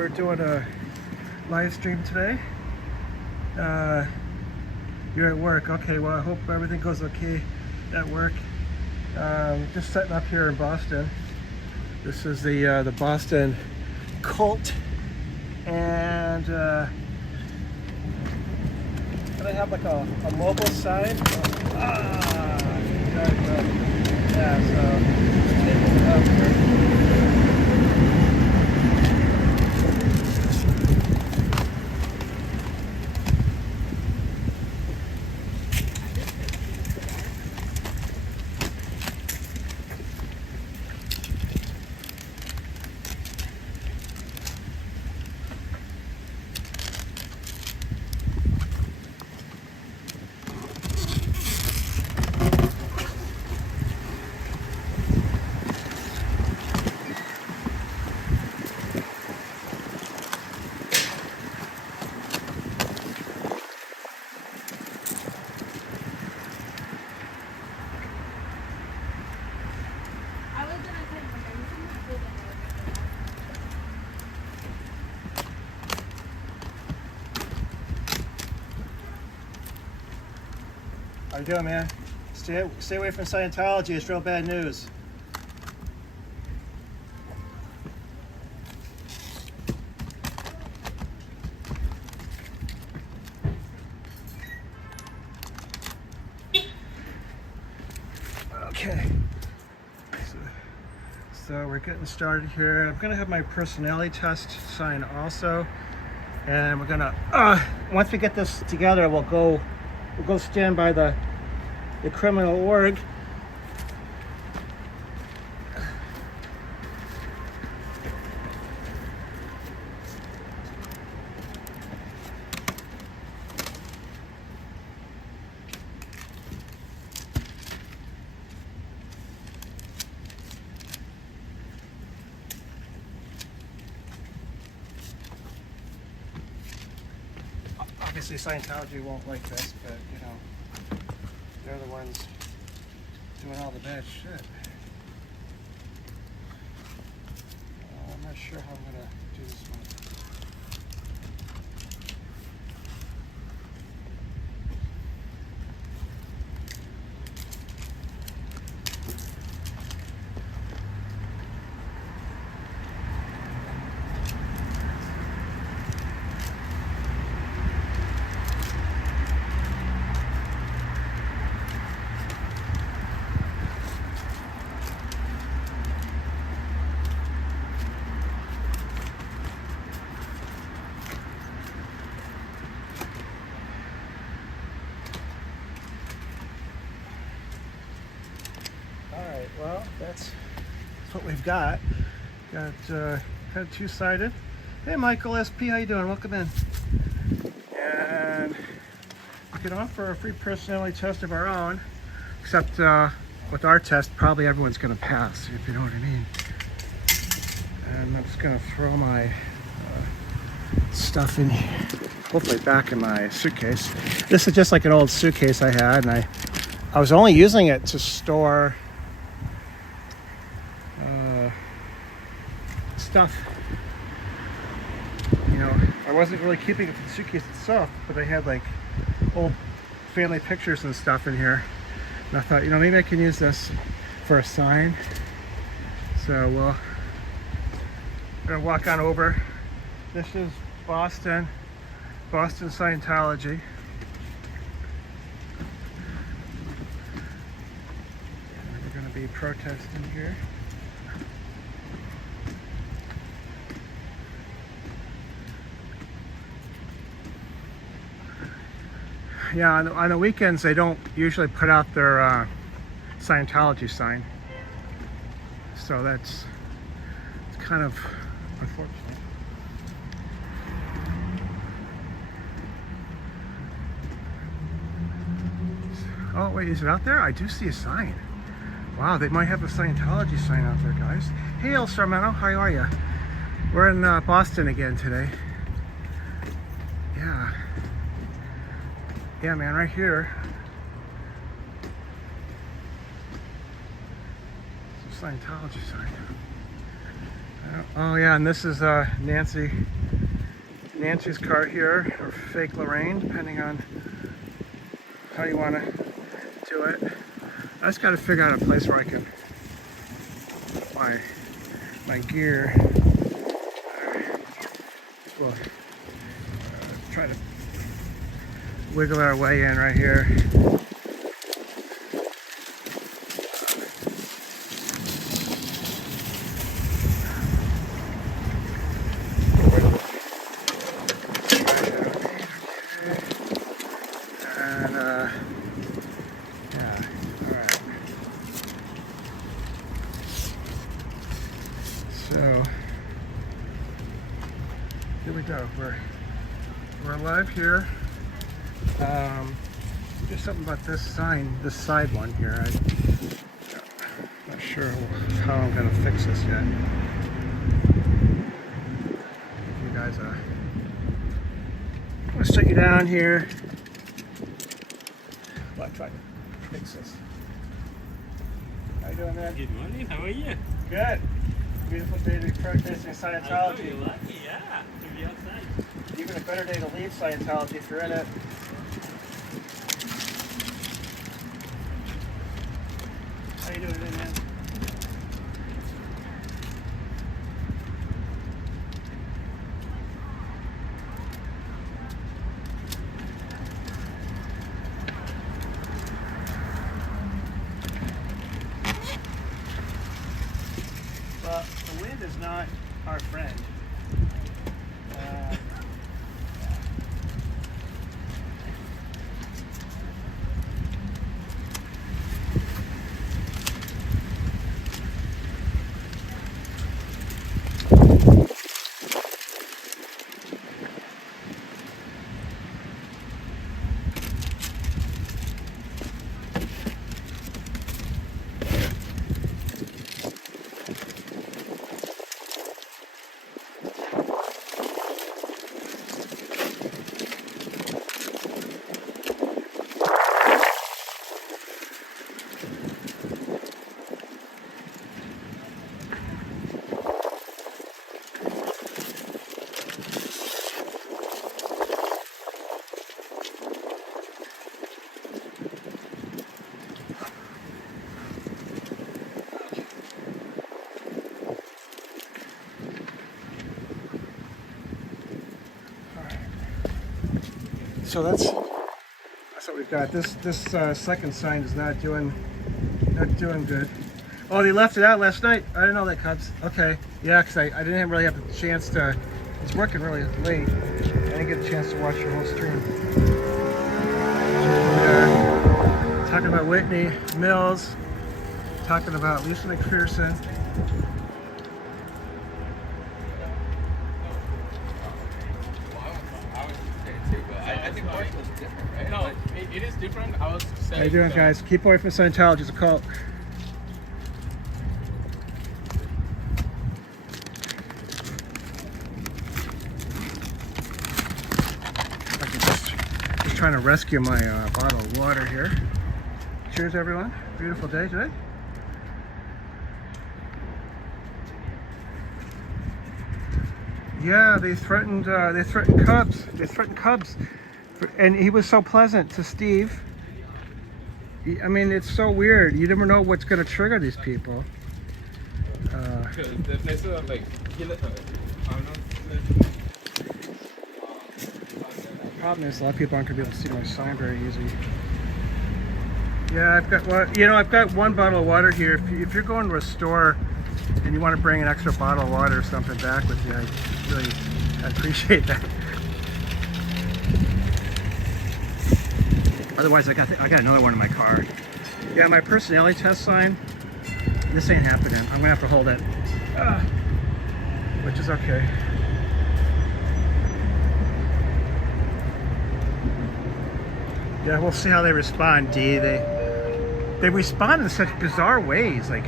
we're doing a live stream today. You're at work. Okay, well, I hope everything goes okay at work. Just setting up here in Boston. This is the Boston cult, and gonna have like a mobile sign. Yeah, so just taking it up here. How you doing, man? Stay away from Scientology. It's real bad news. Okay. So we're getting started here. I'm gonna have my personality test sign also, and we're gonna once we get this together, we'll go stand by the criminal org. Obviously Scientology won't like this, but you know, they're the ones doing all the bad shit. I'm not sure how I'm gonna do this one. Alright, well, that's what we've got. Got kind of two-sided. Hey Michael SP, how you doing? Welcome in. And we get on for a free personality test of our own, except with our test, probably everyone's going to pass, if you know what I mean. And I'm just going to throw my stuff in here, hopefully back in my suitcase. This is just like an old suitcase I had, and I was only using it to store stuff. You know, I wasn't really keeping it for the suitcase itself, but I had like old family pictures and stuff in here, and I thought, you know, maybe I can use this for a sign. So we're gonna walk on over. This is Boston Scientology. And we're gonna be protesting here. Yeah, on the weekends they don't usually put out their Scientology sign, so it's kind of unfortunate. Oh wait, is it out there? I do see a sign. Wow, they might have a Scientology sign out there, guys. Hey El Sarmento, how are you? We're in Boston again today. Yeah, man, right here. It's a Scientology sign. Oh yeah, and this is Nancy's car here, or fake Lorraine, depending on how you want to do it. I just got to figure out a place where I can put my gear. We'll try to wiggle our way in right here. So here we go. We're live here. There's something about this sign, this side one here. I'm not sure how I'm gonna fix this yet. You guys, I'm gonna sit you down here. Well, I tried to fix this. How you doing, man? Good morning. How are you? Good. Beautiful day to be practicing Scientology. You're lucky, yeah, to be outside. Even a better day to leave Scientology if you're in it. How you doing today, man? Well, the wind is not our friend. So that's what we've got. This second sign is not doing good. Oh, they left it out last night. I didn't know that, Cubs. Okay, yeah, because I didn't really have the chance to. It's working really late. I didn't get a chance to watch your whole stream. Talking about Whitney, Mills. Talking about Lisa McPherson. No, it is different. I was saying. How you doing, guys? Keep away from Scientology. It's a cult. Just trying to rescue my bottle of water here. Cheers, everyone. Beautiful day today. Yeah, they threatened Cubs. They threatened Cubs. And he was so pleasant to Steve. I mean, it's so weird. You never know what's going to trigger these people. The problem is a lot of people aren't going to be able to see my sign very easy. Yeah, I've got one bottle of water here. If you're going to a store and you want to bring an extra bottle of water or something back with you, I appreciate that. Otherwise, I got another one in my car. Yeah, my personality test sign. This ain't happening. I'm gonna have to hold it, which is okay. Yeah, we'll see how they respond. D. They respond in such bizarre ways. Like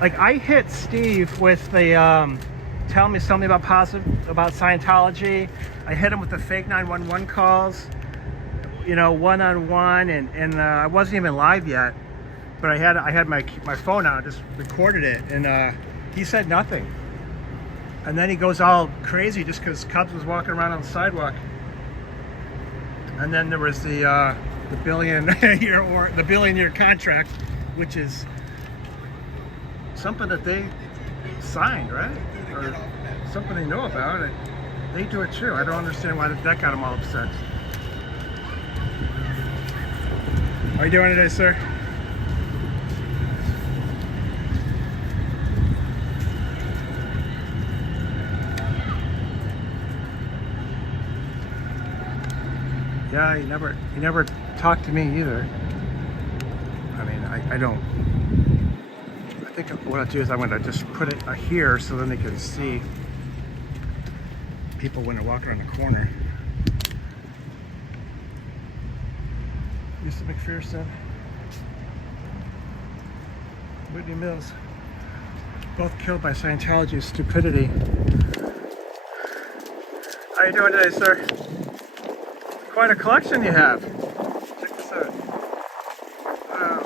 I hit Steve with the tell me something about Scientology. I hit him with the fake 911 calls. One-on-one, and I wasn't even live yet, but I had my phone out, just recorded it, and he said nothing. And then he goes all crazy just because Cubs was walking around on the sidewalk. And then there was the billion-year contract, which is something that they signed, right? Or something they know about. And they do it too. I don't understand why that got them all upset. How are you doing today, sir? Yeah, he never talked to me either. I mean, I don't. I think what I'll do is I'm going to just put it here so then they can see people when they're walking around the corner. Mr. McPherson, Whitney Mills, both killed by Scientology's stupidity. How you doing today, sir? Quite a collection you have. Check this out. Wow.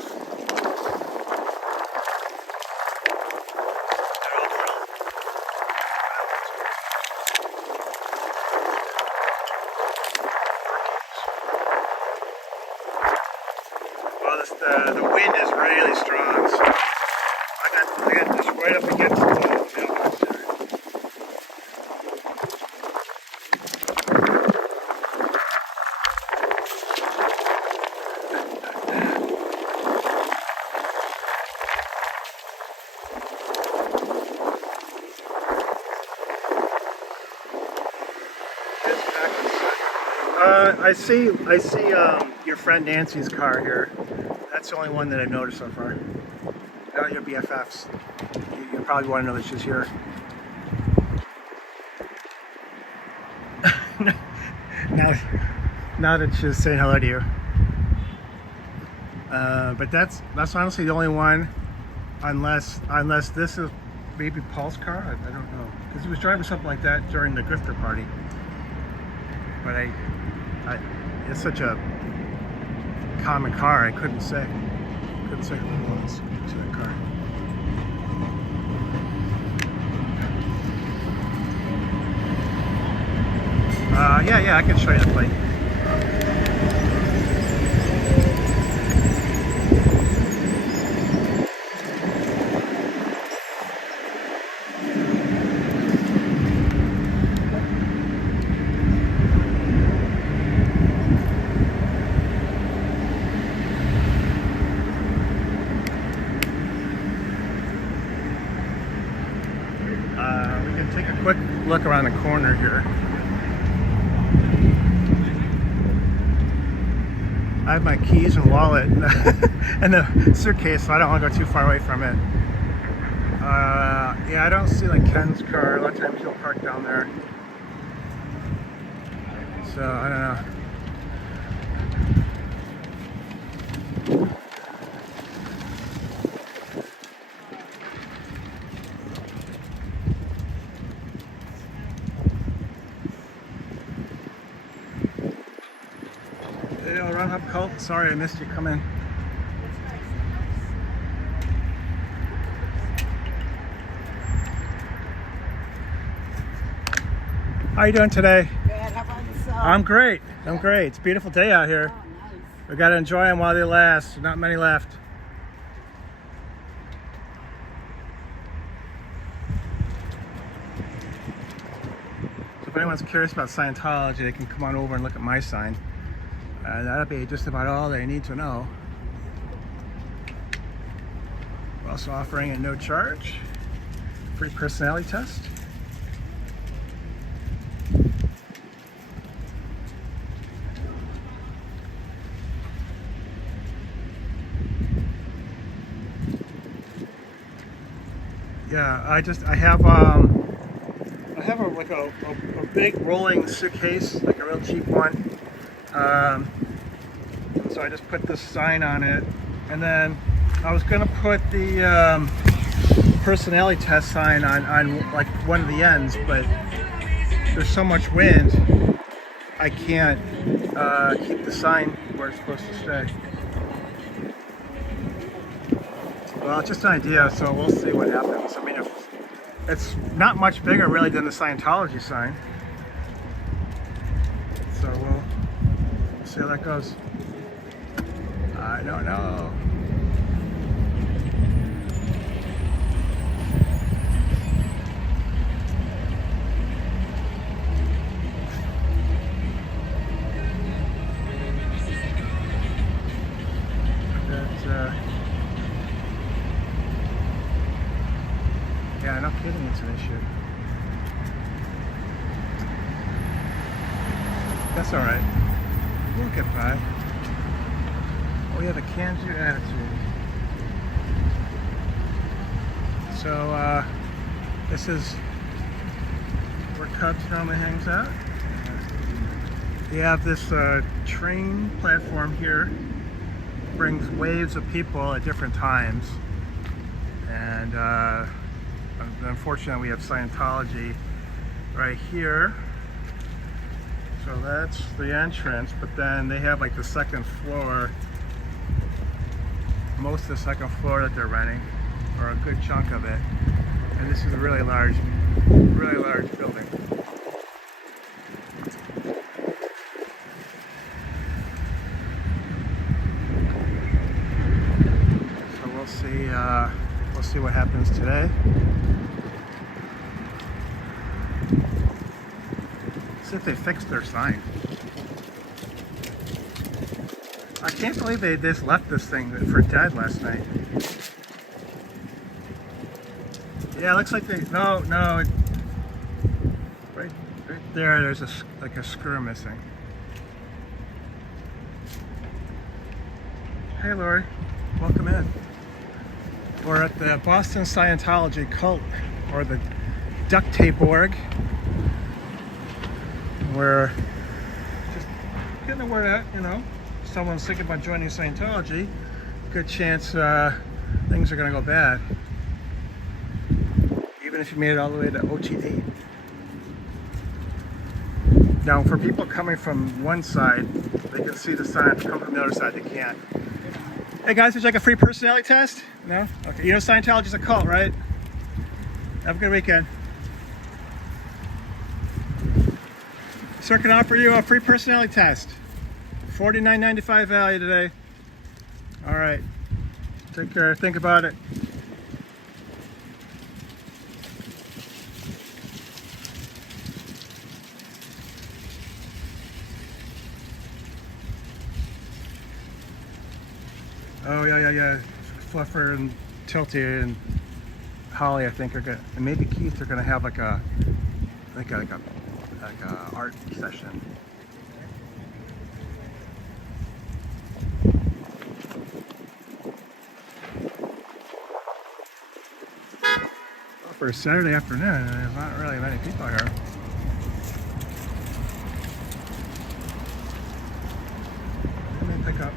Well, the wind is really strong, so I got this right up against the mailbox there. I see your friend Nancy's car here. That's the only one that I've noticed so far. Not your BFFs. You probably want to know that she's here. now that she's saying hello to you. But that's honestly the only one, unless this is maybe Paul's car. I don't know, because he was driving something like that during the grifter party. But it's such a common car. I couldn't say who it was to that car. Yeah, I can show you the plate. We can take a quick look around the corner here. I have my keys and wallet and the suitcase, so I don't want to go too far away from it. Yeah, I don't see like Ken's car. A lot of times he'll park down there. So I don't know. Roundhouse Cult. Sorry I missed you. Come in. How you doing today? Good. How about yourself? I'm great. It's a beautiful day out here. Oh, nice. We got to enjoy them while they last. Not many left. So if anyone's curious about Scientology, they can come on over and look at my sign. That'll be just about all they need to know. We're also offering a no charge free personality test. Yeah, I have a big rolling suitcase, like a real cheap one. So I just put this sign on it, and then I was gonna put the personality test sign on like one of the ends, but there's so much wind I can't keep the sign where it's supposed to stay. Well, it's just an idea, so we'll see what happens. I mean, it's not much bigger really than the Scientology sign. So we'll see how that goes. I don't know. Yeah, no kidding, it's an issue. That's all right. We'll get by. We have a can-do attitude. So, this is where Cubs normally hangs out. You have this train platform here. Brings waves of people at different times. And unfortunately, we have Scientology right here. So that's the entrance, but then they have like the second floor, most of the second floor that they're renting, or a good chunk of it. And this is a really large building. So we'll see what happens today. See if they fixed their sign. I can't believe they just left this thing for dead last night. Yeah, it looks like they, no, right there, there's like a screw missing. Hey Lori, welcome in. We're at the Boston Scientology cult, or the duct tape org. We're just getting the word out, you know. Someone's thinking about joining Scientology, good chance things are going to go bad. Even if you made it all the way to OT8. Now, for people coming from one side, they can see the sign. If they come from the other side, they can't. Hey guys, would you like a free personality test? No? Okay, you know Scientology's a cult, right? Have a good weekend. So I can offer you a free personality test. $49.95 value today. All right. Take care. Think about it. Oh yeah. Fluffer and Tilty and Holly, I think, are gonna, and maybe Keith are gonna have like a art session. Well, for a Saturday afternoon, there's not really many people here. Let me pick up.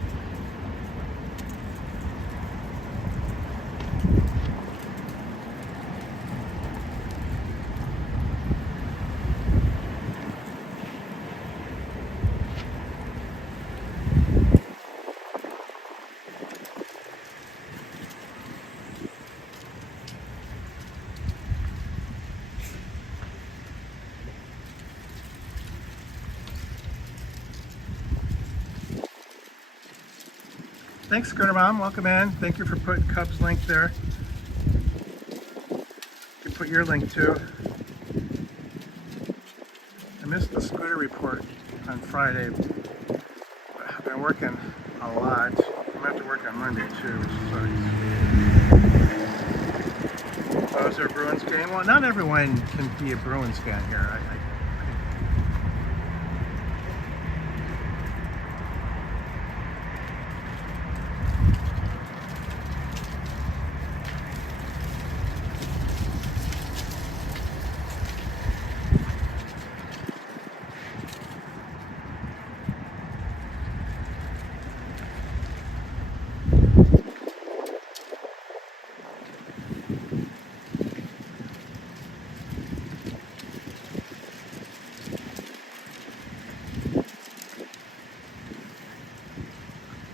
Thanks, Scooter Mom. Welcome in. Thank you for putting Cub's link there. You can put your link too. I missed the scooter report on Friday. I've been working a lot. I'm going to have to work on Monday too, which sucks. Oh, is there a Bruins game? Well, not everyone can be a Bruins fan here.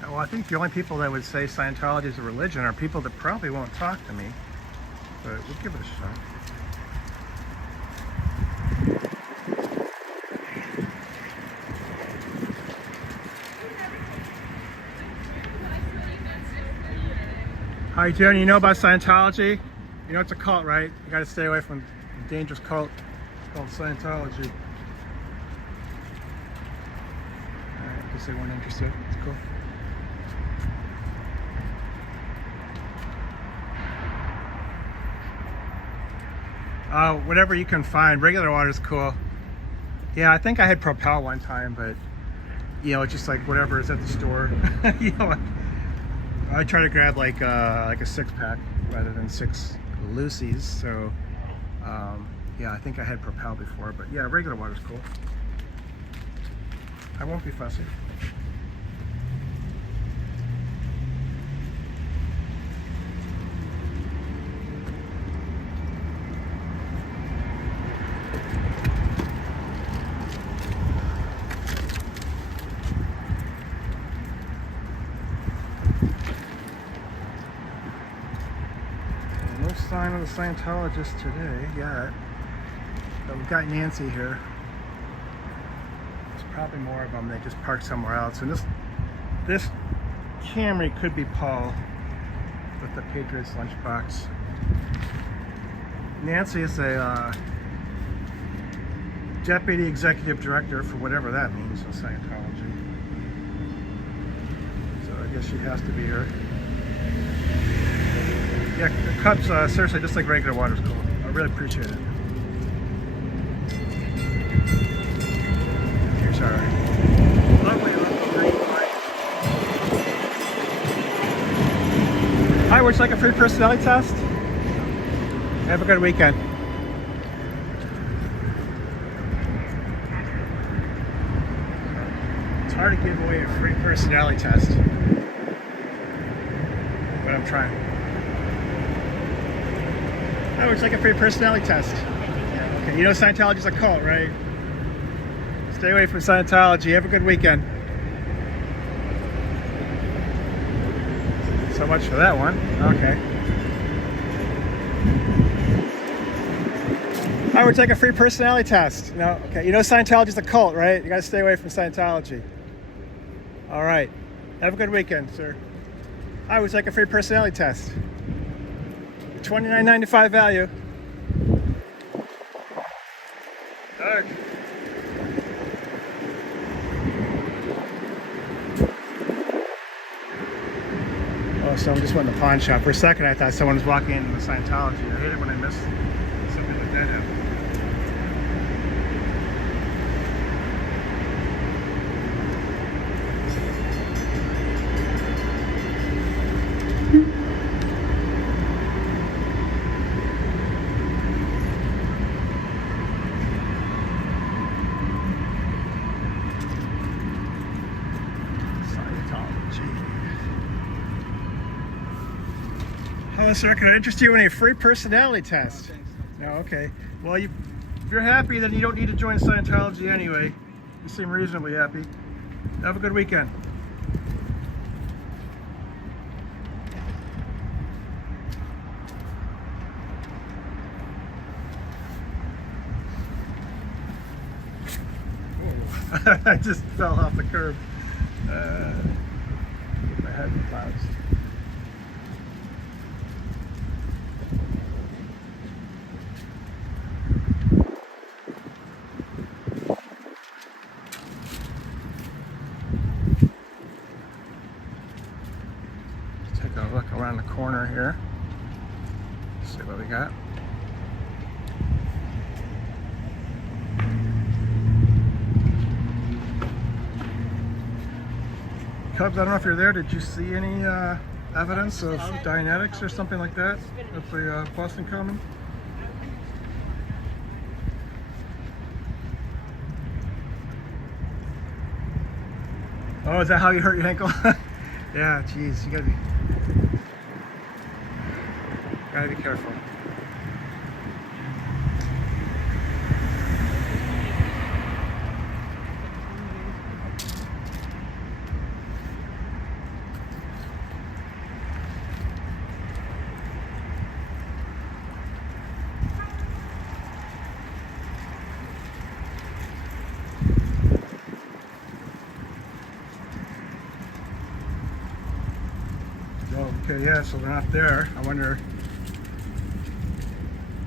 Well, I think the only people that would say Scientology is a religion are people that probably won't talk to me, but we'll give it a shot. How you doing? You know about Scientology? You know it's a cult, right? You got to stay away from a dangerous cult called Scientology. Alright, I guess they weren't interested. It's cool. Whatever you can find. Regular water is cool. Yeah, I think I had Propel one time, but you know, it's just like whatever is at the store. You know, I try to grab like a 6-pack rather than 6 Lucy's. So yeah, I think I had Propel before, but yeah, regular water is cool. I won't be fussy. No sign of the Scientologist today yet, but we've got Nancy here. There's probably more of them. They just parked somewhere else. And this Camry could be Paul with the Patriots lunchbox. Nancy is a deputy executive director for whatever that means in Scientology. So I guess she has to be here. Yeah, the cups, seriously, just like regular water is cool. I really appreciate it. Here's our lovely green light. Hi, would you like a free personality test? Have a good weekend. It's hard to give away a free personality test, but I'm trying. I would like a free personality test. Yeah, okay, you know Scientology's a cult, right? Stay away from Scientology. Have a good weekend. So much for that one. Okay. I would take a free personality test. No, okay. You know Scientology's a cult, right? You gotta stay away from Scientology. All right. Have a good weekend, sir. I would take a free personality test. $29.95 value. Dark. Oh, someone just went in the pawn shop. For a second, I thought someone was walking into the Scientology. I hate it when I miss something like that happen. Hello, sir. Can I interest you in a free personality test? No, okay. Well, if you're happy, then you don't need to join Scientology anyway. You seem reasonably happy. Have a good weekend. Oh. I just fell off the curb. Get my head in the clouds. Take a look around the corner here. See what we got. Cubs, I don't know if you're there. Did you see any evidence of Dianetics or something like that at the Boston Common? Oh, is that how you hurt your ankle? Yeah, geez, you gotta be careful. Oh, Okay, yeah, so they're not there. I wonder.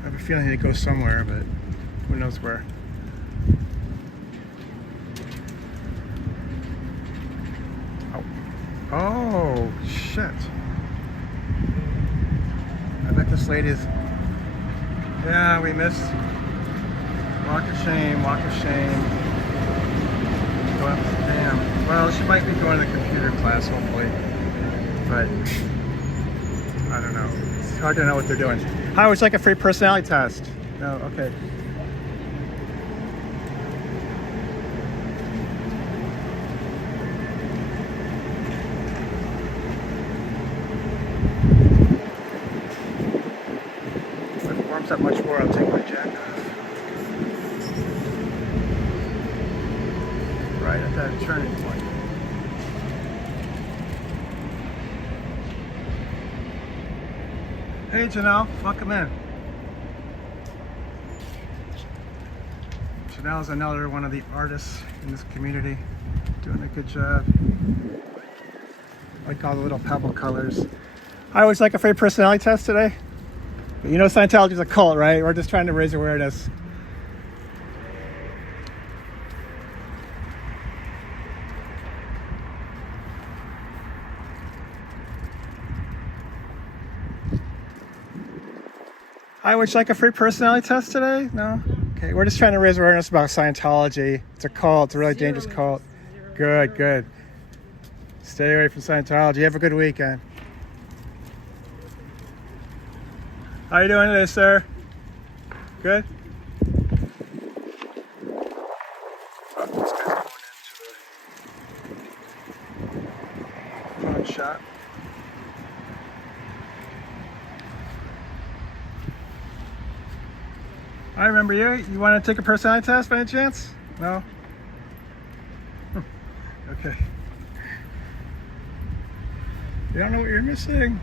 I have a feeling they go somewhere, but who knows where. Oh, shit. I bet this lady's... Yeah, we missed. Walk of shame, walk of shame. Go up, damn. Well, she might be going to the computer class, hopefully. But, I don't know. It's hard to know what they're doing. Hi, would you like a free personality test? No, okay. If it warms up much more, I'll take my jacket off. Right at that turning point. Hey Janelle, welcome in. Janelle's another one of the artists in this community, doing a good job. Like all the little pebble colors. I always like a free personality test today. But you know Scientology is a cult, right? We're just trying to raise awareness. Hi, would you like a free personality test today? No? Okay, we're just trying to raise awareness about Scientology. It's a cult, it's a really dangerous cult. Good, good. Stay away from Scientology. Have a good weekend. How are you doing today, sir? Good? Oh, this guy's going into the pawn shop. I remember you. You want to take a personality test by any chance? No? Okay. You don't know what you're missing.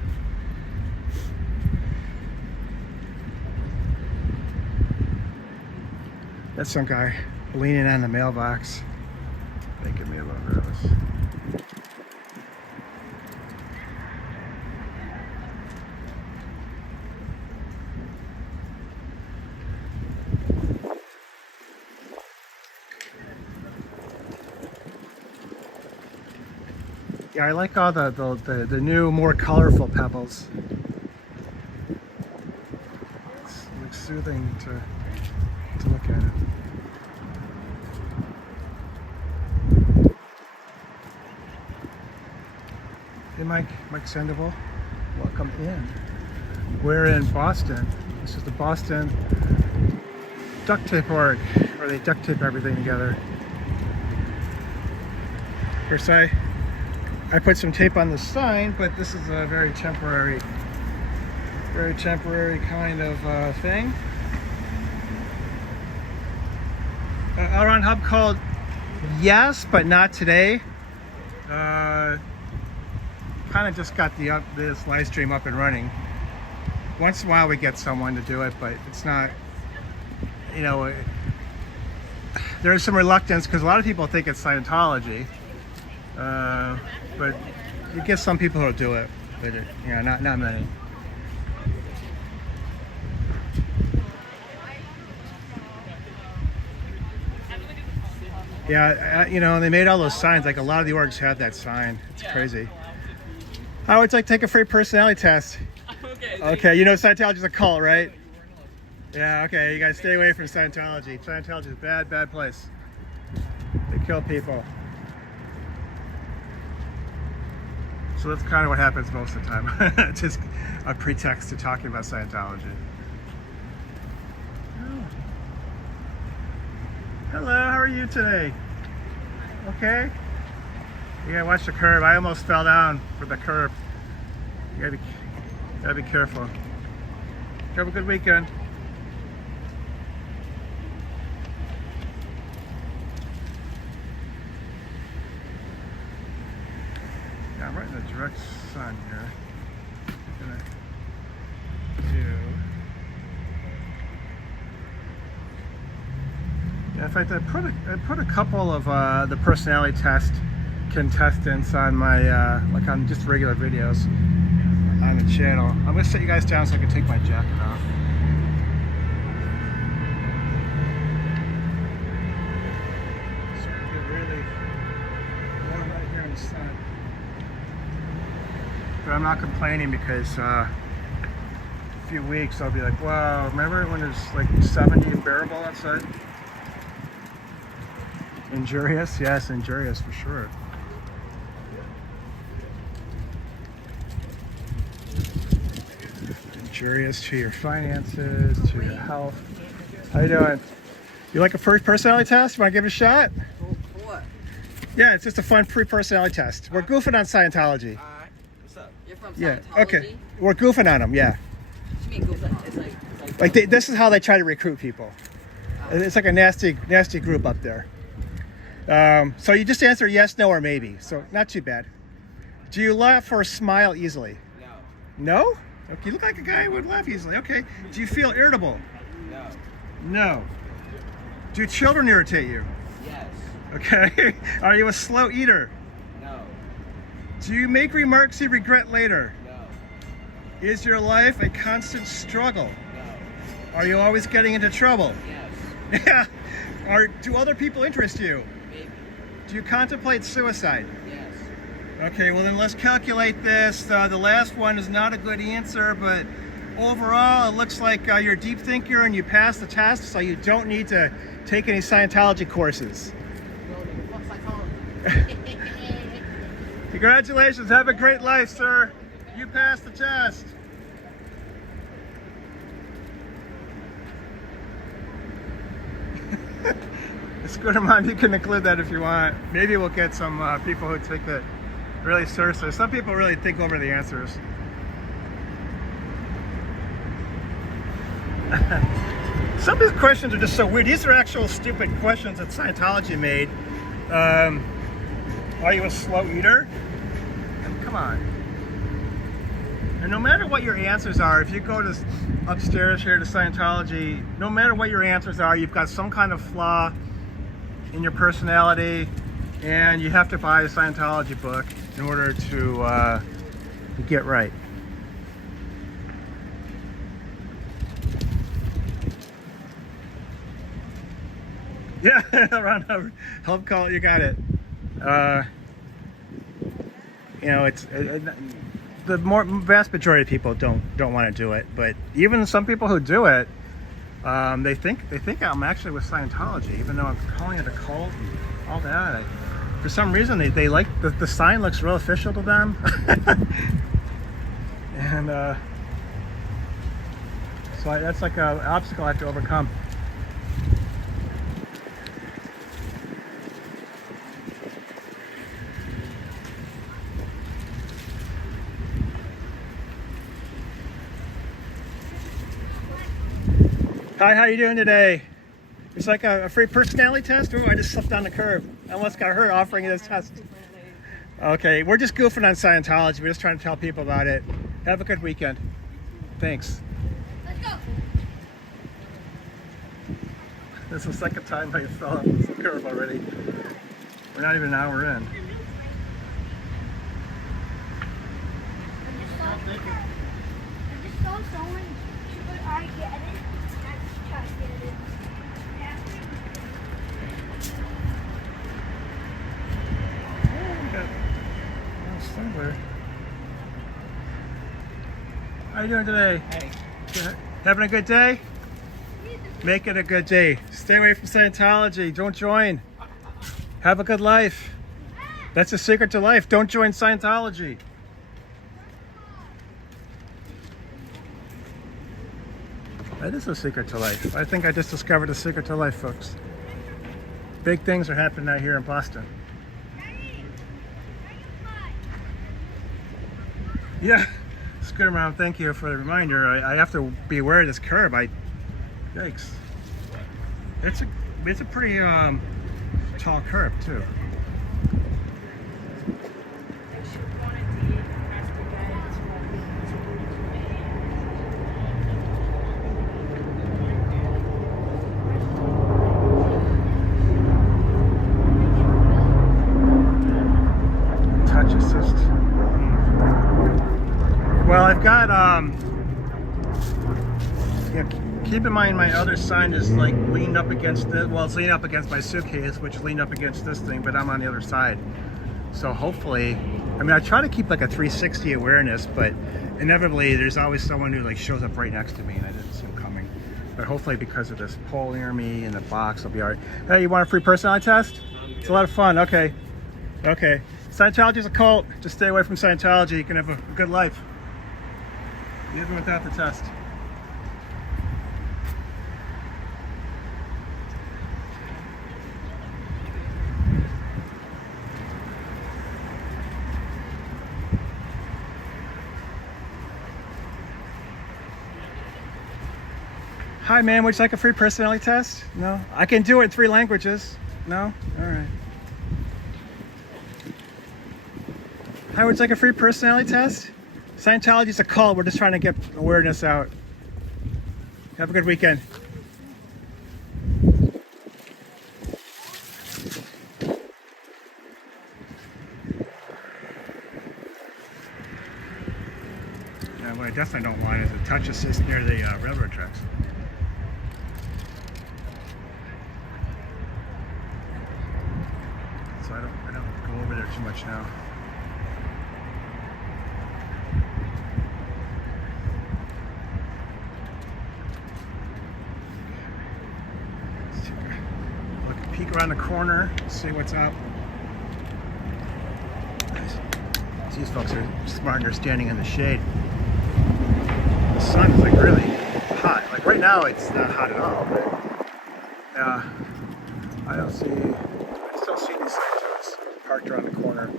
That's some guy leaning on the mailbox, making me a little nervous. Yeah, I like all the new, more colorful pebbles. It's like soothing to look at it. Hey Mike Sandoval, welcome in. We're in Boston. This is the Boston duct tape org, where they duct tape everything together. Of course, I put some tape on the sign, but this is a very temporary kind of thing. Outrun Hub called yes, but not today. Kind of just got this live stream up and running. Once in a while we get someone to do it, but it's not, you know, there's some reluctance because a lot of people think it's Scientology. But you get some people who'll do it, but you know, not many. Yeah, you know, they made all those signs. Like a lot of the orgs have that sign. It's crazy. I would like to take a free personality test. Okay, you know Scientology's a cult, right? Yeah, okay, you guys stay away from Scientology. Scientology is a bad place. They kill people. So that's kind of what happens most of the time. It's just a pretext to talking about Scientology. Oh. Hello, how are you today? Okay? You gotta watch the curb. I almost fell down for the curb. You gotta be careful. Have a good weekend. Yeah, I'm right in the direct sun here. I'm gonna do. Yeah, in fact, I put a couple of the personality test contestants on my like on just regular videos. on the channel. I'm gonna sit you guys down so I can take my jacket off. So it can get really warm right here in the sun. But I'm not complaining because a few weeks I'll be like, wow, remember when it's like 70 and bearable outside? Injurious? Yes, injurious for sure. Injurious to your finances, to your health. How you doing? You like a first personality test? You want to give it a shot? What? Yeah, it's just a fun pre-personality test. We're goofing on Scientology. Alright. What's up? You're from Yeah. Scientology? Okay. We're goofing on them. Yeah. What do you mean goofing? It's like This is how they try to recruit people. It's like a nasty group up there. So you just answer yes, no, or maybe. So not too bad. Do you laugh or smile easily? No. No? Okay, you look like a guy who would laugh easily. Okay. Do you feel irritable? No. No. Do children irritate you? Yes. Okay. Are you a slow eater? No. Do you make remarks you regret later? No. Is your life a constant struggle? No. Are you always getting into trouble? Yes. Yeah. Do other people interest you? Maybe. Do you contemplate suicide? Yes. Okay, well then let's calculate this. The last one is not a good answer, but overall it looks like you're a deep thinker and you passed the test, so you don't need to take any Scientology courses. Congratulations, have a great life, sir. You passed the test. It's good, Mom. You can include that if you want. Maybe we'll get some people who take it really seriously. Some people really think over the answers. Some of these questions are just so weird. These are actual stupid questions that Scientology made. Are you a slow eater? Come on. And no matter what your answers are, if you go to upstairs here to Scientology, no matter what your answers are, you've got some kind of flaw in your personality, and you have to buy a Scientology book in order to get right. Yeah, around help call, you got it. You know, it's the vast majority of people don't want to do it, but even some people who do it, they think I'm actually with Scientology, even though I'm calling it a cult and all that. For some reason, they like the sign looks real official to them, and so that's like an obstacle I have to overcome. Hi, how you doing today? It's like a free personality test. Ooh, I just slipped on the curb. I almost got hurt offering you this test. Okay, we're just goofing on Scientology. We're just trying to tell people about it. Have a good weekend. Thanks. Let's go. This is the second time I fell off this curb already. We're not even an hour in. I just saw someone should I get it. I just tried to get it. How you doing today? Hey. Having a good day? Make it a good day. Stay away from Scientology. Don't join. Have a good life. That's the secret to life. Don't join Scientology. That is the secret to life. I think I just discovered the secret to life, folks. Big things are happening out here in Boston. Yeah, Scooter Mom, thank you for the reminder. I have to be aware of this curb. Yikes. It's a pretty tall curb too. Touch assist. Well, I've Yeah, keep in mind my other sign is like leaned up against the, well, it's leaning up against my suitcase, which is leaned up against this thing, but I'm on the other side. So hopefully, I mean, I try to keep like a 360 awareness, but inevitably there's always someone who like shows up right next to me and I didn't see him coming. But hopefully because of this pole near me and the box, I'll be all right. Hey, you want a free personality test? It's a lot of fun. Okay. Okay. Scientology's a cult. Just stay away from Scientology. You can have a good life. Even without the test. Hi, ma'am. Would you like a free personality test? No? I can do it in 3 languages. No? All right. Hi, would you like a free personality test? Scientology's a cult. We're just trying to get awareness out. Have a good weekend. Yeah, what I definitely don't want is a touch assist near the railroad tracks. So I don't go over there too much now. Peek around the corner, see what's up. These folks are smart and they're standing in the shade. The sun is like really hot. Like right now it's not hot at all, but I still see these Scientologists parked around the corner.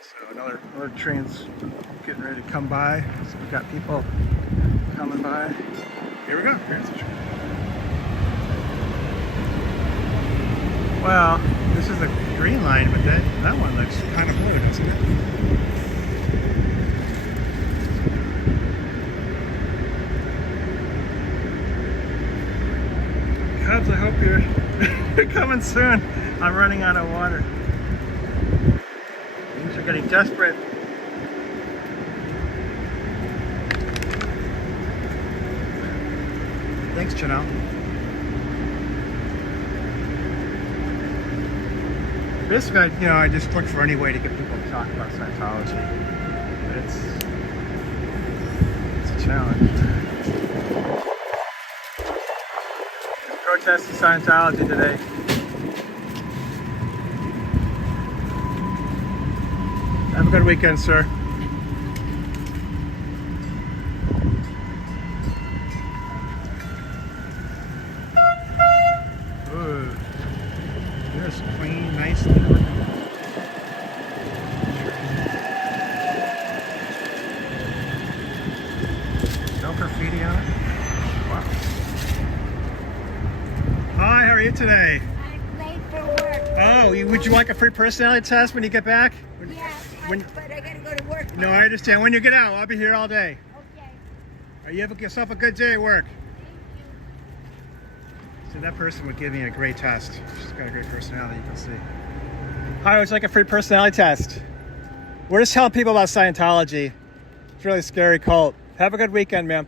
So another train's getting ready to come by. So we've got people coming by. Here we go. Here's the train. Well, this is the green line, but that one looks kind of blue, doesn't it? Cubs, I hope you're coming soon. I'm running out of water. Things are getting desperate. Thanks, Janelle. Basically, you know, I just look for any way to get people to talk about Scientology. But it's a challenge. Protesting Scientology today. Have a good weekend, sir. Ooh. There's clean, nice looking. No graffiti on it. Wow. Hi, how are you today? I'm late for work. Oh, would you like a free personality test when you get back? Yes, When- but I gotta go to work. No, I understand. When you get out, I'll be here all day. Okay. You have yourself a good day at work. Thank you. So that person would give me a great test. She's got a great personality, you can see. Hi, would you like a free personality test? We're just telling people about Scientology. It's a really scary cult. Have a good weekend, ma'am.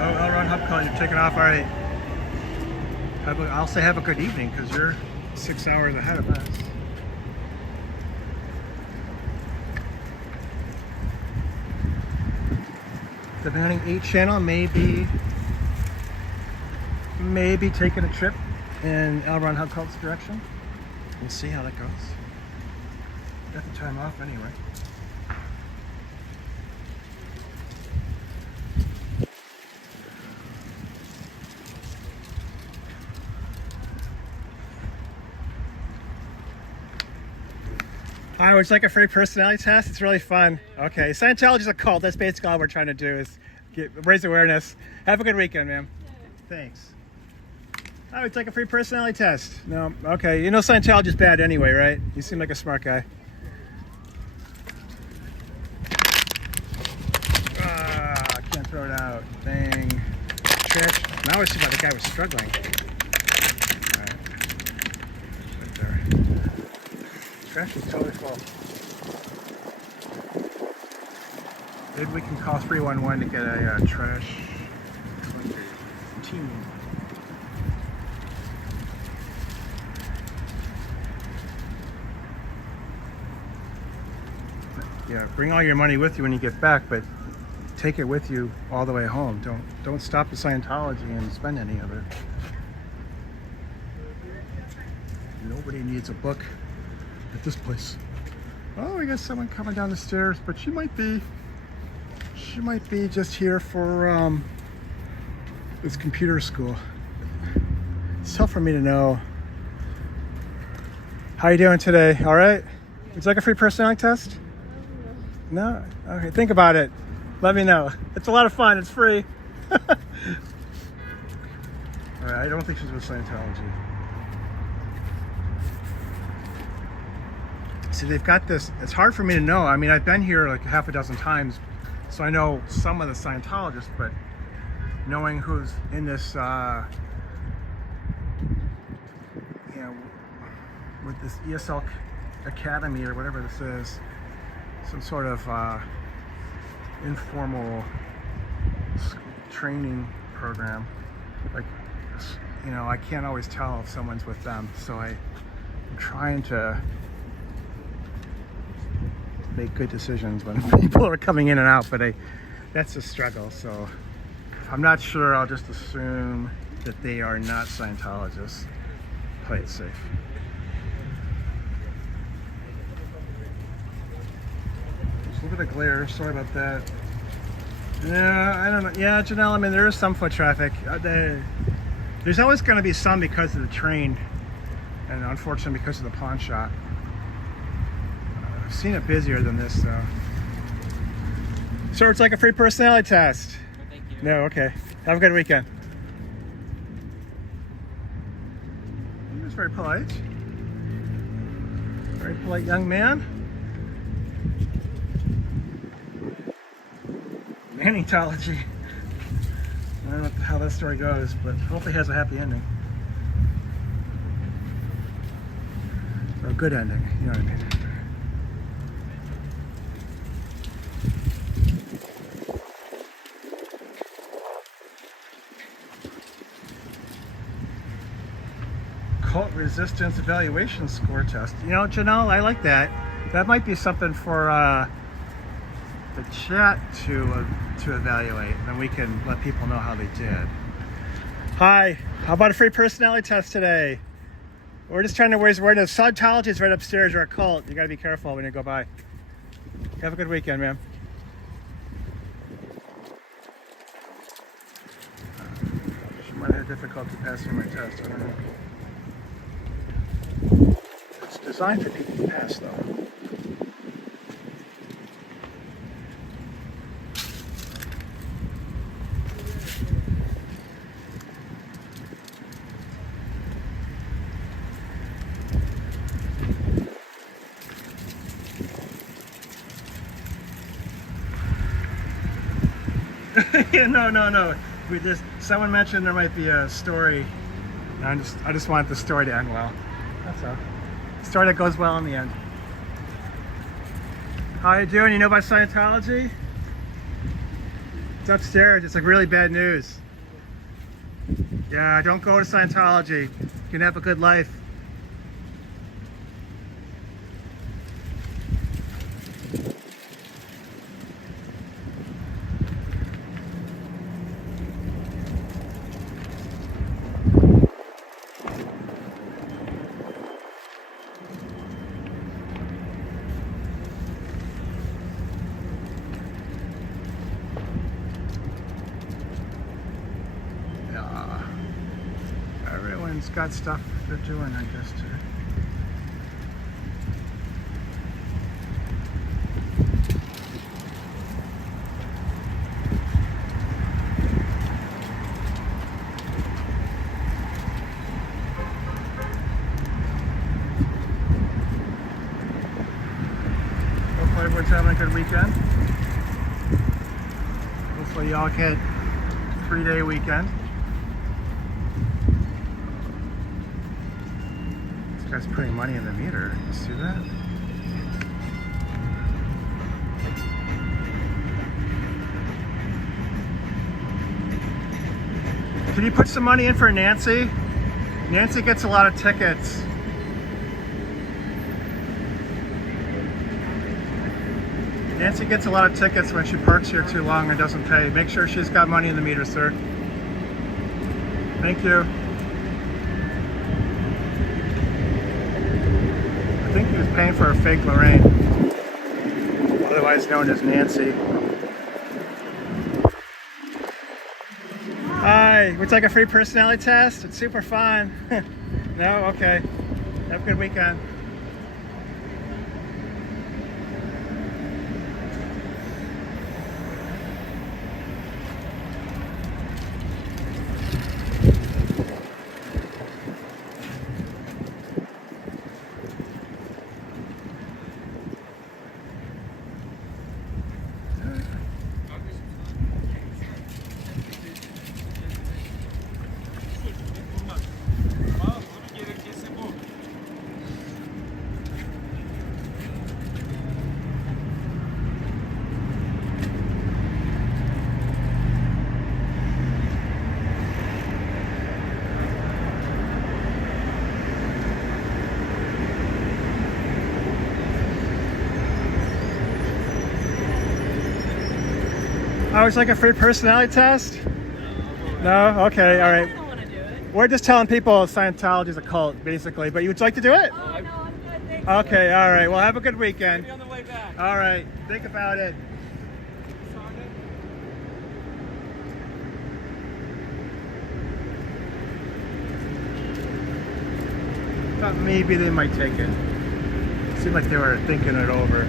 Oh, I'll run hub call. You're taking off. All right. I'll say have a good evening because you're 6 hours ahead of us. The Mounting 8 channel may be taking a trip in L. Ron Hubcult's direction. We'll see how that goes. Got the time off anyway. Hi, would you like a free personality test? It's really fun. Okay, Scientology's a cult. That's basically all we're trying to do is raise awareness. Have a good weekend, ma'am. Thanks. Hi, would you like a free personality test? No? Okay, you know Scientology's bad anyway, right? You seem like a smart guy. Ah, I can't throw it out. Dang. trash. Now I see why the guy was struggling. Alright. Right there. Trash is totally full. Maybe we can call 311 to get a trash team. Yeah, bring all your money with you when you get back, but take it with you all the way home. Don't stop at Scientology and spend any of it. Nobody needs a book at this place. Oh, we got someone coming down the stairs, but she might be just here for this computer school. It's tough for me to know. How you doing today? All right? Would you like a free personality test? No? Okay, think about it. Let me know. It's a lot of fun. It's free. All right, I don't think she's with Scientology. See, they've got this. It's hard for me to know. I mean, I've been here like half a dozen times, so I know some of the Scientologists, but knowing who's in this, you know, with this ESL Academy or whatever this is, some sort of informal training program. Like, you know, I can't always tell if someone's with them, so I'm trying to make good decisions when people are coming in and out, but that's a struggle. So if I'm not sure, I'll just assume that they are not Scientologists. Play it safe. Just look at the glare. Sorry about that. Yeah, I don't know. Yeah, Janelle, I mean, there is some foot traffic. There's always going to be some because of the train, and unfortunately because of the pawn shop. I've seen it busier than this, though. So it's like a free personality test. No, thank you. No, okay. Have a good weekend. He was very polite. Very polite young man. Scientology. I don't know how that story goes, but hopefully it has a happy ending. Or a good ending, you know what I mean. Cult resistance evaluation score test. You know, Janelle, I like that. That might be something for the chat to evaluate, and then we can let people know how they did. Hi, how about a free personality test today? We're just trying to raise awareness. Scientology is right upstairs. You're a cult. You got to be careful when you go by. Have a good weekend, man. She might have difficulty passing my test. I don't know. It's designed for people to pass, though. No. Someone mentioned there might be a story. I just want the story to end well. That's all. Story that goes well in the end. How you doing? You know about Scientology? It's upstairs. It's like really bad news. Yeah, don't go to Scientology. You can have a good life. Everyone's got stuff they're doing, I guess, too. Hopefully everyone's having a good weekend. Hopefully y'all get 3-day weekend. This guy's putting money in the meter. You see that? Can you put some money in for Nancy? Nancy gets a lot of tickets. Nancy gets a lot of tickets when she parks here too long and doesn't pay. Make sure she's got money in the meter, sir. Thank you. I think he was paying for a fake Lorraine, otherwise known as Nancy. Hi, would you like a free personality test? It's super fun. No? Okay. Have a good weekend. Oh, it's like a free personality test? No? Okay, all right. I don't want to do it. We're just telling people Scientology is a cult, basically. But you would like to do it? Oh, no, I'm good. Thanks. Okay, all right. Well, have a good weekend. Maybe on the way back. All right. Think about it. Thought maybe they might take it. Seemed like they were thinking it over.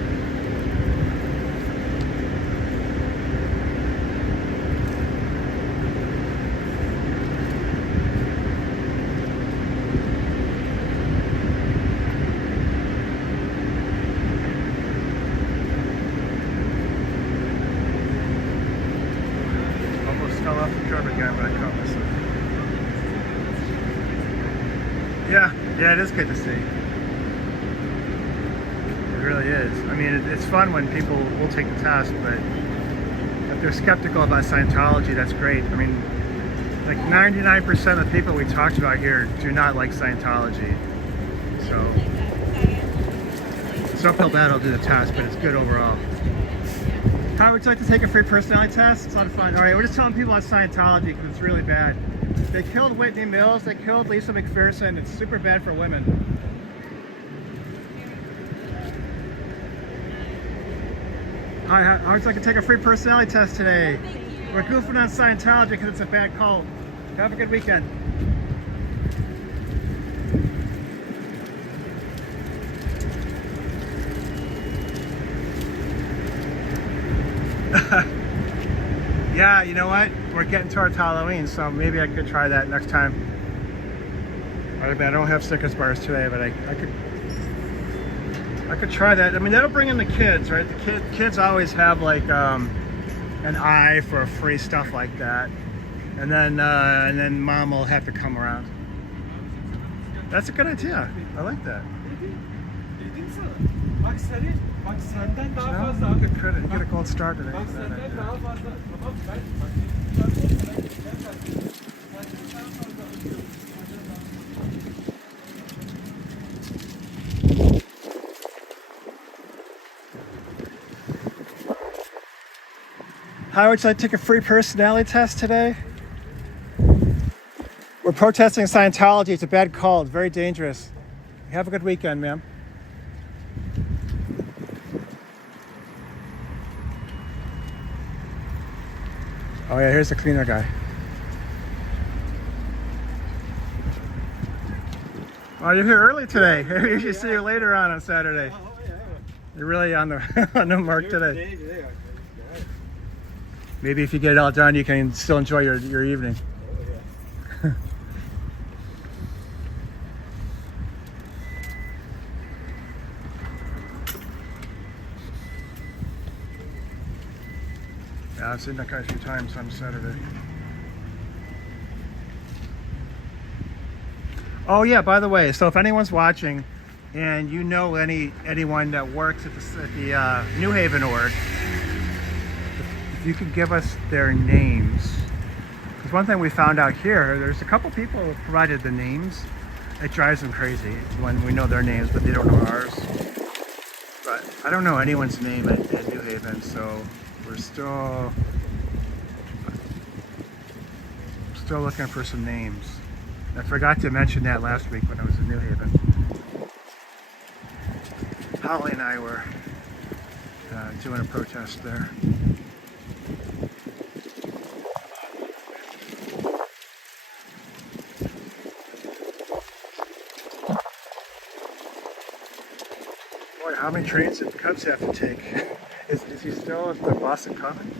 Almost fell off the curb again, but I caught myself. Yeah, it is good to see. It really is. I mean, it's fun when people will take the test, but if they're skeptical about Scientology, that's great. I mean, like 99% of the people we talked about here do not like Scientology. So, it's uphill battle to do the test, but it's good overall. How would you like to take a free personality test? It's a lot of fun. All right, we're just telling people about Scientology because it's really bad. They killed Whitney Mills. They killed Lisa McPherson. It's super bad for women. Hi, how would you like to take a free personality test today? We're goofing on Scientology because it's a bad cult. Have a good weekend. Yeah, you know what? We're getting towards Halloween, so maybe I could try that next time. I don't have Snickers bars today, but I could try that. I mean, that'll bring in the kids, right? The kids always have like an eye for free stuff like that, and then mom will have to come around. That's a good idea. I like that. Bak seni, bak senden daha No, fazla. good credit. You get a gold star today. Bak for that senden idea. daha fazla. Tamam ben How would you like to take a free personality test today? We're protesting Scientology. It's a bad cult. Very dangerous. Have a good weekend, ma'am. Oh yeah, here's the cleaner guy. Oh, you're here early today. I usually see you later on Saturday. You're really on the on the mark today. Maybe if you get it all done, you can still enjoy your evening. Yeah, I've seen that guy a few times on Saturday. Oh yeah, by the way, so if anyone's watching and you know anyone that works at the New Haven org, if you could give us their names. Because one thing we found out here, there's a couple people who provided the names. It drives them crazy when we know their names, but they don't know ours. But I don't know anyone's name at New Haven, so we're still looking for some names. I forgot to mention that last week when I was in New Haven. Holly and I were doing a protest there. Boy, how many trains did the Cubs have to take? Is he still at the Boston Common?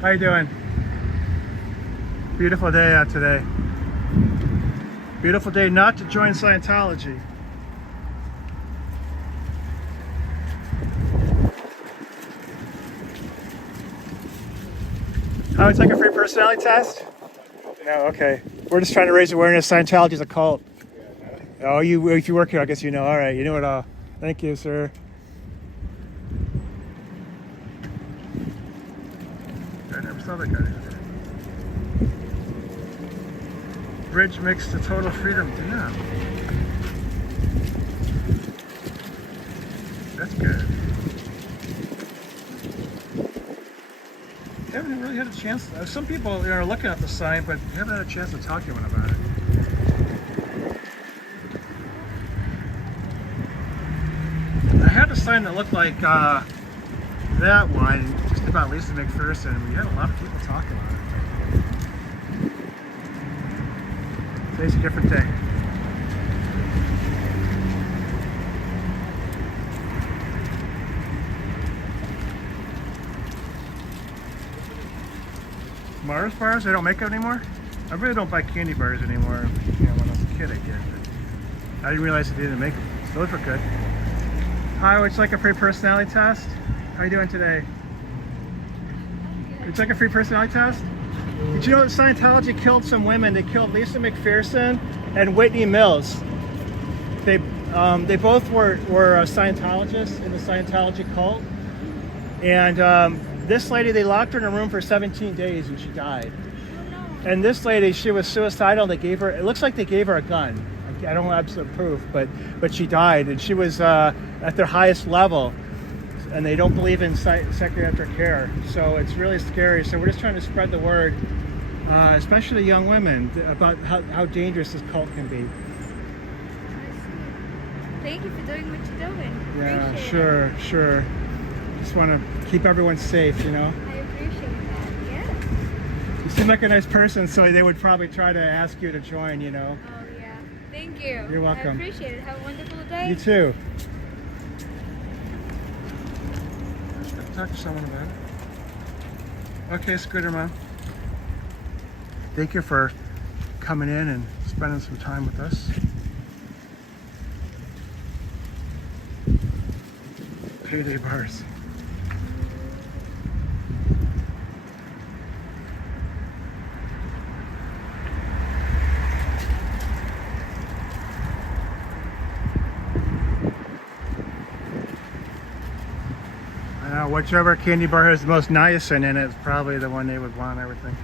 How you doing? Beautiful day out today. Beautiful day not to join Scientology. How would take a free personality test? No, okay. We're just trying to raise awareness. Scientology is a cult. Oh, if you work here, I guess you know. All right, you know it all. Thank you, sir. I never saw that guy. Bridge mix to total freedom. Damn. That's good. Haven't really had a chance. Some people are looking at the sign, but haven't had a chance to talk to anyone about it. I had a sign that looked like that one, just about Lisa McPherson. We had a lot of people talking about it. Today's a different day. Mars bars, they don't make them anymore? I really don't buy candy bars anymore. You know, when I was a kid I did, but I didn't realize they didn't make them. Those were good. Hi, would you like a free personality test? How are you doing today? Would you like a free personality test? Did you know that Scientology killed some women? They killed Lisa McPherson and Whitney Mills. They both were Scientologists in the Scientology cult. And this lady, they locked her in a room for 17 days and she died. And this lady, she was suicidal. They gave her, it looks like they gave her a gun. I don't have absolute proof, but she died. And she was at their highest level. And they don't believe in psychiatric care. So it's really scary. So we're just trying to spread the word, especially young women, about how dangerous this cult can be. Thank you for doing what you're doing. Yeah, Appreciate sure. Just want to keep everyone safe, you know? I appreciate that, yes. You seem like a nice person, so they would probably try to ask you to join, you know? Oh, yeah. Thank you. You're welcome. I appreciate it. Have a wonderful day. You too. Talk to someone about it. Okay, Scooter Mom. Thank you for coming in and spending some time with us. Payday bars. Whichever candy bar has the most niacin in it is probably the one they would want and everything.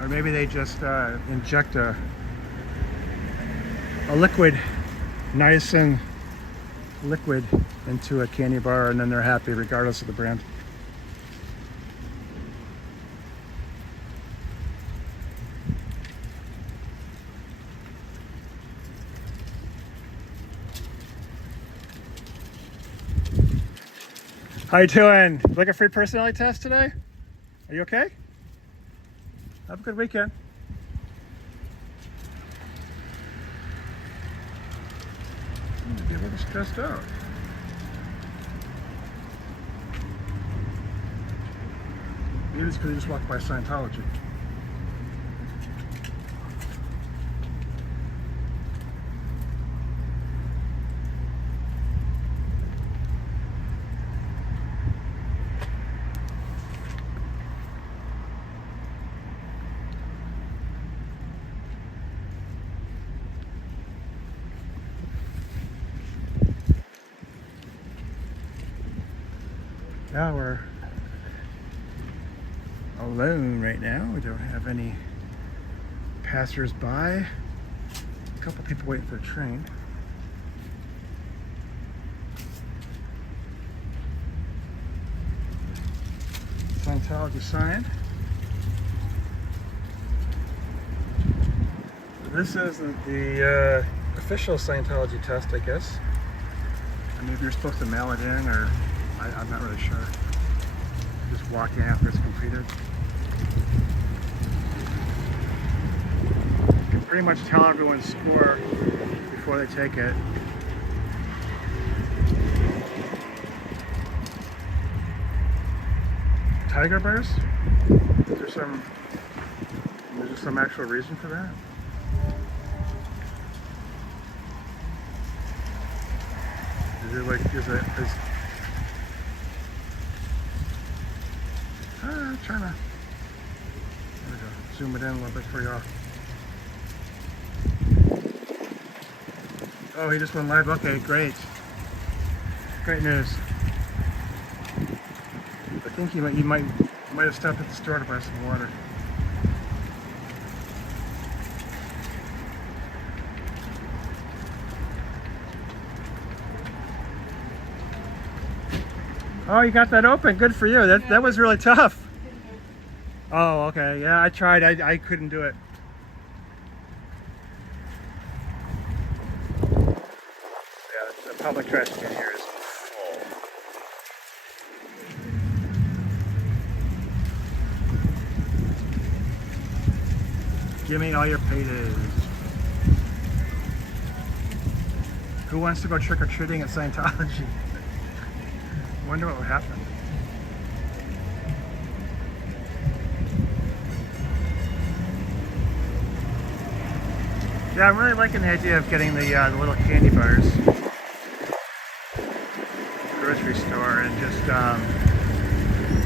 Or maybe they just inject a liquid, niacin liquid into a candy bar and then they're happy regardless of the brand. How you doing? Like a free personality test today? Are you okay? Have a good weekend. You get a little stressed out. Maybe it's because you just walked by Scientology. Well, we're alone right now. We don't have any passersby. A couple people waiting for the train. Scientology sign. This isn't the official Scientology test, I guess. I mean, if you're supposed to mail it in, or I'm not really sure. Just walk in after it's completed. You can pretty much tell everyone's score before they take it. Tiger bears? Is there some actual reason for that? Is it like, trying to, there we go, zoom it in a little bit for y'all. Oh, he just went live, okay, great. Great news. I think he might have stopped at the store to buy some water. Oh, you got that open. Good for you. That was really tough. Oh, okay. Yeah, I tried. I couldn't do it. Yeah, the public trash can here is full. Give me all your paydays. Who wants to go trick-or-treating at Scientology? Wonder what would happen. Yeah, I'm really liking the idea of getting the little candy bars at the grocery store and just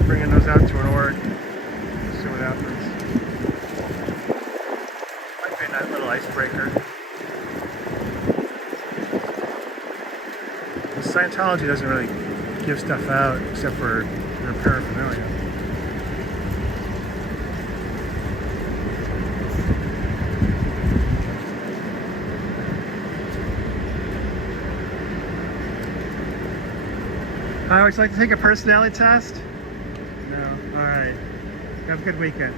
bringing those out to an org. See what happens. Might be a nice little icebreaker. Scientology doesn't really give stuff out except for their paraphernalia. I always like to take a personality test. No, all right. Have a good weekend.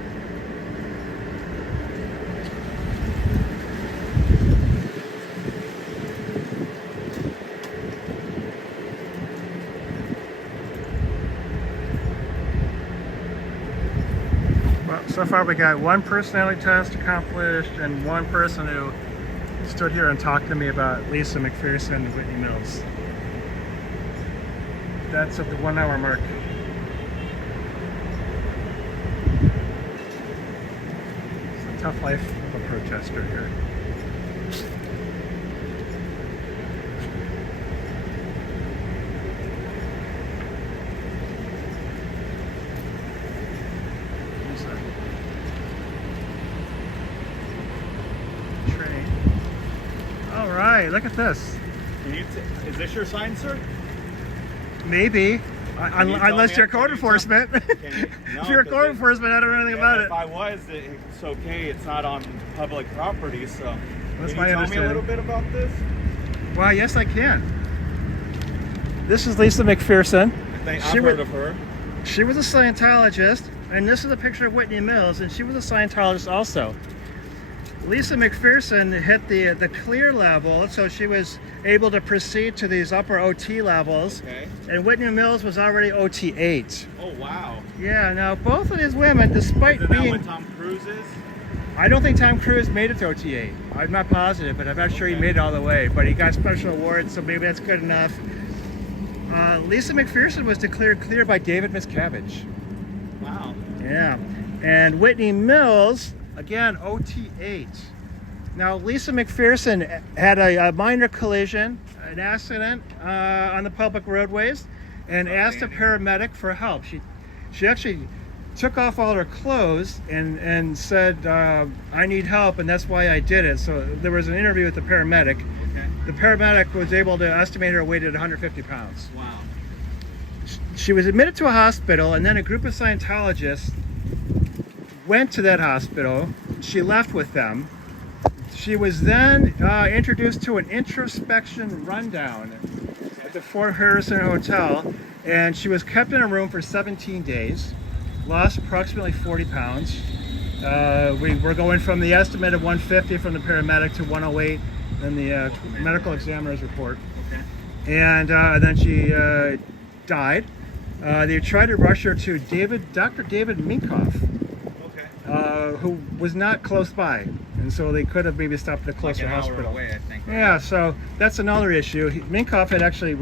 So far we got one personality test accomplished and one person who stood here and talked to me about Lisa McPherson and Whitney Mills. That's at the 1 hour mark. It's a tough life of a protester here. Alright, look at this. Is this your sign, sir? Maybe. Unless you're code can you tell- enforcement. No, If you're 'cause code it- enforcement, I don't know anything about If it. I was, it's okay. It's not on public property, so. That's Can my you tell me a little understanding. bit about this? Well, yes, I can. This is Lisa McPherson. I've She heard wa- of her. She was a Scientologist, and this is a picture of Whitney Mills, and she was a Scientologist also. Lisa McPherson hit the clear level, so she was able to proceed to these upper OT levels, Okay. and Whitney Mills was already OT 8. Oh, wow. Yeah, now both of these women, despite Isn't that being... what Tom Cruise is? I don't think Tom Cruise made it to OT 8. I'm not positive, but I'm not sure he Okay. made it all the way, but he got special awards, so maybe that's good enough. Lisa McPherson was declared clear by David Miscavige. Wow. Yeah, and Whitney Mills, again, OT 8. Now, Lisa McPherson had a minor collision, an accident on the public roadways, and asked a paramedic for help. She actually took off all her clothes and said, I need help, and that's why I did it. So there was an interview with the paramedic. Okay. The paramedic was able to estimate her weight at 150 pounds. Wow. she was admitted to a hospital, and then a group of Scientologists went to that hospital. She left with them. She was then introduced to an introspection rundown at the Fort Harrison Hotel, and she was kept in a room for 17 days, lost approximately 40 pounds. We're going from the estimate of 150 from the paramedic to 108 in the medical examiner's report. Okay. And then she died. They tried to rush her to Dr. David Minkoff, Okay. who was not close by, and so they could have maybe stopped at a closer Like an hospital. hour away, I think. Yeah, so that's another issue. Minkoff had actually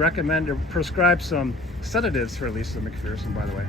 prescribed some sedatives for Lisa McPherson, by the way.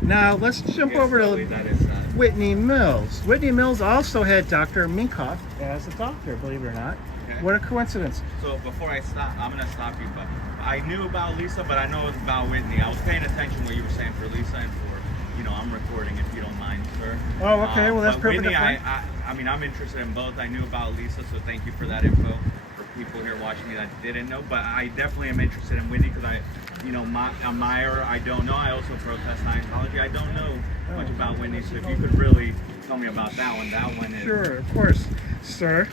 Now let's jump over to That is, Whitney Mills. Whitney Mills also had Dr. Minkoff as a doctor, believe it or not. Okay. What a coincidence. So before I stop, I'm gonna stop you, but I knew about Lisa, but I know about Whitney. I was paying attention what you were saying for Lisa and for, you know, I'm recording if you don't mind, sir. Oh, okay, well, that's but perfectly Whitney, fine. I mean, I'm interested in both. I knew about Lisa, so thank you for that info. For people here watching me that didn't know, but I definitely am interested in Whitney because I, you know, admire. I don't know. I also protest Scientology. I don't know much about Whitney, so if you could really tell me about that one is. Sure, of course, sir.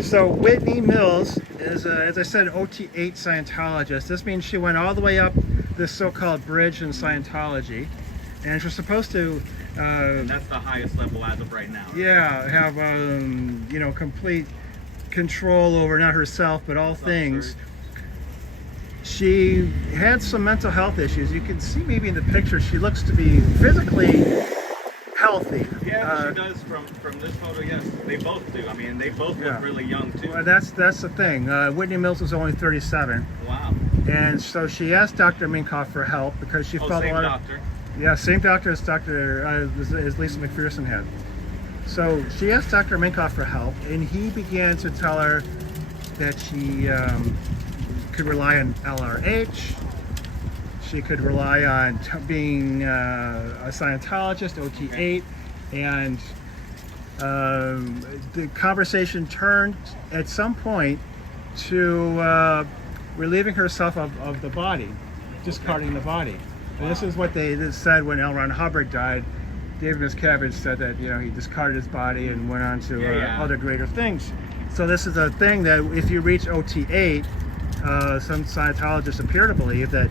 So Whitney Mills is, as I said, OT8 Scientologist. This means she went all the way up this so-called bridge in Scientology, and she's supposed to, And that's the highest level as of right now. Right? yeah, have you know, complete control over not herself but all things. She had some mental health issues. You can see maybe in the picture she looks to be physically healthy. Yeah, she does from this photo. Yes, they both do. I mean, they both Yeah. look really young too. Well, that's the thing. Whitney Mills was only 37, Wow. and so she asked Dr. Minkoff for help because she Oh, felt same a lot doctor. yeah, same doctor as as Lisa McPherson had. So she asked Dr. Minkoff for help, and he began to tell her that she could rely on LRH. She could rely on being a Scientologist, OT8, and the conversation turned at some point to relieving herself of the body, discarding the body. And this is what they said when L. Ron Hubbard died. David Miscavige said that, you know, he discarded his body and went on to other greater things. So this is a thing that if you reach OT8, some Scientologists appear to believe that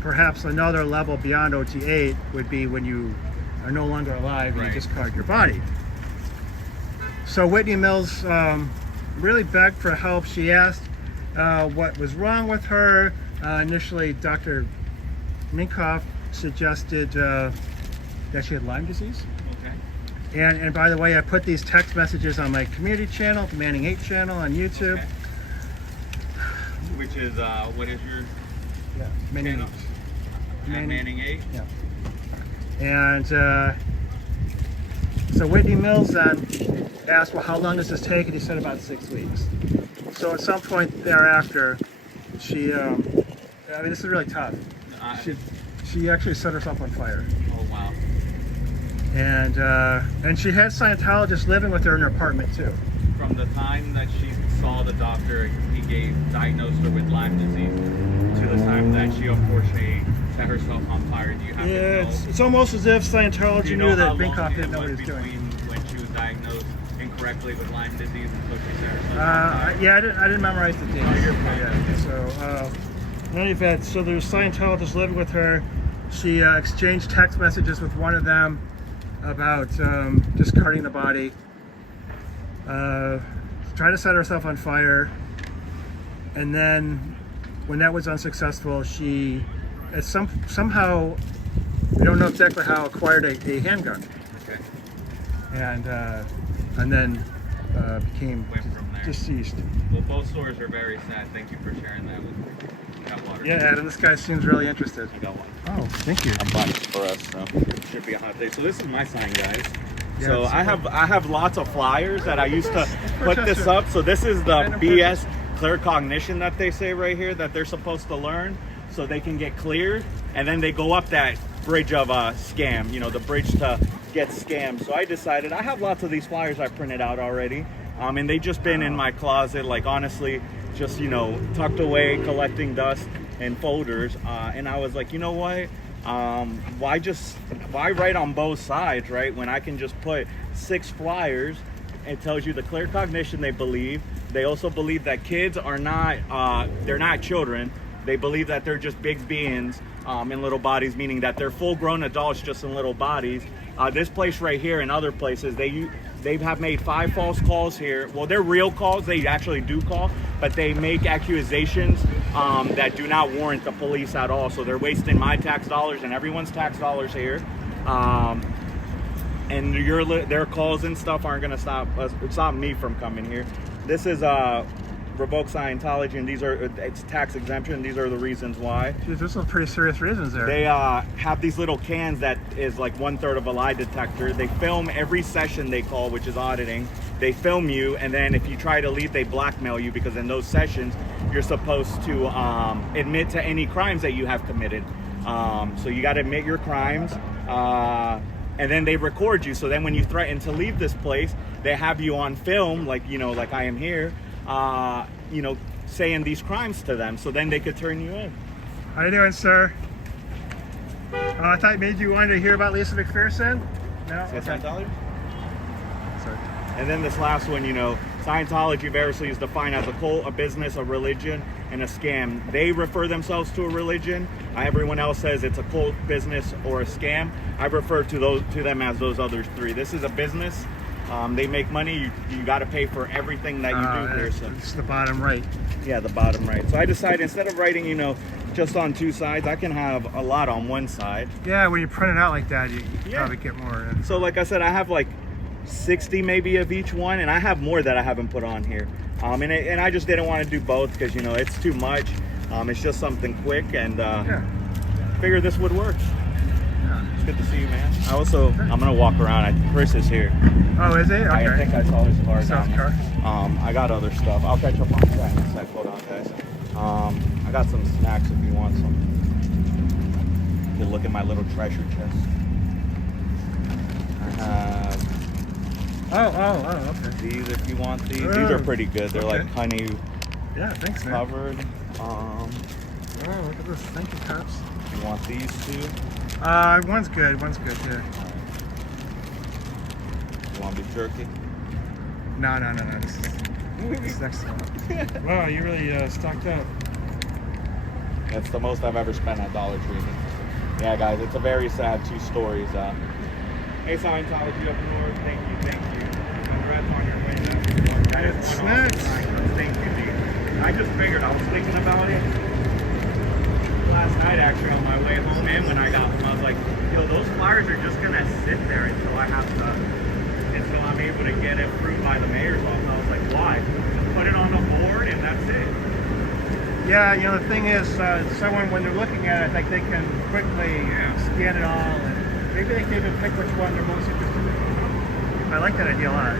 perhaps another level beyond OT8 would be when you are no longer alive and you discard your body. So Whitney Mills really begged for help. She asked what was wrong with her. Initially, Dr. Minkoff suggested that she had Lyme disease. Okay. And by the way, I put these text messages on my community channel, the Manning 8 channel on YouTube. Okay. Which is what is your Yeah, Manning channel? 8. Manning 8. Yeah. And so Whitney Mills then asked, well, how long does this take? And he said about 6 weeks. So at some point thereafter, she, I mean, this is really tough. She actually set herself on fire. Oh wow. And she had Scientologists living with her in her apartment too. From the time that she saw the doctor, he diagnosed her with Lyme disease, to the time that she unfortunately set herself on fire. Do you have to know? It's almost as if Do Scientology you knew know that how long Minkoff didn't it know what was he was doing. between when she was diagnosed incorrectly with Lyme disease until she set herself on fire? Yeah, I didn't memorize the dates. Oh, you're fine. Yeah, so, in any event, so there's Scientologists living with her. She exchanged text messages with one of them about discarding the body. Tried to set herself on fire, and then when that was unsuccessful, she somehow, we don't know exactly how, acquired a handgun, Okay. and then became Went from there. deceased. Well, both stories are very sad. Thank you for sharing that with me. Got water. Yeah, Adam, this guy seems really interested. I got one. Oh, thank you. I'm buying it for us, so it should be a hot day. So this is my sign, guys. Yeah, So it's I have lots of flyers that I used to put this Professor. up. So this is the Random BS clear cognition that they say right here that they're supposed to learn so they can get cleared, and then they go up that bridge of scam, you know, the bridge to get scammed. So I decided I have lots of these flyers I printed out already, and they just been in my closet, like honestly, just, you know, tucked away, collecting dust. in folders, and I was like, you know what? Why write on both sides, right? When I can just put 6 flyers. It tells you the clear cognition they believe. They also believe that kids are not, they're not children. They believe that they're just big beings in little bodies, meaning that they're full-grown adults just in little bodies. This place right here and other places, they have made 5 false calls here. Well, they're real calls. They actually do call, but they make accusations that do not warrant the police at all. So they're wasting my tax dollars and everyone's tax dollars here. And their calls and stuff aren't going to stop me from coming here. This is revoke Scientology, and it's tax exemption. These are the reasons why. Jeez, there's some pretty serious reasons there. They have these little cans that is like 1/3 of a lie detector. They film every session they call, which is auditing. They film you, and then if you try to leave, they blackmail you, because in those sessions you're supposed to admit to any crimes that you have committed. So you got to admit your crimes. And then they record you. So then when you threaten to leave this place, they have you on film, like, you know, like I am here, you know, saying these crimes to them. So then they could turn you in. How you doing, sir? I thought maybe you wanted to hear about Lisa McPherson. No? Is that $10? Sorry. And then this last one, you know, Scientology variously is defined as a cult, a business, a religion, and a scam. They refer themselves to a religion. Everyone else says it's a cult, business, or a scam. I refer to them as those other 3. This is a business. They make money. You got to pay for everything that you do here. So it's the bottom right. Yeah, the bottom right. So I decided, instead of writing, you know, just on 2 sides, I can have a lot on one side. Yeah, when you print it out like that, you probably get more. So like I said, I have like 60 maybe of each one, and I have more that I haven't put on here. And I just didn't want to do both because, you know, it's too much. It's just something quick, and figured this would work. Yeah. It's good to see you, man. I'm gonna walk around. Chris is here. Oh, is he? Okay. I think I saw his car. Saw his car. I got other stuff. I'll catch up on that in a sec. Hold on, guys. I got some snacks if you want some. You can look at my little treasure chest. I have okay. these if you want these. These are pretty good. They're like honey thanks, man. covered. Oh, look at this. Thank you, Cops. You want these too? One's good. Yeah. You want beef jerky? No. This next one. Wow, you really stocked up. That's the most I've ever spent at Dollar Tree. Yeah, guys, it's a very sad 2 stories. Hey, Scientology up north, thank you. Congrats on your win. Snacks. Thank you, dude. I just figured, I was thinking about it last night, actually, on my way home in when I got home. I was like, yo, those flyers are just gonna sit there until I'm able to get it approved by the mayor's office. I was like, why? Just put it on the board and that's it. Yeah, you know, the thing is, someone, when they're looking at it, like they can quickly scan it all, and maybe they can even pick which one they're most interested in. I like that idea a lot.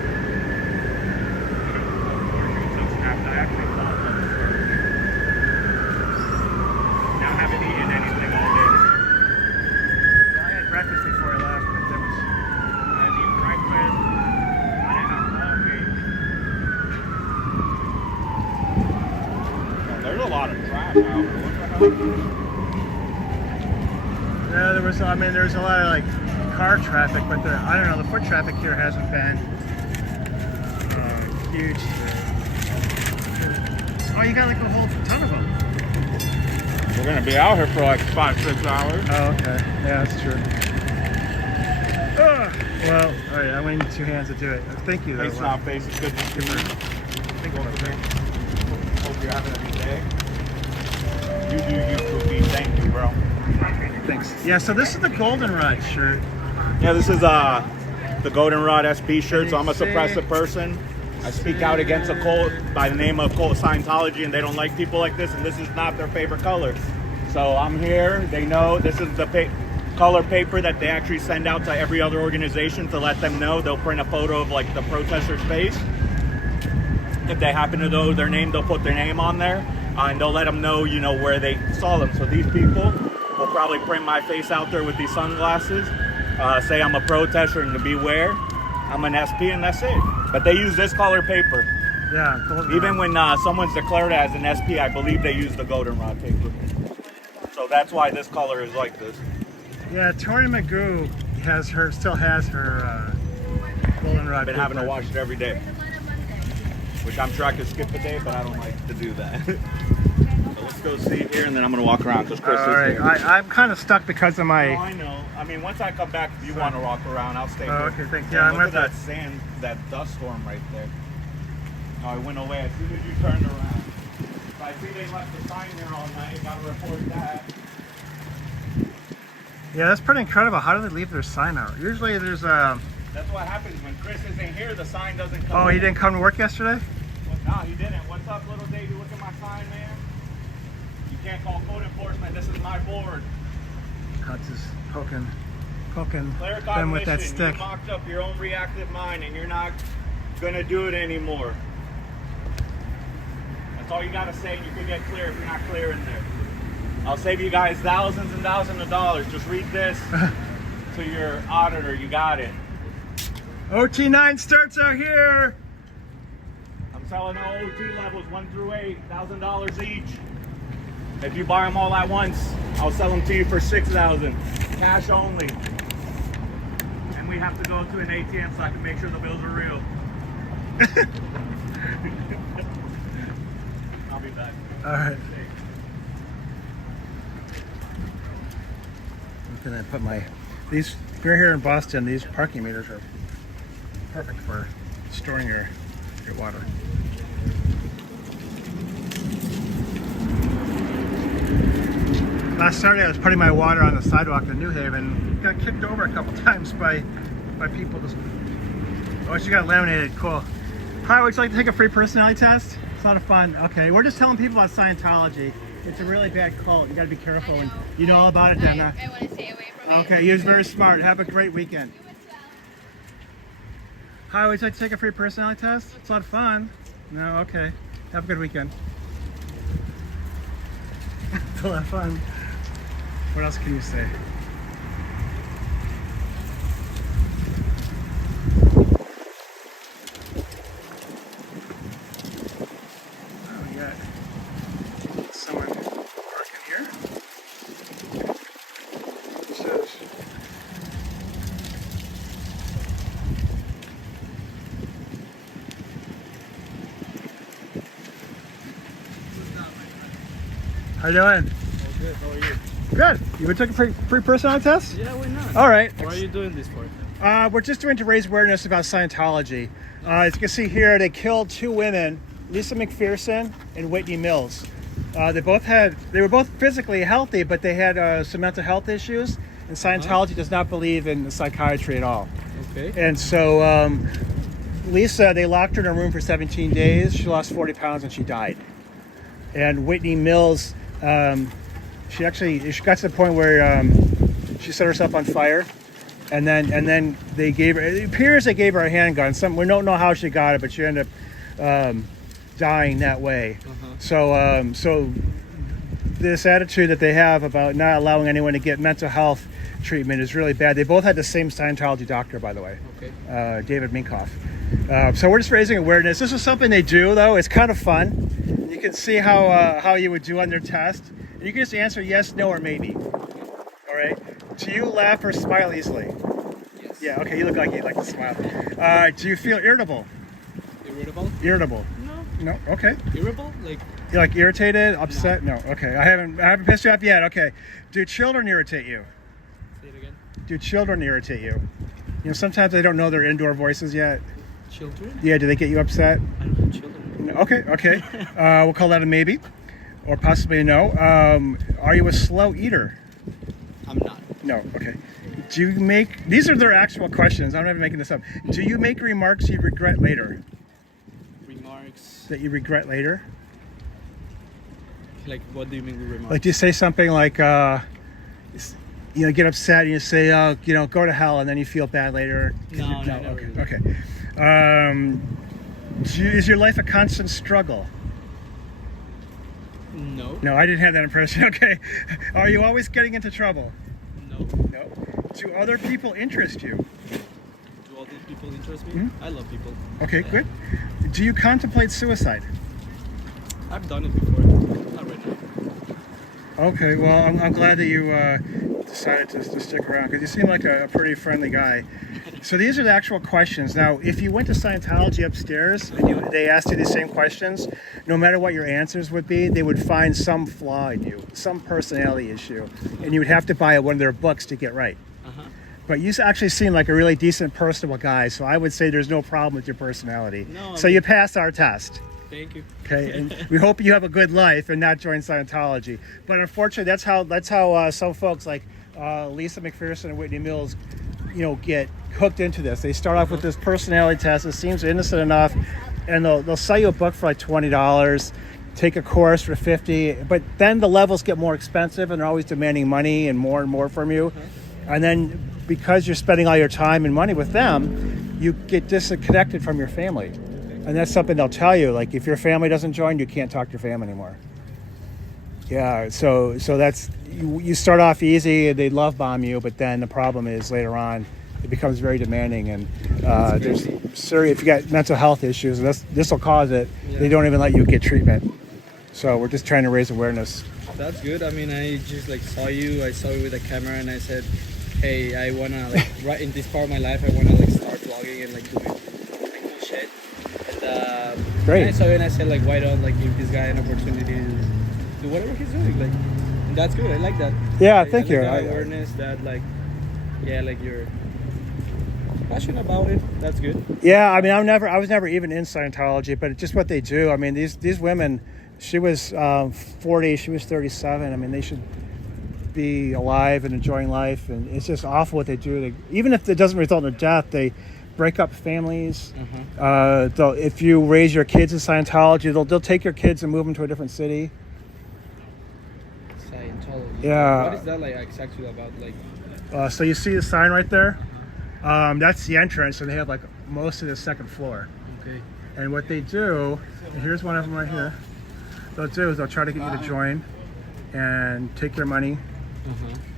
I actually thought that now I haven't eaten anything all day. Yeah, I had breakfast before I left, but there was... I had eaten breakfast. I didn't have coffee. Yeah, there's a lot of trash out there. What the hell? Yeah, there's a lot of like car traffic, but I don't know, the foot traffic here hasn't been huge. Oh, you got like a whole ton of them. We're gonna be out here for like 5-6 hours. Oh, okay. Yeah, that's true. Well, all right, I'm going to need 2 hands to do it. Thank you, though. Hey, Snot Face, it's good to see you. Thank you. Hope you're having a good day. You do you, Cookie. Thank you, bro. Thanks. Yeah, so this is the Goldenrod shirt. Yeah, this is the Goldenrod SP shirt. So I'm a suppressive person. I speak out against a cult by the name of cult Scientology, and they don't like people like this, and this is not their favorite color. So I'm here. They know this is the color paper that they actually send out to every other organization to let them know. They'll print a photo of like the protester's face. If they happen to know their name, they'll put their name on there, and they'll let them know, you know, where they saw them. So these people will probably print my face out there with these sunglasses, say I'm a protester and to beware. I'm an SP, and that's it. But they use this color paper. Yeah. Even when someone's declared as an SP, I believe they use the Goldenrod paper. that's why this color is like this. Yeah, Tori Magoo still has her goldenrod. I've been having to wash it every day, which I'm sure I could skip a day, but I don't like to do that. So let's go see here, and then I'm gonna walk around because Chris is here. I'm kind of stuck because of my. No, I know. I mean, once I come back, if you want to walk around, I'll stay here. Okay, thank you. Yeah, Look at that sand, that dust storm right there. Oh, it went away as soon as you turned around. So I see they left the sign there all night. Gotta report that. Yeah, that's pretty incredible. How do they leave their sign out? Usually there's a. That's what happens when Chris isn't here. The sign doesn't come. Oh, he didn't come to work yesterday? Well, no, he didn't. What's up, little Davey? Look at my sign, man. You can't call code enforcement. This is my board. Cuts is poking Clear them with that cognition. stick. You mocked up your own reactive mind, and you're not gonna do it anymore. That's all you gotta say, and you can get clear if you're not clear in there. I'll save you guys thousands and thousands of dollars. Just read this to your auditor. You got it. OT9 starts out here. I'm selling all OT levels 1 through 8, $1,000 each. If you buy them all at once, I'll sell them to you for $6,000, cash only. And we have to go to an ATM so I can make sure the bills are real. I'll be back. All right. I'm gonna put these. We're here in Boston. These parking meters are perfect for storing your water. Last Saturday, I was putting my water on the sidewalk in New Haven. Got kicked over a couple times by people. Oh, she got laminated. Cool. Hi, would you like to take a free personality test? It's a lot of fun. Okay, we're just telling people about Scientology. It's a really bad cult. You got to be careful, and you know all about it, then. I want to stay away from it. Okay, you're very smart. Have a great weekend. Hi, would you like to take a free personality test? It's a lot of fun. No, okay. Have a good weekend. It's a lot of fun. What else can you say? Oh, we got someone working here. It says, how you doing? Good, how are you? Good. You would take a free personality test? Yeah, why not? All right. What are you doing this for? We're just doing to raise awareness about Scientology. As you can see here, they killed 2 women, Lisa McPherson and Whitney Mills. They were both physically healthy, but they had some mental health issues, and Scientology does not believe in psychiatry at all. Okay. And so Lisa, they locked her in a room for 17 days. She lost 40 pounds and she died. And Whitney Mills, she got to the point where she set herself on fire, and then they gave her. It appears they gave her a handgun. We don't know how she got it, but she ended up dying that way. So this attitude that they have about not allowing anyone to get mental health treatment is really bad. They both had the same Scientology doctor, by the way, David Minkoff. So we're just raising awareness. This is something they do, though. It's kind of fun. You can see how you would do on their test. You can just answer yes, no, or maybe. All right. Do you laugh or smile easily? Yes. Yeah. Okay. You look like you like to smile. Do you feel irritable? Irritable? Irritable. No. No. Okay. Irritable? Like, You like irritated, upset? No. Okay. I haven't pissed you off yet. Okay. Do children irritate you? say it again. Do children irritate you? You know, sometimes they don't know their indoor voices yet. Children? Yeah. Do they get you upset? I don't have children. No. Okay. We'll call that a maybe, or possibly a no. Are you a slow eater? I'm not. No. Okay. Do you make? These are their actual questions. I'm not even making this up. Do you make remarks you regret later? Remarks? That you regret later? Like, what do you mean with remarks? Like, do you say something like, get upset and you say, go to hell, and then you feel bad later? No, never Okay. really. Okay. Is your life a constant struggle? No. No, I didn't have that impression. Okay. Are you always getting into trouble? No. No. Do other people interest you? Do all these people interest me? Mm-hmm. I love people. Okay, Yeah. good. Do you contemplate suicide? I've done it before. Not right now. Okay, well, I'm glad that you decided to stick around because you seem like a pretty friendly guy. So these are the actual questions. Now, if you went to Scientology upstairs and they asked you the same questions, no matter what your answers would be, they would find some flaw in you, some personality issue, and you would have to buy one of their books to get right. But you actually seem like a really decent, personable guy, so I would say there's no problem with your personality. No, so you passed our test. Thank you. Okay, and we hope you have a good life and not join Scientology. But unfortunately, that's how some folks like Lisa McPherson and Whitney Mills, get hooked into this. They start off with this personality test. It seems innocent enough, and they'll sell you a book for like $20, take a course for $50. But then the levels get more expensive, and they're always demanding money and more from you. And then because you're spending all your time and money with them, you get disconnected from your family. And that's something they'll tell you. Like, if your family doesn't join, you can't talk to your family anymore. Yeah, so that's, you start off easy and they love bomb you, but then the problem is later on, it becomes very demanding. And there's serious, if you got mental health issues, this will cause it. Yeah. They don't even let you get treatment. So we're just trying to raise awareness. That's good. I mean, I just saw you with a camera, and I said, hey, I wanna right in this part of my life, I wanna start vlogging and doing cool shit. And great. I saw you and I said why don't give this guy an opportunity to do whatever he's doing. And that's good. I like that. Yeah, thank you. That awareness that you're passionate about it. That's good. Yeah, I mean, I was never even in Scientology, but it's just what they do. I mean, these women. She was 40. She was 37. I mean, they should be alive and enjoying life, and it's just awful what they do. Even if it doesn't result in a death, they break up families. If you raise your kids in Scientology, they'll take your kids and move them to a different city. Scientology. Yeah. What is that exactly about? So you see the sign right there? That's the entrance, and they have most of the second floor. Okay. And what they do, and here's one of them right here. They'll do is they'll try to get you to join and take your money,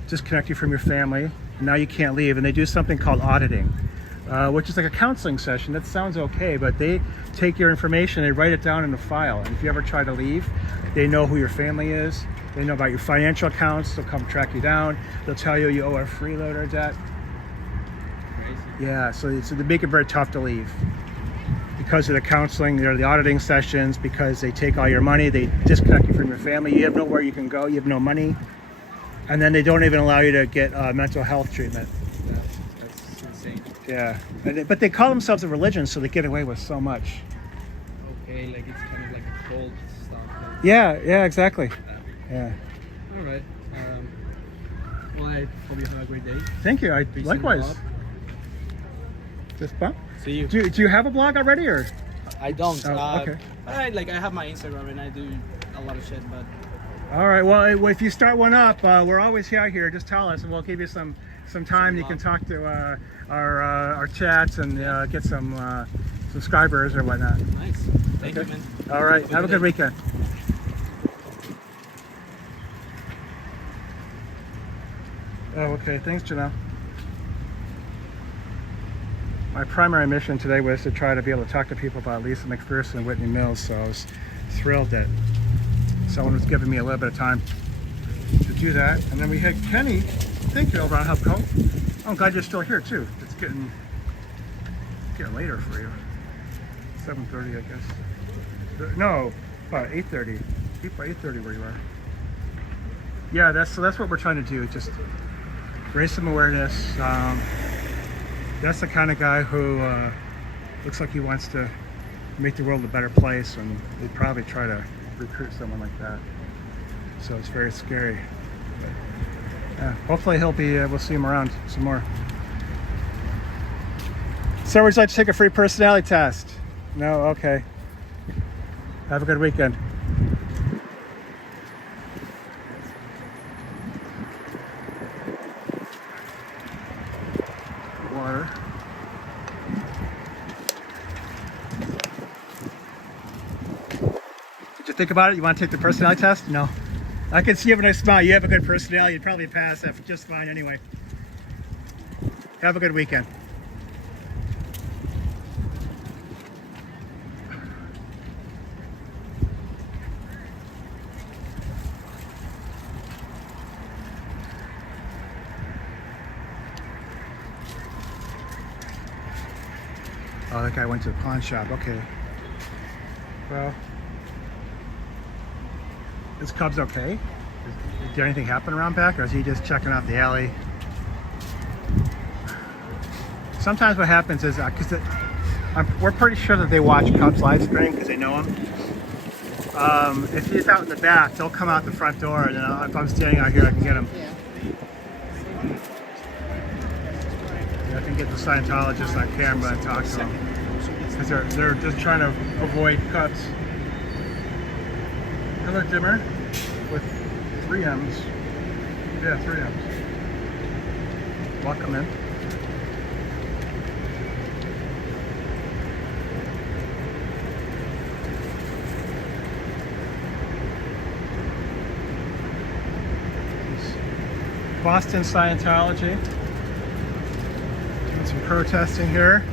disconnect you from your family, and now you can't leave. And they do something called auditing, which is like a counseling session. That sounds okay, but they take your information, they write it down in a file. And if you ever try to leave, they know who your family is, they know about your financial accounts, they'll come track you down, they'll tell you owe a freeloader debt. Crazy. Yeah, so they make it very tough to leave. Because of the counseling, the auditing sessions, because they take all your money, they disconnect you from your family, you have nowhere you can go, you have no money, and then they don't even allow you to get mental health treatment. That's insane. Yeah, but they call themselves a religion, so they get away with so much. Okay, it's kind of a cult stuff. Yeah, exactly. Yeah. All right. Well, I hope you have a great day. Thank you. Peace Likewise. Fist bump. See you. Do you have a blog already, or? I don't. Oh, okay. I have my Instagram and I do a lot of shit, but. All right. Well, if you start one up, we're always out here. Just tell us, and we'll give you some time. You can talk to our chats and get some subscribers or whatnot. Nice. Thank you, man. All right. Have a good weekend. Oh, okay. Thanks, Janelle. My primary mission today was to try to be able to talk to people about Lisa McPherson and Whitney Mills, so I was thrilled that someone was giving me a little bit of time to do that. And then we had Kenny, thank you, over on HubCo. I'm glad you're still here too. It's getting later for you. 7:30, I guess. No, about 8:30. About 8:30 where you are. Yeah, that's what we're trying to do. Just raise some awareness. That's the kind of guy who looks like he wants to make the world a better place, and they'd probably try to recruit someone like that. So it's very scary. But, yeah, hopefully we'll see him around some more. So would you like to take a free personality test? No? Okay. Have a good weekend. Water. Did you think about it? You want to take the personality test? No. I can see you have a nice smile. You have a good personality. You'd probably pass that just fine anyway. Have a good weekend. Oh, that guy went to the pawn shop. Okay. Well, is Cubs okay? Did anything happen around back, or is he just checking out the alley? Sometimes what happens is, because we're pretty sure that they watch Cubs live stream because they know him. If he's out in the back, they'll come out the front door, and if I'm standing out here, I can get him. I can get the Scientologist on camera and talk to him. Because they're just trying to avoid Cubs. Hello, dimmer. With 3 M's. Yeah, 3 M's. Welcome in. Boston Scientology. Doing some protesting here.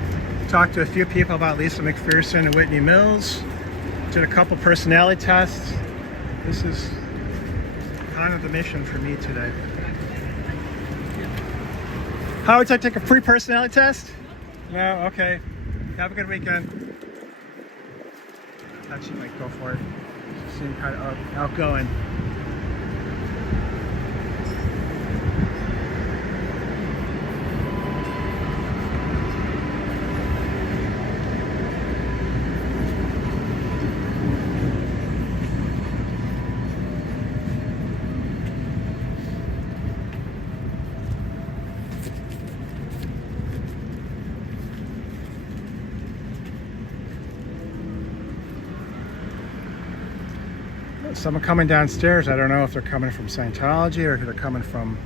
Talked to a few people about Lisa McPherson and Whitney Mills. Did a couple personality tests. This is kind of the mission for me today. How would you like to take a free personality test? No? Okay. Have a good weekend. I thought she might go for it. She seemed kind of outgoing. Someone coming downstairs. I don't know if they're coming from Scientology or if they're coming from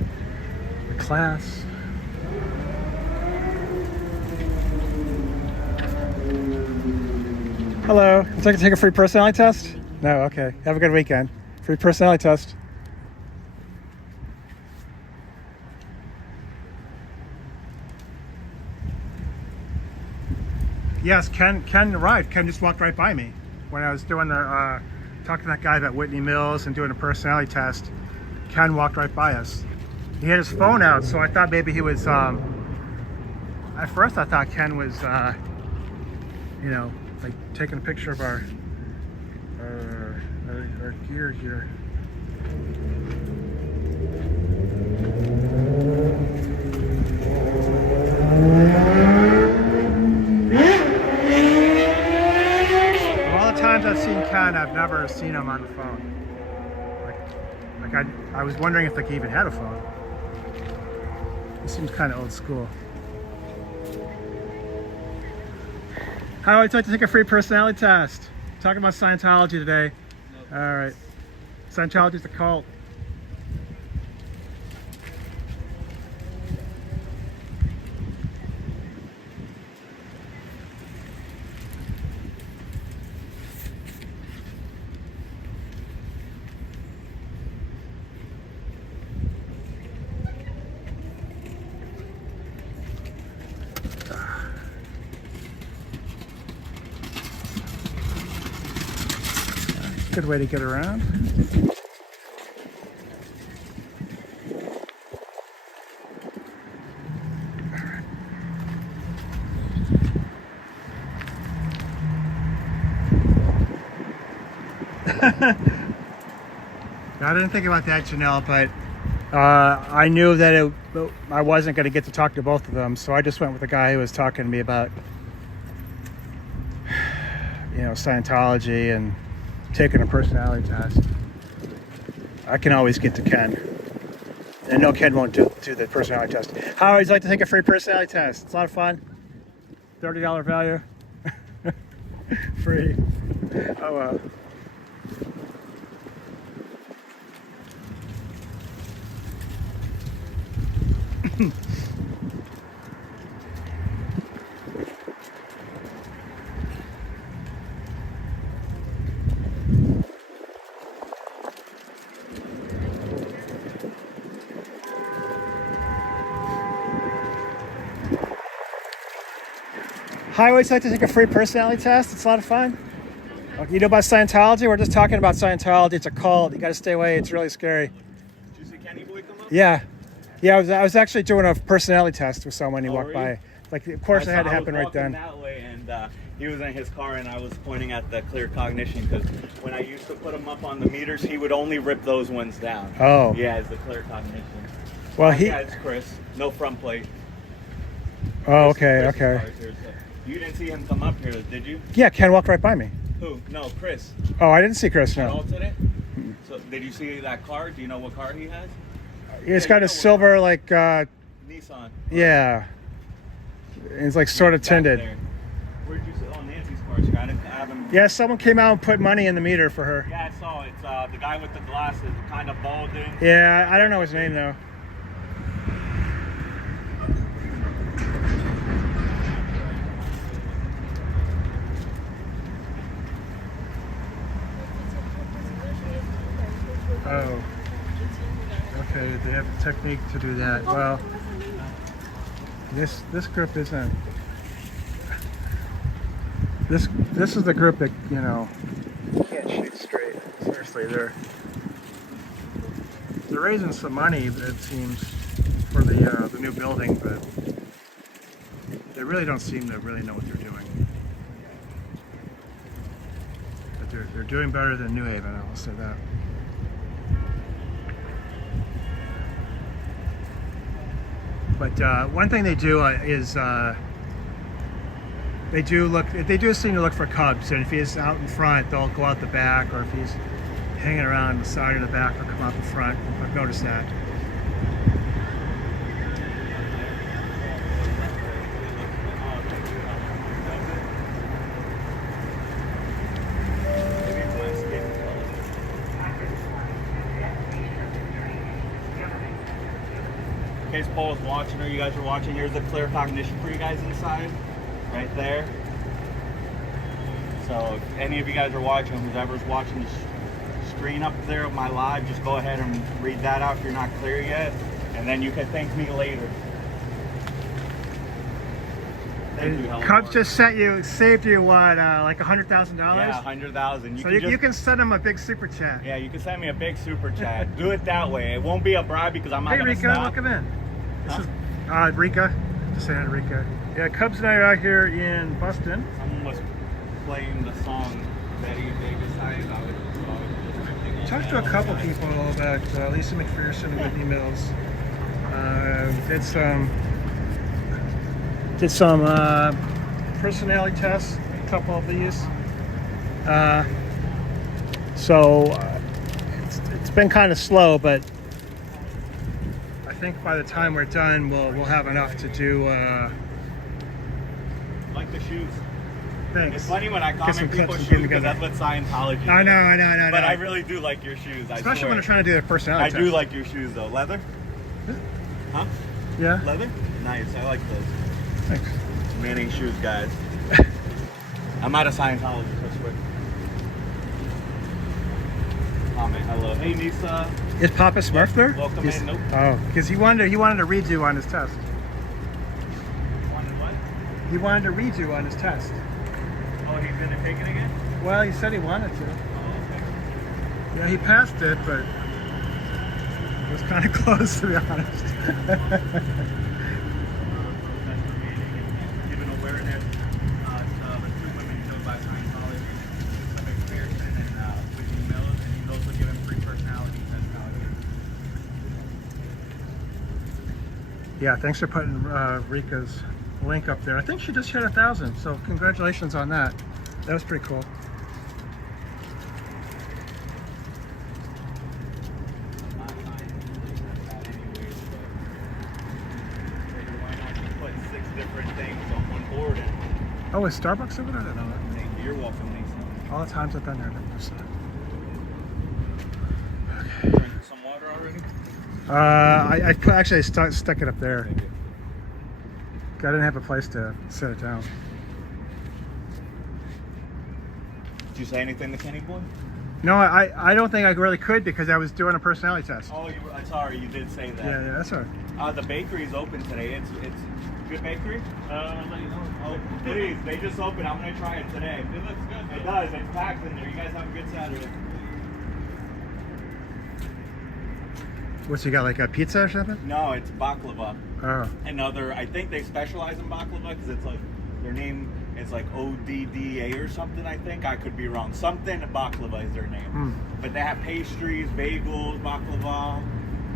the class. Hello. Would you like to take a free personality test? No? Okay. Have a good weekend. Free personality test. Yes, Ken arrived. Ken just walked right by me when I was doing the talking to that guy about Whitney Mills and doing a personality test. Ken walked right by us. He had his phone out, so I thought maybe he was. At first, I thought Ken was, like taking a picture of our gear here. Times I've seen Ken, I've never seen him on the phone. Like I was wondering if he even had a phone. He seems kind of old school. How would you like to take a free personality test? Talking about Scientology today. No. All right. Scientology's a cult. Good way to get around. I didn't think about that, Janelle, but I knew that I wasn't going to get to talk to both of them, so I just went with the guy who was talking to me about, Scientology and taking a personality test. I can always get to Ken. And no, Ken won't do the personality test. How would you like to take a free personality test? It's a lot of fun. $30 value. Free. Oh well. Hi, would you like to take a free personality test? It's a lot of fun. You know about Scientology? We're just talking about Scientology. It's a cult. You got to stay away. It's really scary. Did you see Kenny Boy come up? Yeah. I was actually doing a personality test with someone. He walked by. Like, of course, it had to happen I was right then. walking that way, and he was in his car, and I was pointing at the clear cognition because when I used to put him up on the meters, he would only rip those ones down. Oh. Yeah, it's the clear cognition. Well, Yeah, it's Chris. No front plate. Oh, Chris okay. car is here, so. You didn't see him come up here, did you? Yeah, Ken walked right by me. Who? No, Chris. Oh, I didn't see Chris, At no. all today? So, did you see that car? Do you know what car he has? It's Yeah, got you know a what silver, like, Nissan. yeah. It's like sort of Back tinted. there. Where'd you see? Oh, Nancy's car. So I haven't. Yeah, someone came out and put money in the meter for her. Yeah, I saw it. It's the guy with the glasses, kind of balding. Yeah, I don't know his name though. Oh. Okay, they have a technique to do that. Well, this group isn't. This is the group that, you know, can't shoot straight. Seriously, they're raising some money, it seems, for the new building, but they really don't seem to really know what they're doing. But they're doing better than New Haven, I will say that. But one thing they do is they do seem to look for cubs, and if he's out in front, they'll go out the back, or if he's hanging around the side or the back, they'll come out the front. I've noticed that. In case Paul was watching or you guys were watching, here's the clear cognition for you guys inside, right there. So if any of you guys are watching, whoever's watching the screen up there of my live, just go ahead and read that out if you're not clear yet, and then you can thank me later. Thank you, Helen. Cubs just saved you what, like $100,000? Yeah, 100,000. So you can send them a big super chat. Yeah, you can send me a big super chat. Do it that way. It won't be a bribe because I'm not Hey gonna Rika, stop. welcome in. This Huh? is Rika. Just saying hi to Rika. Yeah, Cubs and I are out here in Boston. Someone was playing the song that they decided I would. Talked to a couple people about Lisa McPherson and Whitney Mills. Did some personality tests, a couple of these. It's been kind of slow, but I think by the time we're done, we'll have enough to do. Like the shoes. Thanks. It's funny when I Get some comment clips people's and put them shoes because together. that's what Scientology is. I know. But I really do like your shoes. Especially I when they're trying to do a personality I test. do like your shoes though. Leather? Huh? Yeah. Leather? Nice. I like those. Thanks. Manning shoes, guys. I'm out of Scientology. That's quick. Comment. Hello. Hey, Nisa. Is Papa Smurf there? Welcome in. Nope. Oh, because he wanted a redo on his test. Wanted what? He wanted a redo on his test. Oh, he's gonna take it again? Well, he said he wanted to. Oh, okay. Yeah, he passed it, but it was kind of close, to be honest. Given awareness of the two women killed by Scientology, McPherson and Whitney Mills, and he's also given free personality tests nowadays. Yeah, thanks for putting Rika's link up there. I think she just hit 1,000, so congratulations on that. That was pretty cool. Oh, is Starbucks over there? I don't know. You're welcome, Lisa. All the times I've been there, I've never noticed that. Drink some water already? I stuck it up there. I didn't have a place to set it down. Did you say anything to Kenny Boy? No, I don't think I really could because I was doing a personality test. Oh, sorry, you did say that. Yeah, that's all right. The bakery is open today. It's good bakery. I'll let you know. Oh, please, they just opened. I'm gonna try it today. It looks good. It does. It's packed in there. You guys have a good Saturday. What's he got, like a pizza or something? No, it's baklava. Oh. Another, I think they specialize in baklava because it's like, their name is like ODDA or something, I think. I could be wrong. Something baklava is their name. But they have pastries, bagels, baklava,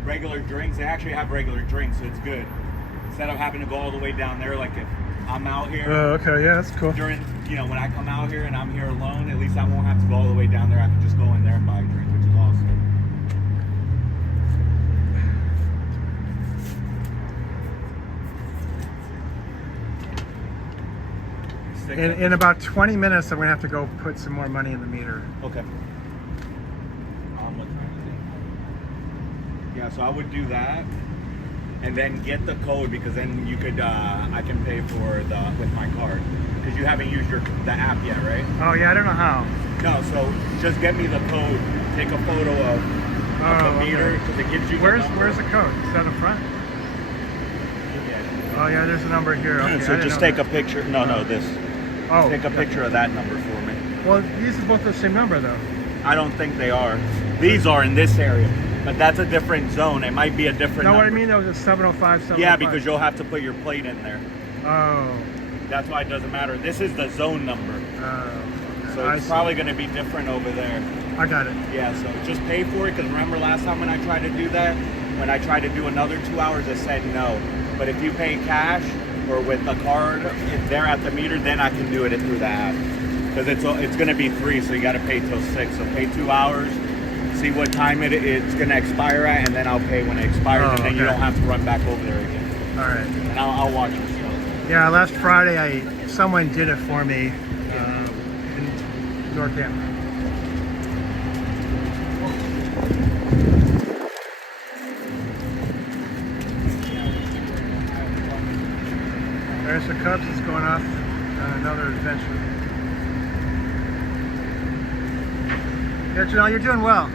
regular drinks. They actually have regular drinks, so it's good. Instead of having to go all the way down there, like if I'm out here. Oh, okay, yeah, that's cool. During, you know, when I come out here and I'm here alone, at least I won't have to go all the way down there. I can just go in there and buy a drink, which is awesome. In about 20 minutes, I'm gonna have to go put some more money in the meter. Okay. Yeah, so I would do that, and then get the code because then you could I can pay for with my card because you haven't used the app yet, right? Oh yeah, I don't know how. No, so just get me the code. Take a photo of the meter because it gives you. Where's the code? Is that in front? Yeah. Oh yeah, there's a number here. Okay, So just take a picture. No, this. Oh, take a picture of that number for me. Well, these are both the same number though. I don't think they are. These are in this area, but that's a different zone. It might be a different. No, number. what I mean though is 705, 705. Yeah, because you'll have to put your plate in there. Oh. That's why it doesn't matter. This is the zone number. Okay. So it's probably going to be different over there. I got it. Yeah, so just pay for it because remember last time when I tried to do that, when I tried to do another 2 hours, it said no. But if you pay cash or with a card, if they're at the meter, then I can do it through the app. Because it's going to be free, so you got to pay till 6. So pay 2 hours, see what time it's going to expire at, and then I'll pay when it expires, and then you don't have to run back over there again. All right. And I'll watch your show. Yeah, last Friday someone did it for me in Northampton. There's the Cubs that's going off on another adventure. Yeah, Janelle, you're doing well.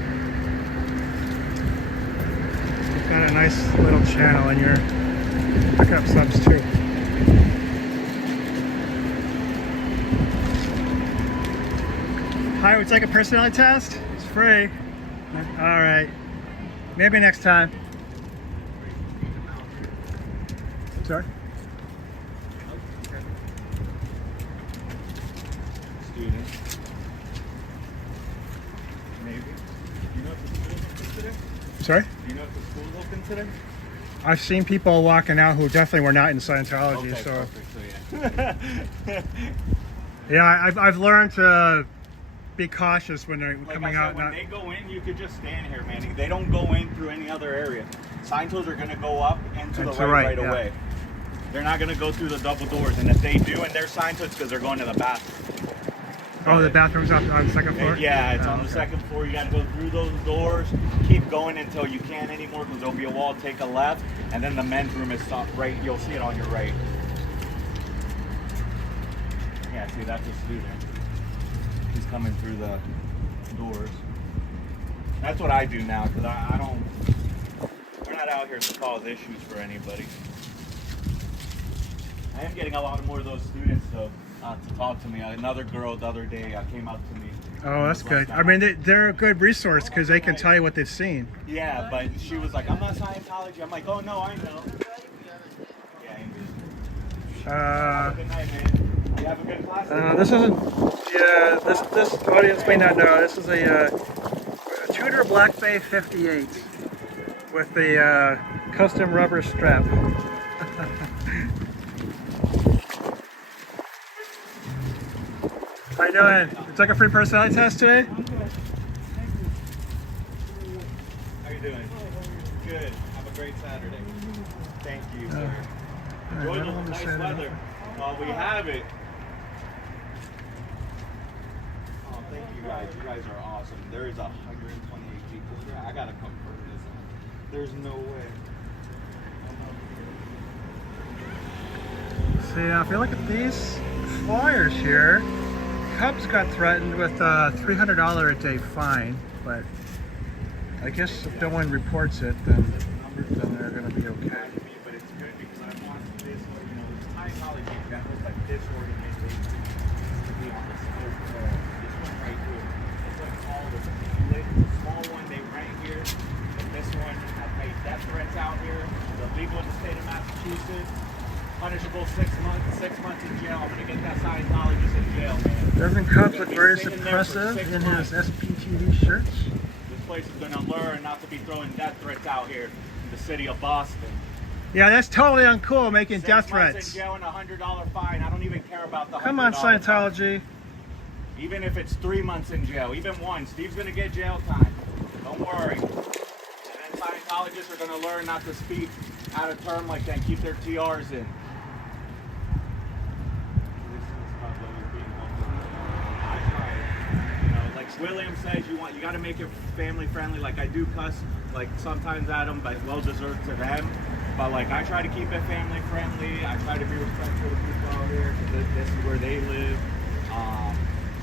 You've got a nice little channel and you're picking up subs too. Hi, would you like a personality test? It's free. All right. Maybe next time. Sorry? Student. Maybe. Do you know if the school's open today? Sorry? Do you know if the school's open today? I've seen people walking out who definitely were not in Scientology. Okay, so perfect. So yeah, I've learned to be cautious when they're like coming I out. said, when they go in, you could just stand here, man. They don't go in through any other area. Scientologists are going to go up and to the right away. They're not going to go through the double doors. And if they do, and they're Scientologists because they're going to the bathroom. Oh, the bathroom's up on the second floor? Yeah, it's on the second floor. You got to go through those doors. Keep going until you can't anymore because there'll be a wall. Take a left, and then the men's room is right. You'll see it on your right. Yeah, see, that's a student. He's coming through the doors. That's what I do now because I don't. We're not out here to cause issues for anybody. I am getting a lot more of those students though. To talk to me. Another girl the other day came up to me. Oh, that's good. I mean, they're a good resource because they can tell you what they've seen. Yeah, but she was like, I'm not Scientology. I'm like, oh no, I know. Yeah, good night, man. You have a good class? This isn't, yeah, this audience may not know, this is a Tudor Black Bay 58 with the custom rubber strap. How you doing? You took a free personality test today? I'm good. Thank you. How you doing? Good. Have a great Saturday. Thank you, sir. Enjoy the nice weather while we have it. Oh, thank you guys. You guys are awesome. There is 128 people here. I gotta confirm this. There's no way. See, now if you look at these flyers here, Cubs got threatened with a $300 a day fine, but I guess if no one reports it, then they're going to be okay. But it's good because I want this, Scientology examples like this organization to be on the scope of this one right here. It's like all the small one they ran here, and this one I paid I'm gonna get that Scientologist in jail, man. Doesn't Cup look He's very sitting there for suppressive 6 in months. his SPTV shirts? This place is gonna learn not to be throwing death threats out here in the city of Boston. Yeah, that's totally uncool, making 6 death months threats. in jail and a $100 fine. I don't even care about the $100 Come on, fine. Scientology. Even if it's 3 months in jail, even 1, Steve's gonna get jail time. Don't worry. And then Scientologists are gonna learn not to speak out of term like that and keep their TRs in. Like William says, you got to make it family friendly. Like I do cuss, like sometimes at them, but well deserved to them. But like I try to keep it family friendly. I try to be respectful of people out here because this is where they live.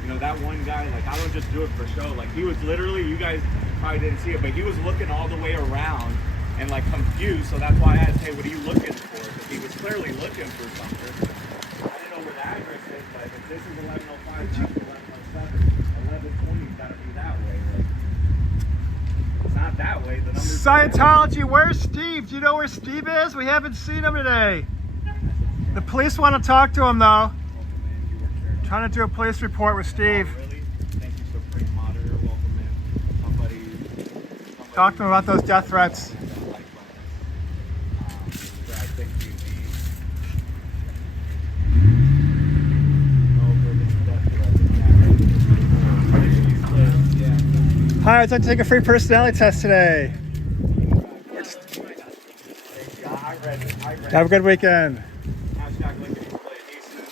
You know, that one guy, like I don't just do it for show. Like he was literally, you guys probably didn't see it, but he was looking all the way around and like confused. So that's why I asked, hey, what are you looking for? Because he was clearly looking for something. I didn't know where the address is, but if this is 1105, that's 1107. 1120's got to be that way. Like, it's not that way. The number's Scientology, where's Steve? Do you know where Steve is? We haven't seen him today. The police want to talk to him though. Trying to do a police report with Steve. Really? Thank you, Supreme Monitor. Welcome in. Somebody Talk to him about those death threats. Hi, I'd like to take a free personality test today. Have a good weekend. Hashtag lickety split. Hey, Susie.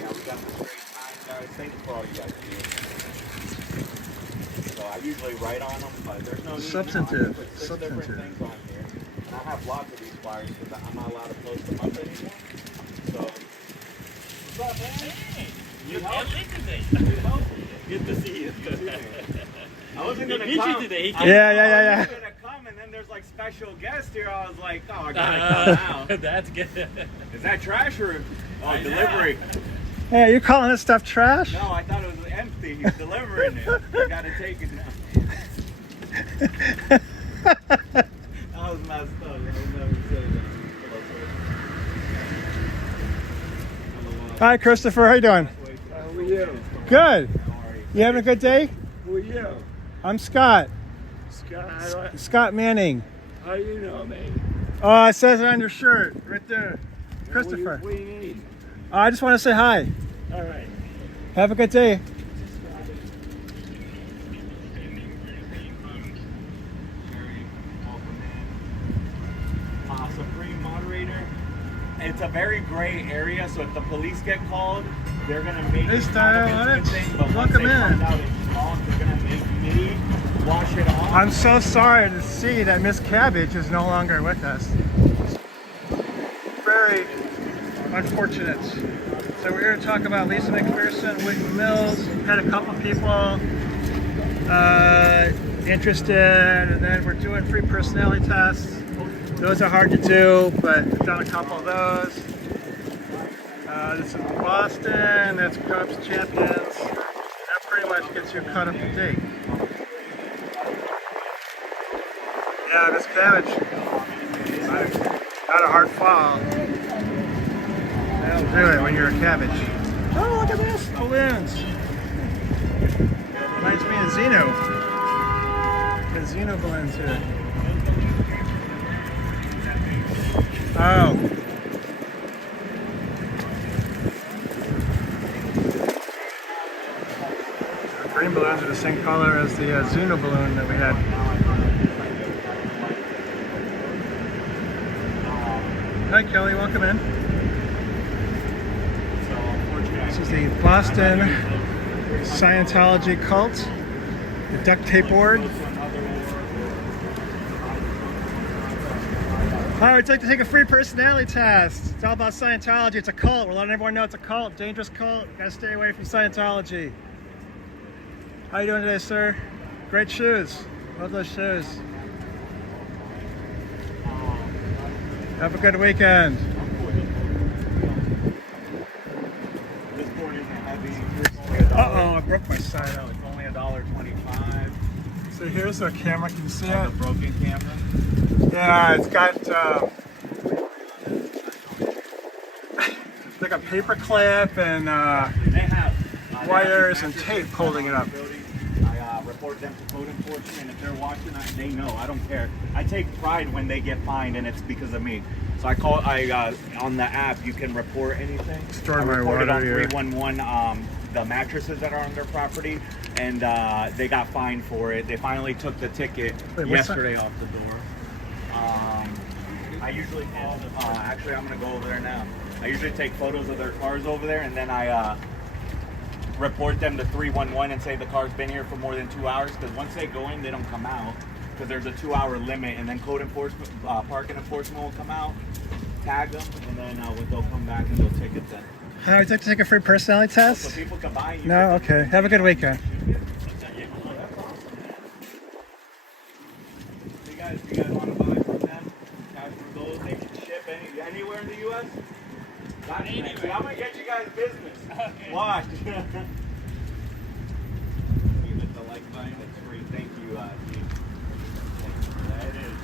Yeah, we got the straight time, guys. Thank you for all you guys do. So I usually write on them, but there's no need. Substantive. I put 6 Substantive. different things on here. And I have lots of these flyers because I'm not allowed to post them up anymore. So, what's up, man? Hey, You you help? can't leave today. You help? Good to see you. I wasn't He gonna beat you come. today. He I came. Yeah. was gonna come, and then there's like special guests here. I was like, oh, I gotta come now. That's good. Is that trash or delivery? Hey, are you calling this stuff trash? No, I thought it was empty. He's delivering it. You gotta take it now. That was messed up. I would never say that. Hi, Christopher. How you doing? How are you? Good. You having a good day? Who are you? I'm Scott. Scott, Scott Manning. how you know me? Oh, it says it on your shirt right there. Christopher. What do you need? I just want to say hi. All right. Have a good day. Supreme Moderator. It's a very gray area, so if the police get called, they're gonna make This it time kind on of it. into a thing, but once Welcome they find in. out it's wrong, they're gonna make me wash it off. I'm so sorry to see that Miss Cabbage is no longer with us. Very unfortunate. So we're here to talk about Lisa McPherson, Whitney Mills. Had a couple people interested, and then we're doing free personality tests. Those are hard to do, but we've done a couple of those. This is Boston, that's Cubs champions. That pretty much gets you caught up to date. Yeah, this cabbage, not a hard fall. That'll do it when you're a cabbage. Oh, look at this, balloons. Reminds me of Xeno. The Xeno balloons here. Oh. The green balloons are the same color as the Xeno balloon that we had. Hi Kelly, welcome in. This is the Boston Scientology cult, the duct tape board. Hi, I'd like to take a free personality test. It's all about Scientology. It's a cult. We're letting everyone know it's a cult, dangerous cult. Gotta stay away from Scientology. How you doing today, sir? Great shoes. Love those shoes. Have a good weekend. This board isn't heavy. Uh-oh, I broke my sign. No, it's only $1.25. So here's a camera, can you see On it? the broken camera. Yeah, it's got like a paper clip and They have wires and tape holding it up. I report them to code enforcement, and if they're watching, they know. I don't care. I take pride when they get fined, and it's because of me. So on the app, you can report anything. Storing my reported on water, yeah. 311 the mattresses that are on their property, and they got fined for it. They finally took the ticket Wait, what's yesterday off the door. I usually call. Actually, I'm gonna go over there now. I usually take photos of their cars over there, and then I report them to 311 and say the car's been here for more than 2 hours. Because once they go in, they don't come out because there's a 2-hour limit, and then code enforcement, parking enforcement will come out, tag them, and then they'll come back and they'll ticket them. How would you like to take a free personality So test? people can buy you. No? Okay. Have a good weekend. You guys want to buy from them? Guys, for those, they can ship anywhere in the U.S. Anyway, I'm gonna get you guys business. Okay. Watch. Give it the like button. It's free. Thank you, Steve. That is.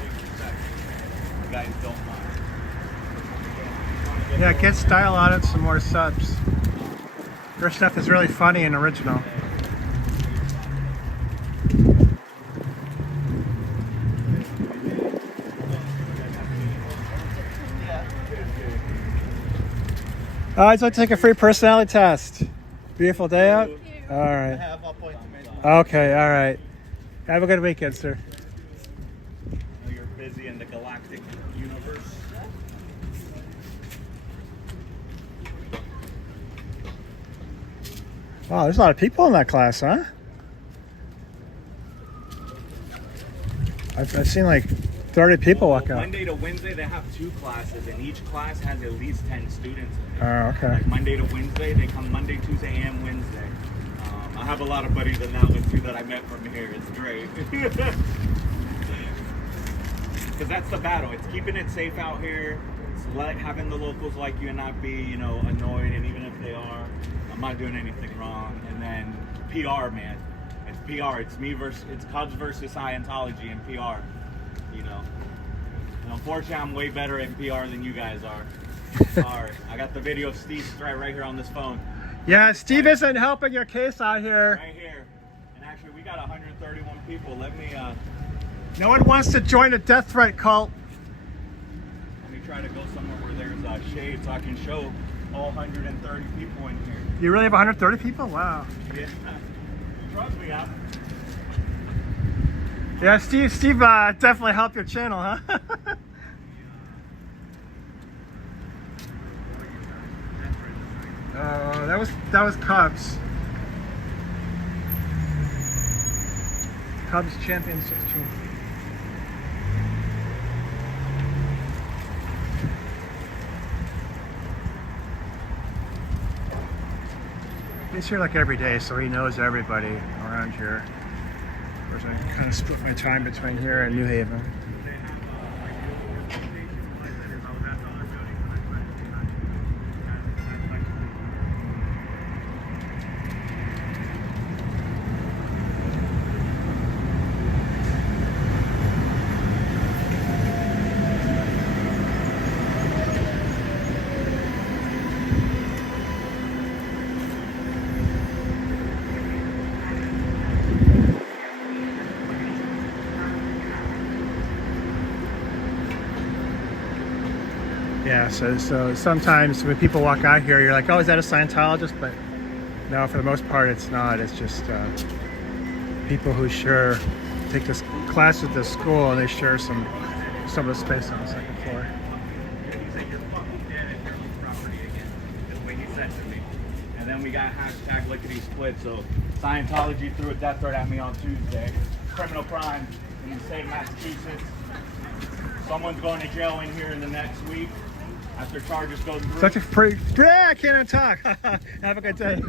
Take a second. You guys don't mind. Yeah, get style on it, some more subs. Your stuff is really funny and original. I'd like to take a free personality test. Beautiful day out? All right. Okay, all right. Have a good weekend, sir. You're busy in the galactic universe. Wow, there's a lot of people in that class, huh? I've seen like 30 people walk out. Monday to Wednesday, they have 2 classes, and each class has at least 10 students in it. Oh, okay. Like Monday to Wednesday, they come Monday, Tuesday, and Wednesday. I have a lot of buddies in that one too that I met from here. It's great. Because that's the battle. It's keeping it safe out here. It's having the locals like you and not be, annoyed. And even if they are, I'm not doing anything wrong. And then PR, man. It's PR. It's Cubs versus Scientology and PR. And unfortunately, I'm way better at PR than you guys are. Sorry. I got the video of Steve right here on this phone. Yeah, Steve isn't helping your case out here. Right here. And actually, we got 131 people. Let me No one wants to join a death threat cult. try to go somewhere where there's shade so I can show all 130 people in here. You really have 130 people? Wow. Yeah. Trust me, I'm. Yeah, Steve definitely helped your channel, huh? Oh, that was Cubs. Cubs champion 16. He's here like every day, so he knows everybody around here. Of course, I kind of split my time between here and New Haven. Yeah, so sometimes when people walk out here, you're like, oh, is that a Scientologist? But no, for the most part, it's not. It's just people who take this class at the school, and they share some of the space on the second floor. He said, you're fucking dead if you're on the property again. That's what he said to me. And then we got hashtag lickety split. So Scientology threw a death threat at me on Tuesday. Criminal crime in the state of Massachusetts. Someone's going to jail in here in the next week after charges go through. Such a freak. Yeah, I can't even talk. Have a good day.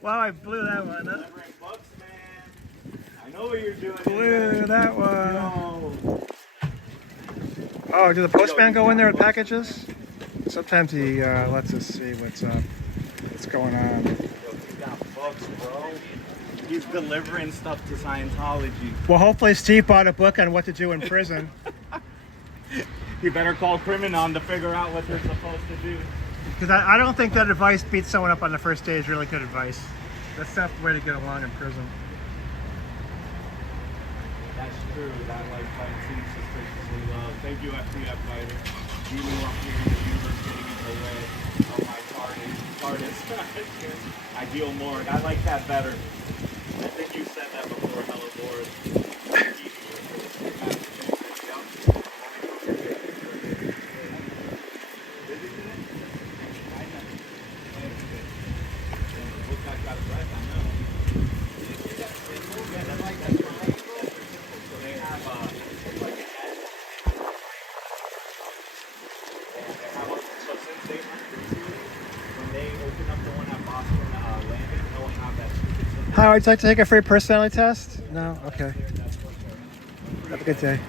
Wow, I blew that one. Huh? Delivering books, man. I know what you're doing. Blew that one. Yo. Oh, did the postman go in there with packages? Sometimes he lets us see what's going on. Yo, he's got books, bro. He's delivering stuff to Scientology. Well, hopefully Steve bought a book on what to do in prison. You better call Crimin on to figure out what they're supposed to do. Because I don't think that advice beats someone up on the first day is really good advice. That's not the way to get along in prison. That's true. That seems suspiciously low. Thank you, FTF fighter. You knew up here in the universe getting in the way of my TARDIS. Ideal morgue. I like that better. I think you said that before, Hello Boris. Hi, would you like to take a free personality test? No? Okay. Have a good day.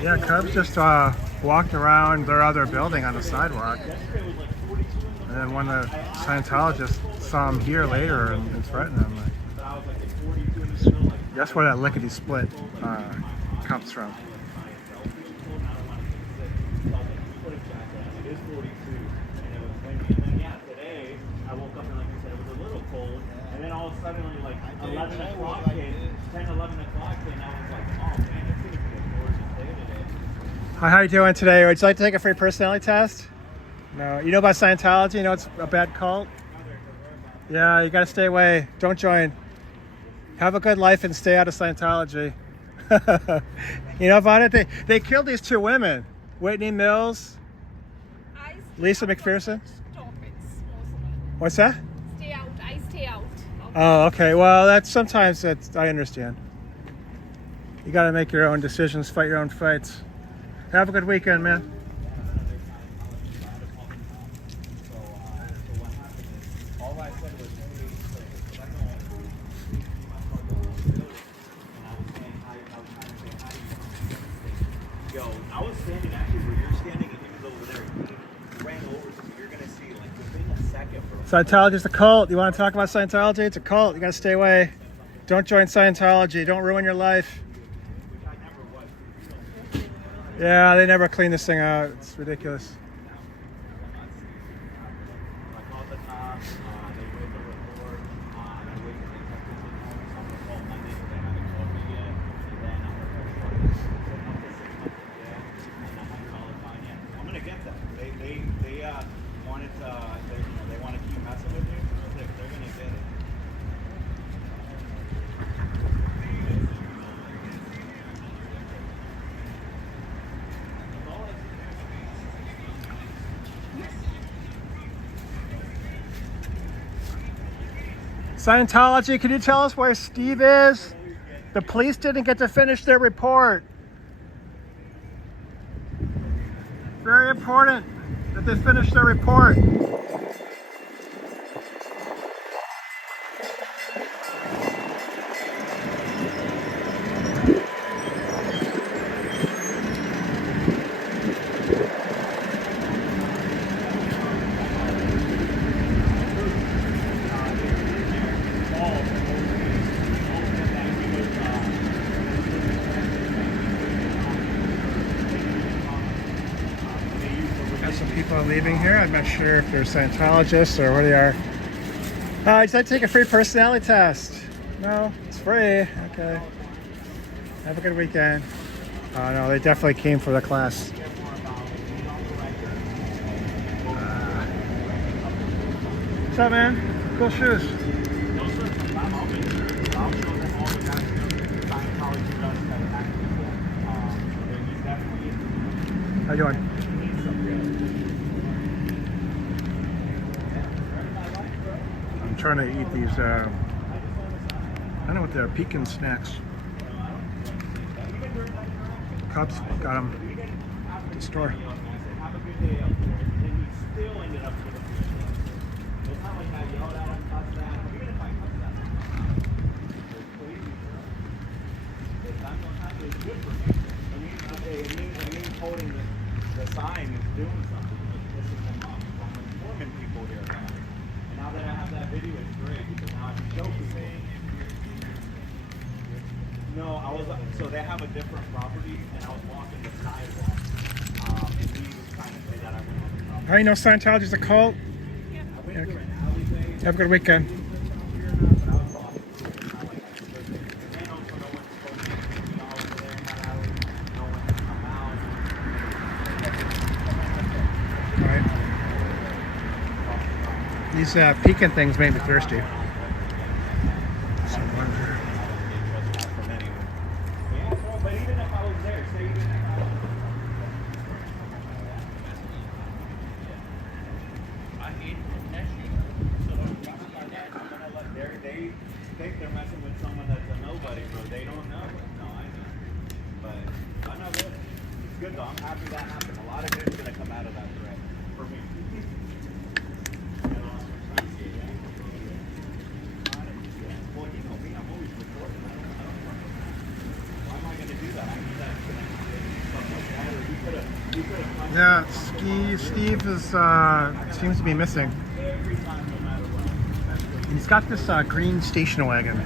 Yeah, Cubs just walked around their other building on the sidewalk. And then one of the Scientologists saw him here later and threatened him. That's where that lickety split comes from. Today I woke up and like you said, it was a little cold, and then all of a sudden like 11 o'clock came, 10, 11 o'clock came, and I was like, oh man, it's gonna be a gorgeous day today. Hi, how you doing today? Would you like to take a free personality test? No. You know about Scientology? You know it's a bad cult? Yeah, you gotta stay away. Don't join. Have a good life and stay out of Scientology. You know about it? They killed these two women. Whitney Mills, Lisa McPherson. Stop it. What's that? Stay out. I stay out. Oh, okay. Well, I understand. You got to make your own decisions, fight your own fights. Have a good weekend, man. Yo, I was standing actually where you're standing, and he was over there. He ran over to me. You're gonna see, like within a second, bro. Scientology's a cult. You want to talk about Scientology? It's a cult. You got to stay away. Don't join Scientology. Don't ruin your life. Yeah, they never clean this thing out. It's ridiculous. I called the cops. They wrote the report. I waited. They kept it in home. So I'm gonna call Monday because they haven't called me yet. And then I'm gonna start up to 6 months in jail and $100 fine. Yeah, I'm gonna get that. They wanted to. They want to keep messing with me. They're gonna get it. Scientology, can you tell us where Steve is? The police didn't get to finish their report. Very important that they finish their report. Got some people leaving here. I'm not sure if they're Scientologists or what they are. I'd like to take a free personality test. No, it's free. Okay. Have a good weekend. Oh no, they definitely came for the class. What's up, man? Cool shoes. How you doing? I'm trying to eat these, I don't know what they're, pecan snacks. Cubs got them at the store. Holding the sign is doing something. Like pissing them off. I'm informing people here about it. And now that I have that video, it's great because now I can show No, I was, so they have a different property, and I was walking the sidewalk, and he was trying to say that I went on the property. How do you know Scientology is a cult? I went through an alleyway, Have a good weekend. but I was walking through it, not like I stood there. And also no one's supposed to be all over there in that alley, no one can come out. Right. These pecan things made me thirsty. But even if I was there, say even if I was I hate protection. So I'm gonna let they think they're messing with someone that's a nobody, bro. They don't know. No, I know. But I know this. It's good though. I'm happy that happened. A lot of good's gonna come out of that threat for me. Well, you know me, I'm always recording. Why am I gonna do that? I need that connection. Yeah, Steve is seems to be missing. He's got this green station wagon,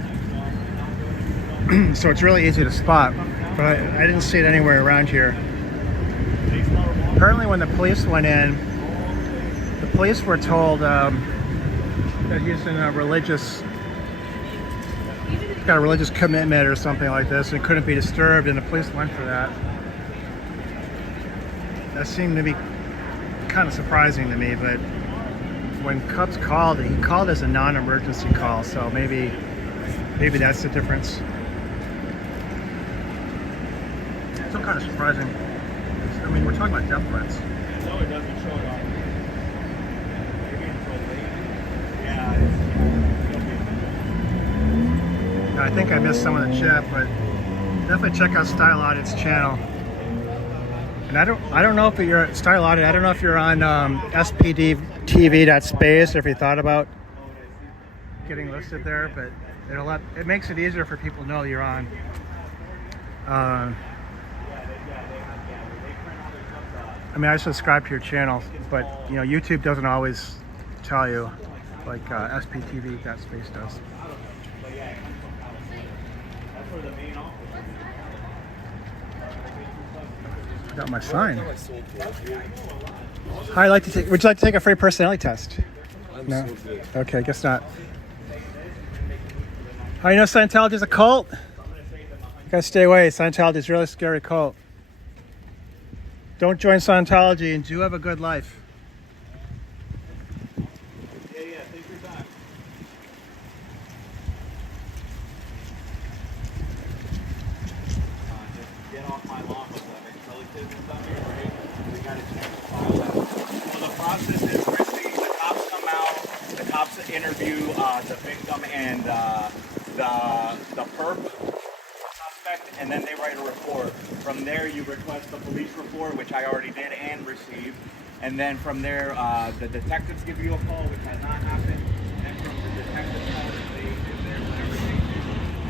so it's really easy to spot. But I didn't see it anywhere around here. Apparently, when the police went in, the police were told that he's in a got a religious commitment or something like this, and couldn't be disturbed, and the police went for that. That seemed to be kind of surprising to me, but when cops called, he called as a non-emergency call, so maybe that's the difference. Still kind of surprising. I mean, we're talking about death threats. No, it doesn't show it on. Maybe it's late. Yeah, I think I missed some of the chat, but definitely check out Style Audit's channel. And I don't know if you're Style Audit. I don't know if you're on spdtv.space or if you thought about getting listed there, but it makes it easier for people to know you're on. I mean, I subscribe to your channel, but you know, YouTube doesn't always tell you, like sptv.space does. Got my sign. Hi, would you like to take a free personality test? No? Okay, guess not. How you know Scientology is a cult? You guys stay away. Scientology is a really scary cult. Don't join Scientology and do have a good life. take your time. Just get off my lawn with them. Relatives and stuff here, right? We got to change the file. So the process is, Christy, the cops come out, the cops interview the victim and the perp suspect, and then they write a report. From there, you request the police report, which I already did and received. And then from there, the detectives give you a call, which has not happened. And from the detectives' call, they did their whatever they do.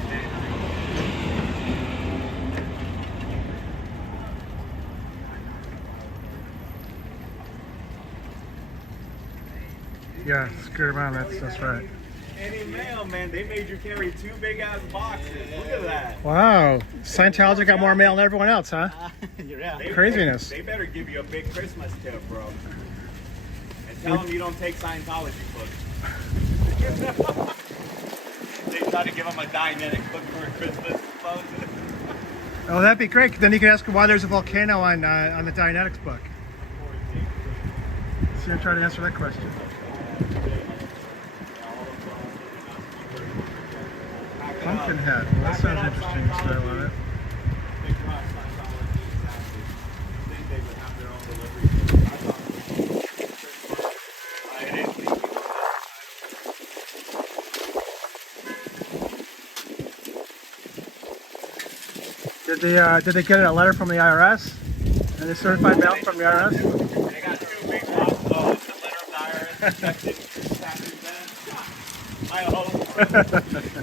And then Yeah, screw around. That's right. any mail, man, they made you carry 2 big ass boxes. Look at that. Wow, Scientology got more mail than everyone else, huh? Yeah. Craziness. They better give you a big Christmas tip, bro. And tell them you don't take Scientology books. They try to give them a Dianetic book for a Christmas phone. Oh, that'd be great. Then you could ask them why there's a volcano on the Dianetics book. See, I'm trying to answer that question. Pumpkinhead. Well, that sounds interesting. Style on it. Did they get a letter from the IRS? And they certified mail from the IRS? They got 2 big boxes. Oh, it's a letter of the IRS. I hope.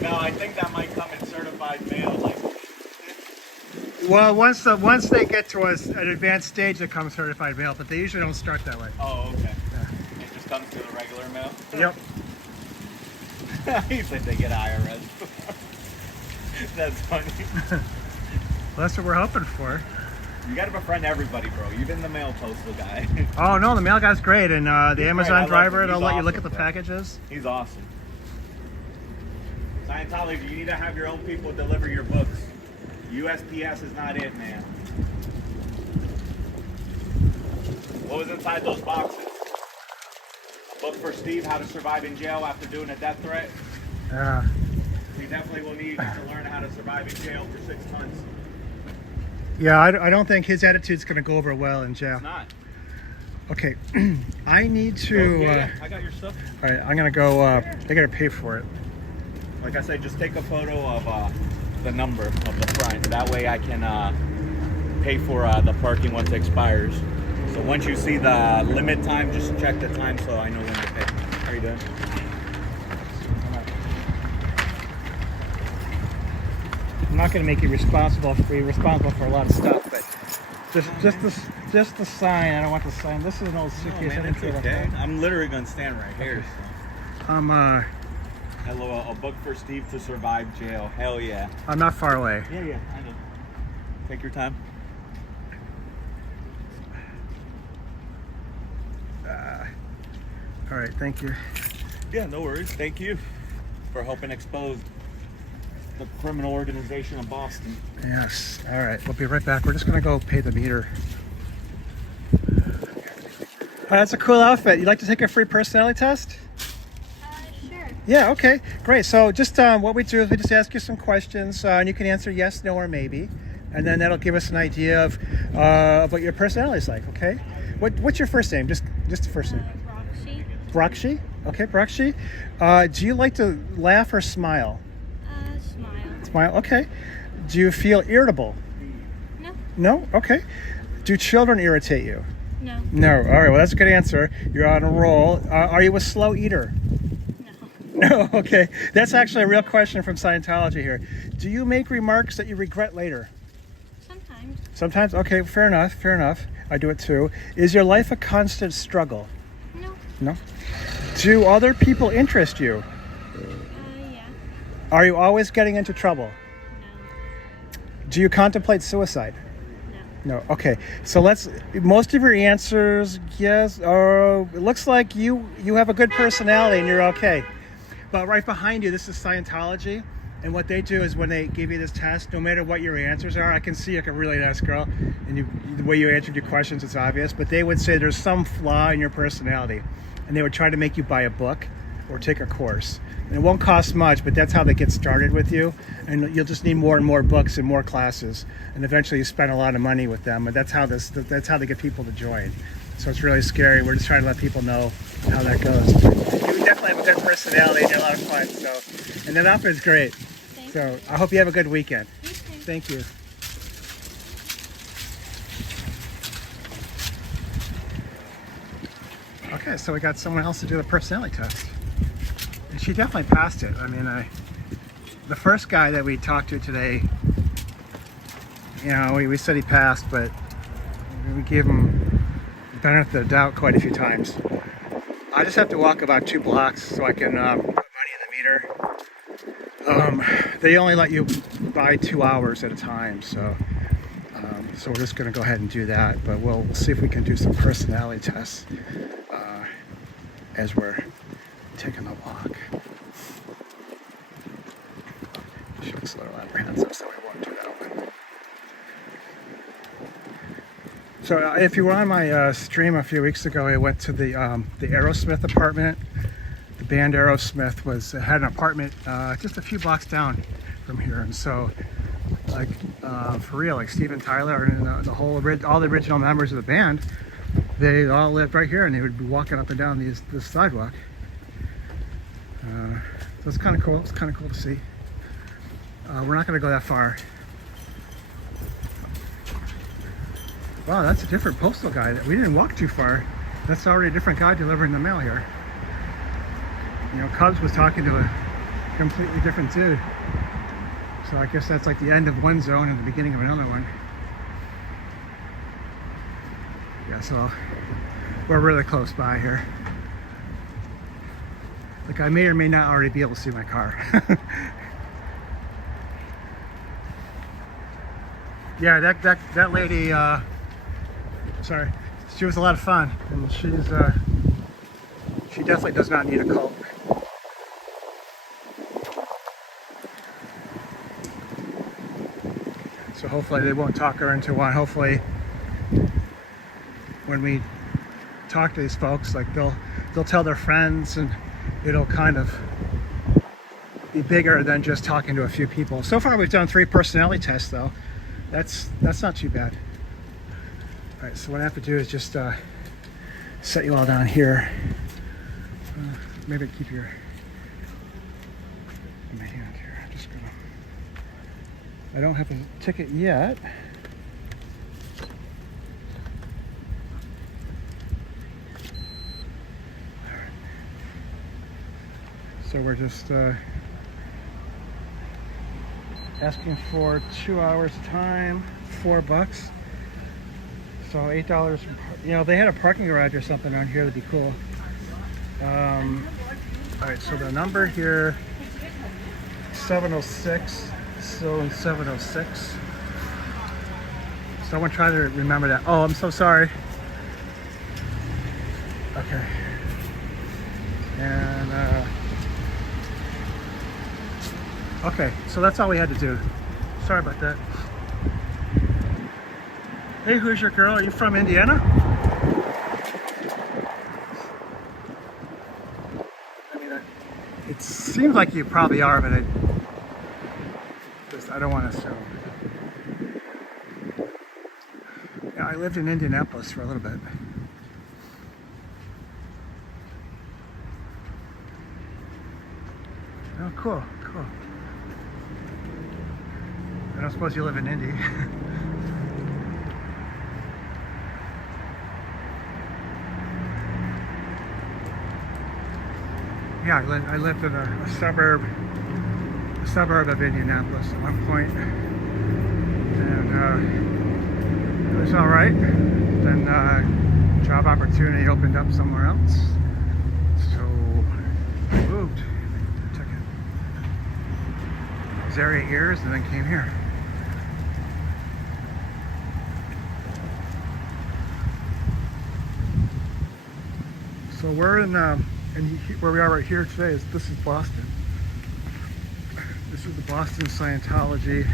No, I think that might come in certified mail. Like, Well, once they get to an advanced stage, it comes certified mail, but they usually don't start that way. oh, okay. It just comes to the regular mail. Yep. He said they get IRS. That's funny. Well, that's what we're hoping for. You gotta befriend everybody, bro. Even the mail postal guy. Oh no, the mail guy's great, and the He's Amazon great. I love driver, him. they'll He's let you look at awesome, the bro. packages. He's awesome. Scientology, you need to have your own people deliver your books. USPS is not it, man. What was inside those boxes? A book for Steve, How to Survive in Jail After Doing a Death Threat. Yeah. We definitely will need to learn how to survive in jail for 6 months. Yeah, I don't think his attitude's going to go over well in jail. It's not. Okay, I need to. Yeah, I got your stuff. All right, I'm gonna go. I gotta pay for it. Like I said, just take a photo of the number of the front. That way I can pay for the parking once it expires. So once you see the limit time, just check the time so I know when to pay. How are you doing? I'm not gonna make you responsible for a lot of stuff, but just the sign. I don't want the sign. This is an old Oh, suitcase. I man, didn't it's feel like okay. that. I'm literally gonna stand right here. So. Hello, a book for Steve to survive jail. Hell yeah. I'm not far away. Yeah, I know. Take your time. All right, thank you. Yeah, no worries. Thank you for helping expose the criminal organization of Boston. Yes. All right, we'll be right back. We're just gonna go pay the meter. That's a cool outfit. You'd like to take a free personality test? Sure. Yeah, okay, great. So just what we do is we just ask you some questions, and you can answer yes, no, or maybe, and then that'll give us an idea of what your personality is like. Okay. What's your first name? Just the first name. Roxy. Brakshi. Okay, Brakshi. Do you like to laugh or smile? Smile. Smile. Okay. Do you feel irritable? No. No. Okay. Do children irritate you? No. No. All right. Well, that's a good answer. You're on a roll. Are you a slow eater? No. No. Okay. That's actually a real question from Scientology here. Do you make remarks that you regret later? Sometimes. Sometimes. Okay. Fair enough. Fair enough. I do it too. Is your life a constant struggle? No. No. Do other people interest you? Yeah. Are you always getting into trouble? No. Do you contemplate suicide? No. No. Okay. So most of your answers, yes. It looks like you have a good personality and you're okay. But right behind you, this is Scientology. And what they do is when they give you this test, no matter what your answers are, I can see you're like a really nice girl. And the way you answered your questions, it's obvious. But they would say there's some flaw in your personality. And they would try to make you buy a book or take a course. And it won't cost much, but that's how they get started with you. And you'll just need more and more books and more classes. And eventually you spend a lot of money with them. And that's how they get people to join. So it's really scary. We're just trying to let people know how that goes. You definitely have a good personality and you're a lot of fun. So, and that outfit is great. So I hope you have a good weekend. Thank you. Okay, so we got someone else to do the personality test. And she definitely passed it. I mean, the first guy that we talked to today, you know, we said he passed, but we gave him the benefit of the doubt quite a few times. I just have to walk about 2 blocks so I can put money in the meter. They only let you buy 2 hours at a time, so we're just going to go ahead and do that. But we'll see if we can do some personality tests as we're taking the walk. She looks a little apprehensive, so we won't do that one. So if you were on my stream a few weeks ago, I went to the Aerosmith apartment. The band Aerosmith had an apartment just a few blocks down from here, and so like for real, like Steven Tyler and all the original members of the band, they all lived right here, and they would be walking up and down this sidewalk. So it's kind of cool. It's kind of cool to see. We're not going to go that far. Wow, that's a different postal guy. We didn't walk too far. That's already a different guy delivering the mail here. You know, Cubs was talking to a completely different dude. So I guess that's like the end of one zone and the beginning of another one. Yeah, so we're really close by here. Like I may or may not already be able to see my car. Yeah, that lady. Sorry, she was a lot of fun, and she definitely does not need a cult. So hopefully they won't talk her into one. Hopefully, when we talk to these folks, like they'll tell their friends, and it'll kind of be bigger than just talking to a few people. So far, we've done 3 personality tests, though. That's not too bad. All right, so what I have to do is just set you all down here. Maybe keep your in my hand here. I'm just gonna. I don't have a ticket yet. So we're just asking for 2 hours time, $4. So $8. You know, if they had a parking garage or something around here, that'd be cool. All right, so the number here, 706. So in 706. Someone try to remember that. Oh, I'm so sorry. Okay. And okay, so that's all we had to do. Sorry about that. Hey, who's your girl? Are you from Indiana? I mean, it seems like you probably are, but I don't want to assume. Yeah, I lived in Indianapolis for a little bit. Oh, cool. I don't suppose you live in Indy. Yeah, I lived in a suburb of Indianapolis at one point, and it was all right. Then job opportunity opened up somewhere else, so I moved. Took it. I was there 8 years, and then came here. So we're in where we are right here today. This is Boston. This is the Boston Scientology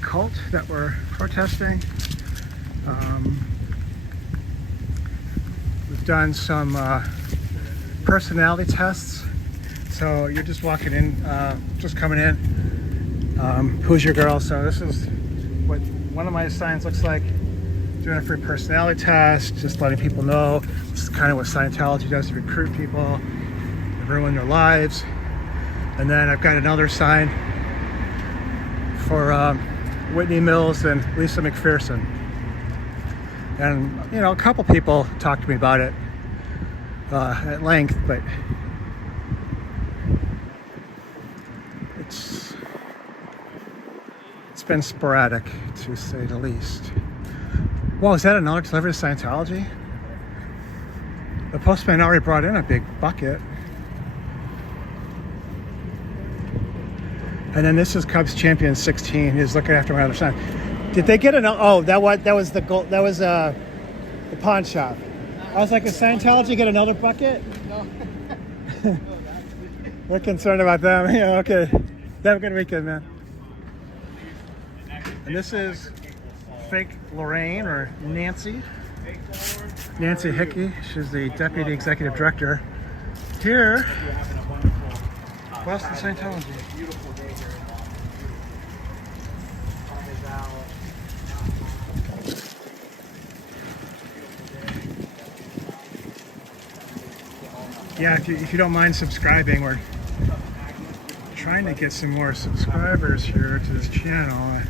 cult that we're protesting. We've done some personality tests. So you're just walking in, just coming in. Who's your girl? So this is what one of my signs looks like. Doing a free personality test, just letting people know. This is kind of what Scientology does to recruit people, ruin their lives. And then I've got another sign for Whitney Mills and Lisa McPherson. And you know, a couple people talked to me about it at length, but it's been sporadic, to say the least. Well, is that another delivery to Scientology? The postman already brought in a big bucket. And then this is Cubs champion 16. He's looking after my other son. Did they get another? Oh, that was the gold. That was the pawn shop. I was like, does Scientology get another bucket? No. We're concerned about them. Yeah, okay. Have a good weekend, man. And this is fake Lorraine, or Nancy Hickey. She's the deputy executive director here, Boston Scientology. Yeah, if you don't mind subscribing, we're trying to get some more subscribers here to this channel.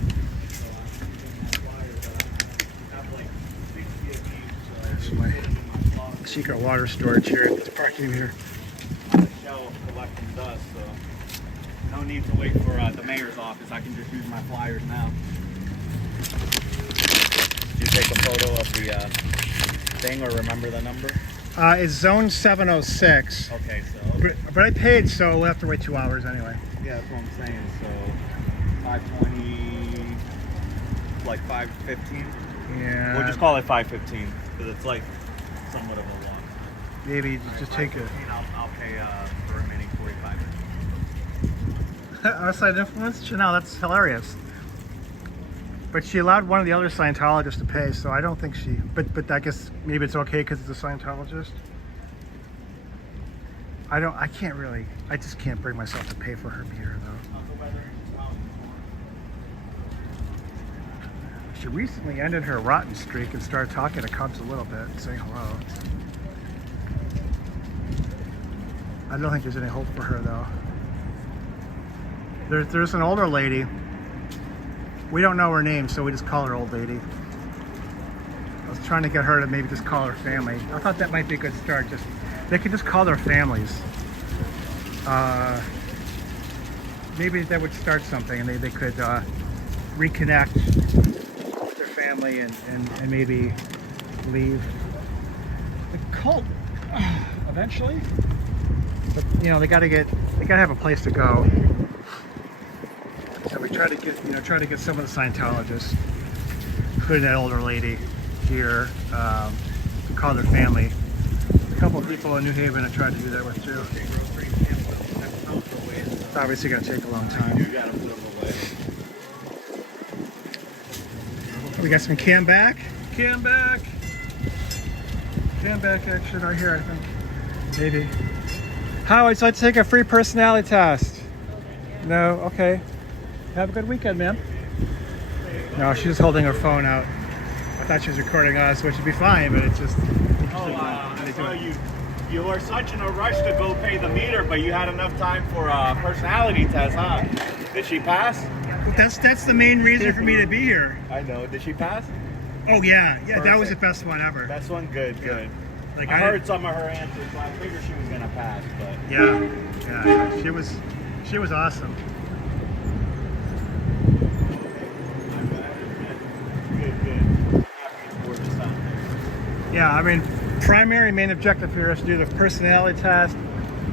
My secret water storage here at this parking meter. Shell collecting dust, so no need to wait for the mayor's office. I can just use my flyers now. Did you take a photo of the thing or remember the number? It's zone 706. Okay, so but I paid, so we'll have to wait 2 hours anyway. yeah, that's what I'm saying. So 5:20, like 5:15. Yeah. We'll just call it 5:15 because it's like somewhat of a walk. Maybe just take it. 5:15, I'll pay the remaining 45 minutes. Outside influence? Chanel, that's hilarious. But she allowed one of the other Scientologists to pay, so I don't think she. But I guess maybe it's okay because it's a Scientologist. I can't really. I just can't bring myself to pay for her meter though. She recently ended her rotten streak and started talking to Cubs a little bit, saying hello. I don't think there's any hope for her though. There's an older lady. We don't know her name, so we just call her old lady. I was trying to get her to maybe just call her family. I thought that might be a good start. They could just call their families. Maybe that would start something, and they could reconnect with their family and maybe leave the cult eventually. But you know, they gotta have a place to go. So we try to get some of the Scientologists, including that older lady here, to call their family. A couple of people in New Haven I tried to do that with too. It's obviously going to take a long time. We got some Camback action right here, I think. Maybe. Howard, so I'd take a free personality test. No, okay. Have a good weekend, man. No, she's holding her phone out. I thought she was recording us, which would be fine, but it's just. I saw you were such in a rush to go pay the meter, but you had enough time for a personality test, huh? Did she pass? That's the main reason for me to be here. I know. Did she pass? Oh yeah, that was the Perfect. best one ever. Best one? Good. Like I heard some of her answers, so I figured she was gonna pass, but Yeah, she was awesome. good. Yeah, I mean, primary main objective here is to do the personality test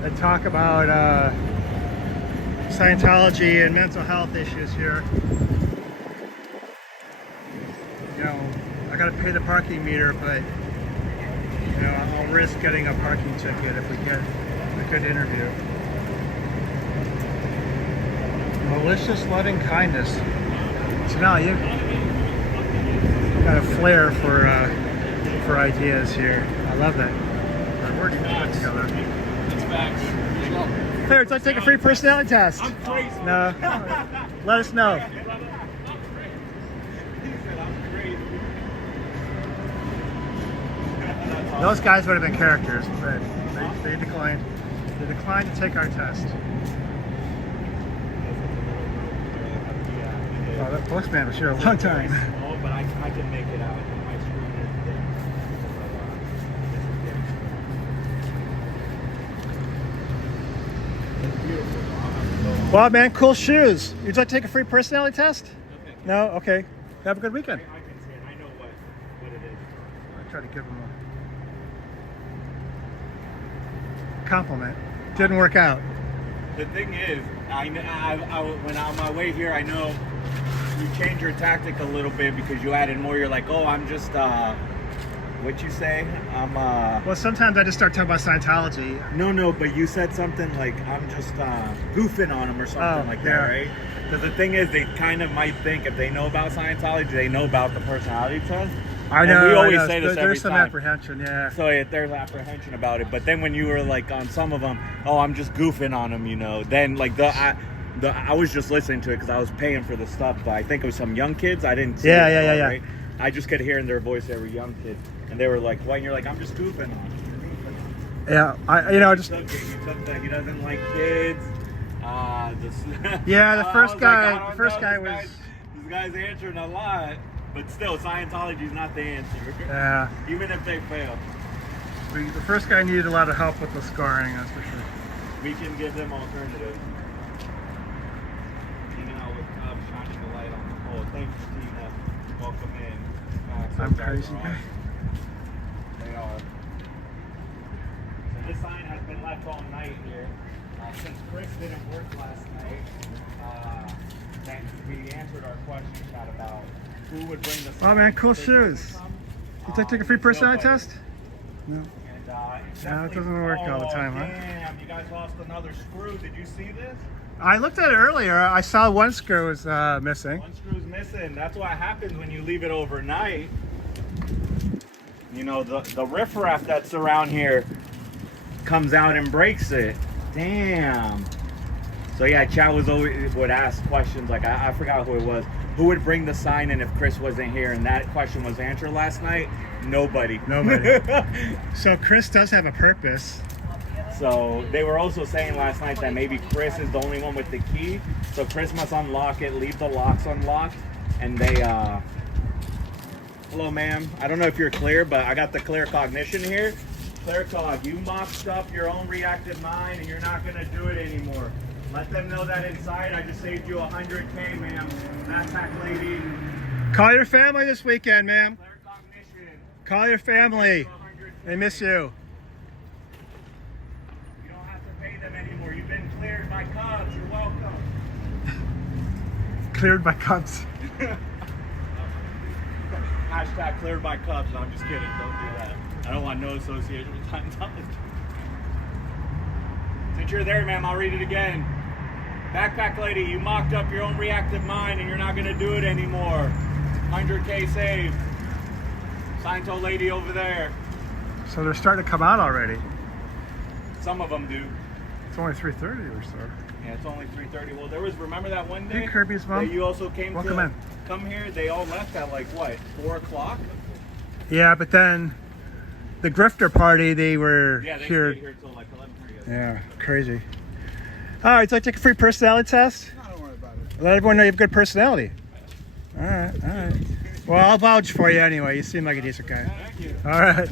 and talk about Scientology and mental health issues here. You know, I gotta pay the parking meter, but you know, I'll risk getting a parking ticket if we get a good interview. Malicious loving kindness. So now you got a flair for ideas here. I love that. We're working good together. Here, let's take a free personality test. I'm crazy. No. Let us know. Those guys would have been characters, but they declined. They declined to take our test. Oh, that postman was here a long time. Oh, but I can make it out. My screen is Well, man, cool shoes. You'd like to take a free personality test? No? Okay. Have a good weekend. I can see it. I know what it is. I try to give him a compliment. Didn't work out. The thing is, I when on my way here, I know you changed your tactic a little bit because you added more. You're like, oh, I'm just what you say? Well, sometimes I just start talking about Scientology. No, but you said something like, I'm just goofing on them or something like that, yeah. right? Because the thing is, they kind of might think if they know about Scientology, they know about the personality test. I know. And we always I know. say this every There's some time. apprehension, yeah. So yeah, there's apprehension about it. But then when you were like on some of them, oh, I'm just goofing on them, you know. Then like I was just listening to it because I was paying for the stuff. But I think it was some young kids. I didn't see Yeah, it yeah, all, yeah. right? I just could hear in their voice they were young kids, and they were like, "What?" And you're like, "I'm just goofing on him." Yeah, just. You took that. He doesn't like kids. Yeah, the I first was guy. like, I The first don't guy know, was. This guy's answering a lot, but still, Scientology's not the answer. Yeah. Even if they fail, The first guy needed a lot of help with the scoring, that's for sure. we can give them alternatives. Hanging out with Cubs, shining the light on the pole. Thanks, Tina. Welcome in. I'm crazy guy. They are. So this sign has been left all night here. Since Chris didn't work last night, we answered our question, Chad, about who would bring the sign. Oh man, cool if Chris doesn't shoes. come. You take a free personality Nobody. test? No. And, No, it's it definitely- doesn't work all the time, huh? Damn, you guys lost another screw. Did you see this? I looked at it earlier. I saw one screw was missing. One screw's missing. That's what happens when you leave it overnight. You know, the riffraff that's around here comes out and breaks it. Damn. So yeah, Chad would ask questions like, I forgot who it was. Who would bring the sign in if Chris wasn't here? And that question was answered last night. Nobody. Nobody. So Chris does have a purpose. So they were also saying last night that maybe Chris is the only one with the key. So Chris must unlock it, leave the locks unlocked, and they hello ma'am. I don't know if you're clear, but I got the clear cognition here. Clear cog, you mocked up your own reactive mind and you're not gonna do it anymore. Let them know that inside I just saved you 100K, ma'am. Backpack lady. Call your family this weekend, ma'am. Clear cognition. Call your family. 100K. They miss you. You don't have to pay them anymore. You've been cleared by Cubs. You're welcome. Cleared by Cubs. Hashtag cleared by Cubs. No, I'm just kidding. Don't do that. I don't want no association with Scientology. Since you're there, ma'am, I'll read it again. Backpack lady, you mocked up your own reactive mind and you're not going to do it anymore. 100K saved. Scientology lady over there. So they're starting to come out already. Some of them do. It's only 3:30 or so. Yeah, it's only 3:30. Well, there was, remember that one day? Hey, Kirby's mom. That you also came Welcome to in. come here? They all left at like, what, 4 o'clock? Yeah, but then the grifter party, they were Yeah, they here. stayed here till like 11:30. Yeah, crazy. All right, so I take a free personality test. No, don't worry about it. Let everyone know you have good personality. All right, all right. Well, I'll vouch for you anyway. You seem like a decent guy. Thank you. All right.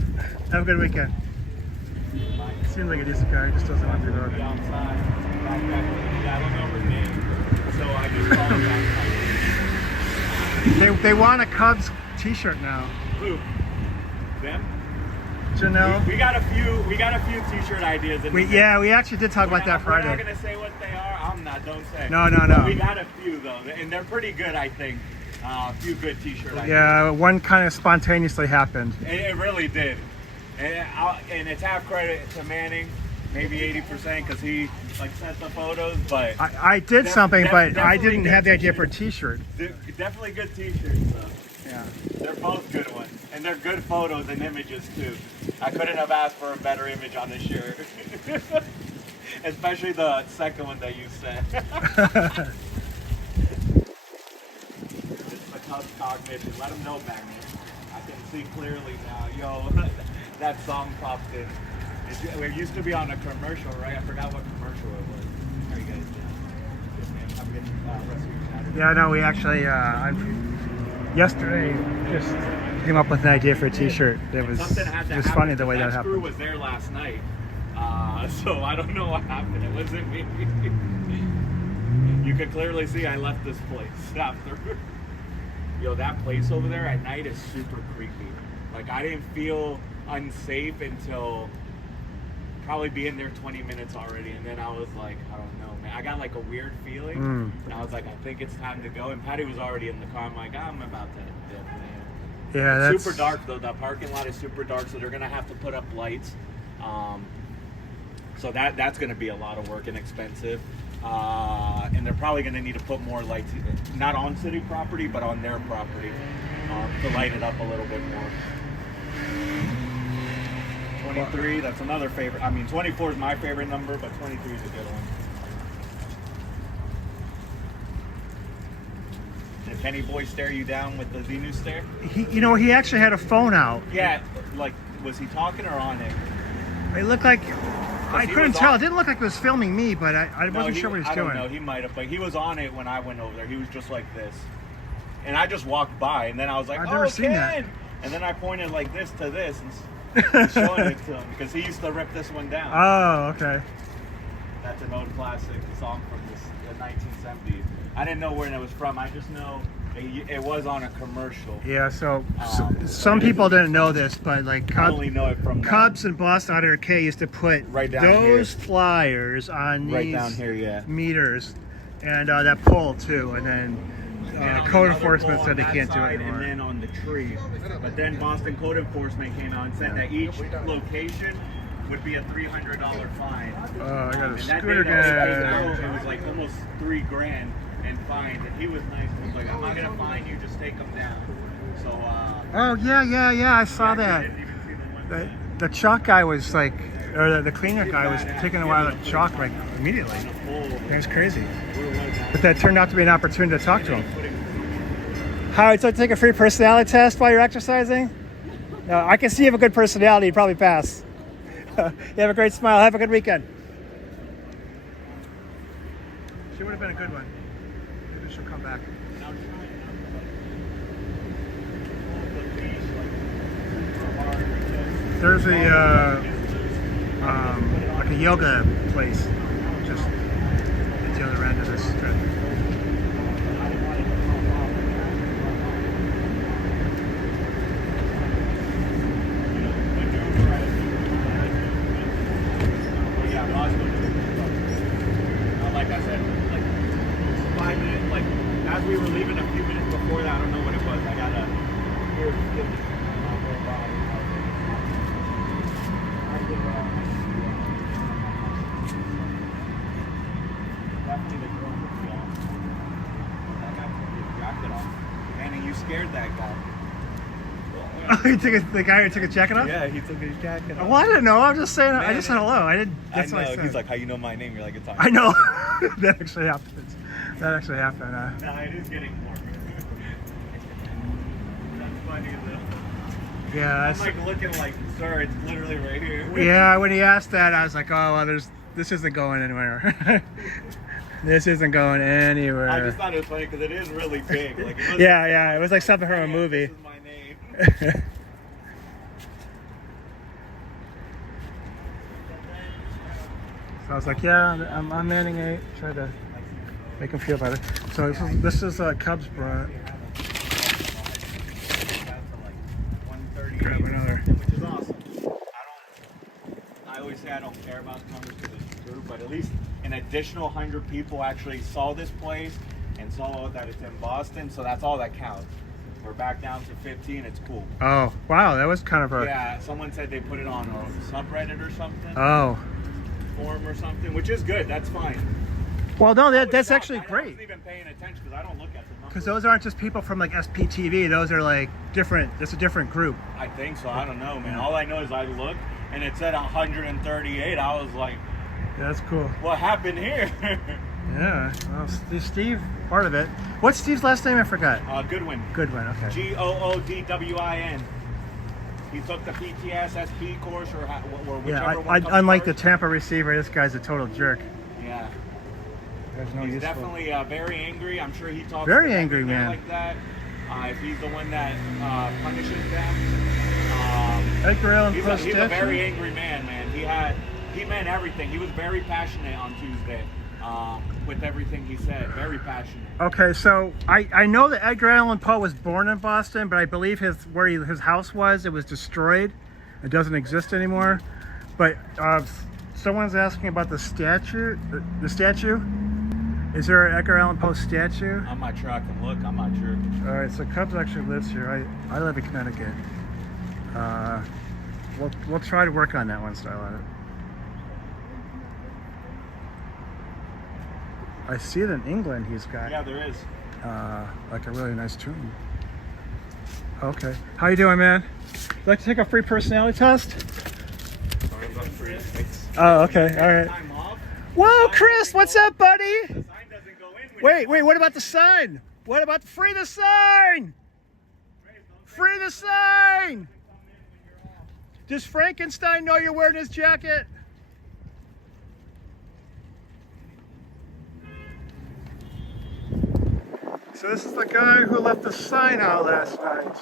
Have a good weekend. Seems like a decent guy. He just doesn't want to do Be that. outside. Backpack lady. I don't know her name, so I just called her backpack. They want a Cubs T-shirt now. Who? Them? Janelle. We got a few T-shirt ideas. In the mix. We actually did talk about that We're not Friday. gonna say what they are. I'm not. Don't say. No. We got a few though, and they're pretty good. I think. A few good T-shirt ideas. Yeah, one kind of spontaneously happened. It really did, and it's half credit to Manning, maybe 80% because he like sent the photos. But I did something, but I definitely didn't good have the idea for a T-shirt. T-shirt. Definitely good T-shirts. Though. Yeah. They're both good ones, and they're good photos and images too. I couldn't have asked for a better image on this shirt, especially the second one that you sent. It's the Cubs cognition. Let them know, Batman. I can see clearly now. Yo, that song popped in. It used to be on a commercial, right? I forgot what commercial it was. How are you guys doing? Good, man. Have a good rest of your Saturday. Yeah, no, we actually yesterday just came up with an idea for a T-shirt. It was Something had to happen, funny the way that screw happened. was there last night, so I don't know what happened. It wasn't me. You could clearly see I left this place after. Yo, that place over there at night is super creepy. Like I didn't feel unsafe until probably being there 20 minutes already, and then I was like, I don't know, man. I got like a weird feeling, and I was like, I think it's time to go. And Patty was already in the car. I'm like, I'm about to dip, man. Yeah, that's Super dark though. The parking lot is super dark, so they're gonna have to put up lights. So that's gonna be a lot of work and expensive. And they're probably gonna need to put more lights, not on city property, but on their property, to light it up a little bit more. 23, that's another favorite. I mean, 24 is my favorite number, but 23 is a good one. Did Penny Boy stare you down with the Xenu stare? he actually had a phone out. Yeah, like, was he talking or on it? It looked like I he couldn't was tell. on- It didn't look like it was filming me, but I wasn't sure what he was I doing. don't know, he might have, but he was on it when I went over there. He was just like this. And I just walked by, and then I was like, I've never seen that. Ken! And then I pointed like this to this and showing it to him because he used to rip this one down. Oh, okay. That's an old classic song from the 1970s. I didn't know where it was from. I just know it was on a commercial. Yeah, so Um, some people didn't know this, but like I only know it from that. Cubs and Boston Auto K used to put Right down those here. flyers on Right these down here, yeah. meters, and that pole too, and then And code another enforcement pole said on they that can't do it side, anymore. And then on the tree. But then Boston code enforcement came out and said that each location would be a $300 fine. Oh, I got a And that scooter day that they came gang. out, it was like almost $3,000 and fines. And he was nice. He was like, I'm not gonna fine you, just take them down. So Oh yeah, I saw yeah, that. he didn't even see them one The chalk guy was like, or the cleaner guy was taking a while to chalk like immediately. It was crazy. But that turned out to be an opportunity to talk to him. Howard, so take a free personality test while you're exercising? No, I can see you have a good personality. You'd probably pass. You have a great smile. Have a good weekend. She would have been a good one. Maybe she'll come back. There's a like a yoga place just at the other end of this strip. Yeah, Boston. Like I said, like 5 minutes, like as we were leaving a few minutes before that, I don't know what it was. I got a Manny, you scared that guy. He took the guy who took his jacket off? Yeah, he took his jacket off. Well, I didn't know. I'm just saying. I Man, just said hello. I didn't. I That's what I know. said. He's like, how you know my name? You're like, it's on. I know. That actually happened. That actually happened. Nah, it is getting more. That's funny though. Yeah. I'm like looking like, sir, it's literally right here. Yeah. When he asked that, I was like, oh, well, this isn't going anywhere. This isn't going anywhere. I just thought it was funny because it is really big. Like, it wasn't- Yeah. It was like something from a movie. This is my name. So I was like, yeah, I'm manning 8. Try to make him feel better. So this is Cubs brought. Grab another. Which is awesome. I always say I don't care about the numbers because it's true, but at least an additional 100 people actually saw this place and saw that it's in Boston, so that's all that counts. We're back down to 15. It's cool. Oh, wow, that was kind of a. Yeah, someone said they put it on a subreddit or something, Oh. forum or something, which is good. That's fine. Well, no, that's shocked. actually I great. wasn't even paying attention because I don't look at the numbers. Because those aren't just people from like SPTV. Those are like different. It's a different group. I think so. I don't know, man. All I know is I looked and it said 138. I was like, Yeah, that's cool. what happened here? Yeah. Well, Steve, part of it. What's Steve's last name? I forgot. Goodwin. Goodwin. Okay. Goodwin. He took the PTSSP course or whichever Yeah. one comes Unlike the first. Tampa receiver, this guy's a total jerk. Yeah. There's no He's useful. definitely very angry. I'm sure he talks Very to them angry, in there man. like that. If he's the one that punishes them. Edgar Allan Poe He's a very statue. angry man. He meant everything. He was very passionate on Tuesday with everything he said. Very passionate. Okay, so I know that Edgar Allan Poe was born in Boston, but I believe his house was, it was destroyed. It doesn't exist anymore. But someone's asking about the statue. The statue? Is there an Edgar Allan Poe statue? I'm not sure. I can look. I'm not sure. All right, so Cubs actually lives here. I live in Connecticut. We'll try to work on that one style on it. I see it in England. He's got Yeah, there is. like a really nice tomb. Okay, how you doing, man? Would like to take a free personality test? Oh, okay, all right. Time off. Whoa, Chris, what's up, buddy? The sign doesn't go in when Wait, what about the sign? What about free the sign? Free the sign! Does Frankenstein know you're wearing his jacket? So this is the guy who left the sign out last night.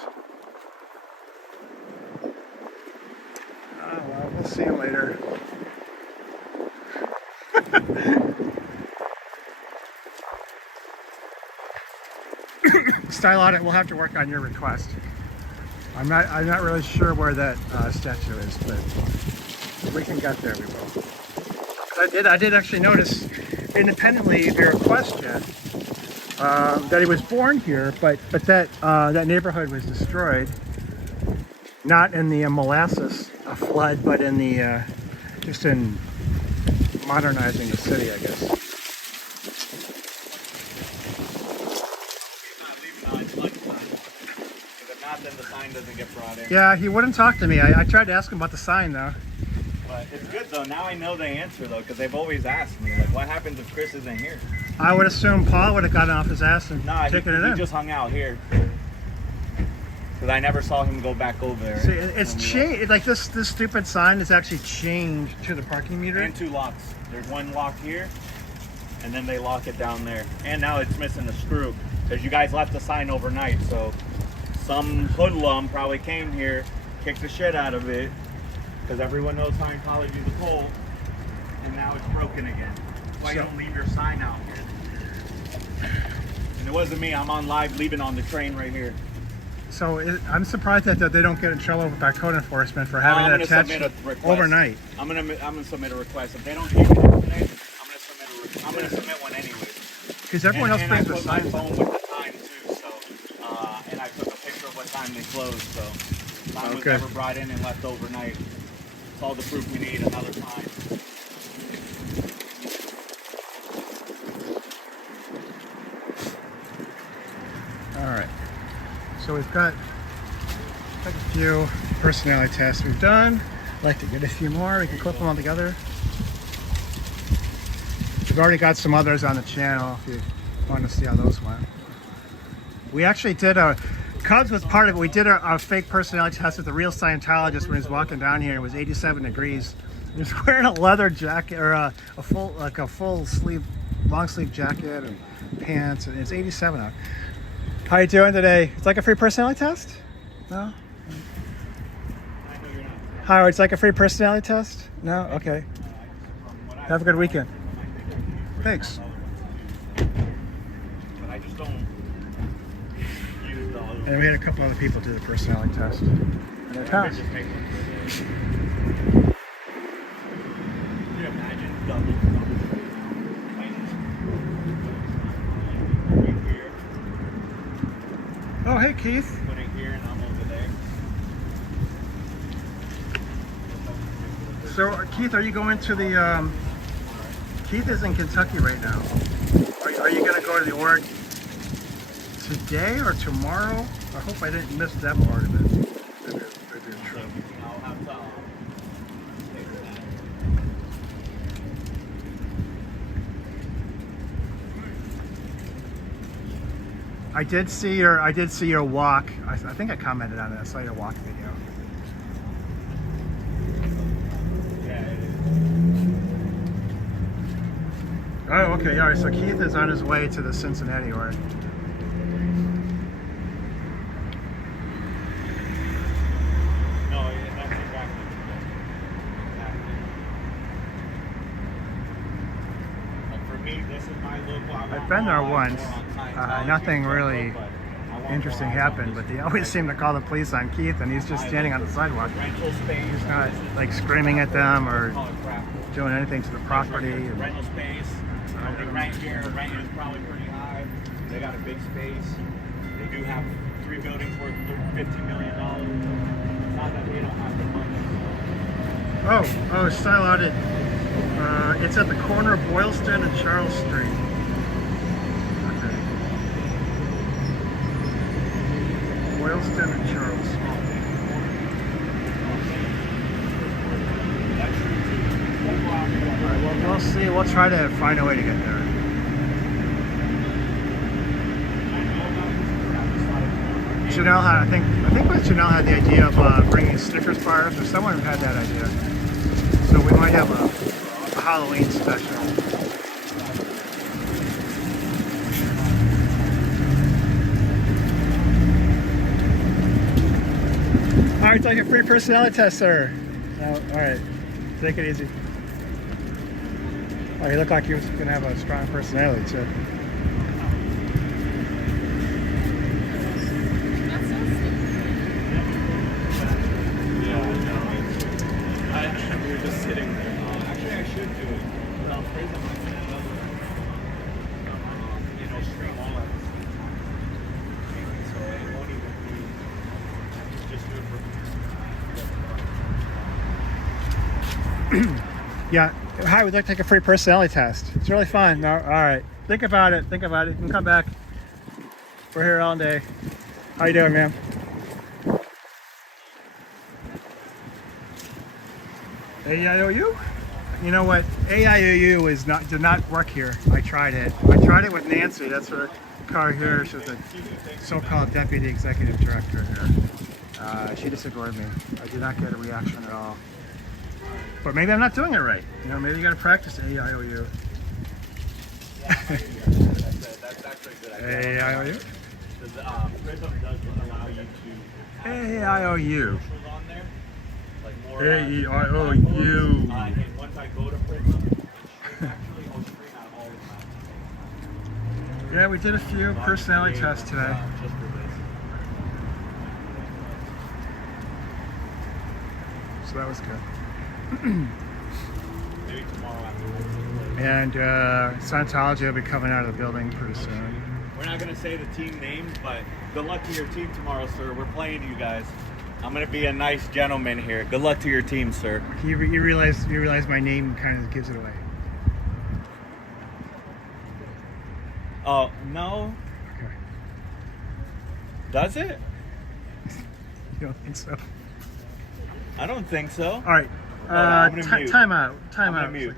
Oh well, we'll see him later. Style audit, we'll have to work on your request. I'm not really sure where that statue is, but if we can get there, we will. I did actually notice independently their question that he was born here, but that that neighborhood was destroyed, not in the molasses flood, but in the just in modernizing the city, I guess. He's not leaving on lunchtime. Because if not, then the sign doesn't get brought in. Yeah, he wouldn't talk to me. I tried to ask him about the sign though. But it's good though. Now I know the answer though, because they've always asked me, like, what happens if Chris isn't here? I would assume Paul would have gotten off his ass and Nah, taken it he in. just hung out here. Because I never saw him go back over there. See, it's changed. Like this stupid sign is actually changed to the parking meter. And 2 locks. There's 1 lock here, and then they lock it down there. And now it's missing a screw, because you guys left the sign overnight. So some hoodlum probably came here, kicked the shit out of it, because everyone knows Scientology is a cult, and now it's broken again. That's why you don't leave your sign out here. And it wasn't me. I'm on live leaving on the train right here. So I'm surprised that they don't get in trouble by code enforcement for having it attached overnight. I'm gonna submit a request. If they don't give me this today, I'm gonna submit one anyway. Because everyone else brings the And I put my sign. phone with the time too. So and I took a picture of what time they closed. So sign was Okay. never brought in and left overnight. It's all the proof we need. Another time. All right. So we've got a few personality tests we've done. I'd like to get a few more. We can clip them all together. We've already got some others on the channel if you want to see how those went. We actually did Cubs was part of it. We did a fake personality test with the real Scientologist when he was walking down here. It was 87 degrees. He was wearing a leather jacket or a full sleeve, long sleeve jacket and pants, and it's 87 out. How you doing today? It's like a free personality test? No? Howard, it's like a free personality test? No? Okay. Have a good weekend. Thanks. But I just don't use those. And we had a couple other people do the personality test. And they passed. Just make one. Can you imagine double? Here, Oh, hey, Keith. put it here, and I'm over there. So, Keith, are you going to the, Keith is in Kentucky right now. Are you going to go to the org today or tomorrow? I hope I didn't miss that part of it. Maybe it's true. I'll have to take that. I did see your walk. I think I commented on it. I saw your walk video. Yeah, it is. Oh, okay. All right. So Keith is on his way to the Cincinnati org. No, that's exactly. Like for me, this is my local. I've been there once. Nothing really interesting happened, but they always seem to call the police on Keith, and he's just standing on the sidewalk. Rental space. He's not like screaming at them or Call it crap. doing anything to the property. Rental space. They rent here. Rent is probably pretty high. They got a big space. They do have 3 buildings worth $50 million. It's not that they don't have the money. Oh, style audit. It's at the corner of Boylston and Charles Street. Okay. Boylston and Charles. All right, well, we'll see. We'll try to find a way to get there. Janelle had, I think Janelle had the idea of bringing Snickers bars, or someone had that idea. So we might have a Halloween special. All right, take a free personality test, sir. All right, take it easy. Oh, you look like you're gonna have a strong personality too. We were just sitting there. Actually, I should do it. Yeah. Hi, we'd like to take a free personality test. It's really fun. No, all right. Think about it. Think about it. You can come back. We're here all day. How you doing, man? AIOU? You know what? AIOU did not work here. I tried it. I tried it with Nancy. That's her car here. She's the so-called deputy executive director here. She disagreed me. I did not get a reaction at all. But maybe I'm not doing it right. You know, maybe you got to practice AIOU. That's actually a good idea. AIOU? Prism does allow you to AIOU. commercials on there, like more. AIOU. And once I go to Prism, actually I'll stream out all the time. Yeah, we did a few personality tests today. Just for this. So that was good. Maybe tomorrow after. And Scientology will be coming out of the building pretty soon. We're not gonna say the team names, but good luck to your team tomorrow, sir. We're playing you guys. I'm gonna be a nice gentleman here. Good luck to your team, sir. You realize my name kind of gives it away. Oh no, Okay. does it? You don't think so? I don't think so. All right. I'm gonna mute. Time out. Time I'm out. gonna mute.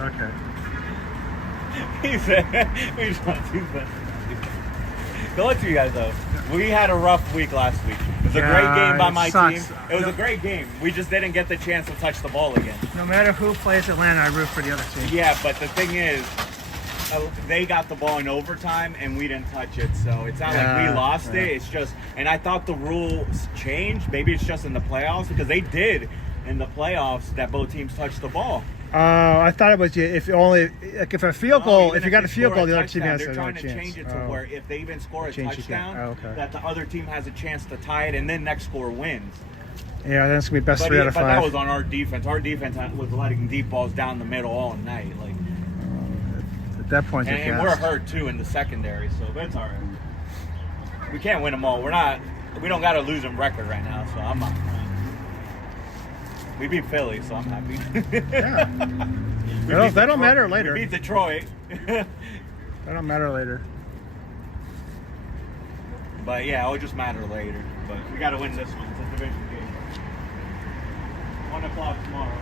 Okay. He said, we just want to do this. Good luck to you guys, though. We had a rough week last week. It was a great game by it my sucks. team. It was a great game. We just didn't get the chance to touch the ball again. No matter who plays Atlanta, I root for the other team. Yeah, but the thing is, they got the ball in overtime and we didn't touch it. So it's not like we lost it. It's just, and I thought the rules changed. Maybe it's just in the playoffs because they did in the playoffs that both teams touched the ball. I thought it was if a field goal, if you got a field goal, the other team has They're another trying to chance. change it to where if they even score a Change it again. touchdown, Okay. that the other team has a chance to tie it, and then next score wins. Yeah, then it's gonna be best 3 out of 5. But that was on our defense. Our defense was letting deep balls down the middle all night, like. At that point, And we're hurt too in the secondary, so that's all right. We can't win them all. We don't got a losing record right now, so I'm not. We beat Philly, so I'm happy. Yeah. That'll matter later. We beat Detroit. That'll matter later. But yeah, it'll just matter later. But we got to win this one. It's a division game. 1 o'clock tomorrow.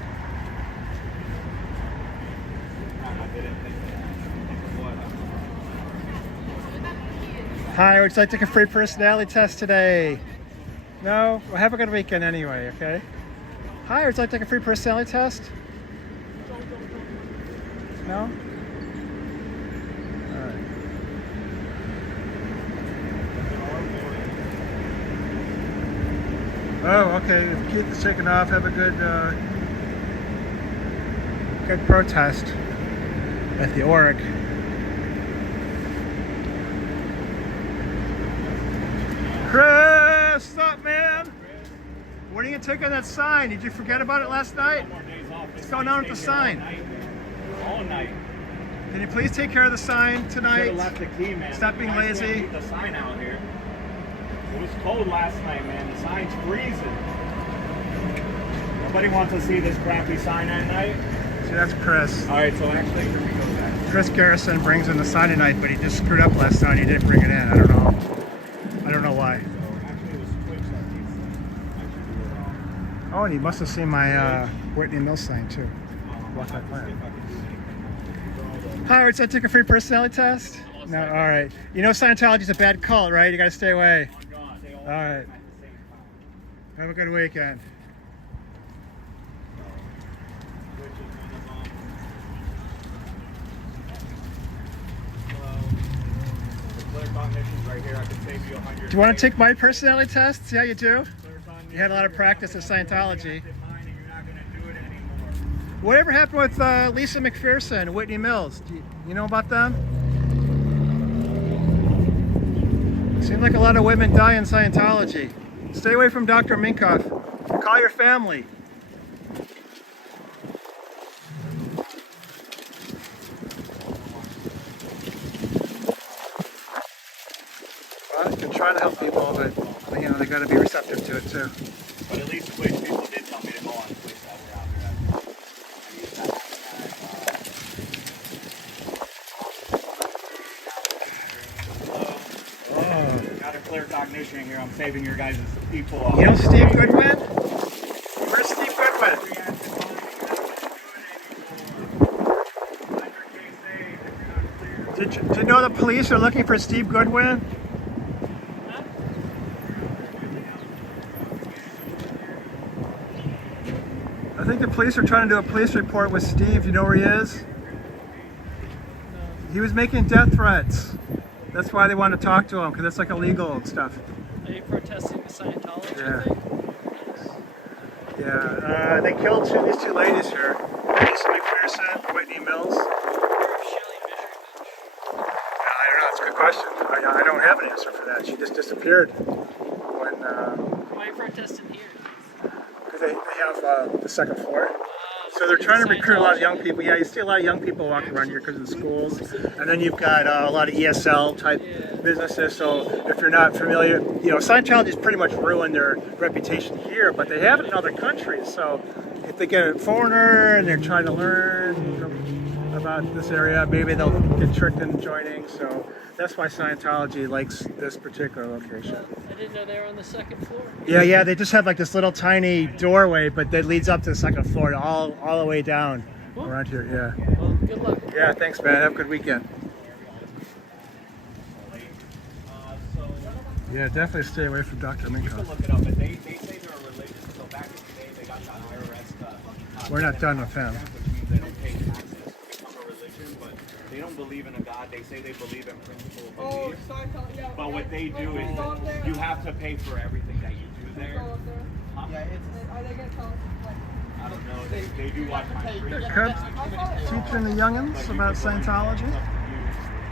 I didn't think that. Hi, would you like to take a free personality test today? No? Well, have a good weekend anyway, okay? Hi, would you like to take a free personality test? No? Alright. Oh, okay. If Keith is taking off, have a good protest at the Org. Chris, what's up, man? When are you taking that sign? Did you forget about it last night? What's going on with the sign? All night. Can you please take care of the sign Should tonight? have left the key, man. Stop being You guys lazy. can't leave the sign out here. It was cold last night, man. The sign's freezing. Nobody wants to see this crappy sign at night. See, that's Chris. All right, so actually, here we go back. Chris Garrison brings in the sign tonight, but he just screwed up last night. He didn't bring it in. I don't know. I don't know why. So actually, it was Twitch that needs to actually do it all. Oh, and he must have seen my Whitney Mills sign too. Walk that See plan. if I can do anything. Howard, so I took a free personality test? No, all right. You know Scientology's a bad cult, right? You got to stay away. All right. At the same time. Have a good weekend. Twitch is one of them. The clear cognition's right here. I can save you 100. Do you want to take my personality test? See how you do? Clear cognition, You had a lot of practice at you're not gonna Scientology. accept mine and you're not gonna do it anymore. Whatever happened with Lisa McPherson and Whitney Mills? Do you know about them? Seems like a lot of women die in Scientology. Stay away from Dr. Minkoff. Call your family. trying to help people, but you know they got to be receptive to it too. But at least Twitch people did tell me to go on Twitch that we're out here. I used that hashtag. Got a clear cognition here. I'm saving your guys' people. You know Steve Goodwin? Where's Steve Goodwin? Did you know the police are looking for Steve Goodwin? I think the police are trying to do a police report with Steve. You know where he is? He was making death threats. That's why they want to talk to him, because it's like illegal and stuff. Are you protesting the Scientology Yeah. thing? Yeah, they killed these two ladies here. Lisa McPherson, Whitney Mills. I don't know, it's a good question. I don't have an answer for that. She just disappeared when, Why are you protesting here? because they have the second floor. So they're trying to recruit a lot of young people. Yeah, you see a lot of young people walking around here because of the schools. And then you've got a lot of ESL type businesses. So if you're not familiar, you know, Scientology's pretty much ruined their reputation here, but they have it in other countries. So if they get a foreigner and they're trying to learn about this area, maybe they'll get tricked into joining. So that's why Scientology likes this particular location. I didn't know they were on the second floor. Yeah, they just have like this little tiny doorway, but that leads up to the second floor, all the way down around here. Yeah. Well, good luck. Yeah, thanks, man. Have a good weekend. Yeah, definitely stay away from Dr. You can Minkoff. look it up, but they say they're a religion. So back in the day, they got that IRS. We're not done with him. Which means they don't pay taxes to become a religion, but they don't believe in a God. They say they believe in principle beliefs. But what they do is you have to pay for everything that you do there. Huh? I don't know. They do watch my stream. Cubs teaching the youngins about Scientology.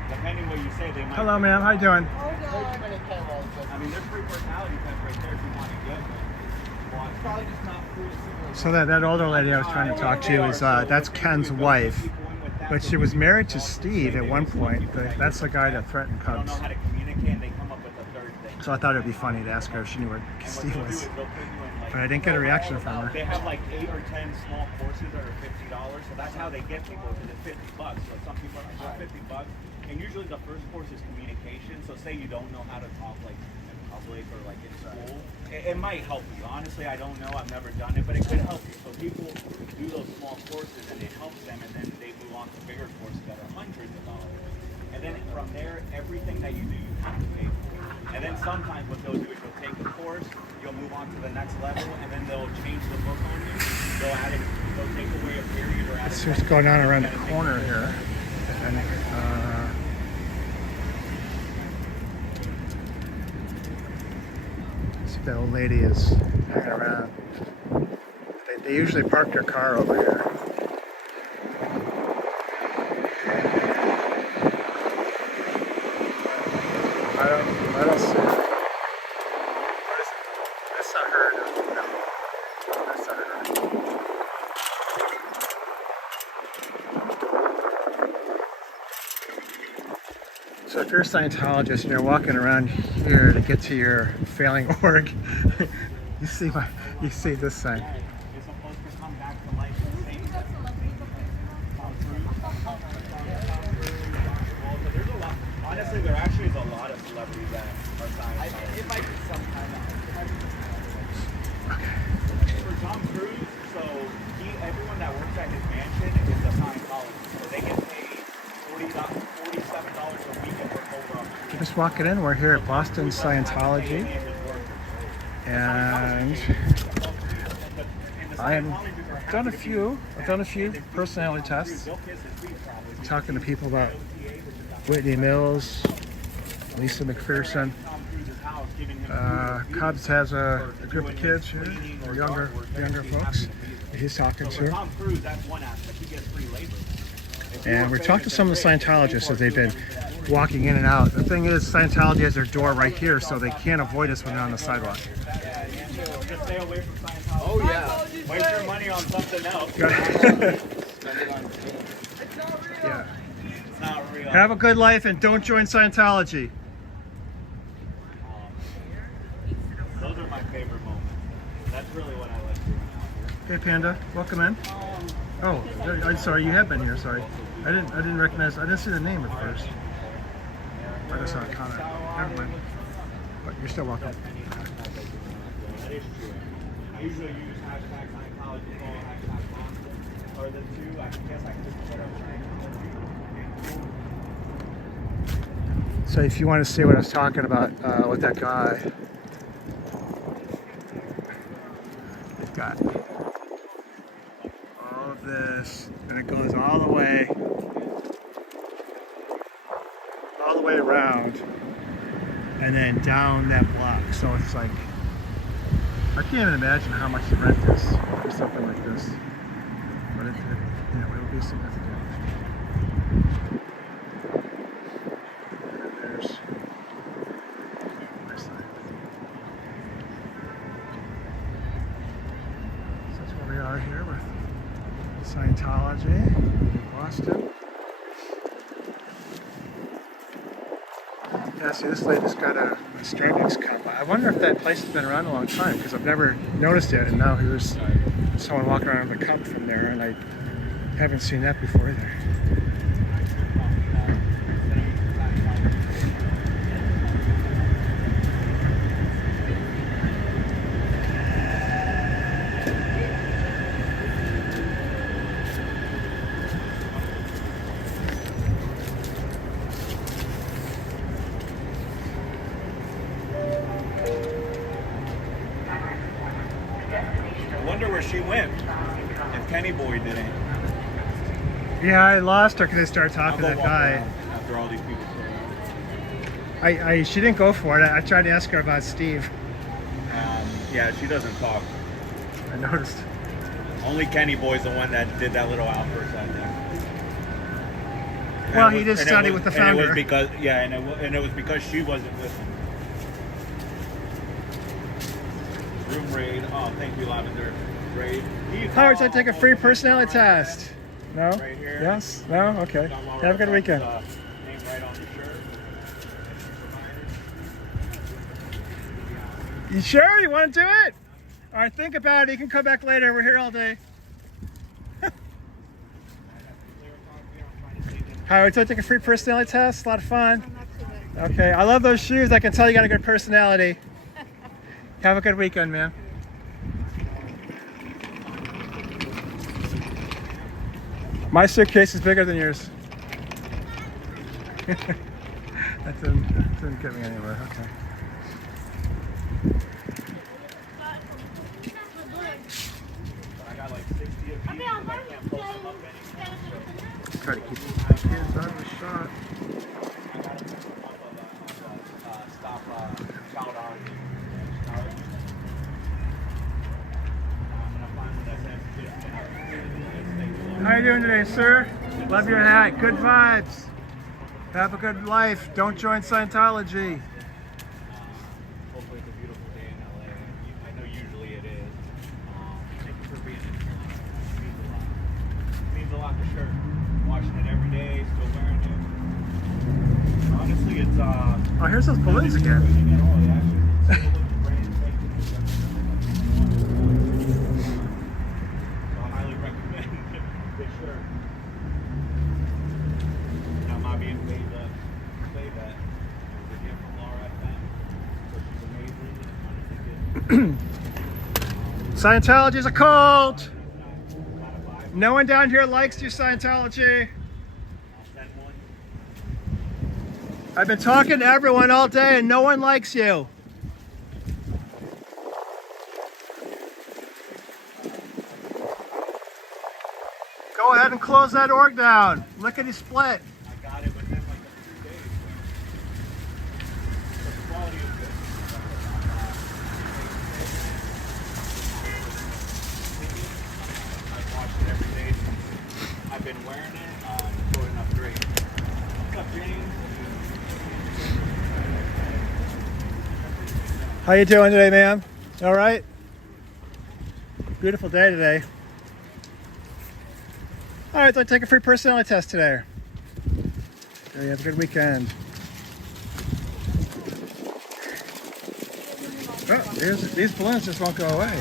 Depending what you say, they might. Hello, ma'am. How you doing? I mean, there's free personality tests right there if you want to get one. It's probably just not free. So that older lady I was trying to talk to is that's Ken's wife, but she was married to Steve at one point. But that's the guy that threatened They don't Cubs. know how to communicate, and they come up with a third thing. So I thought it'd be funny to ask her if she knew where And what Steve they'll do was. is they'll put you in, like, But I didn't get a reaction from her. they have like 8 or 10 small courses that are $50, so that's how they get people, because it's $50. So some people are like, $50, and usually the first course is communication. So say you don't know how to talk like in public or like in school, it might help you. Honestly, I don't know. I've never done it, but it could help you. So people do those small courses, and it helps them, and then they move on to bigger courses that are hundreds of dollars. And then from there, everything that you do, you have to pay for. And then sometimes what they'll do is you'll take the course, you'll move on to the next level, and then they'll change the book on you. They'll add it, they'll take away a period or add Let's it. see what's going on around the corner here. And, see that old lady is hanging around. They usually park their car over here. I don't see her. What is it? That's not her. No, that's not her. So if you're a Scientologist and you're walking around here to get to your failing org, you see this sign. It's supposed to come back to life the same. There's a lot. Honestly, there actually is a lot of celebrities that are Scientologists. It might be some kind of. For Tom Cruise, so everyone that works at his mansion is a Scientologist. So they get paid $47 a week and work over 100. We're just walking in. We're here at Boston Scientology, and I've done a few personality tests, talking to people about Whitney Mills, Lisa McPherson. Cubs has a group of kids here, younger folks that he's talking to. Tom Cruise, that's one aspect. He gets free labor. And we talked to some of the Scientologists as they've been walking in and out. The thing is, Scientology has their door right here, so they can't avoid us when they're on the sidewalk. Just stay away from Scientology. Oh yeah. Waste your money on something else. Yeah. It's not real. Have a good life and don't join Scientology. Hey Panda, welcome in. Oh, I'm sorry, you have been here. Sorry, I didn't recognize. I didn't see the name at first. I just saw Connor. Never mind. But you're still welcome. That is true. I usually use hashtag Scientology or hashtag Monster or the two. I guess I can just put up Scientology. So if you want to see what I was talking about with that guy, we've got all of this, and it goes all the way around, and then down that block. So it's like, I can't even imagine how much the rent is for something like this, but it'll be significant. And then there's my side. So that's where we are here with Scientology in Boston. Yeah, see, this lady's got a Starbucks cup. I wonder if that place has been around a long time, because I've never noticed it, and now here's someone walking around with a cup from there, and I haven't seen that before either. I wonder where she went. If Kenny Boy didn't. Yeah, I lost her because I started I'll talking go to that walk guy. around after all these people. She didn't go for it. I tried to ask her about Steve. Yeah, she doesn't talk. I noticed. Only Kenny Boy's the one that did that little outburst, I think. Well, he did study with the And it founder. was because, yeah, and it was because she wasn't with him. Room raid. Oh, thank you, Lavender. Raid. Howard, I take a free personality test. No? Right here. Yes? No? Okay. Have a good weekend. Name right on the shirt. You sure? You want to do it? All right, think about it. You can come back later. We're here all day. Howard, so I take a free personality test. A lot of fun. Okay, I love those shoes. I can tell you got a good personality. Have a good weekend, man. My suitcase is bigger than yours. that didn't get me anywhere. Okay. I got like 60 of these. I can't post them up anymore. Try to keep the kids out of the shot. I got to put them up of stop child on. How you doing today, sir? Love your hat. Good vibes. Have a good life. Don't join Scientology. Hopefully it's a beautiful day in LA. I know usually it is. Thank you for being in here. It means a lot for sure. Watching it every day, still wearing it. Honestly, it's Oh, here's those balloons again. at all. It actually still looks brand spanking new. So I highly recommend this shirt. Now, am I being paid to say that? It was a gift from Laura FM. So she's amazing. And I wanted to get Scientology is a cult. No one down here likes you, Scientology. send one. I've been talking to everyone all day and no one likes you. Go ahead and close that org down. Lickety split. I got it within like a few days. But the quality is good. I've watched it every day. I've been wearing it. It's going up great. What's up, James? How you doing today, ma'am? All right? Beautiful day today. All right, so I take a free personality test today. Okay, have a good weekend. Oh, these balloons just won't go away.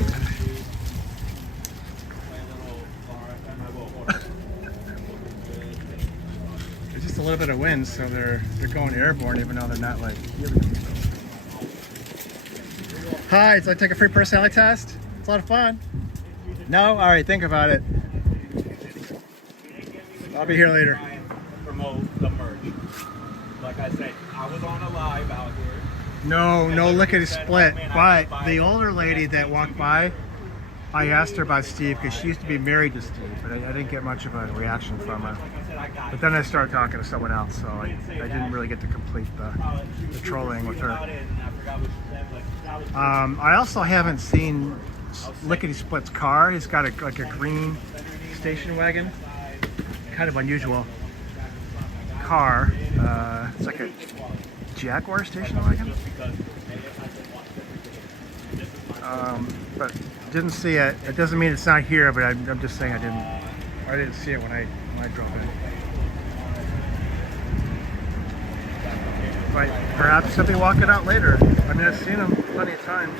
just a little bit of wind, so they're going airborne, even though they're not like helium. Hi, so I take a free personality test. It's a lot of fun. No, all right, think about it. I'll be here later. Promote the merch. Like I said, I was on a live out here. No lickety split. But the older lady that walked by, I asked her about Steve because she used to be married to Steve, but I didn't get much of a reaction from her. But then I started talking to someone else, so I didn't really get to complete the trolling with her. I also haven't seen Lickety Split's car. He's got like a green station wagon, kind of unusual car. It's like a Jaguar station wagon. But didn't see it. It doesn't mean it's not here, but I'm just saying I didn't see it when I drove in. But perhaps he'll be walking out later. I mean, I've seen him plenty of times.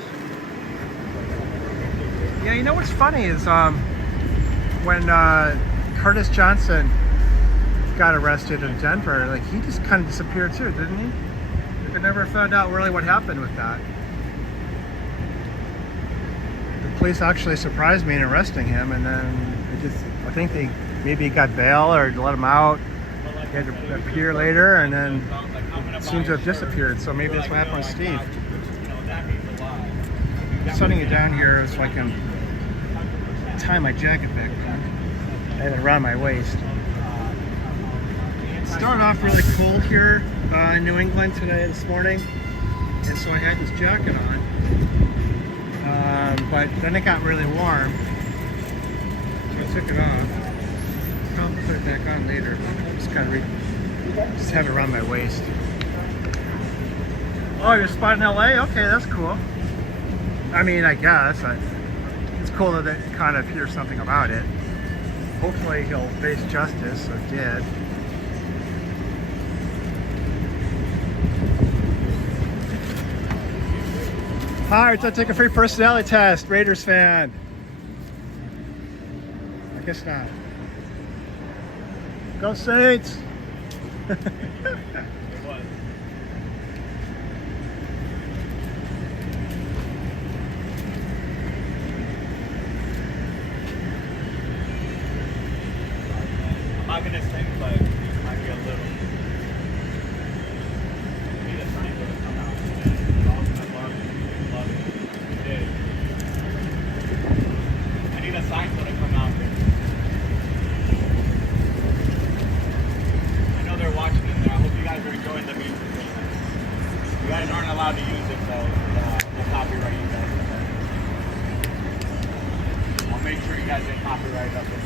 Yeah, you know what's funny is when Curtis Johnson got arrested in Denver, like he just kind of disappeared too, didn't he? We never found out really what happened with that. The police actually surprised me in arresting him, and then I think maybe he got bail or let him out. He had to appear later, and then it seems to have disappeared. So maybe that's what happened with Steve. Setting it down here so I can tie my jacket back on. I have it around my waist. It started off really cold here in New England this morning, and so I had this jacket on. But then it got really warm, so I took it off. Probably put it back on later. Just kind of just have it around my waist. Oh, you're spotted in LA? Okay, that's cool. I mean, I guess it's cool that they kind of hear something about it. Hopefully, he'll face justice, or did. Hi, let's take a free personality test. Raiders fan. I guess not. Go Saints! I'm not gonna sing, but it might be a little. I need a sign to come out. I need a sign to come out. I know they're watching in there. I hope you guys are enjoying the music. You guys aren't allowed to use it, so we'll copyright you guys. I'll make sure you guys get copyright up there.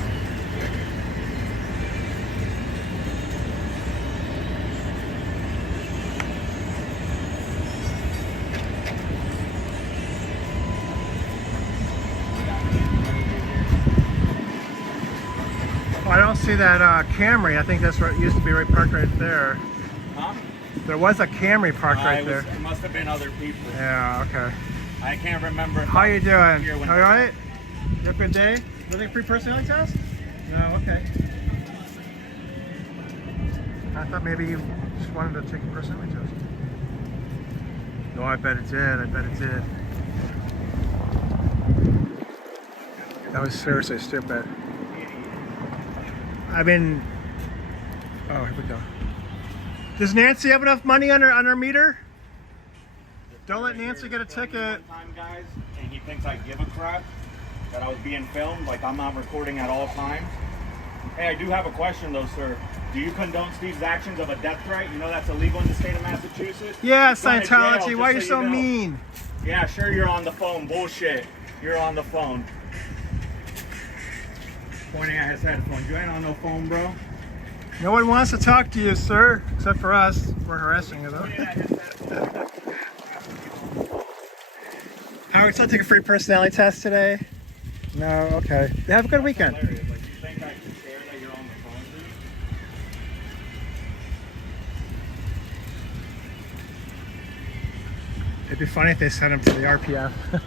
I don't see that Camry. I think that's where it used to be, right parked right there. Huh? There was a Camry parked right there. It must have been other people. Yeah, okay. I can't remember. How you doing? Here when- All right? You have a good day? Living a free personality test? No, okay. I thought maybe you just wanted to take a personality test. No, I bet it did. I bet it did. That was seriously stupid. I mean, oh, here we go. Does Nancy have enough money on her meter? Don't let Nancy get a ticket. Time, guys, and he thinks I give a crap that I was being filmed. Like I'm not recording at all times. Hey, I do have a question though, sir. Do you condone Steve's actions of a death threat? You know that's illegal in the state of Massachusetts. Yeah, He's going to Scientology. jail, Why are you just so you know. mean? Yeah, sure. You're on the phone. Bullshit. You're on the phone. Pointing at his headphones. You ain't on no phone, bro. No one wants to talk to you, sir, except for us. We're harassing you, though. Pointing at his headphones. Howard, so take a free personality test today? No, okay. Have a good weekend. Hilarious. Like, you think I should share that you're on the phone, dude? It'd be funny if they sent him to the RPF. What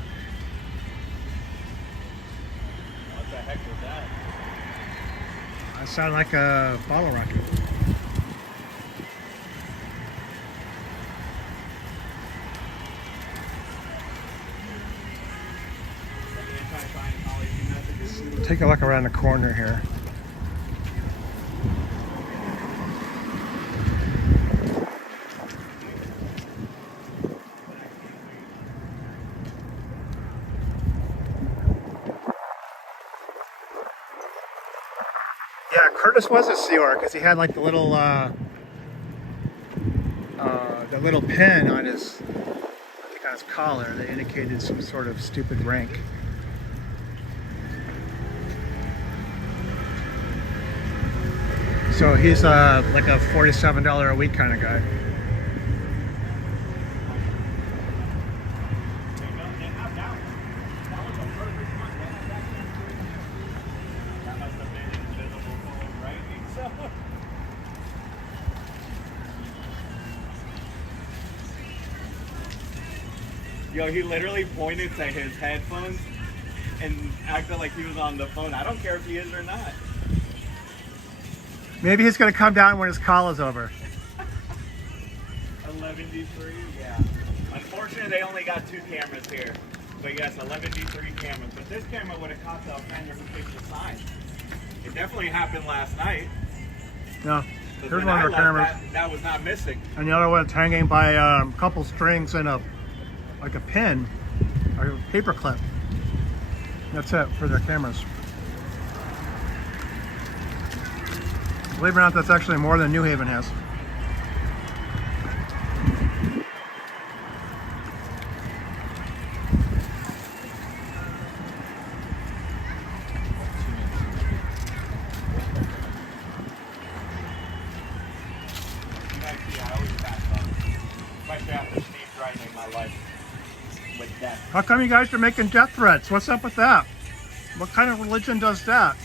the heck was that? That sounded like a bottle rocket. take a look around the corner here. Yeah, Curtis was a sealer because he had like the little pin on his, I think on his collar that indicated some sort of stupid rank. So he's like a $47 a week kind of guy. Yo, he literally pointed to his headphones and acted like he was on the phone. I don't care if he is or not. Maybe he's gonna come down when his call is over. 11D3, yeah. Unfortunately, they only got 2 cameras here. But yes, 11D3 cameras. But this camera would have caught the offender who picked the sign. It definitely happened last night. No, 'Cause here's when one I of our left, cameras. that was not missing. And the other one's hanging by a couple strings and like a pin, or a paper clip. That's it for their cameras. Believe it or not, that's actually more than New Haven has. You guys see, I always back up. Especially after Steve threatening my life with death. How come you guys are making death threats? What's up with that? What kind of religion does that?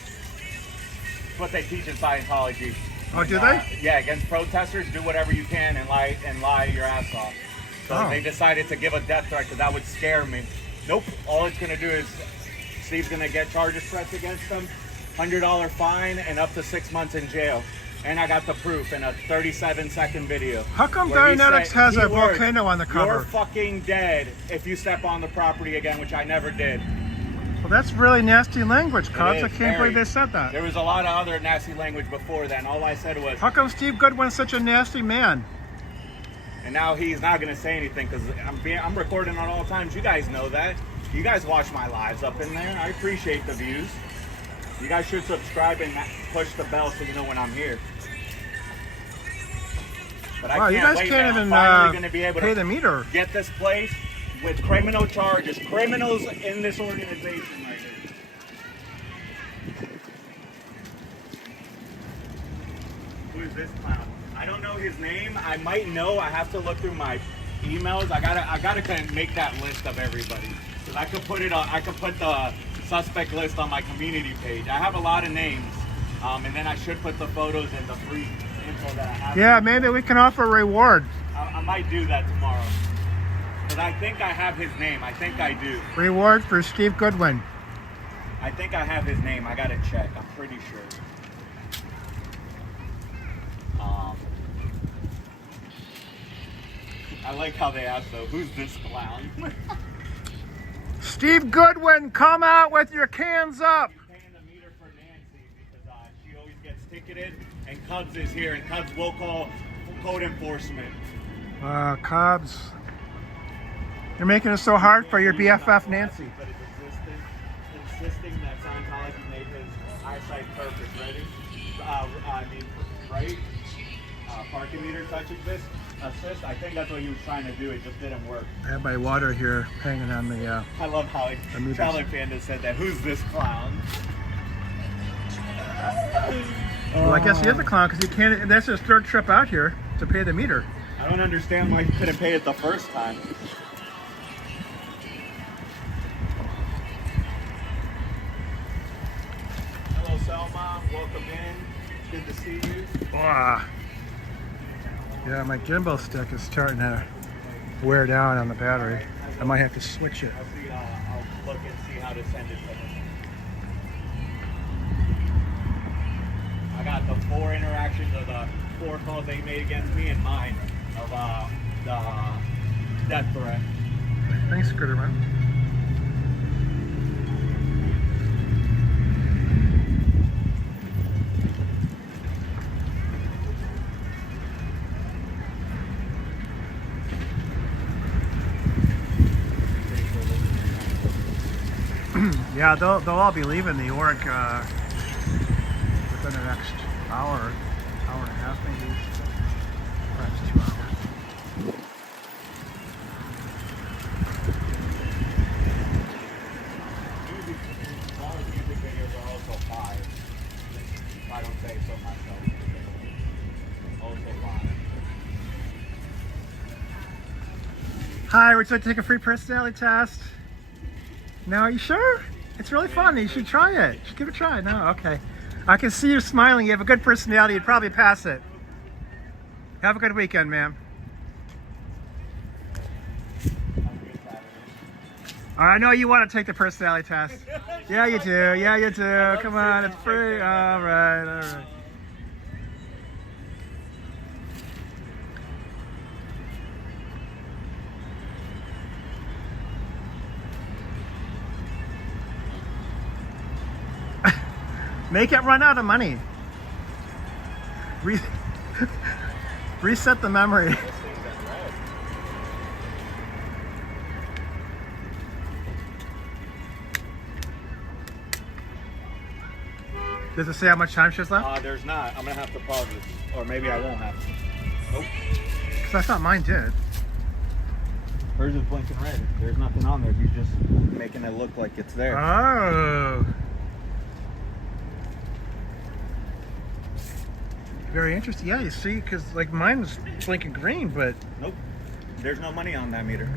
It's what they teach in Scientology. Oh, do And, they? Yeah, against protesters, do whatever you can and lie your ass off. So Oh. they decided to give a death threat because that would scare me. Nope. All it's going to do is Steve's going to get charges pressed against him, $100 fine, and up to 6 months in jail. And I got the proof in a 37-second video. How come where he Dianetics said, has a keyword, volcano on the "You're cover?" fucking dead if you step on the property again," which I never did. Well, that's really nasty language, Cubs. is, I can't very. believe they said that. There was a lot of other nasty language before then. All I said was, How come Steve Goodwin's such a nasty man? and now he's not going to say anything because I'm recording on all times. You guys know that. You guys watch my lives up in there. I appreciate the views. You guys should subscribe and push the bell so you know when I'm here. But Wow, I you can't guys wait, can't man. I'm even finally going to be able pay to the meter. get this place with criminal charges. Criminals in this organization right here. Who is this clown? I don't know his name. I might know. I have to look through my emails. I gotta kind of make that list of everybody. Cause I could put it on. I could put the suspect list on my community page. I have a lot of names, and then I should put the photos and the brief info that I have. Yeah, maybe we can offer a reward. I might do that tomorrow. Cause I think I have his name. I think I do. Reward for Steve Goodwin. I think I have his name. I gotta check. I'm pretty sure. I like how they asked though, who's this clown? Steve Goodwin, come out with your cans up. You're paying the meter for Nancy because she always gets ticketed, and Cubs is here, and Cubs will call code enforcement. Cubs. You're making it so hard for your BFF Nancy. But it's insisting that Scientology made his eyesight perfect. Ready? Right? Parking meter touching this. Assist. I think that's what he was trying to do. It just didn't work. I have my water here hanging on the. I love how meters. Charlie Panda said that. Who's this clown? Well, I guess he is a clown because he can't. That's his third trip out here to pay the meter. I don't understand why he couldn't pay it the first time. Hello, Selma. Welcome in. Good to see you. Yeah, my gimbal stick is starting to wear down on the battery. I might have to switch it. I'll see. I'll look and see how to send it to him. I got the 4 interactions of the 4 calls they made against me and mine of the death threat. Thanks, Gooderman. Yeah, they'll all be leaving New York within the next hour and a half, maybe. Perhaps 2 hours. All the music videos are also 5. If I don't say so myself. Also 5. Hi, would you like to take a free personality test? No, are you sure? It's really fun. You should try it. You should give it a try. No, okay. I can see you smiling. You have a good personality. You'd probably pass it. Have a good weekend, ma'am. I know you want to take the personality test. Yeah, you do. Yeah, you do. Come on, it's free. All right, all right. Make it run out of money. Reset the memory. Does it say how much time she has left? There's not. I'm gonna have to pause this, or maybe I won't have to. Nope. Because I thought mine did. Hers is blinking red. There's nothing on there. You're just making it look like it's there. Oh. Very interesting. Yeah, you see, because like mine was blinking green, but Nope. There's no money on that meter.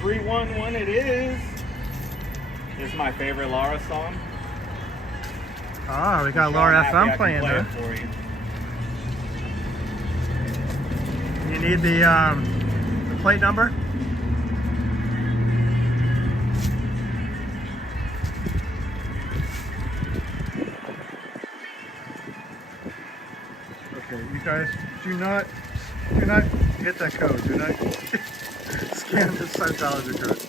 311 it is. This is my favorite Laura song. we got So Laura I'm happy I FM can playing play there. it for you. You need the plate number? Okay, you guys do not hit that code. Do not scan the Scientology code.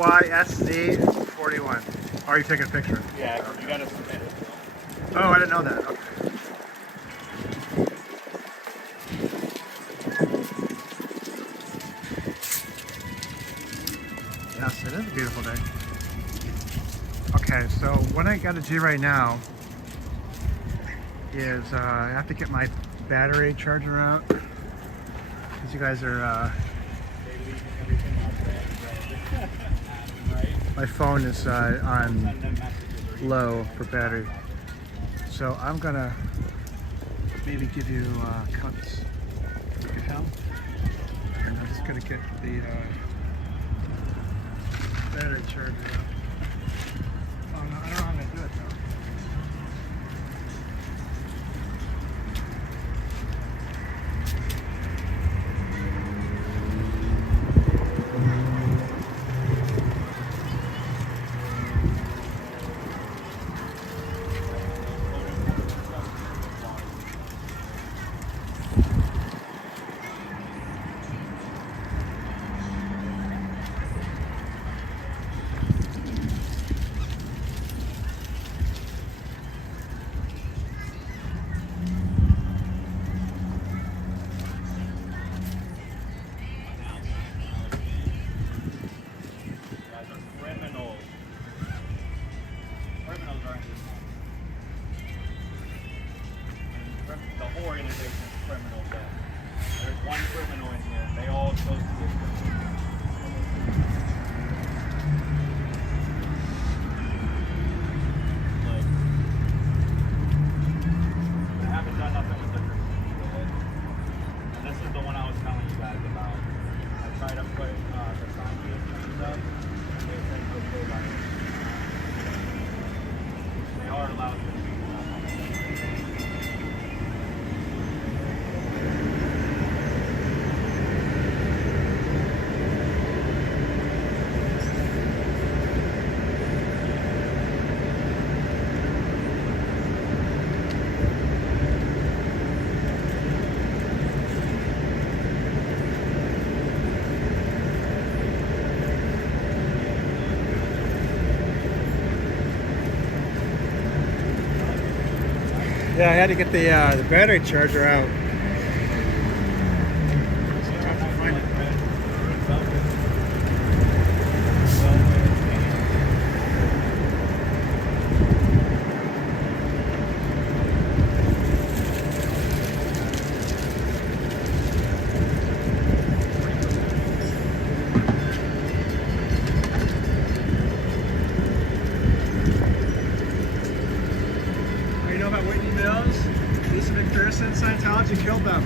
YSZ41. Are you taking a picture? Yeah, you gotta submit it. Oh, I didn't know that. Okay. Yes, it is a beautiful day. Okay, so what I got to do right now is I have to get my battery charger out. Because you guys are... my phone is on low for battery. So I'm gonna maybe give you cuts you can help. And I'm just gonna get the battery charger up. Oh no, I don't know how to do it though. The whole organization is criminal. There's one criminal in here. They all supposed to be criminals. Like, I haven't done nothing with the person. And this is the one I was telling you guys about. I tried to put the scientists and stuff, and they said okay, like, they are allowed to do stuff. Yeah, I had to get the battery charger out. You know about Whitney Lisa McPherson, Scientology killed them.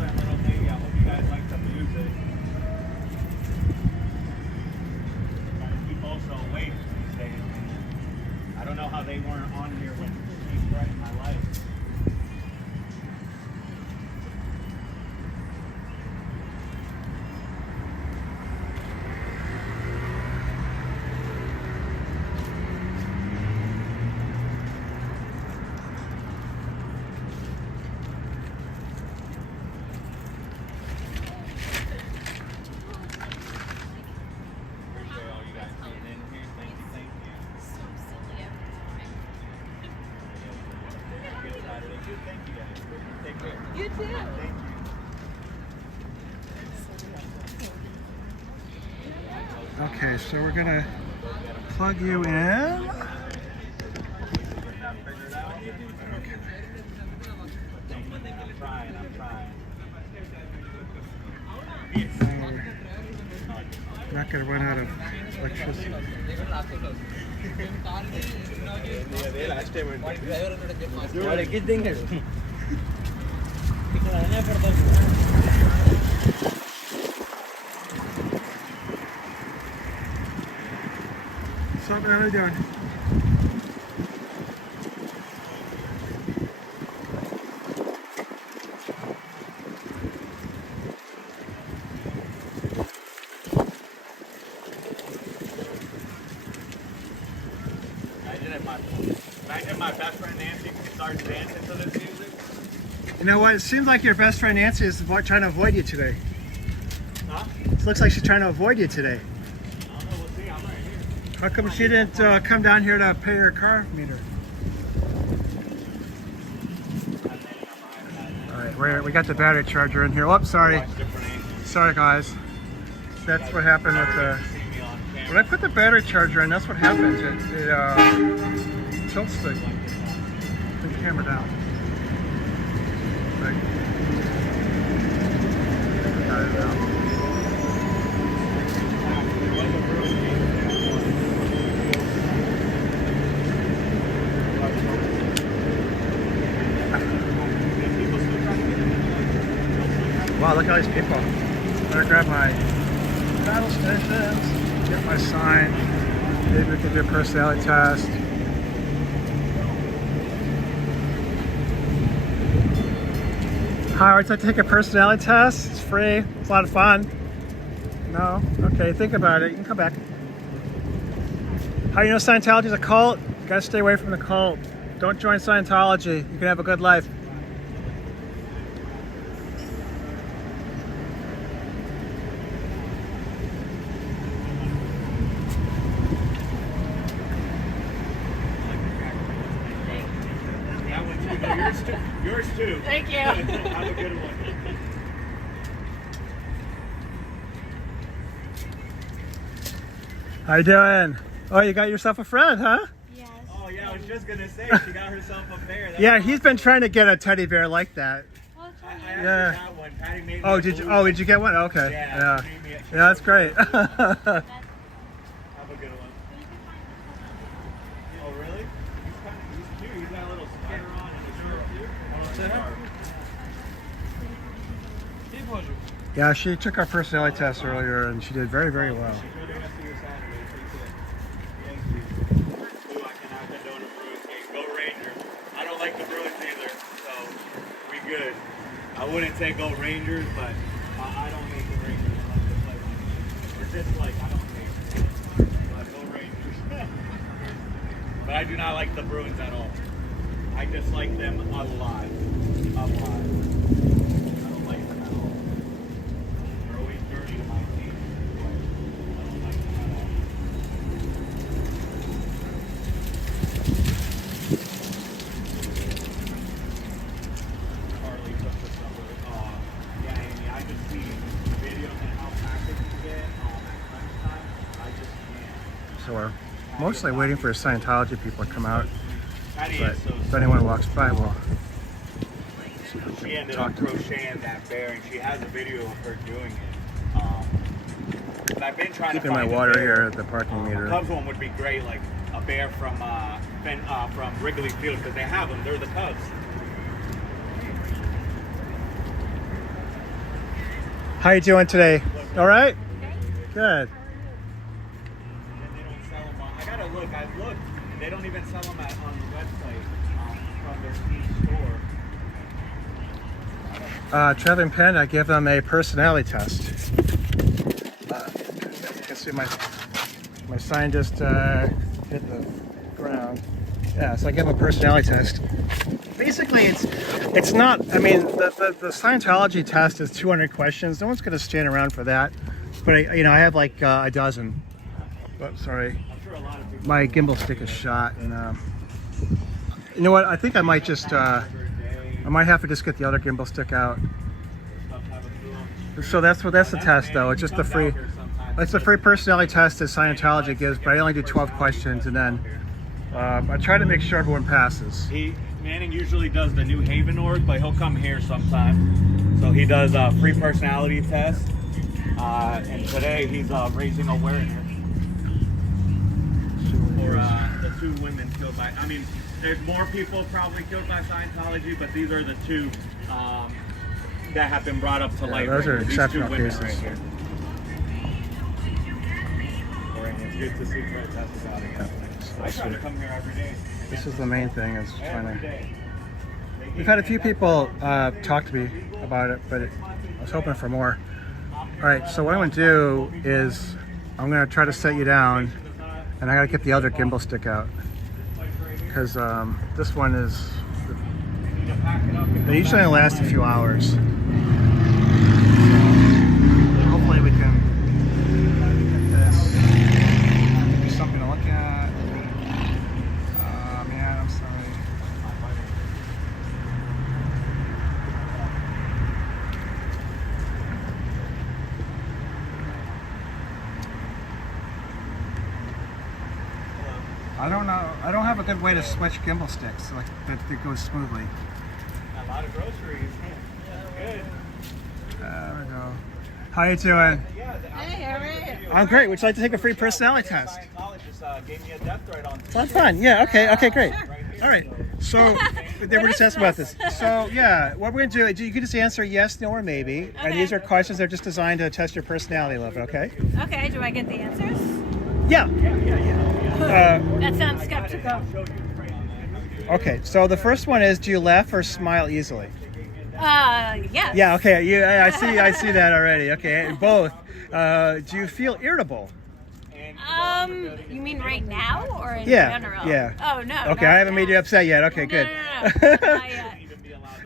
That little thing. I hope you guys like the music. Gotta keep also awake these days. I don't know how they weren't on here when she threatened my life. Appreciate all you guys being in here. Thank you, thank you. So silly every time. Good Saturday. Good, thank you guys. Take care. You too. Thank you. Okay, so we're gonna plug you in. Now figure it out. I'm trying. We're not gonna run out of electricity. What's up, man? How you doing? Imagine my best friend Nancy starts dancing to this music. You know what? It seems like your best friend Nancy is trying to avoid you today. Huh? It looks like she's trying to avoid you today. I don't know, we'll see. I'm right here. How come she didn't come down here to pay her car meter? All right, we got the battery charger in here. Oops, sorry. Watch different angles. Sorry, guys. That's what happened with the... See me on camera. When I put the battery charger in, that's what happens. It tilts the camera down. Like, got it out. Wow, look at all these people. Better grab my battle stations, get my sign. Maybe we can do a personality test. Hi, would you like to take a personality test? It's free. It's a lot of fun. No? Okay, think about it. You can come back. How do you know Scientology is a cult? You gotta stay away from the cult. Don't join Scientology. You can have a good life. That one too. No, yours too. Yours too. Thank you. Have a good one. How you doing? Oh, you got yourself a friend, huh? Yes. Oh yeah, I was just gonna say she got herself up there. That's Yeah, he's awesome. been trying to get a teddy bear like that. Well, it's I only actually Yeah. got one. Patty made me Oh, a did you? blue Oh, one. did you get one? Okay. Yeah. Yeah. she made me a- Yeah, that's great. Have a good one. Oh really? He's cute. He's got a little sweater on and a shirt too. Yeah, she took our personality test earlier, and she did very, very well. She's really gonna see you Saturday. Thank you. Ooh, I cannot condone a Bruins game. Go Rangers. I don't like the Bruins either, so we good. I wouldn't say go Rangers, but I don't hate the Rangers. I love to play one. Or dislike. I don't hate them. But go Rangers. But I do not like the Bruins at all. I dislike them a lot. A lot. I don't like them at all. They're always dirty to my team. I don't like them at all. So we're mostly waiting for Scientology people to come out. Patty But is so if anyone walks by, we'll She ended talk up to them. crocheting that bear, and she has a video of her doing it. But I've been trying Keeping to my find a water bear. here at the parking A meter. Cubs one would be great, like a bear from Wrigley Field, because they have them. They're the Cubs. How you doing today? All right? Good. And they don't sell them. I gotta look. I've looked. They don't even sell them on the website from their team store. Trevor and Penn, I give them a personality test. You can see my sign just hit the ground. Yeah, so I give them a personality test. Basically, it's not. I mean, the Scientology test is 200 questions. No one's going to stand around for that. But I have like a dozen. Oh, sorry, my gimbal stick is shot, and you know what? I think I might just. I might have to just get the other gimbal stick out. So that's the test, though. It's just the free. It's a free personality test that Scientology gives, but I only do 12 questions, and then I try to make sure everyone passes. Manning usually does the New Haven org, but he'll come here sometime. So he does a free personality test, and today he's raising awareness for the 2 women killed by. I mean, there's more people probably killed by Scientology, but these are the 2 that have been brought up to light. Those are These 2 exceptional women cases. right here. It's good to see Fred testify again. I try to come here every day. This is the main thing, is trying Every to. day. We've had a few people talk to me about it, but I was hoping for more. All right, so what I'm going to do is I'm going to try to set you down, and I got to get the other gimbal stick out because this one is. They usually only last a few hours. So hopefully we can get this. Give you something to look at. Man, I'm sorry. I don't know. I don't have a good way to switch gimbal sticks like that goes smoothly. A lot of groceries. Good. There we go. How you doing? Hey, how are you? I'm great. Would you like to take a free personality test? Scientologist gave me a death threat on. That's fine. Yeah. Okay. Okay. Great. All right. So they were just asking about this. So yeah, what we're gonna do? You can just answer yes, no, or maybe. And these are questions that are just designed to test your personality a little bit. Okay. Okay, do I get the answers? Yeah. That sounds skeptical. Okay. So the first one is: do you laugh or smile easily? Yes. Yeah. Okay. I see that already. Okay. Both. Do you feel irritable? You mean right now or in Yeah, general? yeah. Oh, no. Okay. I haven't made you upset yet. Okay. Good. No. Not yet.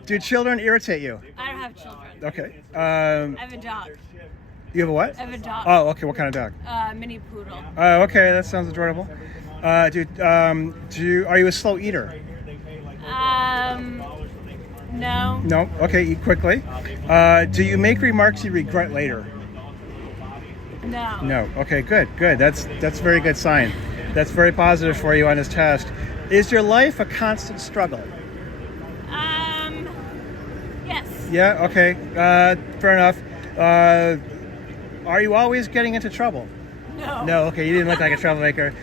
Do children irritate you? I don't have children. Okay. I have a dog. You have a what? I have a dog. Oh, okay. What kind of dog? Mini poodle. Oh, okay. That sounds adorable. Are you a slow eater? No. No. Okay. Eat quickly. Do you make remarks you regret later? No. No. Okay. Good. Good. That's a very good sign. That's very positive for you on this test. Is your life a constant struggle? Yes. Yeah. Okay. Fair enough. Are you always getting into trouble? No. No. Okay. You didn't look like a troublemaker.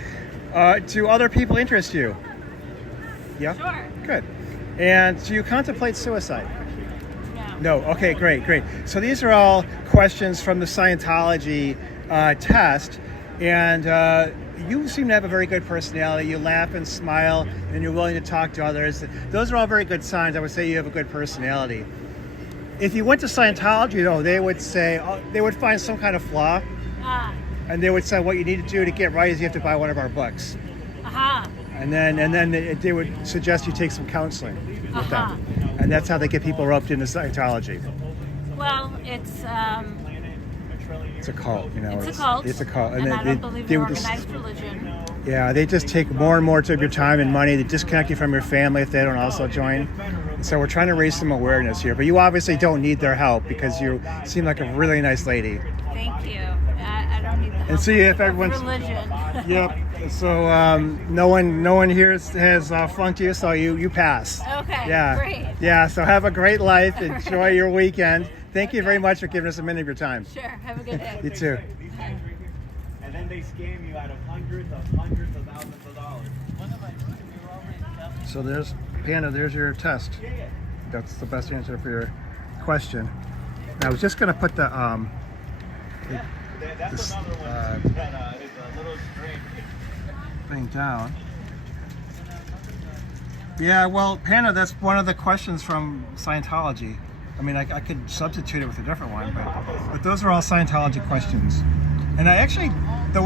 Do other people interest you? Yeah. Sure. Good. And do you contemplate suicide? No. No. Okay, great. So these are all questions from the Scientology test, and you seem to have a very good personality. You laugh and smile, and you're willing to talk to others. Those are all very good signs. I would say you have a good personality. If you went to Scientology, though, they would say they would find some kind of flaw, and they would say what you need to do to get right is you have to buy one of our books. And then they would suggest you take some counseling with them. And that's how they get people roped into Scientology. Well, it's a cult, you know. It's a cult. It's a cult. And I don't believe in would just- organized religion. Yeah, they just take more and more of your time and money. They disconnect you from your family if they don't also join. And so we're trying to raise some awareness here. But you obviously don't need their help because you seem like a really nice lady. Thank you. I don't need the help And see if of everyone's... religion. Yep. no one here has flunked you, so you pass. Okay, Yeah. great. Yeah. So have a great life. Enjoy your weekend. Thank you very much for giving us a minute of your time. Sure, have a good day. You too. These guys right here. And then they scam you out of hundreds of thousands of dollars. So there's Panda. There's your test. That's the best answer for your question. And I was just gonna put the That's this, another one that is a little strange. thing down. Yeah, well, Panda, that's one of the questions from Scientology. I mean, I could substitute it with a different one, but those are all Scientology questions. And I actually,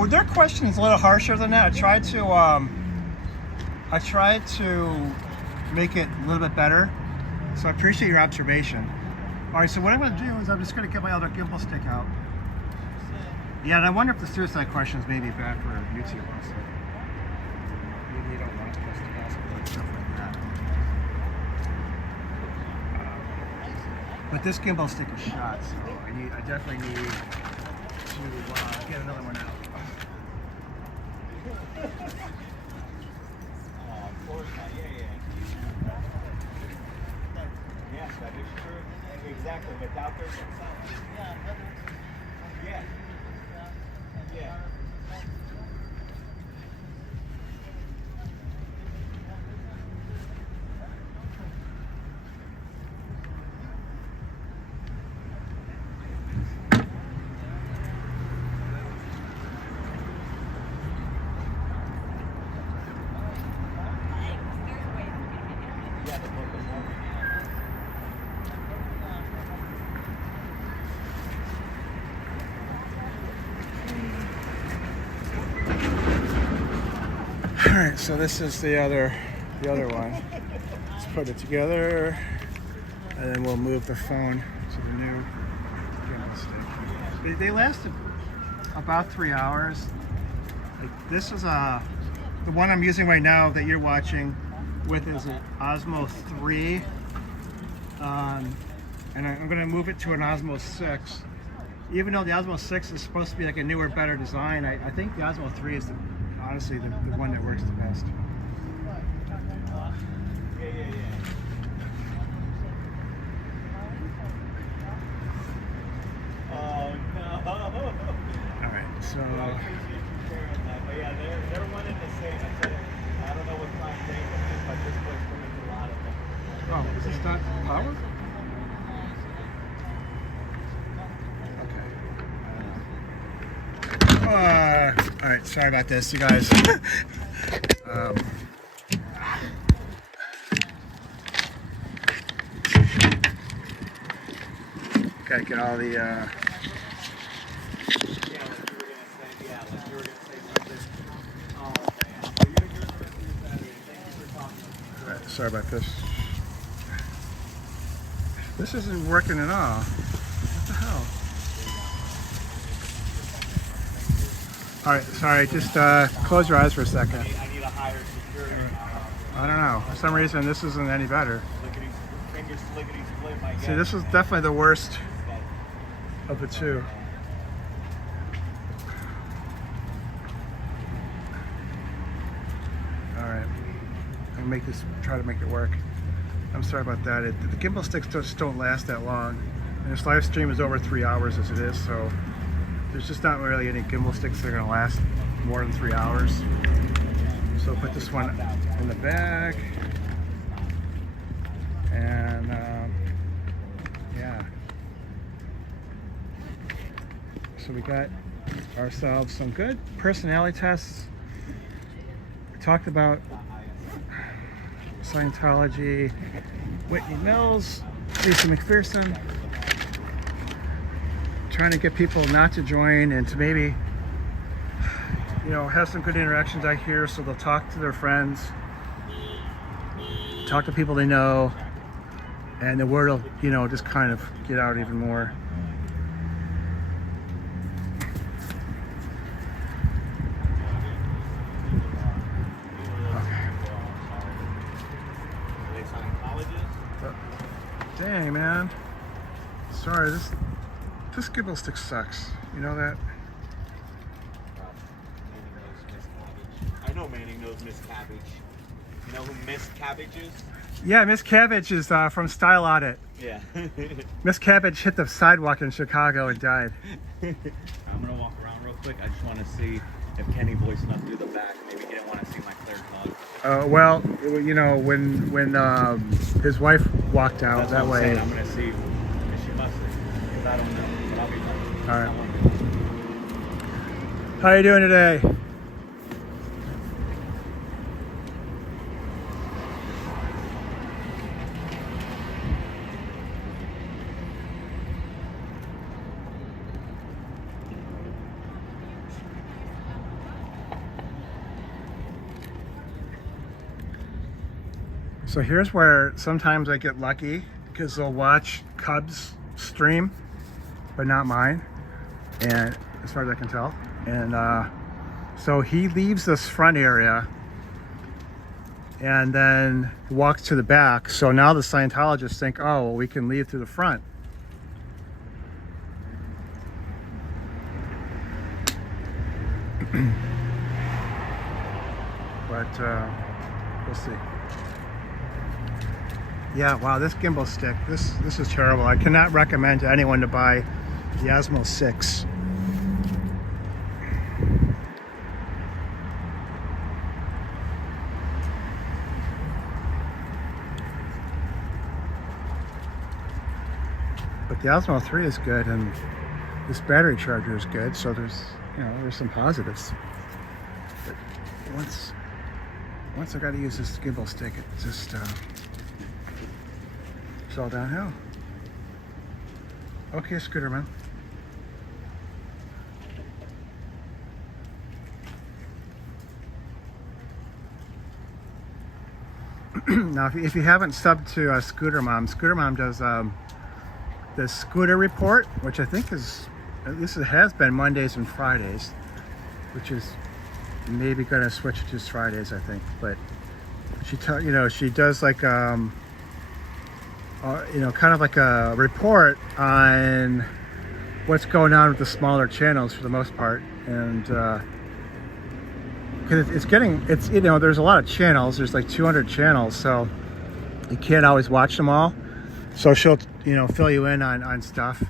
their question is a little harsher than that. I tried to make it a little bit better. So I appreciate your observation. All right, so what I'm going to do is I'm just going to get my other gimbal stick out. Yeah, and I wonder if the suicide questions may be bad for YouTube also. Maybe they don't want us to ask about stuff like that. But this gimbal stick is shot, so I definitely need to get another one out. Of course not. Yes, that is true. Exactly. Without their consent. Yeah. Yeah. All right, so this is the other one. Let's put it together, and then we'll move the phone to the new gimbal stick. They lasted about 3 hours. Like, this is the one I'm using right now that you're watching with is an Osmo 3, and I'm going to move it to an Osmo 6. Even though the Osmo 6 is supposed to be like a newer, better design, I think the Osmo 3 is honestly the one that works the best. Oh no. All right, so But yeah, they're one and the same. I don't know what time they is, but this was coming to a lot of them. oh, is this not power? Okay. All right, sorry about this, you guys. Gotta get all the. Yeah, like you were gonna say something. Oh man. So you're the rest of your Saturday. Thank you for talking. All right, sorry about this. This isn't working at all. What the hell? All right, sorry. Just close your eyes for a second. I need a higher security. I don't know. For some reason, this isn't any better. Fingers slickety split, my See, this is definitely the worst of the two. All right, I'll try to make it work. I'm sorry about that. The gimbal sticks just don't last that long, and this live stream is over 3 hours as it is, so there's just not really any gimbal sticks that are going to last more than 3 hours. So put this one in the bag, and yeah. So we got ourselves some good personality tests. We talked about Scientology, Whitney Mills, Lisa McPherson, trying to get people not to join and to maybe, have some good interactions out here so they'll talk to their friends, talk to people they know, and the word will, just kind of get out even more. Dang, man. Sorry, this gimbal stick sucks. You know that? Manning knows Miss Cabbage. You know who Miss Cabbage is? Yeah, Miss Cabbage is from Style Audit. Yeah. Miss Cabbage hit the sidewalk in Chicago and died. I'm gonna walk around real quick. I just want to see if Kenny Boy snuck through the back. Maybe he didn't want to see my clear dog. Well, you know, when his wife walked out, That's that what I'm way. saying. I'm gonna see if she must have. Because I don't know. But I'll be fine. All right. How are you doing today? So here's where sometimes I get lucky because they'll watch Cubs stream, but not mine, and as far as I can tell. And so he leaves this front area and then walks to the back. So now the Scientologists think, oh, well, we can leave through the front. But we'll see. Yeah, wow, this gimbal stick, this is terrible. I cannot recommend to anyone to buy the Osmo 6. But the Osmo 3 is good, and this battery charger is good, so there's, you know, there's some positives. But once I got to use this gimbal stick, it just it's all downhill. Okay, scooter man. Now, if you haven't subbed to Scooter Mom does the scooter report, which I think is, at least it has been Mondays and Fridays, which is maybe going to switch to just Fridays, I think. But she does like kind of like a report on what's going on with the smaller channels for the most part, and because it's there's a lot of channels. There's like 200 channels, so you can't always watch them all. So she'll fill you in on stuff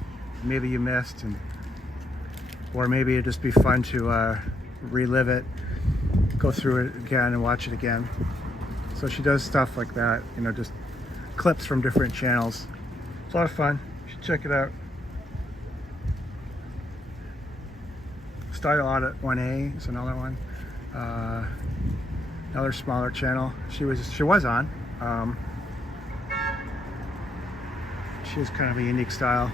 maybe you missed, or maybe it'd just be fun to relive it, go through it again and watch it again. So she does stuff like that, just clips from different channels. It's a lot of fun. You should check it out. Style Audit 1A is another one. Another smaller channel. She was on. She has kind of a unique style.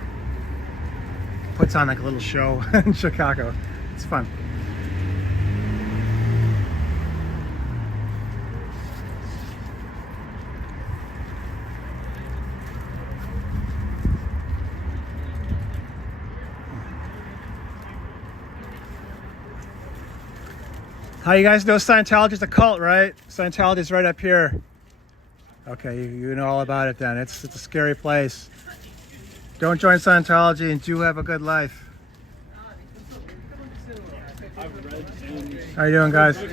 Puts on like a little show in Chicago. It's fun. How you guys know Scientology's a cult, right? Scientology's right up here. Okay, you know all about it then. It's a scary place. Don't join Scientology and do have a good life. How you doing, guys? I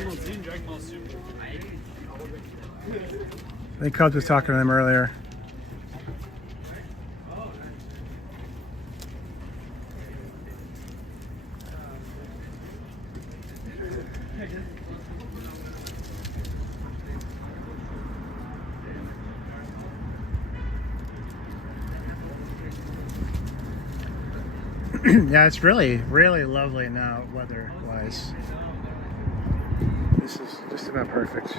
think Cubs was talking to them earlier. Yeah, it's really, really lovely now, weather-wise. This is just about perfect.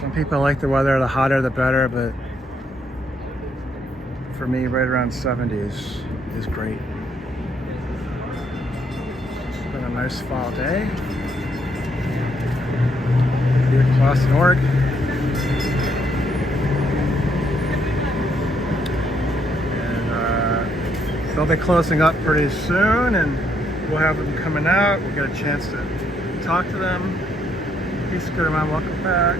Some people like the weather, the hotter the better, but for me, right around 70s is great. It's been a nice fall day here in Boston, Oregon. They'll be closing up pretty soon, and we'll have them coming out. We'll get a chance to talk to them. Hey, Scooter Mom, welcome back.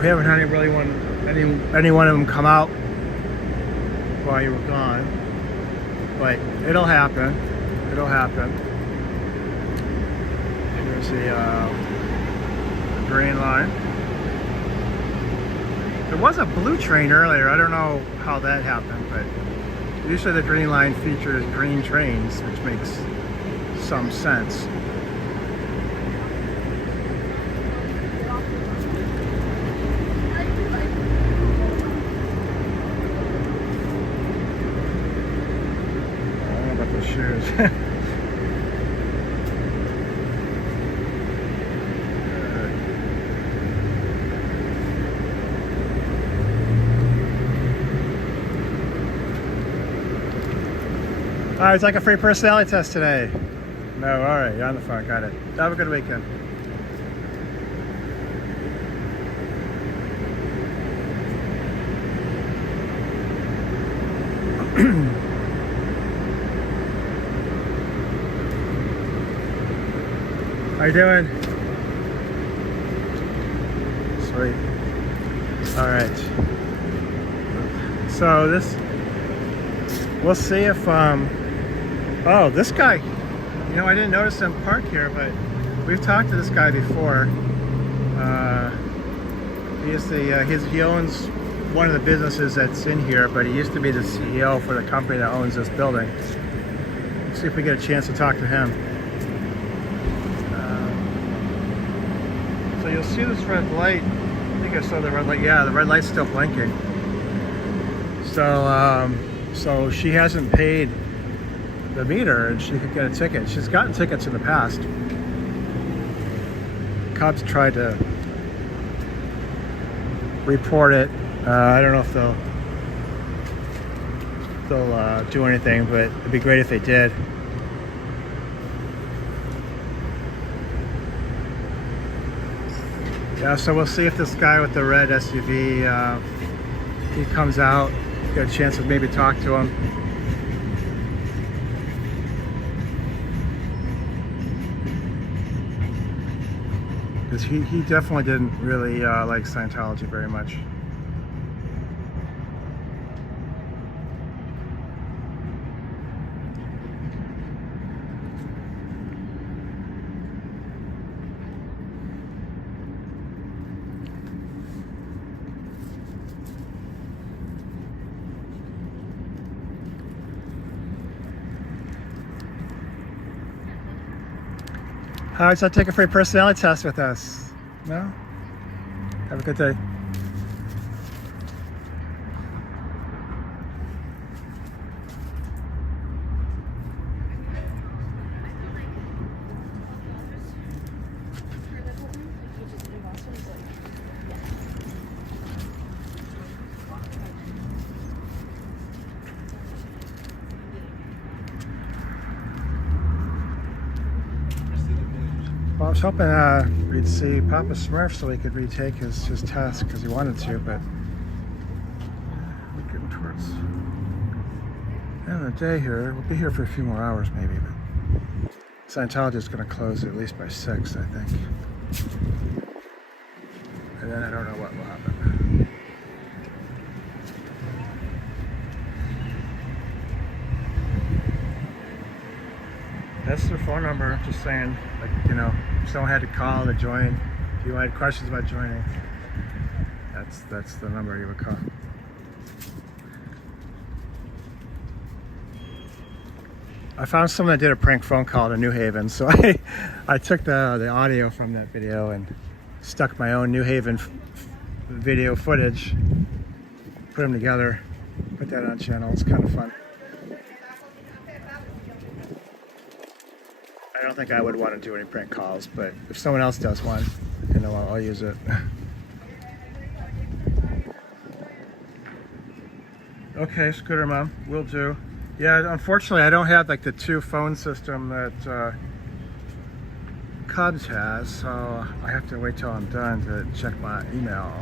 We haven't had any one of them come out while you were gone, but it'll happen. It'll happen. Here's the green line. There was a blue train earlier. I don't know how that happened, but usually the green line features green trains, which makes some sense. I don't know about those shoes. All right, it's like a free personality test today. No, all right, you're on the phone, got it. Have a good weekend. How you doing? Sweet. All right. So this, we'll see if oh, this guy, you know, I didn't notice him park here, but we've talked to this guy before. He owns one of the businesses that's in here, but he used to be the CEO for the company that owns this building. Let's see if we get a chance to talk to him. So you'll see this red light. I think I saw the red light. Yeah, the red light's still blinking. So she hasn't paid the meter and she could get a ticket. She's gotten tickets in the past. Cops tried to report it. I don't know if they'll do anything, but it'd be great if they did. Yeah, so we'll see if this guy with the red SUV, he comes out, get a chance to maybe talk to him. Because he definitely didn't really like Scientology very much. All right, so take a free personality test with us. No? Have a good day. Well, I was hoping we'd see Papa Smurf so he could retake his task because he wanted to, but we're getting towards the end of the day here. We'll be here for a few more hours maybe, but Scientology is going to close at least by 6, I think. And then I don't know what will happen. That's their phone number, just saying, like, you know, if someone had to call to join, if you had questions about joining, that's the number you would call. I found someone that did a prank phone call to New Haven, so I took the audio from that video and stuck my own New Haven video footage, put them together, put that on channel. It's kind of fun. I don't think I would want to do any prank calls, but if someone else does one, you know, I'll use it. Okay, Scooter Mom, will do. Yeah, unfortunately, I don't have like the 2 phone system that Cubs has, so I have to wait till I'm done to check my email.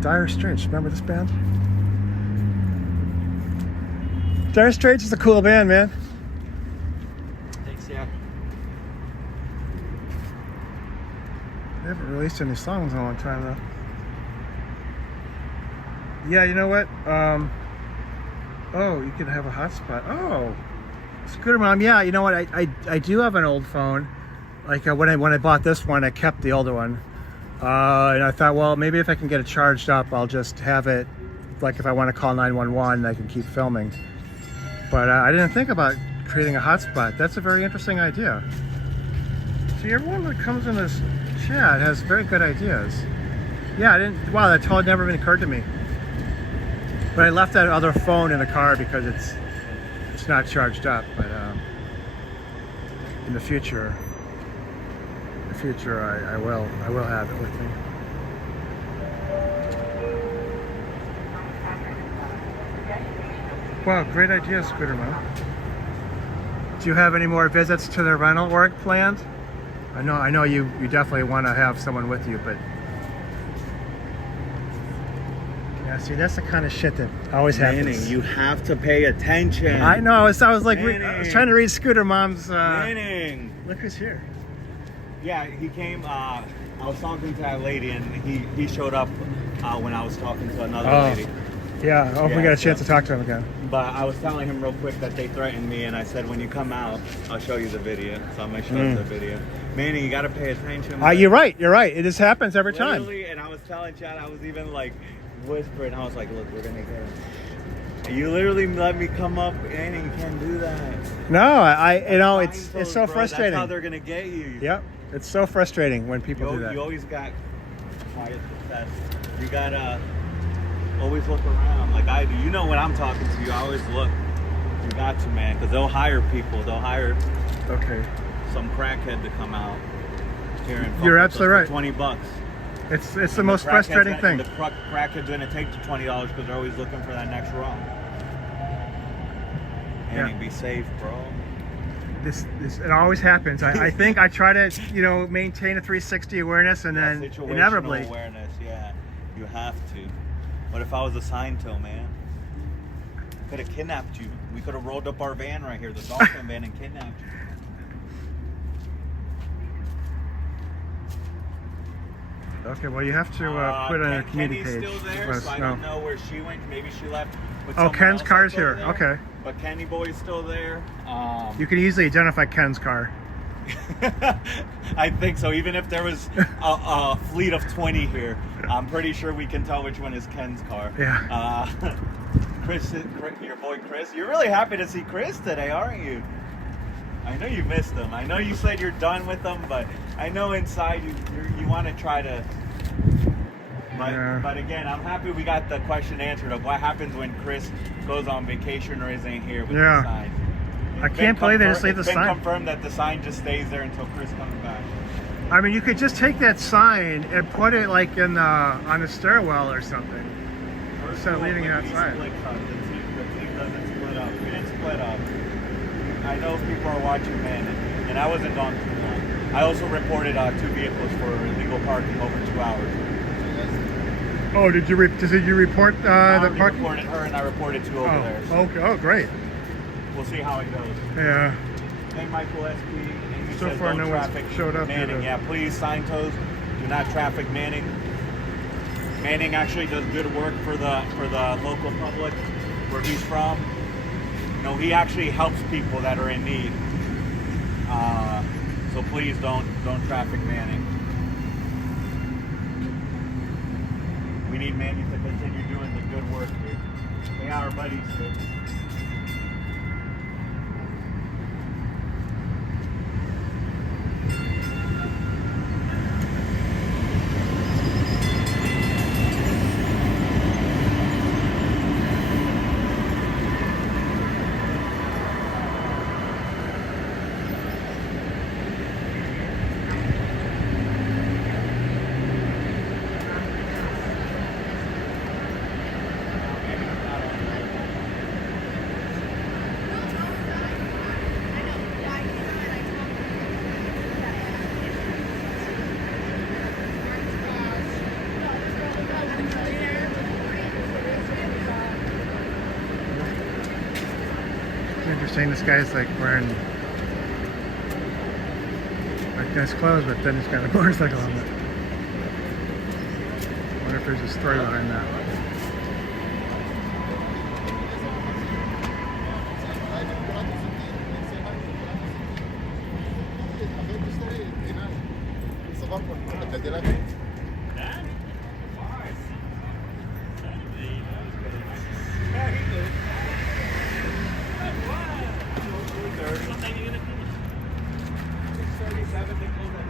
Dire Straits. Remember this band? Dire Straits is a cool band, man. Thanks, yeah. They haven't released any songs in a long time, though. Yeah, you know what? Oh, you could have a hotspot. Oh, Scooter Mom. Yeah, you know what? I do have an old phone. Like when I bought this one, I kept the older one. And I thought, well, maybe if I can get it charged up, I'll just have it. Like if I want to call 911, I can keep filming. But I didn't think about creating a hotspot. That's a very interesting idea. See, everyone that comes in this chat has very good ideas. Yeah, I didn't. Wow, that totally never even occurred to me. But I left that other phone in the car because it's not charged up. But in the future, I will have it with me. Wow, great idea, Scooter Mom. Do you have any more visits to the rental work planned? I know you definitely want to have someone with you, but yeah, see, that's the kind of shit that always happens. Manning, you have to pay attention. I know. I was I was Manning. trying to read Scooter Mom's. Manning. Look who's here. Yeah, he came. I was talking to that lady, and he showed up when I was talking to another lady. Yeah, I hope we Yeah, got a chance so- to talk to him again. But I was telling him real quick that they threatened me, and I said, when you come out, I'll show you the video. So I'm gonna show you the video. Manning, you gotta pay attention. You're right. You're right. It just happens every time. Literally, and I was telling Chad, I was even like whispering. I was like, look, we're gonna get him. And you literally let me come up, and you can't do that. No, it's so Bro, frustrating. That's how they're gonna get you. Yep, it's so frustrating when people do that. You always got quiet success. You gotta always look around like I do. You know when I'm talking to you, I always look. You got to, man, because they'll hire people. They'll hire some crackhead to come out here and fuck You're with absolutely us right. for $20. It's the most frustrating thing. The crackhead's gonna take the $20 because they're always looking for that next rung. And be safe, bro. This it always happens. I think I try to maintain a 360 awareness, and then Situational inevitably. awareness, yeah, you have to. What if I was assigned to, man? Could have kidnapped you. We could have rolled up our van right here, the Dolphin van, and kidnapped you. Okay, well you have to put on a community Kenny's page. still there, Let us so I know. don't know where she went. Maybe she left with Oh, someone Ken's else car's that's over here. there. Okay. But Kenny Boy's still there. You can easily identify Ken's car. I think so. Even if there was a fleet of 20 here, I'm pretty sure we can tell which one is Ken's car. Yeah. Chris, your boy Chris. You're really happy to see Chris today, aren't you? I know you missed him. I know you said you're done with him, but I know inside you want to try to. But again, I'm happy we got the question answered of what happens when Chris goes on vacation or isn't here with the sign. I can't believe they just leave the It's been sign. confirmed that the sign just stays there until Chris comes back. I mean, you could just take that sign and put it like in on the stairwell or something, instead of leaving it outside. The team doesn't split up. We didn't split up. I know people are watching, man, and I wasn't gone too long. I also reported 2 vehicles for illegal parking over 2 hours. Oh, did you report I the parking? reported her, and I reported 2 over there. So Okay. Oh, great. we'll see how it goes. Yeah. Hey, Michael SP. And he So says, far, don't no one's traffic showed up here Manning. to- Yeah, please, sign toes. Do not traffic Manning. Manning actually does good work for the local public where he's from. You know, he actually helps people that are in need. So please don't traffic Manning. We need Manning to continue doing the good work here. They are our buddies here. Interesting. This guy's like wearing like nice clothes, but then he's got a motorcycle on it. I wonder if there's a story behind that.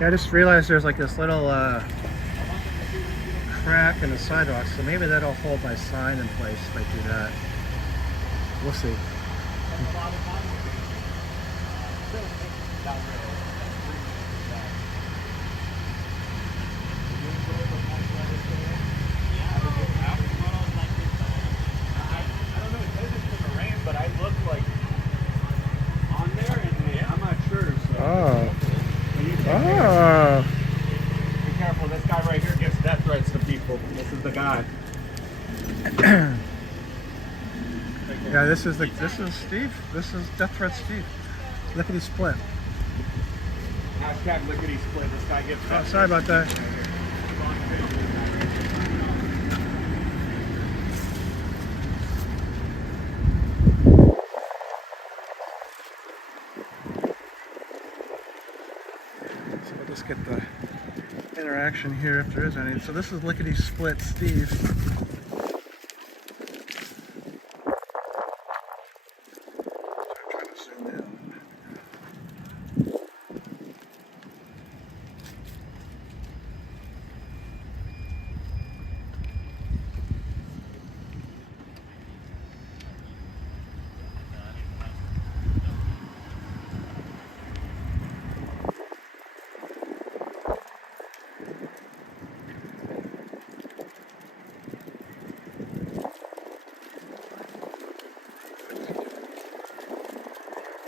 Yeah, I just realized there's like this little crack in the sidewalk, so maybe that'll hold my sign in place if I do that. We'll see. Oh. Oh. Be careful, this guy right here gives death threats to people. This is the guy. Yeah, this is Steve. This is Death Threat Steve. Lickety split. Hashtag lickety split. This guy gives Oh, death sorry about that. So we'll just get the interaction here if there is any. So this is Lickety Split Steve. Trying to zoom in.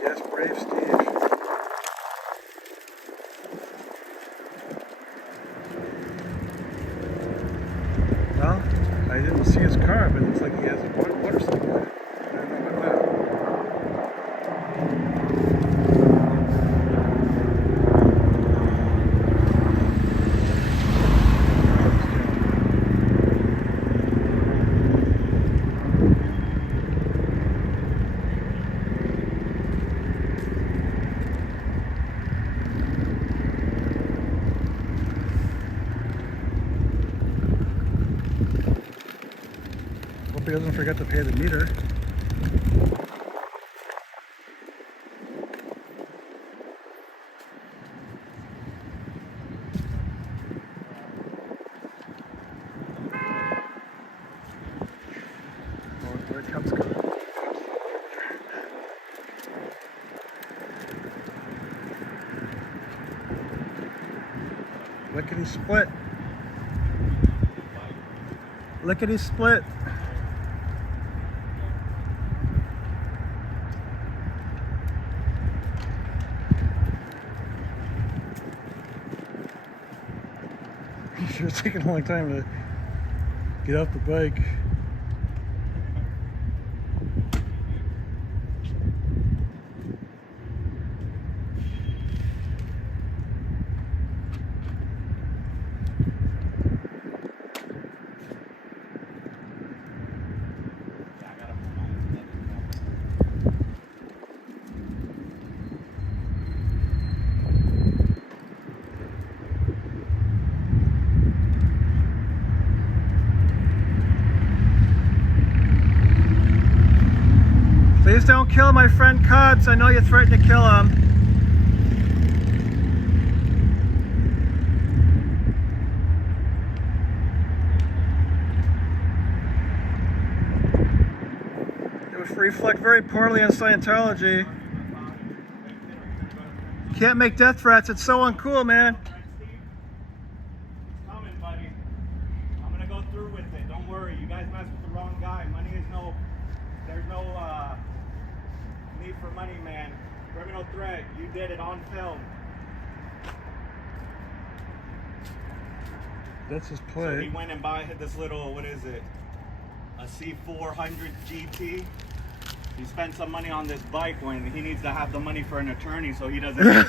Yes, brave Steve. Well, I didn't see his car, but it looks like he has a motorcycle. I don't know about that. Hope he doesn't forget to pay the meter. Oh, there comes car. Lickety split. Lickety split. Sure, it's taking a long time to get off the bike. Please don't kill my friend Cubs. I know you threatened to kill him. It would reflect very poorly on Scientology. Can't make death threats. It's so uncool, man. Coming, buddy. I'm gonna go through with it. Don't worry. You guys messed with the wrong guy. Money is no. There's no need for money, man. Criminal threat. You did it on film. That's his So play. he went and bought this little, what is it? A C400 GT. He spent some money on this bike when he needs to have the money for an attorney, so he doesn't. Get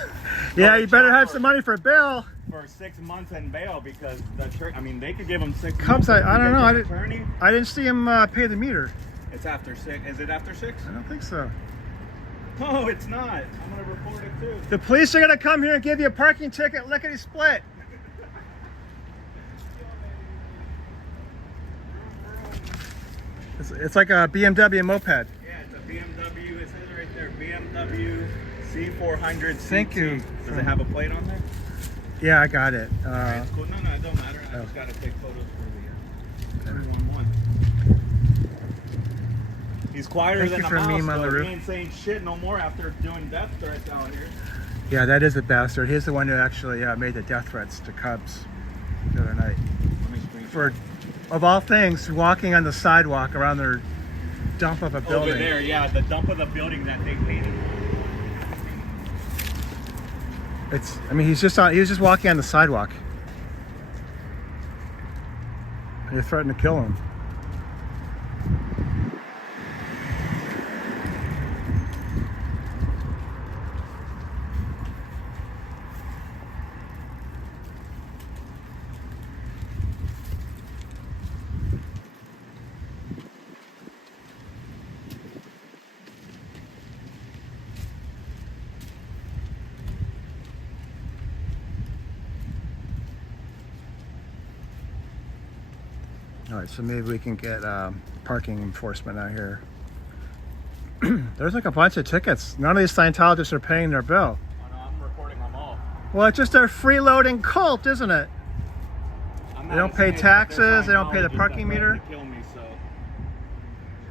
Yeah, you better have some money for bail. for 6 months in bail because the church. I mean, they could give him 6 Cubs, months. I don't know. Attorney. I didn't see him pay the meter. It's after 6. Is it after 6? I don't think so. No, it's not. I'm gonna report it too. The police are gonna come here and give you a parking ticket, lickety split. It's like a BMW moped. Yeah, it's a BMW. It says it right there. BMW C400. Thank you. Does it have a plate on there? Yeah, I got it. Alright, it's cool. No, it don't matter. I oh. just gotta take photos for the 311. He's quieter Thank than you a for mouse, meme on the though. roof. He ain't saying shit no more after doing death threats out here. Yeah, that is a bastard. He's the one who actually made the death threats to Cubs the other night. Let me screenshot. For, of all things, walking on the sidewalk around their dump of a building. Over there, yeah, the dump of the building that they painted. I mean, he was just walking on the sidewalk. And they threatened to kill him. All right, so maybe we can get parking enforcement out here. There's like a bunch of tickets. None of these Scientologists are paying their bill. Oh, no, I'm recording them all. Well, it's just a freeloading cult, isn't it? They don't pay taxes, they don't pay the parking meter. To kill me, so.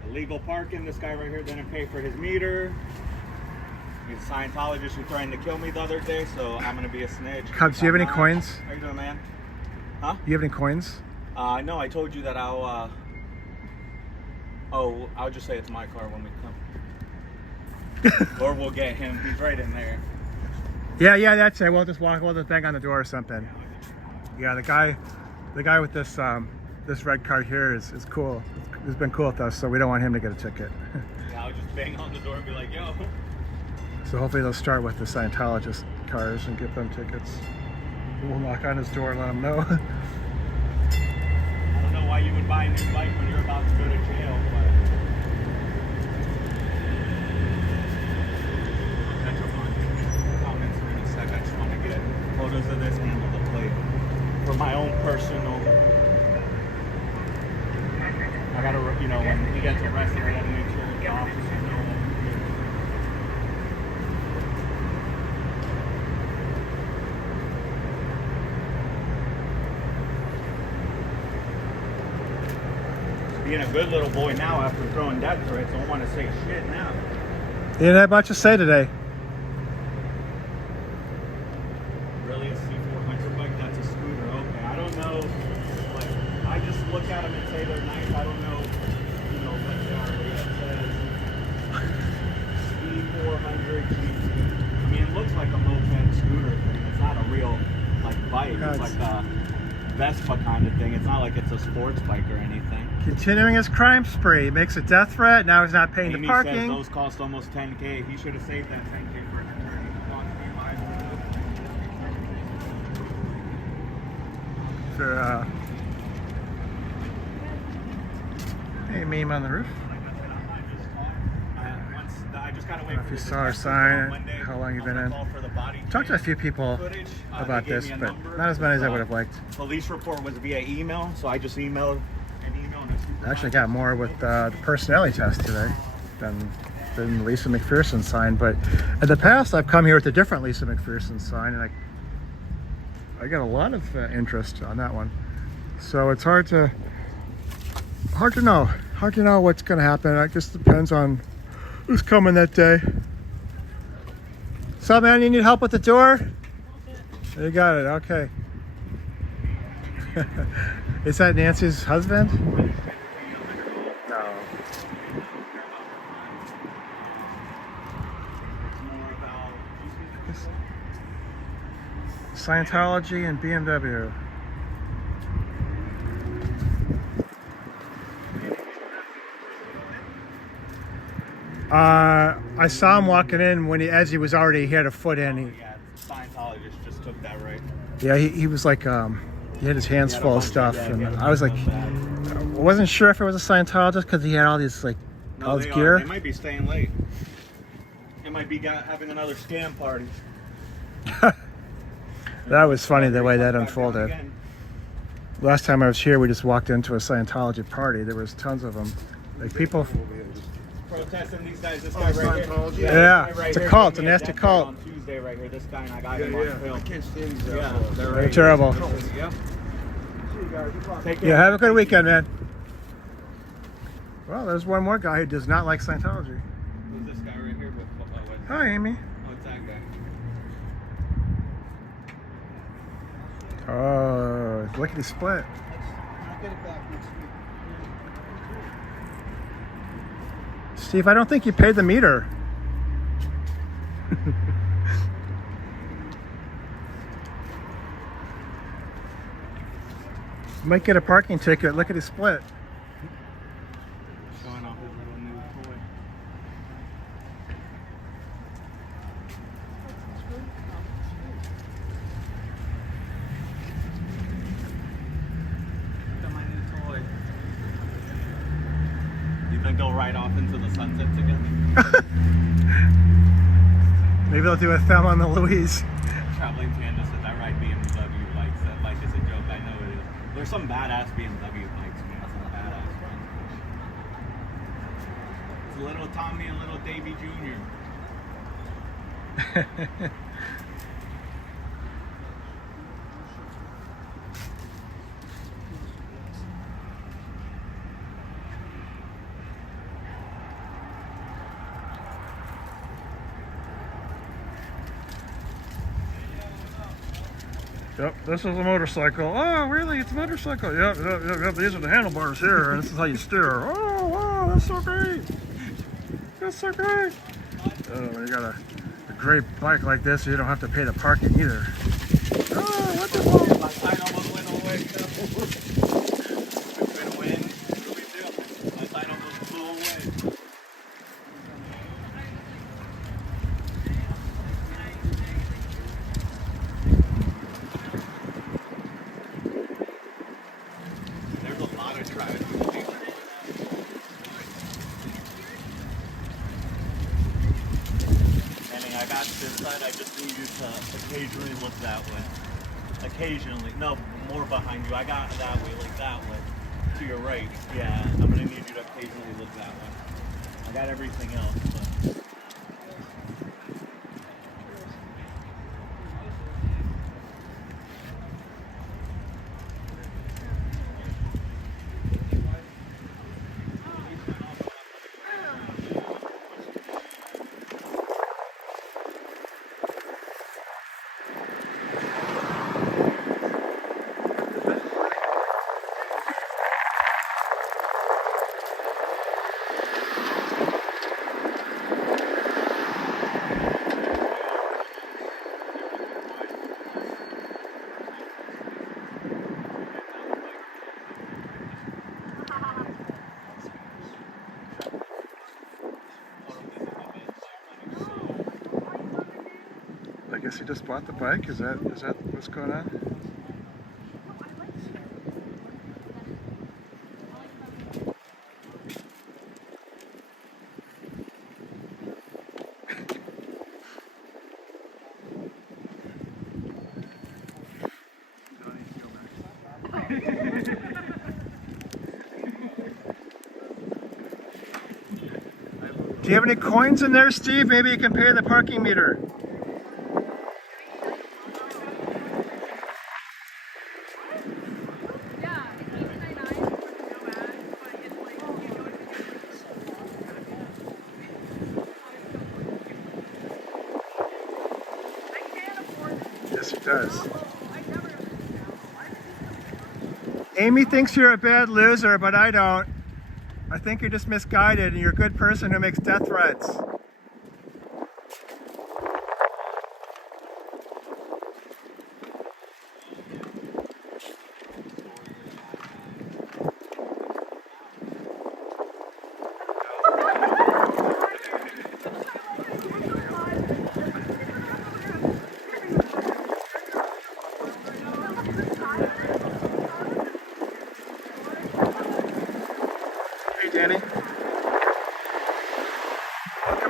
Illegal parking, this guy right here didn't pay for his meter. He's a Scientologist who threatened to kill me the other day, so I'm gonna be a snitch. Cubs, do you have any coins? How you doing, man? Huh? Do you have any coins? No, I told you that I'll just say it's my car when we come. Or we'll get him. He's right in there. Yeah, that's it. We'll just bang on the door or something. Yeah, the guy with this this red card here is cool. He's been cool with us, so we don't want him to get a ticket. Yeah, I'll just bang on the door and be like, yo. So hopefully they'll start with the Scientologist cars and get them tickets. We'll knock on his door and let him know. I don't know why you would buy a new bike when you're about to go to jail, but I'll catch up on comments in a sec. I just want to get photos of this and of the plate for my own personal. I gotta, when he gets arrested, I gotta make sure that the officers know that I'm here. Being a good little boy now after throwing death threats, don't want to say shit now. You didn't have much to say today. Really, a C400 bike? That's a scooter. Okay, I don't know. Like, I just look at them and say they're nice. I don't know, what they are. But yeah, it says C400 GT. I mean, it looks like a moped scooter thing. It's not a real bike. It's like a Vespa kind of thing. It's not like it's a sports bike or anything. Continuing his crime spree. He makes a death threat. Now he's not paying Amy the parking. says those cost almost 10K. He should have saved that 10K for an attorney. For, hey, meme on the roof. I just gotta wait If for you the saw our detective sign, on Monday. how long you've been I'm in. gonna call for the body Talked to a cam few people footage. about They gave this, me a but number. not as many as I would have liked. Police report was via email, so I just emailed an email to I actually got more with the personality test today than Lisa McPherson sign, but in the past I've come here with a different Lisa McPherson sign, and I got a lot of interest on that one. So it's hard to know what's going to happen. It just depends on who's coming that day. So, man, you need help with the door? You got it. Okay. Is that Nancy's husband? No. Scientology and BMW. I saw him walking in as he was already, he had a foot in. Yeah, Scientologist just took that right. He was like, he had his hands full of stuff. And I was like, I wasn't sure if it was a Scientologist because he had all these, like, all his gear. They might be staying late. It might be having another scam party. That was funny the way that unfolded. Last time I was here, we just walked into a Scientology party. There was tons of them. Like people. Protesting these guys. This guy right Scientology? here. Yeah, this guy right it's a here cult, gave me a nasty death cult. On Tuesday right here. This guy and I got Yeah, him on yeah. I film. can't stand these Yeah, assholes. they're They're right terrible. here. Yep. Take care. Yeah, have a good weekend, man. Well, there's one more guy who does not like Scientology. Who's this guy right here? Hi, Amy. Oh, it's that guy. Oh, lickety split. Steve, I don't think you paid the meter. You might get a parking ticket, lickety split. Showing off his little new toy. Look at my new toy. You think they'll ride off into the sunset together? Maybe they'll do a Thelma and Louise. Traveling Panda says I ride BMW bikes. That like is a joke. I know it is. There's some badass BMW bikes, man. Some badass ones. It's little Tommy and little Davy Jr. Yep, this is a motorcycle. Oh, really? It's a motorcycle. Yep. These are the handlebars here, and this is how you steer. Oh, wow, that's so great. That's so great. Oh, when you got a great bike like this, you don't have to pay the parking either. Oh, wonderful. My sign almost went away. It's been a win. What do we do? My sign almost flew away. There's a lot of traffic. Manning, I got this side. I just need you to occasionally look that way. Occasionally. No, more behind you. I got that way, like that way. To your right. Yeah, I'm going to need you to occasionally look that way. I got everything else, but... I guess he just bought the bike. Is that what's going on? Do you have any coins in there, Steve? Maybe you can pay the parking meter. Yes, he does. Amy thinks you're a bad loser, but I don't. I think you're just misguided and you're a good person who makes death threats.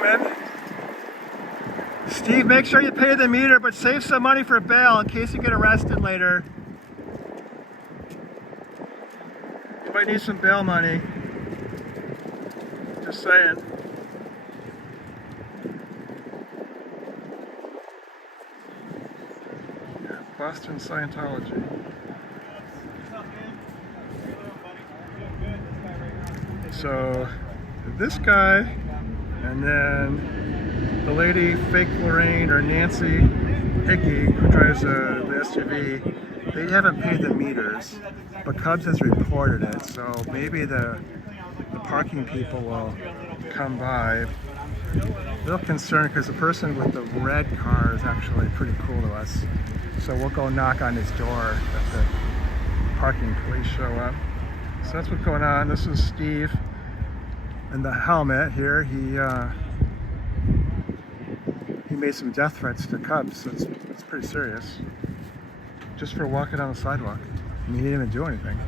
coming. Steve, make sure you pay the meter, but save some money for bail in case you get arrested later. You might need some bail money. Just saying. Yeah, Boston Scientology. So, this guy, and then the lady, fake Lorraine or Nancy Hickey, who drives the SUV, they haven't paid the meters, but Cubs has reported it, so maybe the parking people will come by. A little concerned because the person with the red car is actually pretty cool to us, so we'll go knock on his door if the parking police show up. So that's what's going on. This is Steve in the helmet here. He made some death threats to Cubs. So it's pretty serious. Just for walking on the sidewalk. I mean, he didn't even do anything.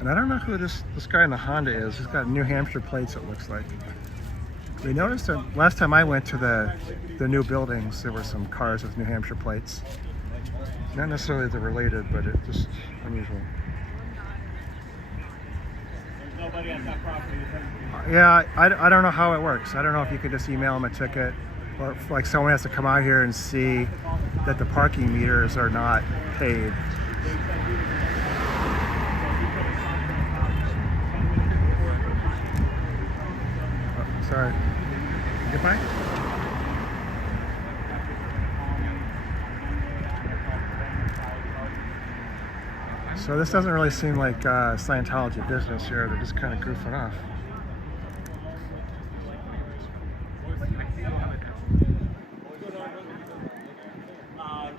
And I don't know who this guy in the Honda is. He's got New Hampshire plates, it looks like. We noticed that last time I went to the new buildings, there were some cars with New Hampshire plates. Not necessarily they're related, but it's just unusual. Yeah, I don't know how it works. I don't know if you could just email them a ticket, or if, like, someone has to come out here and see that the parking meters are not paid. Oh, sorry. Goodbye. So this doesn't really seem like Scientology business here. They're just kind of goofing off.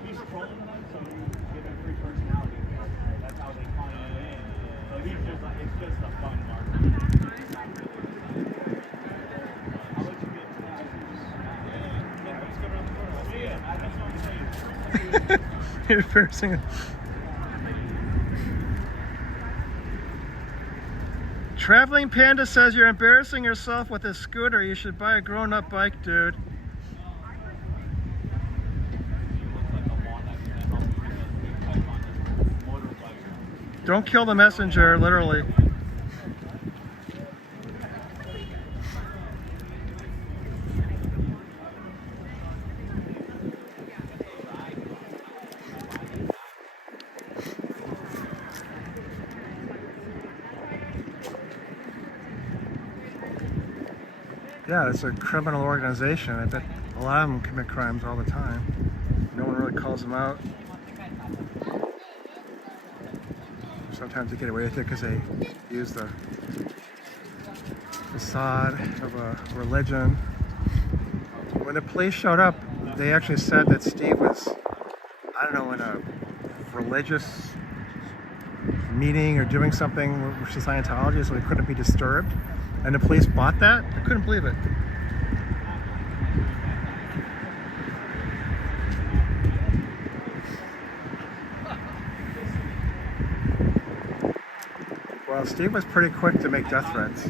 He's trolling them, so we give him free personality. That's how they con you in. So he's just like, it's just a fun market. I'll let you get to that. Yeah, let's go around the corner. Yeah, that's what I'm saying. You're embarrassing. Traveling Panda says you're embarrassing yourself with a scooter. You should buy a grown-up bike, dude. Don't kill the messenger, literally. Yeah, it's a criminal organization. I bet a lot of them commit crimes all the time. No one really calls them out. Sometimes they get away with it because they use the facade of a religion. When the police showed up, they actually said that Steve was, I don't know, in a religious meeting or doing something with Scientology, so he couldn't be disturbed. And the police bought that? I couldn't believe it. Well, Steve was pretty quick to make death threats.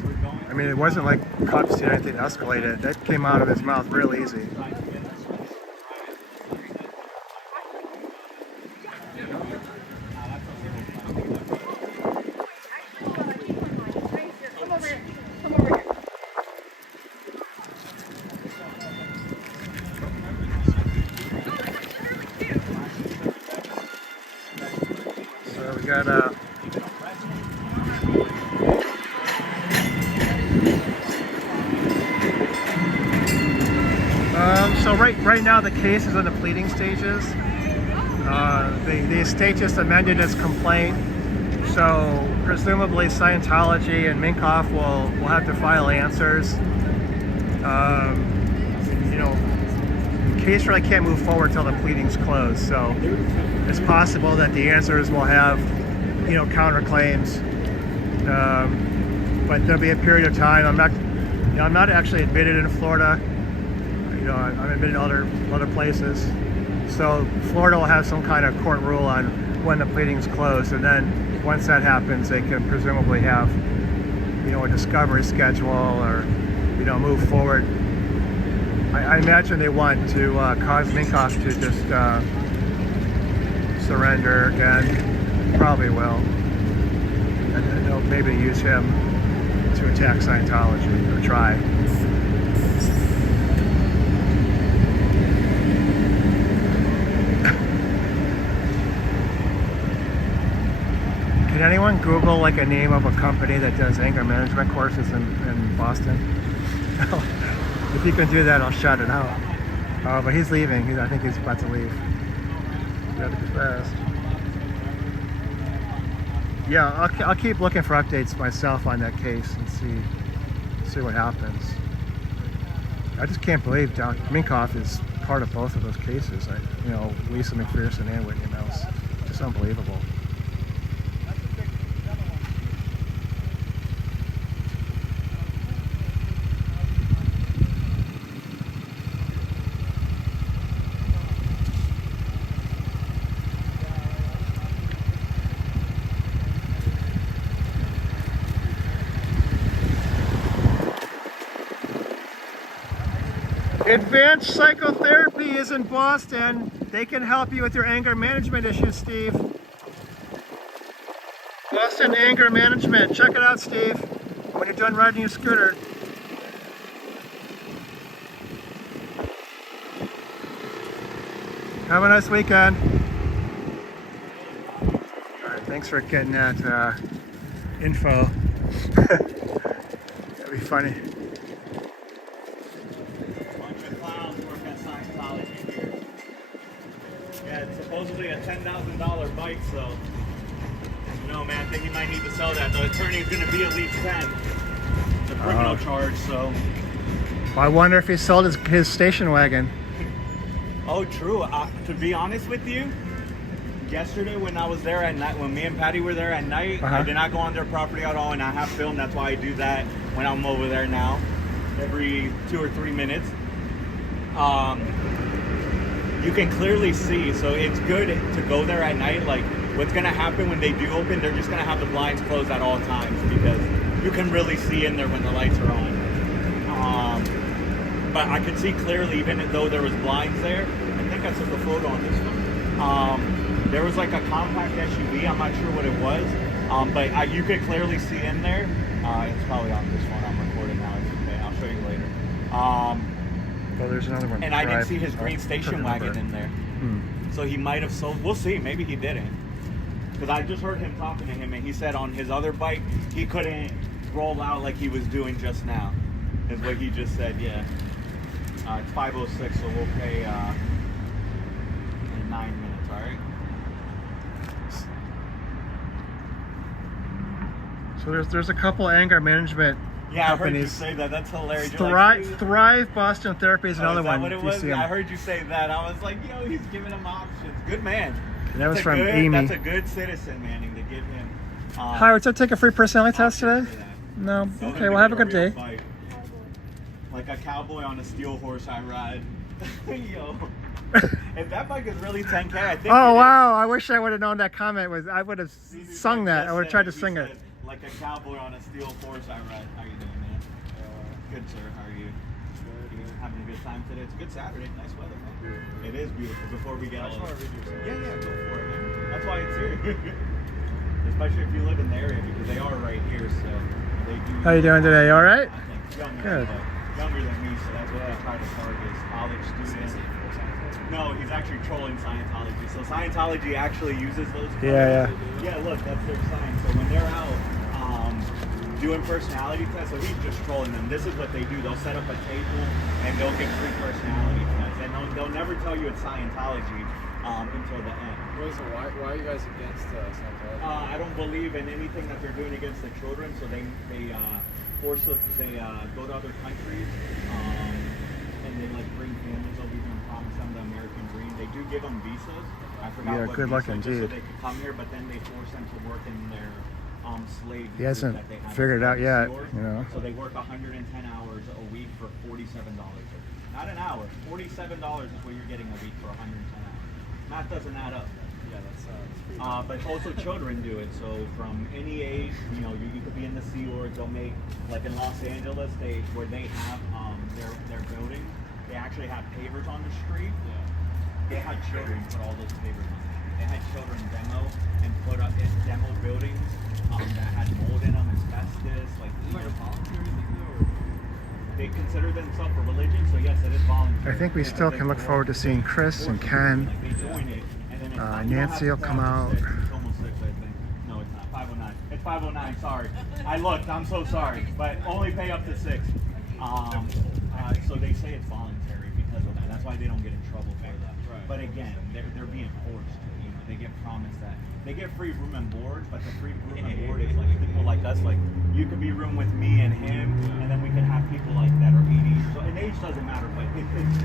I mean, it wasn't like cops did anything to escalate it. That came out of his mouth real easy. So we got so right now the case is in the pleading stages. The estate just amended its complaint, so presumably Scientology and Minkoff will have to file answers. You know, the case really can't move forward until the pleading's closed, so it's possible that the answers will have, you know, counterclaims. But there'll be a period of time. I'm not actually admitted in Florida. You know, I'm admitted in other places. So Florida will have some kind of court rule on when the pleadings close, and then once that happens, they can presumably have, you know, a discovery schedule or, you know, move forward. I imagine they want to cause Minkoff to just surrender again. Probably will. And then they'll maybe use him to attack Scientology, or try. Can anyone Google like a name of a company that does anger management courses in Boston? If you can do that, I'll shout it out. Oh, but he's leaving. I think he's about to leave. You gotta be fast. Yeah, I'll keep looking for updates myself on that case and see what happens. I just can't believe Minkoff is part of both of those cases. You know, Lisa McPherson and Whitney Mouse. Just unbelievable. Advanced Psychotherapy is in Boston. They can help you with your anger management issues, Steve. Boston Anger Management. Check it out, Steve, when you're done riding your scooter. Have a nice weekend. All right, thanks for getting that info. That'd be funny. Supposedly a $10,000 bike, so no man, I think he might need to sell that. The attorney is going to be at least 10. The criminal charge, so. Well, I wonder if he sold his station wagon. Oh, true. To be honest with you, yesterday when I was there at night, when me and Patty were there at night, I did not go on their property at all, and I have filmed. That's why I do that when I'm over there now, every 2 or 3 minutes. You can clearly see, so it's good to go there at night. Like, what's gonna happen when they do open, they're just gonna have the blinds closed at all times because you can really see in there when the lights are on. But I could see clearly, even though there was blinds there, I think I took a photo on this one. There was like a compact SUV, I'm not sure what it was, but you could clearly see in there. It's probably on this one, I'm recording now, it's okay, I'll show you later. Oh, there's another one. And I didn't see his green station wagon in there. So he might have sold, we'll see, maybe he didn't. Because I just heard him talking to him and he said on his other bike, he couldn't roll out like he was doing just now. Is what he just said, yeah. It's 5:06, so we'll pay in 9 minutes, alright? So there's a couple anger management Yeah, I heard you companies. say that. That's hilarious. Thrive Boston Therapy is another is that one. what it You was? see 'em. I heard you say that. I was like, yo, he's giving him options. Good man. And that was That's from good, Amy. That's a good citizen, Manning, to give him. Howard, so take a free personality test today? No. So Okay, well, have a good real day. fight. Like a cowboy on a steel horse I ride. Yo. If that bike is really 10K, I think. Oh, wow. I wish I would have known that comment was. I would have sung that. I would have tried to He sing said, it. Like a cowboy on a steel horse I ride. How you doing, man? Good, sir. How are you? Having a good time today? It's a good Saturday. Nice weather, man. It is beautiful. Before we get all yeah, go for it, man. That's why it's here. Especially if you live in the area, because they are right here, so they do. How you doing today? All right? I think Good. younger than me, so that's what I try to target is college students. No, he's actually trolling Scientology. So Scientology actually uses those. Yeah. Yeah, look, that's their sign. So when they're out doing personality tests, so he's just trolling them. This is what they do. They'll set up a table and they'll get free personality tests, and they'll never tell you it's Scientology until the end. Why are you guys against Scientology? I don't believe in anything that they're doing against the children, so they force them, they go to other countries and they like bring families over here and promise them the American dream. They do give them visas. I forgot Yeah, what good luck visa, just indeed. so they could come here, but then they force them to work in their slave. He hasn't that they have figured it out yet, stores. you know. So they work 110 hours a week for $47. Not an hour. $47 is what you're getting a week for 110 hours. Math doesn't add up. But also children do it. So from any age, you could be in the Sea Org. They'll make, like in Los Angeles, where they have their buildings, they actually have pavers on the street. They had children put all those pavers on the street. They had children demo and put up demo buildings that had mold in them, asbestos. Like they consider themselves a religion, so yes, it is voluntary. I think we still can look forward to seeing Chris and Ken. Like they join it, and then Nancy will come out. It's almost 6, I think. No, it's not. 509. It's 509. Sorry, I looked. I'm so sorry, but only pay up to 6. So they say it's voluntary because of that. That's why they don't get in trouble for that. Right. But again, they're being forced. They get promised that they get free room and board, but the free room and board is like people like us. Like you could be room with me and him, and then we could have people like that are 80 years old. And age doesn't matter, but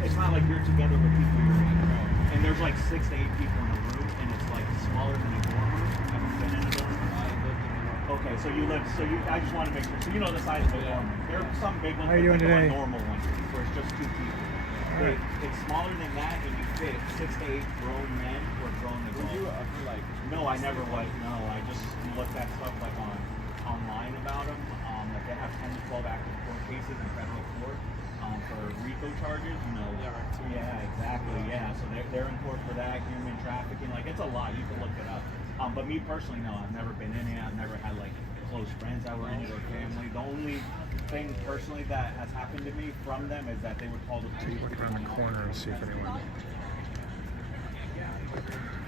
it's not like you're together with people your age. And there's like 6 to 8 people in a room, and it's like smaller than a dorm room. Have you been in a dorm room? Okay, so you live. I just want to make sure. So you know the size of a dorm room. There are some big ones. How are you doing today? Normal ones where it's just 2 people. It's smaller than that, and you fit 6 to 8 grown men or grown adults. No, I never was. No, I just looked at stuff like online about them. Like they have 10 to 12 active court cases in federal court for RICO charges. Yeah, exactly. Yeah, so they're in court for that, human trafficking. Like it's a lot. You can look it up. But me personally, no, I've never been in it. I've never had like close friends that were in it or family. The only thing personally that has happened to me from them is that they would call the police. Look around the corner and see if anyone.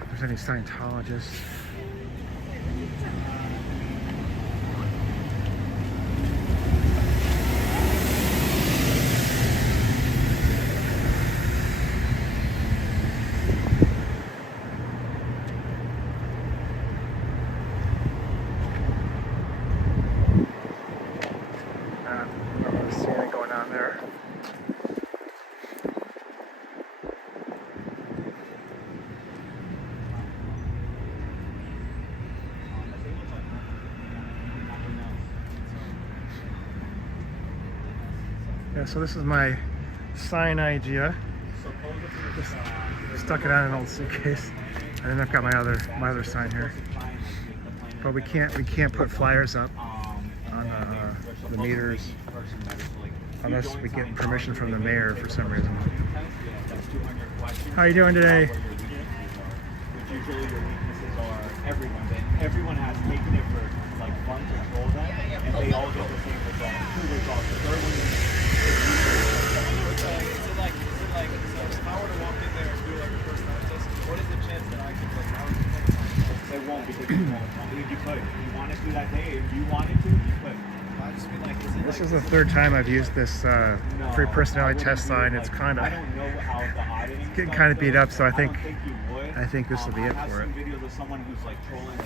If there's any Scientologists. I don't see anything going on there. Yeah, so this is my sign idea. Just stuck it on an old suitcase, and then I've got my other sign here. But we can't put flyers up on the meters unless we get permission from the mayor for some reason. How are you doing today? Which usually your weaknesses are everyone has taken it for like fun to control that, and they all get the same result. 2 results. The third one is So if I were to walk in there and do like a personality test, what is the chance that I could like? they won't because you won't. I believe you could. If you wanted to that day, if you wanted to, you could. I just mean like, is it This like, is the third time I've used this free personality test sign. It's kind of I don't know how the auditing getting stuff kind of beat goes. up, so I think you would. this will be it I have for it. seen videos of someone who's like trolling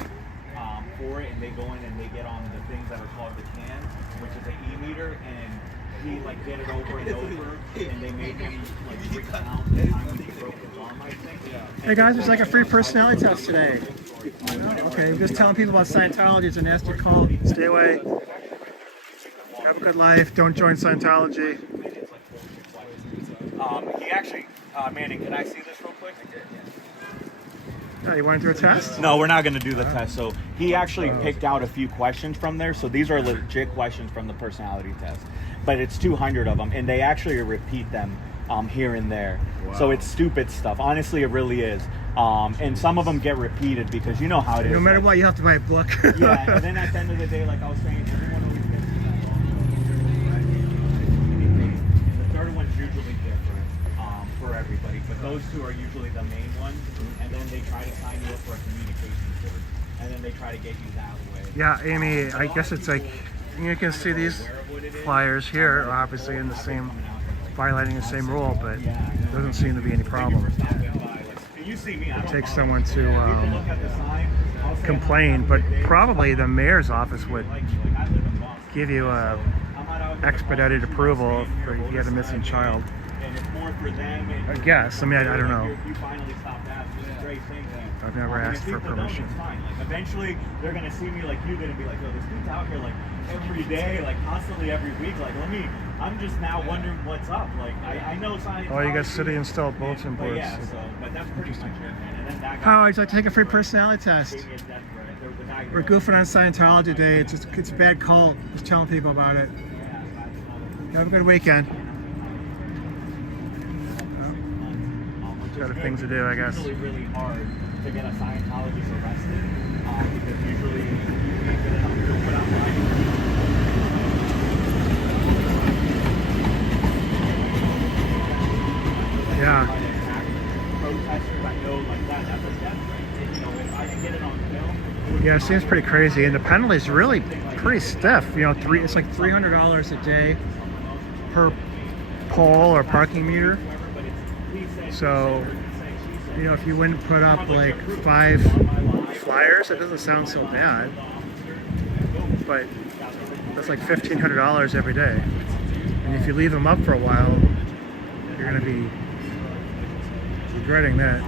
for it, and they go in and they get on the things that are called the can, which is an e-meter, and he like did it over and over, and they made him like recount the time when he broke his arm, I think. Hey guys, there's like a free personality test today. Okay, we're just telling people about Scientology. It's a nasty cult. Stay away. Have a good life. Don't join Scientology. He actually, Manning, can I see this real quick? Oh, you want to do a test? No, we're not going to do the test. So he actually picked out a few questions from there. So these are legit questions from the personality test. But it's 200 of them, and they actually repeat them here and there. Wow. So it's stupid stuff. Honestly, it really is. And some of them get repeated because you know how it is. No matter what, you have to buy a book. Yeah, and then at the end of the day, like I was saying, everyone always gets that. The third one's usually different for everybody, but those 2 are usually the main ones. And then they try to sign you up for a communication course, and then they try to get you that way. Yeah, Amy, I guess it's like, you can see these flyers here are obviously in the same, violating the same rule, but there doesn't seem to be any problem. It takes someone to complain, but probably the mayor's office would give you a expedited approval if you had a missing child. I guess. I mean, I don't know. I've never asked for permission. Eventually, they're gonna see me like you did and be like, "Yo, this dude's out here like every day, like constantly every week. Like, let me I'm just now wondering what's up. Like, I know Scientology. Oh, you got city installed bulletin But boards. yeah, but that's pretty much it, man. And then that guy. How would you like to take a free personality test? gave me a death threat. There was a guy We're goofing on Scientology today. It's a bad cult. Just telling people about it. Have a good weekend. Got things to do, I guess. It's really hard to get a Scientologist arrested because usually you can't get it on film, but I'm like. Yeah. Protesters, I know, like that's a death threat. You know, if I can get it on film. Yeah, it seems pretty crazy, and the penalty's really pretty stiff. You know, it's like $300 a day per pole or parking meter. So, you know, if you wouldn't put up like 5 flyers, it doesn't sound so bad. But that's like $1,500 every day. And if you leave them up for a while, you're going to be regretting that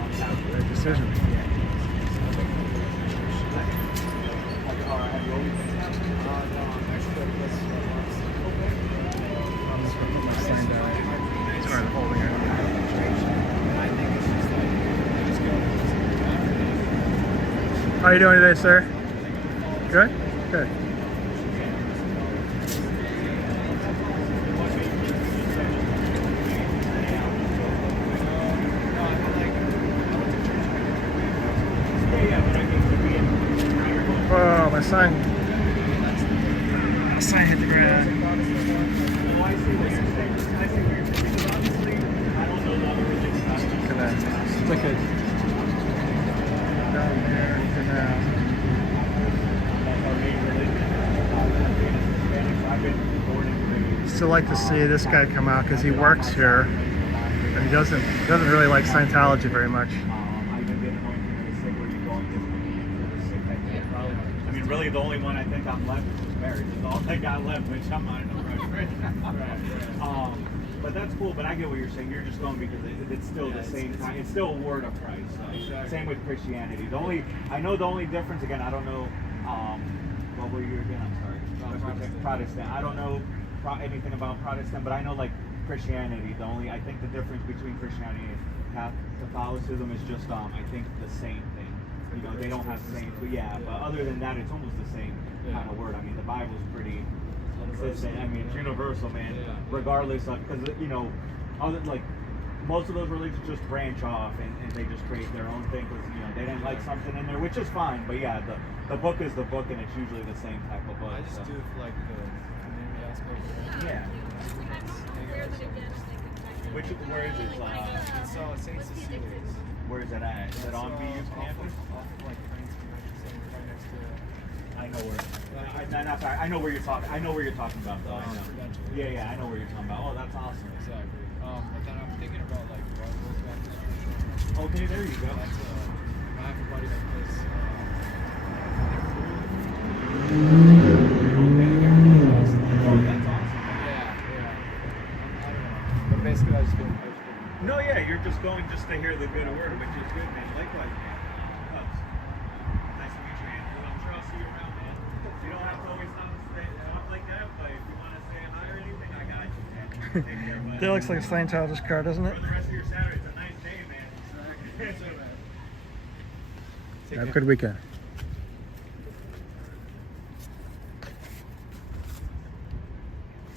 decision. How are you doing today, sir? Good? Good. Oh, my sign. My sign hit the ground. Look at down there, canal. Still like to see this guy come out because he works here, and he doesn't really like Scientology very much. I mean, really, the only one I think I'm left is marriage. It's all I got left, which I'm not in a rush. But that's cool. But I get what you're saying. You're just going because it's still the same time. It's still a word of Christ. So. Same with Christianity. I know the only difference. Again, I don't know. What were you again? I'm sorry. Protestant. I don't know anything about Protestant, but I know like Christianity. I think the difference between Christianity and Catholicism is just I think the same thing. You know, they don't have saints, but yeah. But other than that, it's almost the same kind of word. I mean, the Bible's pretty consistent. I mean, it's universal, man. Regardless of, because you know, like most of those religions just branch off and they just create their own thing because you know they didn't like something in there, which is fine. But yeah, the book is the book, and it's usually the same type of book. I just do like the community aspect. Yeah. Where is it? It's St. Cecilia's. Where is it at? Is it on BU's campus? Off of like Prince Convention Center, right next to. I know where. I know where you're talking. I know where you're talking about, though. I know. Yeah, I know where you're talking about. Oh, that's awesome. Exactly. But then I'm thinking about like Roswell's Baptist Church. Okay, there you go. That's I have a buddy that plays. Oh, that's awesome. Yeah. I don't know. But basically, I just feel. No, yeah, you're just going just to hear the good word, which is good, man. Likewise, man. Cubs. Nice to meet you, Andrew. I'm sure I'll see you around, man. You don't have to always stay up like that, but if you want to say hi or anything, I got you, man. Take care, buddy. That looks like a Scientologist car, doesn't it? For the rest of your Saturday, it's a nice day, man. Have a good weekend.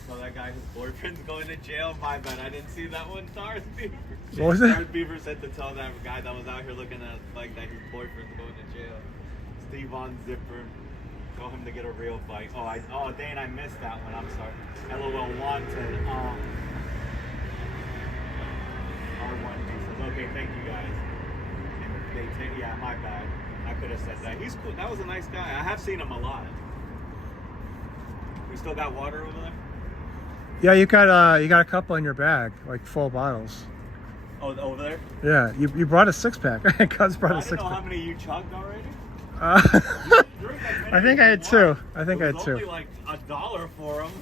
So that guy, his boyfriend's going to jail. My bad, I didn't see that one. Darth Beaver. What was it? Darth Beaver said to tell that guy that was out here looking at like that his boyfriend's going to jail. Steve Von Zipper. Tell him to get a real fight. Oh, Dane, I missed that one. I'm sorry. LOL wanted. R1 says, okay, thank you guys. And yeah, my bad. I could have said that. He's cool. That was a nice guy. I have seen him a lot. We still got water over there? Yeah, you got a couple in your bag, like full bottles. Oh, over there? Yeah, you brought a 6-pack. Cuz brought a I didn't know 6-pack. how many you chugged already. I think I had 2. I think I had 2. Only like $1 for them.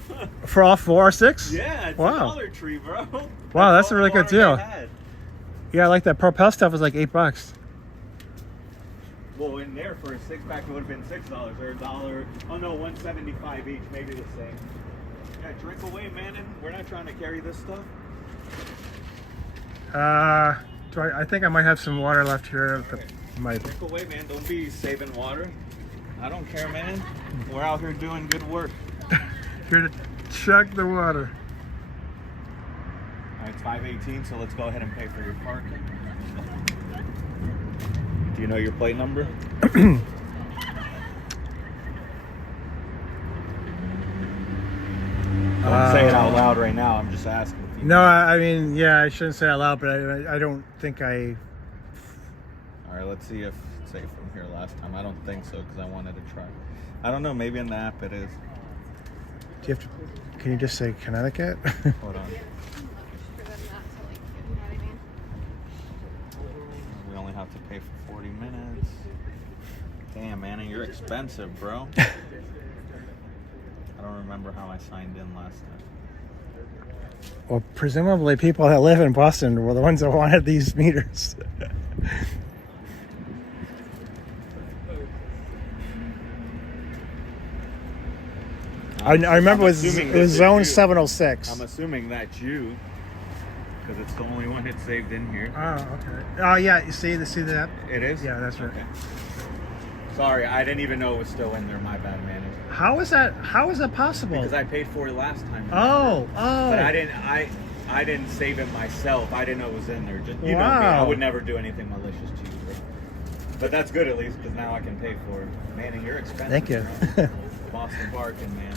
For all 4 or 6? Yeah, it's a Wow. Dollar Tree, bro. Wow, that's a really good deal. I had. Yeah, I like that. Propel stuff was like $8. Well, in there for a 6-pack, it would have been $6 or $1. Oh no, $1.75 each, maybe the same. Yeah, drink away, man. And we're not trying to carry this stuff. I think I might have some water left here. Drink away, man. Don't be saving water. I don't care, man. We're out here doing good work. Here to chug the water. All right, it's 5:18, so let's go ahead and pay for your parking. Do you know your plate number? Don't say it out loud right now. I'm just asking. If you No, I mean, yeah, I shouldn't say it out loud, but I don't think I... All right, let's see if it's safe from here last time. I don't think so because I wanted to try. I don't know. Maybe in the app it is. Do you have to... Can you just say Connecticut? Hold on. We only have to pay for 40 minutes. Damn, man, and you're expensive, bro. I don't remember how I signed in last time. Well, presumably people that live in Boston were the ones that wanted these meters. I remember it was zone 706. I'm assuming that's you, because it's the only one that's saved in here. Oh, okay. Oh, yeah. You see that? It is? Yeah, that's right. Okay. Sorry, I didn't even know it was still in there. My bad, man. How is that possible? Because I paid for it last time. Oh. But I didn't save it myself. I didn't know it was in there. Just, you know me, Wow. I would never do anything malicious to you, bro. But that's good at least, because now I can pay for it. Man, and you're expensive. Thank you. Bro. Boston parking, man.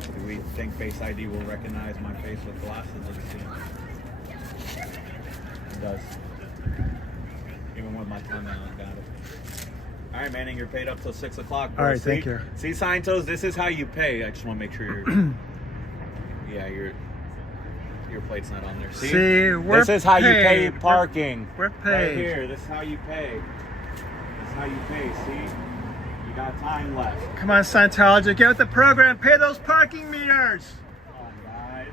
Do we think Face ID will recognize my face with glasses? Let's see. It does. Even with my tongue out, I got it. All right, Manning, you're paid up till 6 o'clock. All right, thank you. See, Scientology, this is how you pay. I just want to make sure you're... yeah, your plate's not on there. See, this is how you pay parking. We're paid. Right here, this is how you pay. This is how you pay, see? You got time left. Come on, Scientology, get with the program. Pay those parking meters. Come on, guys.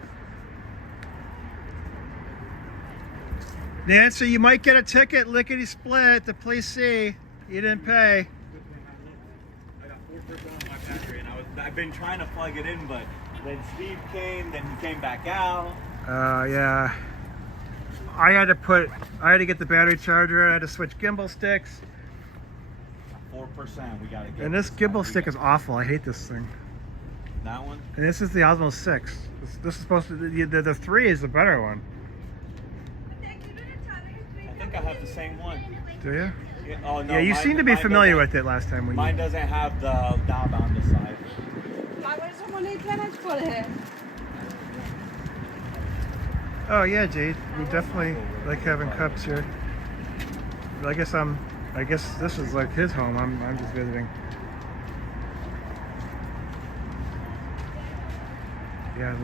Nancy, you might get a ticket, lickety split. The police see you didn't pay. I got 4% on my battery, and I've been trying to plug it in, but then Steve came, then he came back out. Yeah. I had to get the battery charger. I had to switch gimbal sticks. 4%. We gotta get. And this gimbal stick is awful. I hate this thing. That one. And this is the Osmo 6. This is supposed to. The 3 is the better one. I think I have the same one. Do you? Yeah, oh, no, Yeah, you seem to be familiar with it last time. Mine doesn't have the knob on the side. Oh yeah, Jade. We definitely like having cups here. But I guess this is like his home. I'm just visiting. Yeah,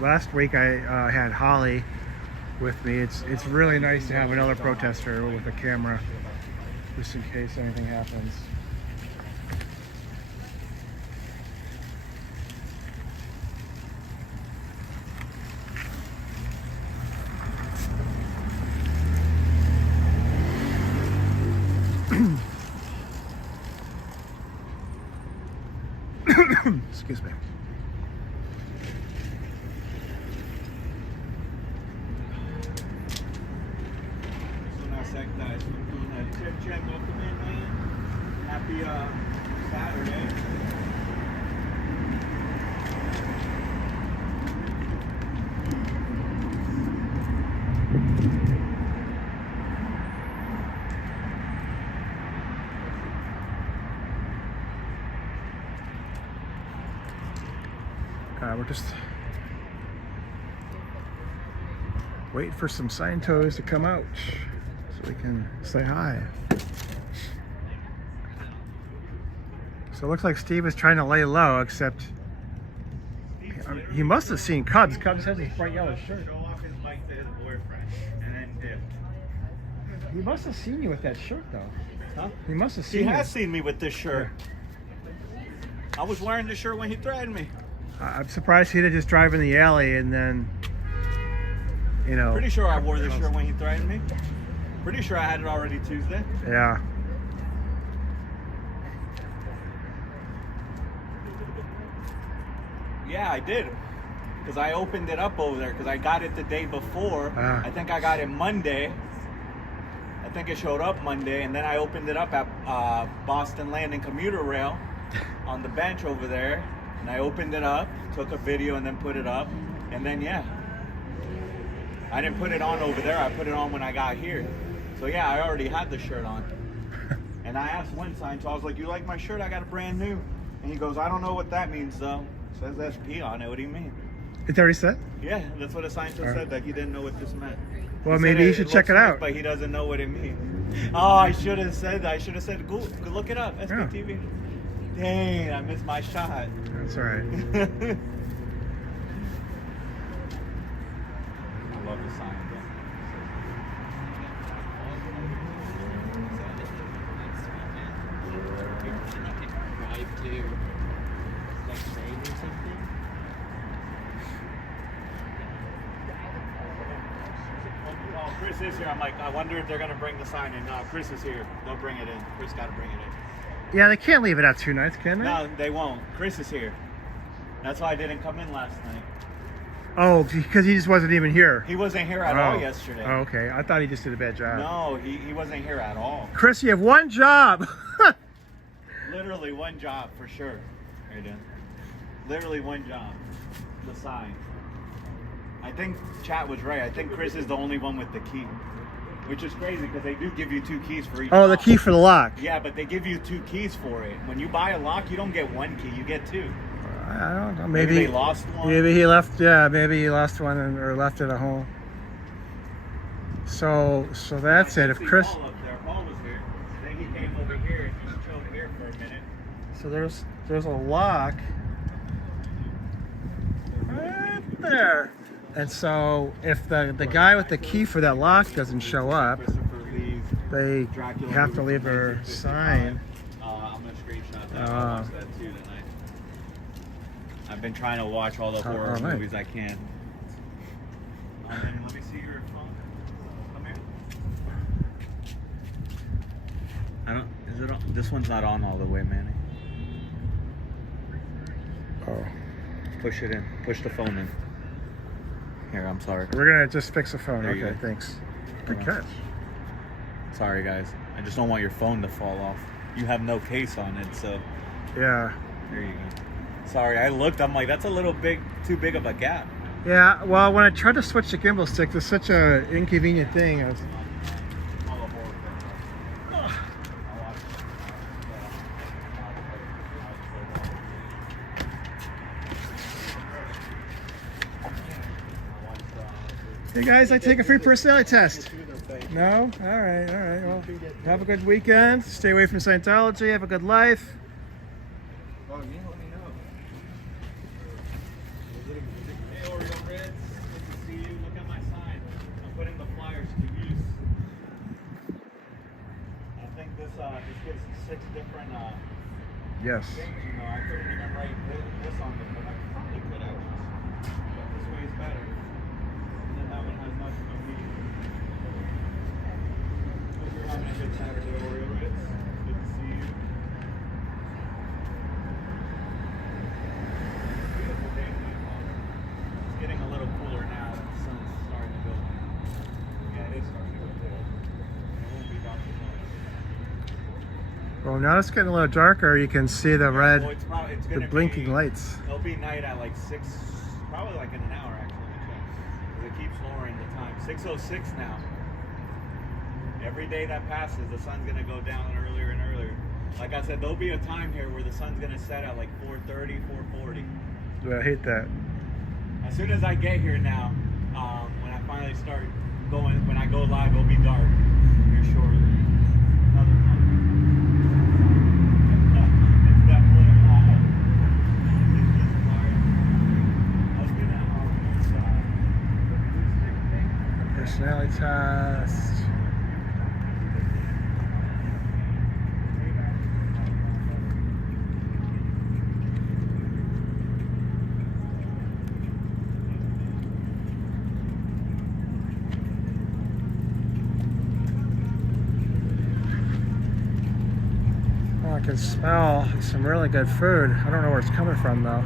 last week I had Holly with me. It's really nice to have another protester with a camera, just in case anything happens. Excuse me. Happy Saturday. We're just waiting for some Scientologists to come out so we can say hi. So it looks like Steve is trying to lay low, except he must have seen Cubs. Cubs has his bright yellow shirt. Show off his bike to his boyfriend and then dip. He must have seen you with that shirt, though. Huh? He must have He seen you. has seen me with this shirt. I was wearing this shirt when he threatened me. I'm surprised he didn't just drive in the alley and then, you know. Pretty sure I wore this shirt when he threatened me. Pretty sure I had it already Tuesday. Yeah. Yeah, I did. Because I opened it up over there. Because I got it the day before. I think I got it Monday. I think it showed up Monday. And then I opened it up at Boston Landing Commuter Rail on the bench over there. And I opened it up, took a video, and then put it up. And then, yeah. I didn't put it on over there. I put it on when I got here. So, yeah, I already had the shirt on. And I asked one sign, so I was like, you like my shirt? I got a brand new. And he goes, I don't know what that means, though. It says SP on it. What do you mean? It's already set? Yeah, that's what a scientist said, that he didn't know what this meant. Well, He maybe said you should check looks it nice, out. But he doesn't know what it means. Oh, I should have said that. I should have said, go look it up, SPTV. Dang, I missed my shot. That's all right. I love the sign, though. Drive to like train or something. Oh, Chris is here. I'm like, I wonder if they're gonna bring the sign in. No, Chris is here. They'll bring it in. Chris gotta bring it in. Yeah, they can't leave it out 2 nights, can they? No, they won't. Chris is here. That's why I didn't come in last night. Oh, because he just wasn't even here. He wasn't here at all yesterday. Oh, okay. I thought he just did a bad job. No, he wasn't here at all. Chris, you have one job. Literally one job for sure. Right then. Literally one job. The sign. I think chat was right. I think Chris is the only one with the key. Which is crazy because they do give you 2 keys for each Oh, the lock. key for the lock. Yeah, but they give you 2 keys for it. When you buy a lock, you don't get 1 key, you get 2. I don't know. Maybe they lost one. Maybe he left. Yeah, maybe he lost one or left it at home. So that's it. If See Chris. Paul up there. Paul was here. Then he came over here and he chilled here for a minute. So there's a lock right there. And so if the guy with the key for that lock doesn't show up, Christopher Lee's they Dracula have to movie leave from a 1955. sign. I'm gonna screenshot that. I'll watch that too tonight. I've been trying to watch all the horror all right. movies I can. Let me see your phone. Come here. I don't. Is it on? This one's not on all the way, Manny. Oh, Push it in. Push the phone in. Here, I'm sorry. we're gonna just fix the phone. There you Okay, go. thanks. Good Hold on. catch. Sorry, guys. I just don't want your phone to fall off. You have no case on it, so Yeah. there you go. Sorry, I looked. I'm like, that's a little too big of a gap. Yeah. Well, when I tried to switch the gimbal stick, it's such a inconvenient thing. I was, hey guys, I take a free personality test. No? All right. Well, have a good weekend. Stay away from Scientology. Have a good life. Oh, yeah, let me know. Hey, Oreo Reds. Good to see you. Look at my sign. I'm putting the flyers to use. I think this gives 6 different Yes. things, you know. I couldn't even write this on it, but I probably could actually. But this way is better. And then that one has nothing of me. Hope you're having a good Saturday, Oreo Reds. Good to see you. Beautiful day today, Paul. It's getting a little cooler now. The sun's starting to go. Yeah, it is starting to go cold. It won't be dark tomorrow. Well, now it's getting a little darker. You can see the Well, red, it's the gonna blinking be, lights. It'll be night at like 6, probably like in an hour actually. Because it keeps lowering the time. 6:06 now. Every day that passes, the sun's gonna go down earlier and earlier. Like I said, there'll be a time here where the sun's gonna set at like 4:30, 4:40. I hate that. As soon as I get here now, when I finally start going, when I go live, it'll be dark here shortly. Another one. It's definitely it's just hard. I was gonna Personality test. Oh, I can smell some really good food. I don't know where it's coming from though.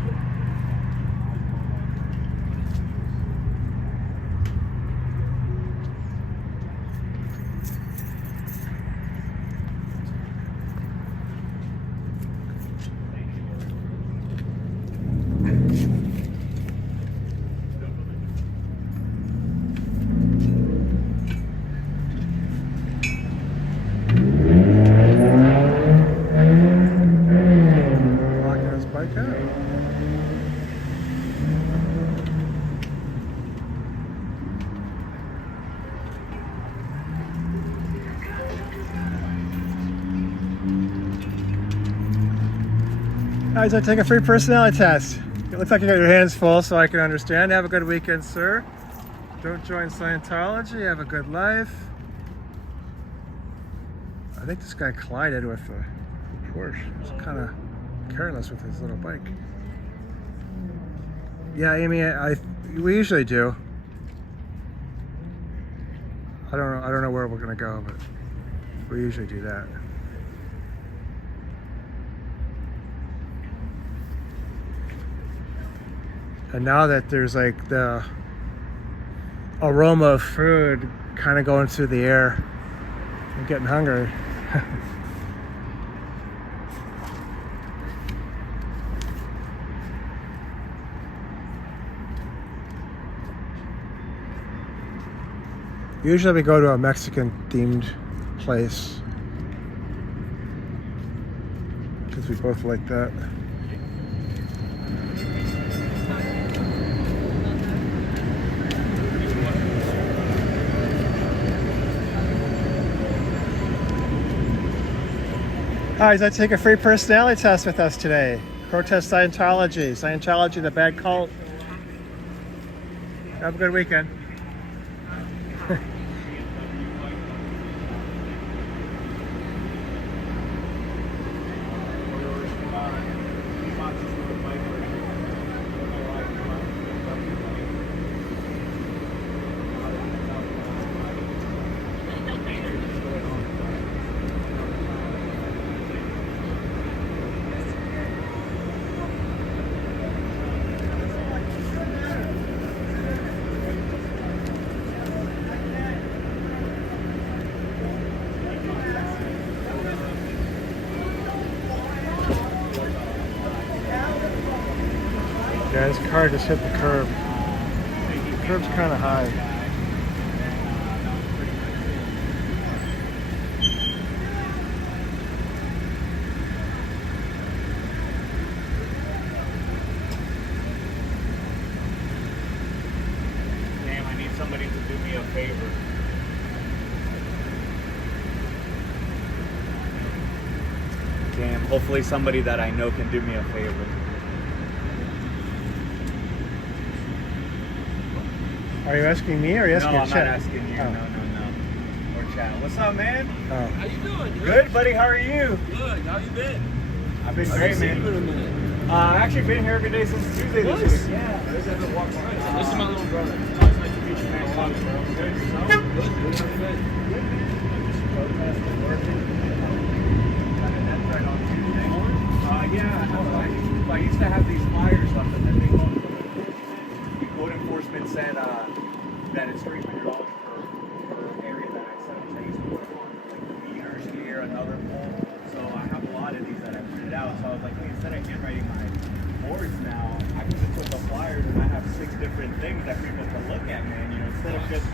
Guys, I take a free personality test. It looks like you got your hands full, so I can understand. Have a good weekend, sir. Don't join Scientology. Have a good life. I think this guy collided with a Porsche. He's kind of careless with his little bike. Yeah, Amy, we usually do. I don't know where we're gonna go, but we usually do that. And now that there's like the aroma of food kind of going through the air, I'm getting hungry. Usually we go to a Mexican themed place because we both like that. Hi, guys, take a free personality test with us today. Protest Scientology. Scientology, the bad cult. Have a good weekend. Yeah, this car just hit the curb. The curb's kind of high. Damn, I need somebody to do me a favor. Damn, hopefully somebody that I know can do me a favor. Are you asking me or are you asking No, I'm Chet? not asking you. Oh. No. Or chat. What's up, man? Oh. How you doing? Good, buddy. How are you? Good. How you been? I've been I great, haven't seen you man. in a minute. I've actually been here every day since Tuesday What? this week. Yeah. This is my little brother. Oh, it's nice to meet you, man. Bro. Good. Yourself? Good. Good. Just protesting, working. Got an event right on Tuesday. I used to have these flyers up, and then they called the code enforcement said that it's $300 per area that I set up trees to put on, like the meters here, another pole. So I have a lot of these that I printed out. So I was like, hey, instead of handwriting my boards now, I can just put the flyers and I have 6 different things that people can look at, man. You know, instead of just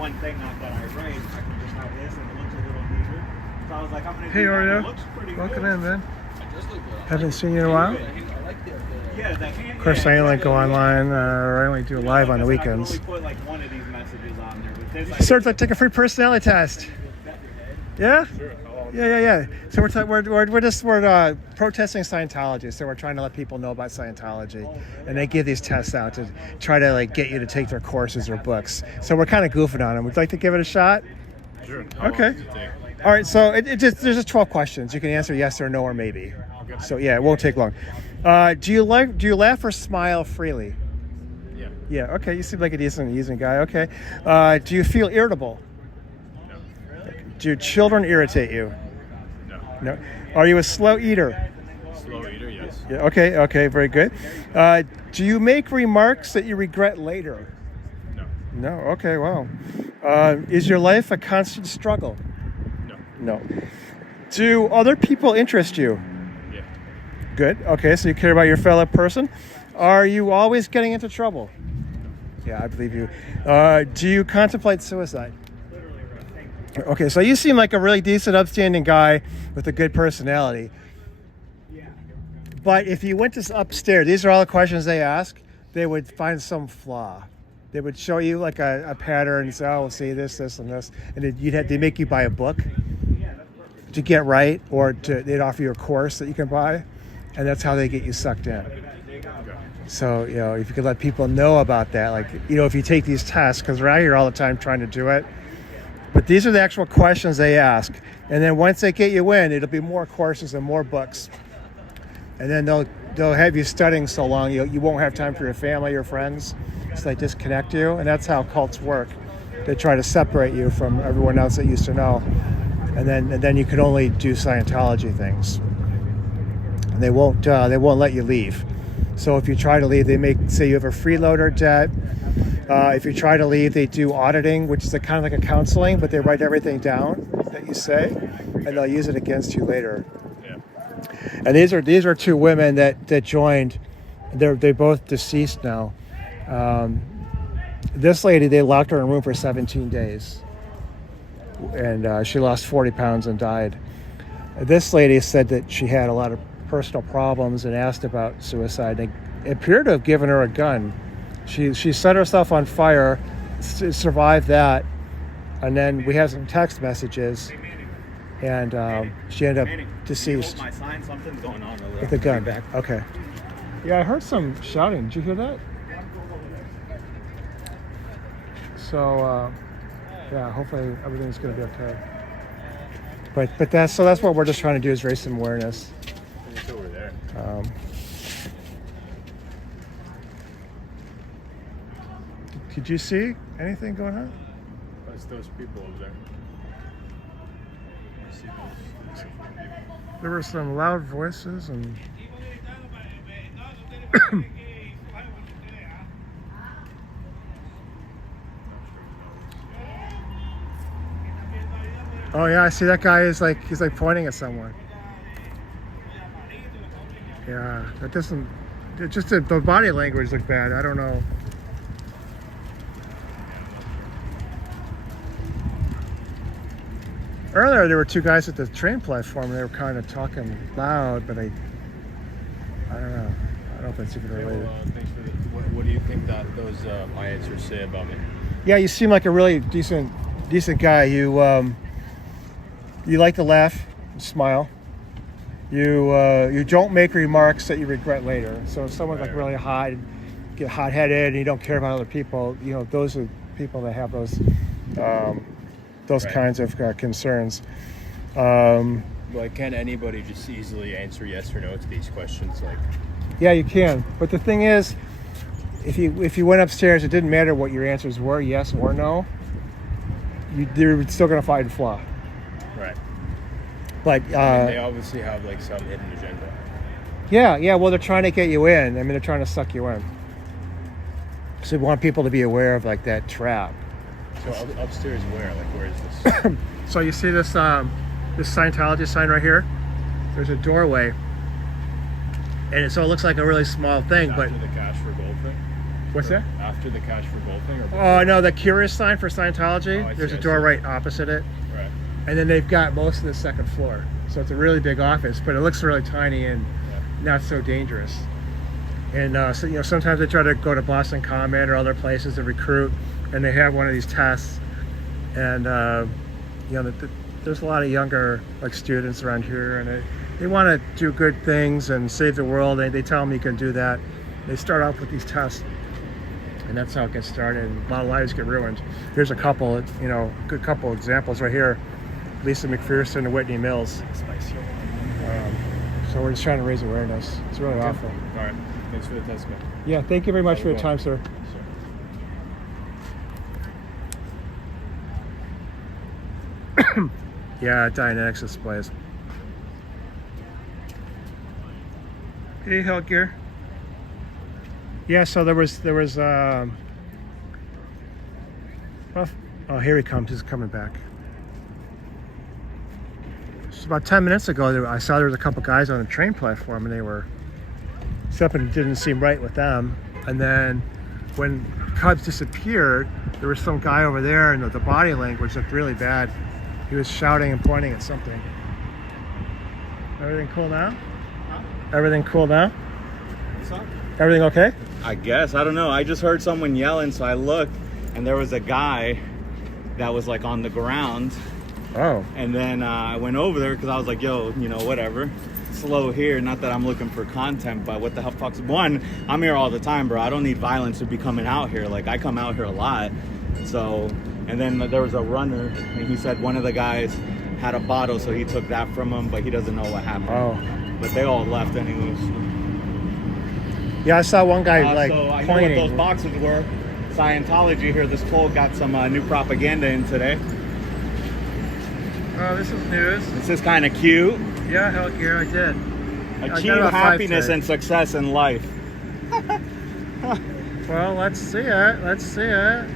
one thing not that I write, I can just have this and it looks a little neater. So I was like, I'm gonna Hey, do that. Oreo. It looks pretty Welcome good. in, man. I just look good. Haven't seen you in a while. I like the Yeah, the hand. Of course, I only go online, or I only do live on the weekends. I can only put like one of these messages on there. With this, Sir, take a free personality test. Yeah? Yeah. So we're just protesting Scientology. So we're trying to let people know about Scientology, and they give these tests out to try to like get you to take their courses or books. So we're kind of goofing on them. Would you like to give it a shot? Sure. Okay. All right. So there's just 12 questions. You can answer yes or no or maybe. So yeah, it won't take long. Do you laugh or smile freely? Yeah. Yeah. Okay. You seem like a decent guy. Okay. Do you feel irritable? No. Do your children irritate you? No. No. Are you a slow eater? Slow eater, yes. Yeah. Okay. Very good. Do you make remarks that you regret later? No. No. Okay. Wow. Is your life a constant struggle? No. No. Do other people interest you? Yeah. Good. Okay. So you care about your fellow person. Are you always getting into trouble? Yeah, I believe you. Do you contemplate suicide? Okay, so you seem like a really decent, upstanding guy with a good personality. But if you went to upstairs, these are all the questions they ask, they would find some flaw. They would show you like a pattern and say, oh, see this, and this. And they'd make you buy a book. to get right, or they'd offer you a course that you can buy, and that's how they get you sucked in. So, you know, if you could let people know about that, like, you know, if you take these tests, because we're out here all the time trying to do it, but these are the actual questions they ask. And then once they get you in, it'll be more courses and more books. And then they'll have you studying so long, you won't have time for your family or friends. So they disconnect you, and that's how cults work. They try to separate you from everyone else that used to know. And then you can only do Scientology things. And they won't let you leave. So if you try to leave, they say you have a freeloader debt. If you try to leave, they do auditing, which is kind of like a counseling, but they write everything down that you say, and they'll use it against you later. Yeah. And these are two women that joined. They're both deceased now. This lady, they locked her in a room for 17 days, and she lost 40 pounds and died. This lady said that she had a lot of personal problems and asked about suicide. They appeared to have given her a gun. She set herself on fire, survived that, and then we have some text messages, and she ended up deceased My sign, something's going on over there. with the gun. Okay. Yeah, I heard some shouting. Did you hear that? So, yeah, hopefully everything's going to be okay. But that's what we're just trying to do, is raise some awareness. It's over there. Did you see anything going on? That's those people over there. I see those people. There were some loud voices and oh yeah, I see that guy he's like pointing at someone. Yeah, that doesn't. It just the body language looked bad. I don't know. Earlier, there were two guys at the train platform, and they were kind of talking loud, but I don't know. I don't know if that's even related. Well, thanks for what do you think that those my answers say about me? Yeah, you seem like a really decent guy. You like to laugh, smile. You don't make remarks that you regret later. So if someone's like really hot, get hot-headed, and you don't care about other people, you know, those are people that have those Right. kinds of concerns. Like, can anybody just easily answer yes or no to these questions? Like, Yeah, you can. But the thing is, if you went upstairs, it didn't matter what your answers were, yes or no. They're still going to find a flaw. right? But They obviously have like some hidden agenda. yeah. Well, they're trying to get you in. I mean, they're trying to suck you in. So we want people to be aware of like that trap. So upstairs, where? Like, where is this? So you see this Scientology sign right here? There's a doorway, and so it looks like a really small thing. After But the cash for gold thing? what's that? After the cash for gold thing? Or before? Oh no, the curious sign for Scientology. Oh, I see, There's a I door see. right opposite it, Right. and then they've got most of the second floor. So it's a really big office, but it looks really tiny and not so dangerous. And so you know, sometimes they try to go to Boston Common or other places to recruit, and they have one of these tests. And you know, there's a lot of younger like students around here, and they want to do good things and save the world. They tell them you can do that. They start off with these tests, and that's how it gets started. And a lot of lives get ruined. Here's a couple, you know, a good couple examples right here. Lisa McPherson and Whitney Mills. So we're just trying to raise awareness. It's really awful. All right. Thanks for the test, man. Yeah, thank you very much for your time, sir. Yeah, Dynamics displays. Hey, Hellgear. Yeah, so there was well, oh, here he comes. He's coming back. Just about 10 minutes ago, I saw there was a couple guys on the train platform, and they were something didn't seem right with them. And then when Cubs disappeared, there was some guy over there, and the body language looked really bad. He was shouting and pointing at something. Everything cool now? Everything cool now? What's up? Everything okay? I guess. I don't know. I just heard someone yelling, so I looked, and there was a guy that was like on the ground, Oh. And then I went over there because I was like, yo, you know, whatever. Slow here. Not that I'm looking for content, but what the hell fuck's... One, I'm here all the time, bro. I don't need violence to be coming out here. Like, I come out here a lot. So, and then there was a runner, and he said one of the guys had a bottle, so he took that from him, but he doesn't know what happened. Oh. But they all left anyways. Yeah, I saw one guy So I know what pointing. those boxes were. Scientology here. This poll got some new propaganda in today. Oh, this is news. This is kind of cute. Yeah, hell yeah, I did. Achieve happiness and success in life. Well, let's see it. Let's see it.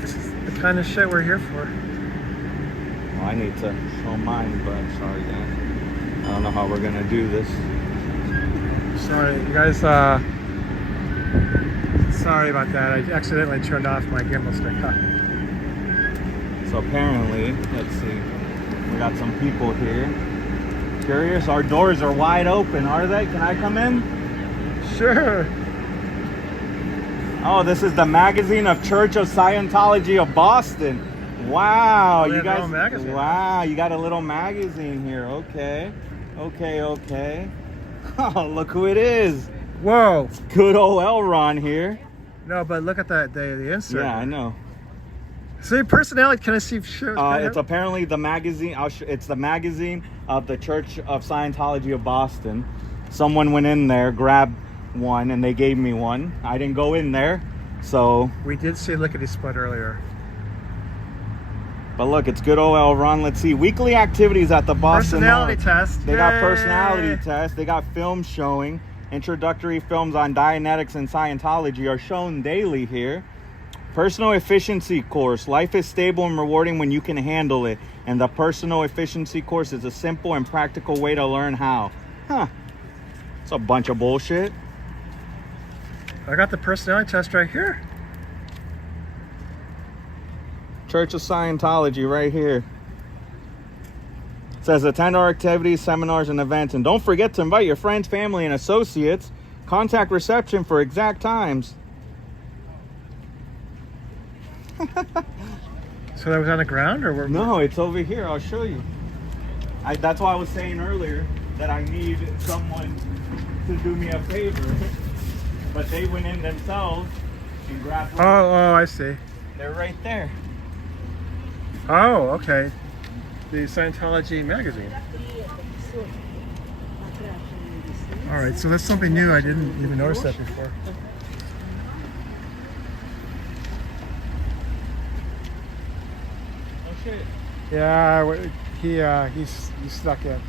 This is the kind of shit we're here for. Well, I need to show mine, but sorry, guys. I don't know how we're gonna do this. Sorry, you guys. Sorry about that. I accidentally turned off my gimbal stick. So apparently, let's see. We got some people here. Curious? Our doors are wide open, are they? Can I come in? Sure. Oh, this is the magazine of Church of Scientology of Boston. Wow, They you have their guys. own magazine. Wow, you got a little magazine here. Okay, okay. Oh, look who it is. Whoa. Good old Elron here. No, but look at the insert. Yeah, I know. See, personality. Can I see? Sure. It's apparently the magazine. It's the magazine of the Church of Scientology of Boston. Someone went in there, grabbed one, and they gave me one. I didn't go in there, so. We did see Lickety Split earlier. But look, it's good old Elron. Let's see. Weekly activities at the Boston Personality Mall. test. They got Yay. personality tests. They got film showing. Introductory films on Dianetics and Scientology are shown daily here. Personal efficiency course. Life is stable and rewarding when you can handle it. And the personal efficiency course is a simple and practical way to learn how. Huh. It's a bunch of bullshit. I got the personality test right here. Church of Scientology right here. It says attend our activities, seminars, and events. And don't forget to invite your friends, family, and associates. Contact reception for exact times. So that was on the ground, or No, it's over here. I'll show you. That's why I was saying earlier that I need someone to do me a favor. But they went in themselves and grabbed one. Oh, I see. They're right there. Oh, okay. The Scientology magazine. All right, so that's something new. I didn't even notice that before. Oh shit. Yeah, he's stuck in.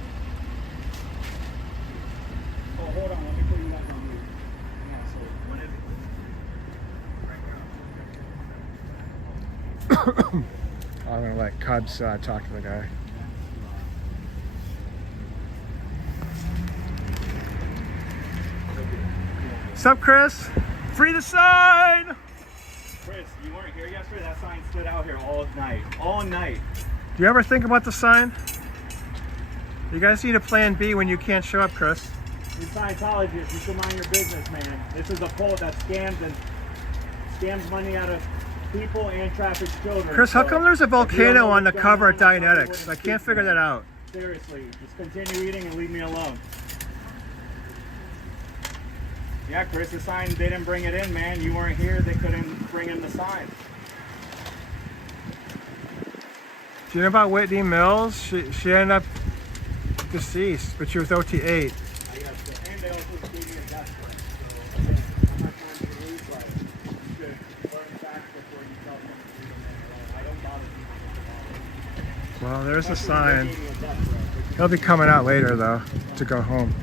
Oh, hold on. Let me put you back on mute. Yeah, so what is it? I'm gonna let Cubs talk to the guy. What's up, Chris? Free the sign! Chris, you weren't here yesterday. That sign stood out here all night. All night. Do you ever think about the sign? You guys need a plan B when you can't show up, Chris. You Scientologists, you should mind your business, man. This is a cult that scams money out of people and traffics children. Chris, how So, come there's a if you don't volcano know on the what's cover going at on, I probably Dianetics? wouldn't I speak can't to figure you. that out. Seriously, just continue eating and leave me alone. Yeah, Chris, the sign, they didn't bring it in, man. You weren't here, they couldn't bring in the sign. Do you know about Whitney Mills? She ended up deceased, but she was OT8. And they also gave me a death threat. So, I'm not trying to be rude, but you should learn facts before you tell them to do them. I don't bother people. Well, there's a Especially when sign. they gave me a death threat. He'll be coming out later, though, to go home.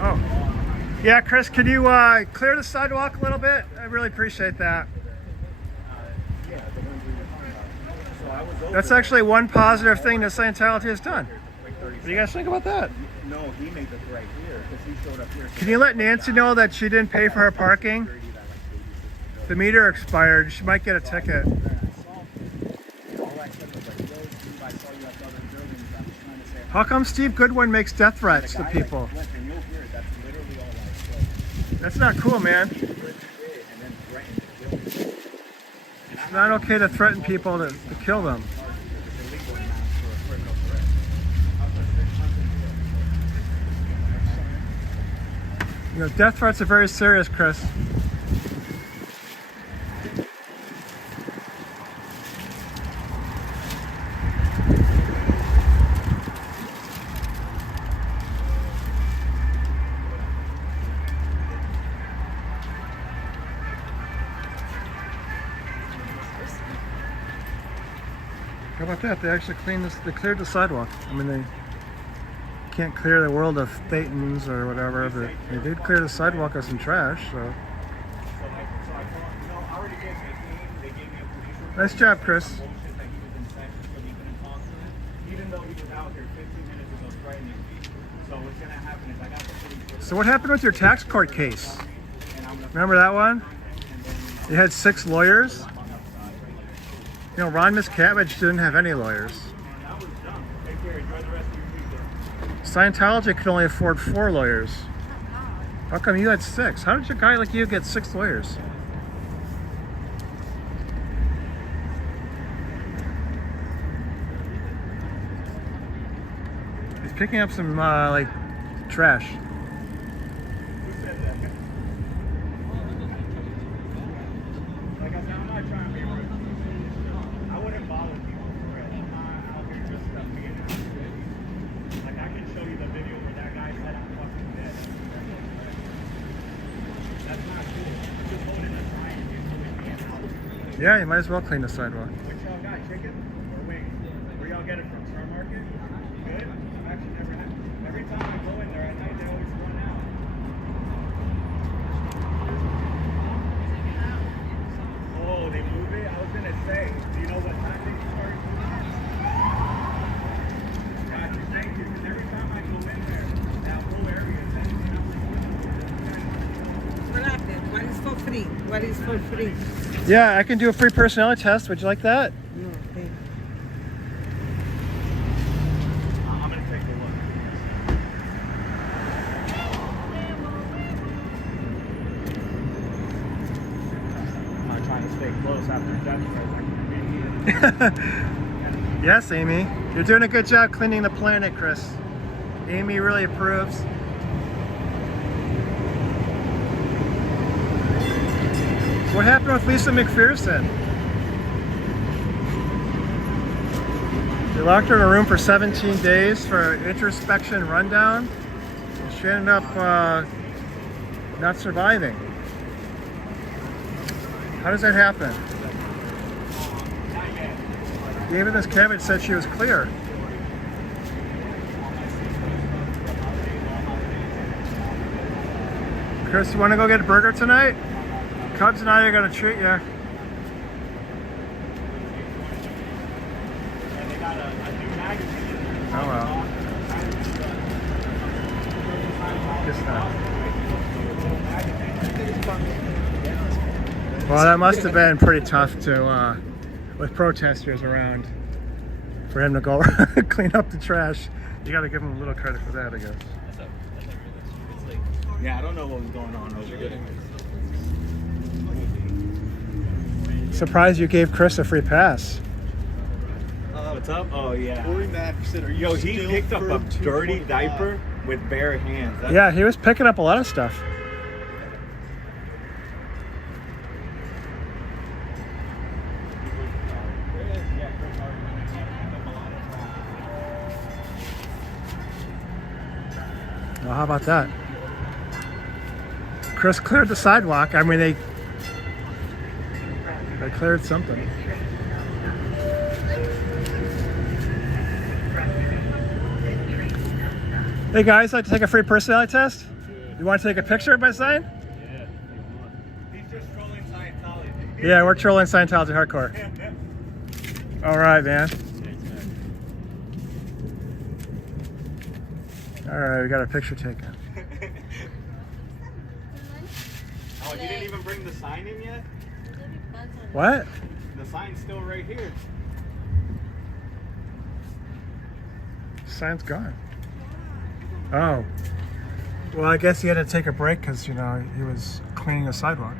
Oh. Yeah, Chris, can you clear the sidewalk a little bit? I really appreciate that. That's actually one positive thing that Scientology has done. What do you guys think about that? No, he made the right here because he showed up here. Can you let Nancy know that she didn't pay for her parking? The meter expired. She might get a ticket. How come Steve Goodwin makes death threats to people? That's not cool, man. It's not okay to threaten people to kill them. You know, death threats are very serious, Chris. How about that? They actually cleaned this. They cleared the sidewalk. I mean, they can't clear the world of Thetans or whatever, but they did clear the sidewalk of some trash. So, nice job, Chris. Even though he was out here 15 minutes ago threatening me. So what's gonna happen is I got the police. So what happened with your tax court case? Remember that one? You had 6 lawyers. You know, Ron Miscavige didn't have any lawyers. Scientology could only afford 4 lawyers. How come you had 6? How did a guy like you get 6 lawyers? He's picking up some like trash. Like I said, I'm not trying to be rude. I wouldn't bother people for it. I'm not out here just being out here. Like I can show you the video where that guy said I'm fucking dead. That's not cool. I'm just holding a sign and you're being out. Yeah, you might as well clean the sidewalk. What y'all got, chicken or wings? Where y'all get it from? Star Market? Good? I've actually never had. Every time I go in there at night, they always run out. Oh, they move it? I was gonna say, do you know what time they start moving? Gotcha, thank you. Because every time I go in there, that whole area is empty. What happened? What is for free? What is for free? Yeah, I can do a free personality test. Would you like that? No, thank you. I'm gonna take a look. I'm not trying to stay close after death. Yes, Amy. You're doing a good job cleaning the planet, Chris. Amy really approves. What happened with Lisa McPherson? They locked her in a room for 17 days for an introspection rundown. She ended up not surviving. How does that happen? David Miscavige said she was clear. Chris, you want to go get a burger tonight? Cubs and I are going to treat you. Oh well. Guess not. Well, that must have been pretty tough to, with protesters around, for him to go clean up the trash. You got to give him a little credit for that, I guess. Yeah, I don't know what was going on over there. Surprised you gave Chris a free pass. What's up? Oh yeah. McPherson, are you Yo, he still picked up for a dirty 225? diaper with bare hands. That's Yeah, he was picking up a lot of stuff. Well, how about that? Chris cleared the sidewalk. I mean, they cleared something. Hey guys, like to take a free personality test? You want to take a picture of my sign? Yeah, he's just trolling Scientology. Yeah, we're trolling Scientology hardcore. All right, man. All right, we got a picture taken. Oh, you didn't even bring the sign in yet? What? The sign's still right here. Sign's gone. Oh. Well, I guess he had to take a break because, you know, he was cleaning the sidewalk.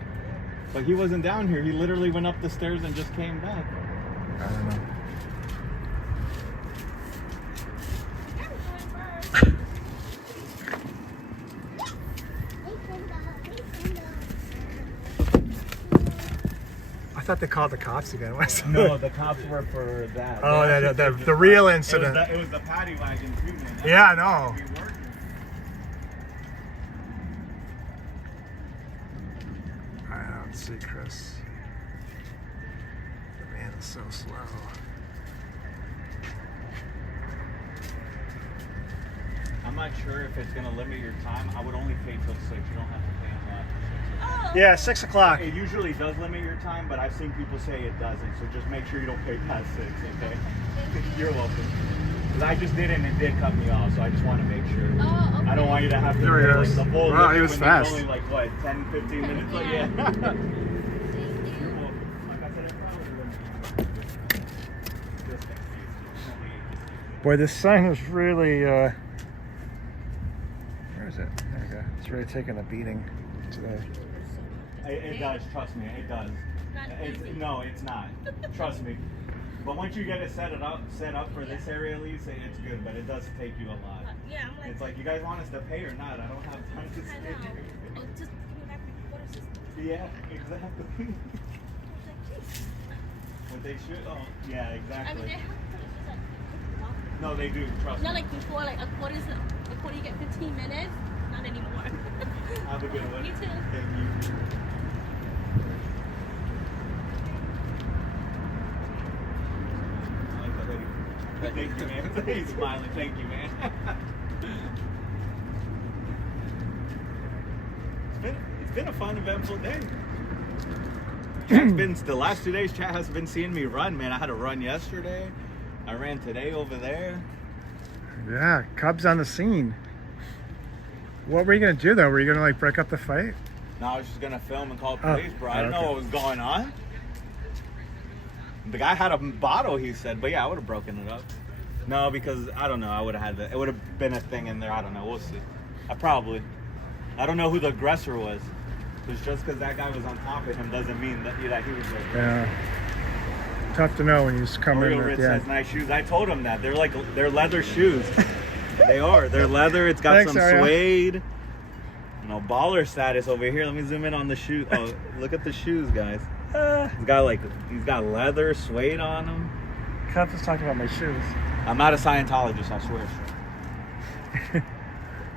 But he wasn't down here. He literally went up the stairs and just came back. I don't know. I thought they called the cops again. No, the cops were for that. Oh, They yeah, actually the took the real paddy- incident. It was the paddy wagon too, man. That Yeah, I was know. supposed to be working. I don't see Chris. The man is so slow. I'm not sure if it's gonna limit your time. I would only pay till 6. You don't have to pay until after 6. Yeah, 6 o'clock. It usually does limit your time, but I've seen people say it doesn't. So just make sure you don't pay past 6, okay? You're welcome. Because I just did it and it did cut me off, so I just want to make sure. Oh, okay. I don't want you to have to There he pay like is. the full Wow, limit he was when fast. there's only like what, 10, 15 minutes? Like, yeah. You're welcome. Like I said, it probably wouldn't be just in case. Boy, this sign is really, where is it? There we go. It's really taking a beating today. It does, trust me, it does. No, it's not. Trust me. But once you get it set up for this area at least, it's good. But it does take you a lot. Yeah, I'm like. It's like, you guys want us to pay or not? I don't have time to I stay know. here. Oh, just give me back my water system. Yeah, exactly. What they should. Oh, yeah, I mean, exactly. they have it's like. No, they do. Trust Not me. like before, like a quarter you get 15 minutes. Not anymore. Have a good one. You too. Thank you. I like the hoodie. Thank you, man. He's smiling. Thank you, man. It's been a fun, eventful day. Chat's been the last 2 days. Chat has been seeing me run, man. I had to run yesterday. I ran today over there. Yeah, Cubs on the scene. What were you going to do, though? Were you going to, like, break up the fight? No, I was just gonna film and call Oh, police, bro. I didn't okay. know what was going on. The guy had a bottle, he said, but yeah, I would have broken it up. No, because I don't know. I would have had it would have been a thing in there. I don't know. We'll see. I don't know who the aggressor was. Because just because that guy was on top of him doesn't mean that he was the aggressor. Yeah. Tough to know when you just come in Oreo at Ritz the has end. nice shoes. I told him that. They're leather shoes. They are. They're leather. It's got Thanks, some Oreo. suede. You know, baller status over here. Let me zoom in on the shoe. Oh, look at the shoes, guys. He's got leather suede on them. Cubs was talking about my shoes. I'm not a Scientologist, I swear.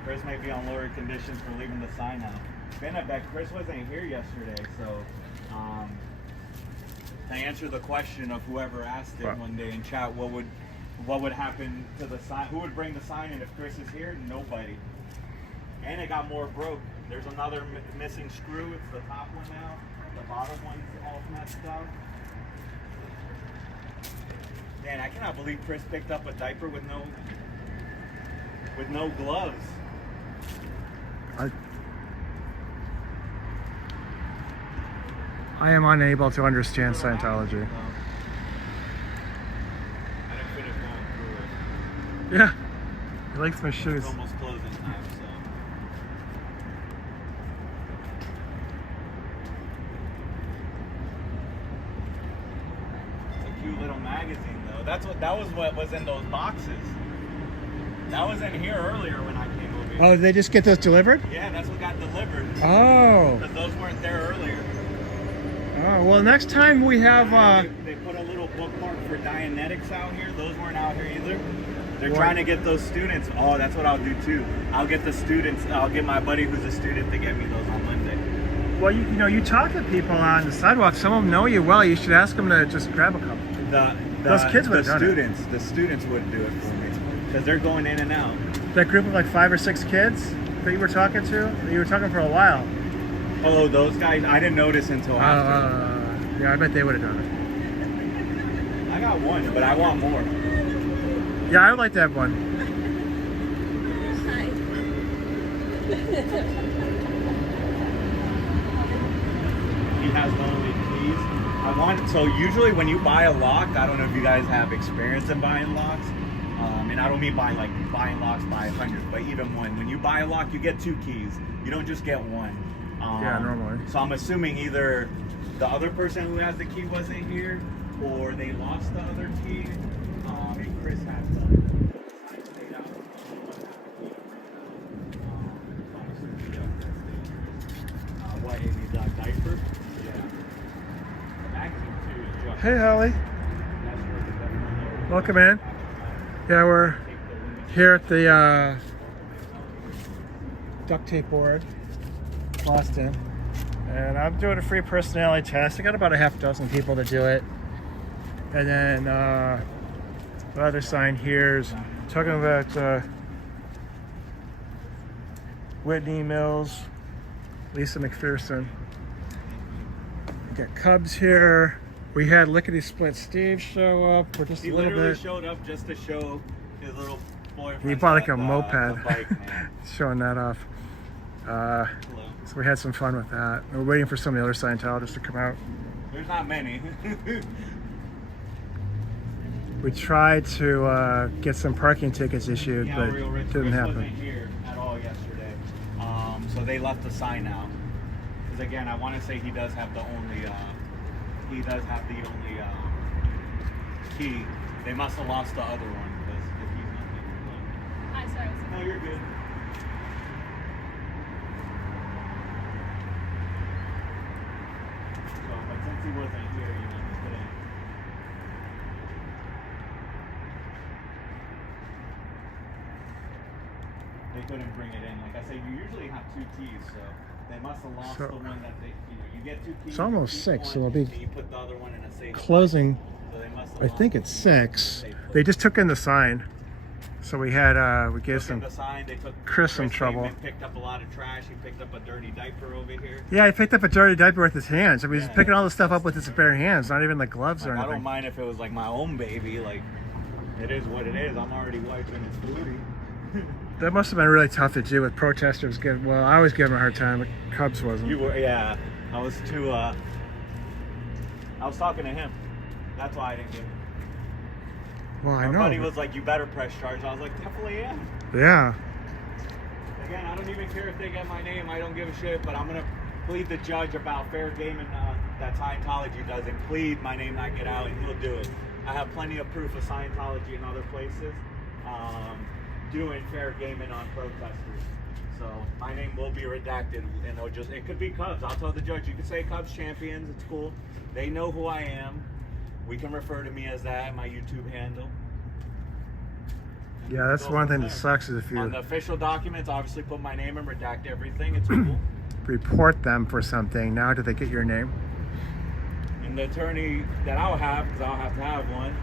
Chris may be on lower conditions for leaving the sign out. I bet Chris wasn't here yesterday, so to answer the question of whoever asked it one day in chat, what would happen to the sign? Who would bring the sign in if Chris is here? Nobody. And it got more broke. There's another missing screw. It's the top one now. The bottom one's all messed up. Man, I cannot believe Chris picked up a diaper with no gloves. I am unable to understand Scientology. I didn't finish going through it. Yeah. He likes my shoes. It's almost closing time, so. It's a cute little magazine, though. That was what was in those boxes. That was in here earlier when I came over here. Oh, did they just get those delivered? Yeah, that's what got delivered. Oh. Because those weren't there earlier. Oh, well, next time we have, They put a little bookmark for Dianetics out here. Those weren't out here either. They're What? trying to get those students. Oh, that's what I'll do too. I'll get the students. I'll get my buddy who's a student to get me those on Monday. well, you know, you talk to people on the sidewalk. Some of them know you well. You should ask them to just grab a couple. Those kids would have done it. The students would do it for me because they're going in and out. That group of like 5 or 6 kids that you were talking to, that you were talking for a while. Oh, those guys. I didn't notice until after. Yeah, I bet they would have done it. I got one, but I want more. Yeah, I would like to have one. Hi. He has one of the keys. So usually when you buy a lock, I don't know if you guys have experience in buying locks, And I don't mean by like buying locks by hundreds, but even when you buy a lock, you get 2 keys. You don't just get one. Yeah, normally. So I'm assuming either the other person who has the key wasn't here, or they lost the other key. And Chris has the sign stayed out. What, Amy's diaper? Yeah. Vacuum too is just. Hey, Holly. That's where the definitely Welcome in. Yeah, we're here at the duct tape board, Boston, and I'm doing a free personality test. I got about a half dozen people to do it, and then the other sign here is talking about Whitney, Mills, Lisa McPherson. We got Cubs here. We had Lickety Split Steve show up for just He a little literally bit. showed up just to show his little boyfriend. He bought like a the moped, bike, man. showing that off. Hello. So we had some fun with that. We're waiting for some of the other Scientologists to come out. There's not many. We tried to get some parking tickets issued, Yeah, but Real Rich it didn't Chris happen. wasn't here at all yesterday. So they left the sign out. Because again, I want to say he does have the only key. They must have lost the other one because if he's not there. Hi, sorry. No, you're good. So, but since he wasn't here, you know, he couldn't. They couldn't bring it in. Like I said, you usually have 2 keys, so they must have lost So- the one that they. You get 2 keys. It's almost you keep 6, so one, it'll be and you put the other one in a safe. Closing, So they must have I lost think the it's one 6. they put They just took in the sign. So we had, we gave took in some, the sign. They took Chris some came trouble. and picked up a lot of trash. He picked up a dirty diaper over here. yeah, he picked up a dirty diaper with his hands. I mean, he's Yeah. picking all this stuff up with his bare hands, not even like gloves or Like, I don't anything. mind if it was like my own baby. Like, it is what it is. I'm already wiping his booty. That must have been really tough to do with protesters. Well, I always give them a hard time, but Cubs wasn't. You were, yeah. I was too. I was talking to him. That's why I didn't get it. Well, I My know. buddy was like, "You better press charge." I was like, "Definitely am." Yeah. Again, I don't even care if they get my name. I don't give a shit. But I'm gonna plead the judge about fair game and that Scientology does, and plead my name not get out, and he'll do it. I have plenty of proof of Scientology in other places doing fair gaming on protesters. So my name will be redacted, and it could be Cubs. I'll tell the judge. You can say Cubs champions. It's cool. They know who I am. We can refer to me as that. My YouTube handle. Yeah, that's Go one from thing that there. sucks is if On you the official documents, obviously put my name and redact everything. It's cool. report them for something, now do they get your name? And the attorney that I'll have, because I'll have to have one,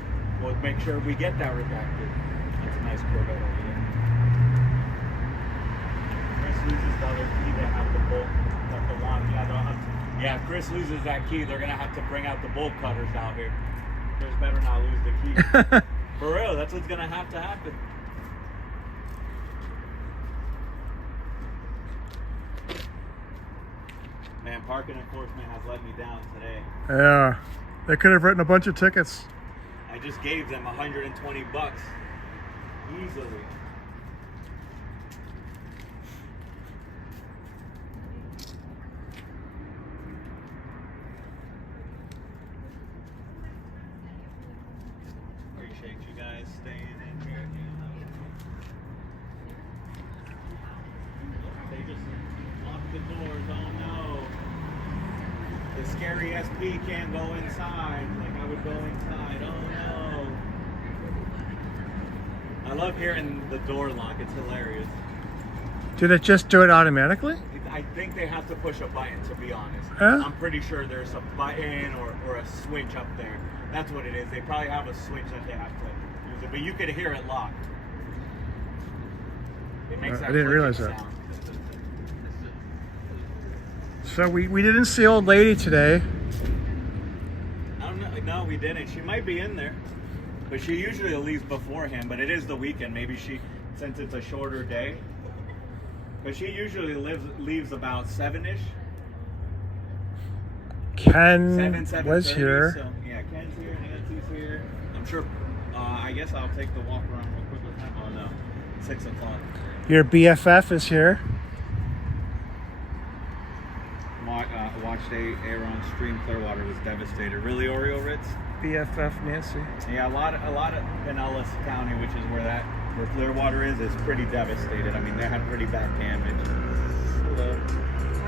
will make sure we get that redacted. That's a nice Corvette over there. Chris loses the other key, they have the bolt, the one. Yeah, they'll have to, yeah, if Chris loses that key, they're gonna have to bring out the bolt cutters out here. Chris better not lose the key. For real, that's what's gonna have to happen. Man, parking enforcement has let me down today. Yeah, they could have written a bunch of tickets. I just gave them 120 bucks. Easily. Appreciate you guys staying in here. They just locked the doors. Oh no. The scary SP can't go inside like I would go inside. Oh no. I love hearing the door lock. It's hilarious. Did it just do it automatically? I think they have to push a button, to be honest. Huh? I'm pretty sure there's a button or a switch up there. That's what it is. They probably have a switch that they have to use it, but you could hear it locked. It makes that I didn't clicking realize that. sound. So we didn't see old lady today. I don't know. No, we didn't. She might be in there, but she usually leaves beforehand. But it is the weekend. Maybe since it's a shorter day. But she usually leaves about 7-ish. Ken 7:30, was here. So, yeah, Ken's here, Nancy's here. I'm sure. I guess I'll take the walk around real quick. what time? Oh no, 6 o'clock. Your BFF is here. Watched Aaron stream. Clearwater was devastated. Really, Oreo Ritz? BFF Nancy. Yeah, a lot of Pinellas County, which is where Clearwater is pretty devastated. I mean, they had pretty bad damage. Hello.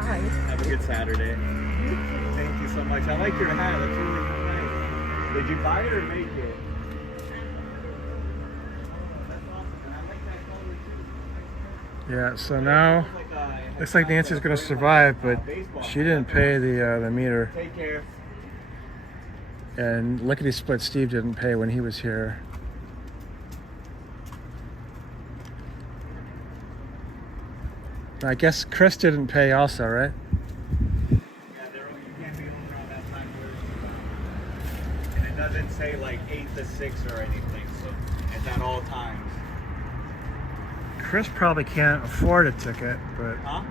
Hi. Have a good Saturday. Thank you so much. I like your hat. That's really nice. Did you buy it or make it? That's awesome. And I like that color too. Yeah, so now looks like Nancy's gonna survive, but she didn't pay the meter. Take care. And Lickety Split Steve didn't pay when he was here. I guess Chris didn't pay also, right? Yeah, you can't be home around that time and it doesn't say like 8 to 6 or anything, so it's at all times. Chris probably can't afford a ticket, but Huh?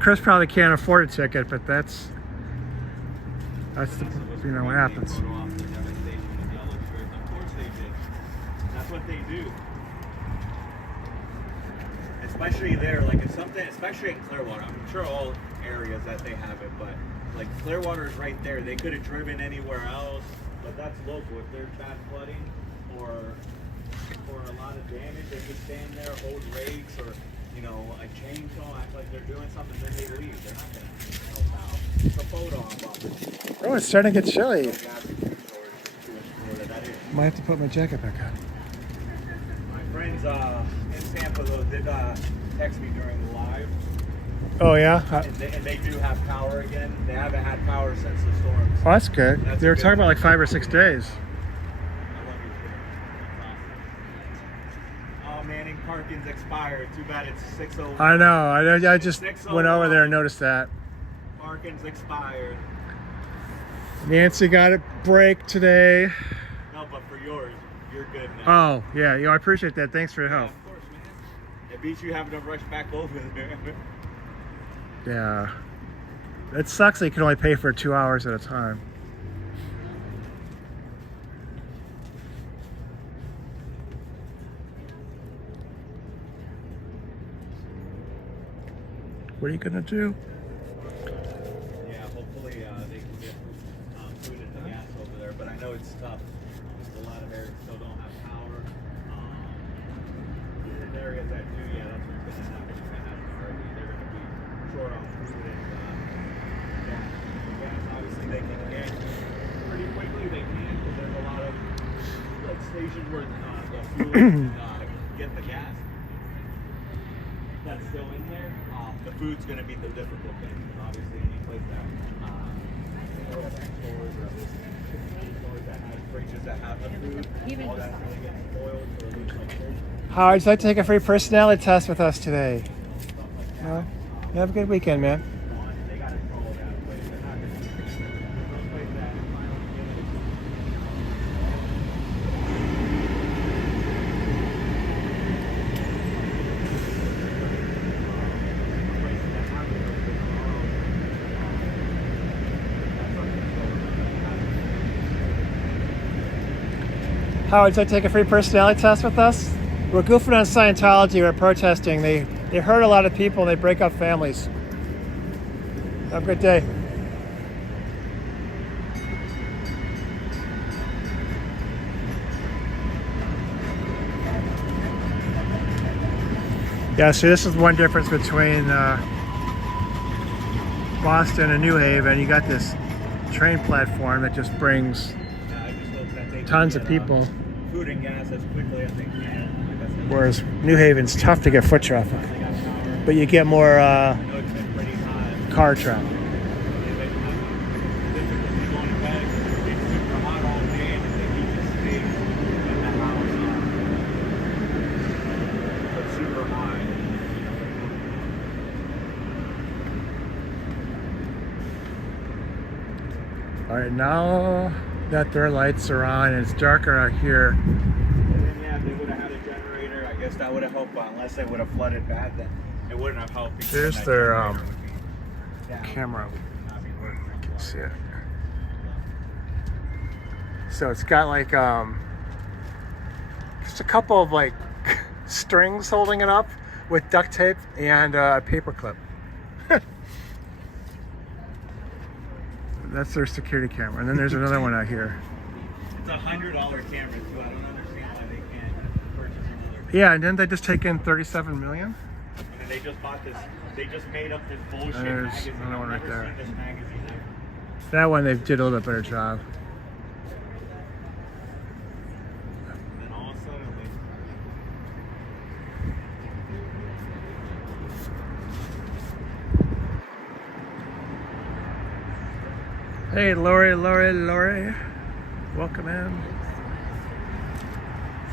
Chris probably can't afford a ticket, but that's the, what happens. Of course they did. That's what they do. Especially there, like it's something, especially in Clearwater. I'm sure all areas that they have it, but like Clearwater is right there. They could have driven anywhere else, but that's local. If there's bad flooding or a lot of damage, they could stand there, hold rakes or a chainsaw, act like they're doing something, then they leave. They're not gonna help out. It's a photo on Bumper. Oh, it's starting to get chilly. That is. Might have to put my jacket back on. My friends in Tampa though did text me during the live. Oh yeah? And they do have power again. They haven't had power since the storms. Oh, that's good. They were talking about like 5 or 6 days. I love your shit. Oh, Manning Parkins expired. Too bad it's 6:01. I know. I just went over there and noticed that. Parkins expired. Nancy got a break today. No, but for yours, you're good now. Oh, yeah. I appreciate that. Thanks for your help. Yeah, of course, man. It beats you having to rush back over there. Yeah. It sucks that you can only pay for 2 hours at a time. What are you gonna do? Yeah, hopefully they can get food and the gas over there, but I know it's tough. A lot of areas still don't have power. In areas that do, yeah, that's what's going to happen. You're going to have to hurry. They're going to be short on food and gas. Gas, obviously, they can get pretty quickly. They can because there's a lot of stations where the fuel can get the gas. That's still in there. The food's going to be the difficult thing. Obviously, any place that stores or stores that have fridges that have the food, all that's going to get spoiled or lose like cold. Howard, would you like to take a free personality test with us today? No? You have a good weekend, man. They got to control that place. They're not going to those places that Howard, would you like to take a free personality test with us? We're goofing on Scientology. We're protesting. They hurt a lot of people and they break up families. Have a good day. Yeah, so this is one difference between Boston and New Haven. You got this train platform that just brings tons of people. food and gas as quickly as they can. Whereas New Haven's tough to get foot traffic, but you get more car traffic. All right, now that their lights are on and it's darker out here. Yeah, if they would have had a generator, I guess that would have helped, but unless they would have flooded bad, then it wouldn't have helped. because Here's that their generator would be down. camera. It would not be working. You can see it. So it's got like just a couple of like strings holding it up with duct tape and a paper clip. That's their security camera. And then there's another one out here. It's $100 camera too. I don't understand why they can't purchase another. Yeah, and didn't they just take in 37 million? And then they just bought this. They just made up this bullshit There's magazine. another one I've right never there. seen this magazine ever. That one they did a little bit better job. And then all of a sudden, Hey, Lori. Welcome in.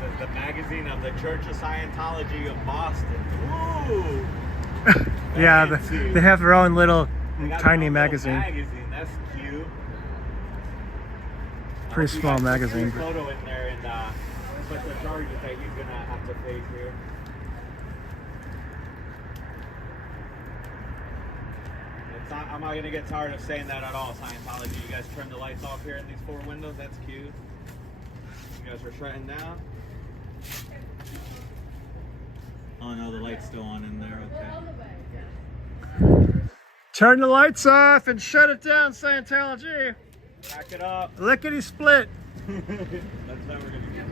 it says the magazine of the Church of Scientology of Boston. Ooh. Yeah, fancy. they have their own little They got tiny their own little magazine. That's cute. Pretty small magazine. Put your photo in there and put the charges that he's gonna have to pay here. I'm not gonna get tired of saying that at all. Scientology, you guys trim the lights off here in these 4 windows. That's cute. You guys are shutting down. Oh no, the light's still on in there. Okay. Turn the lights off and shut it down, Scientology. Back it up. Lickety split. That's how we're gonna get.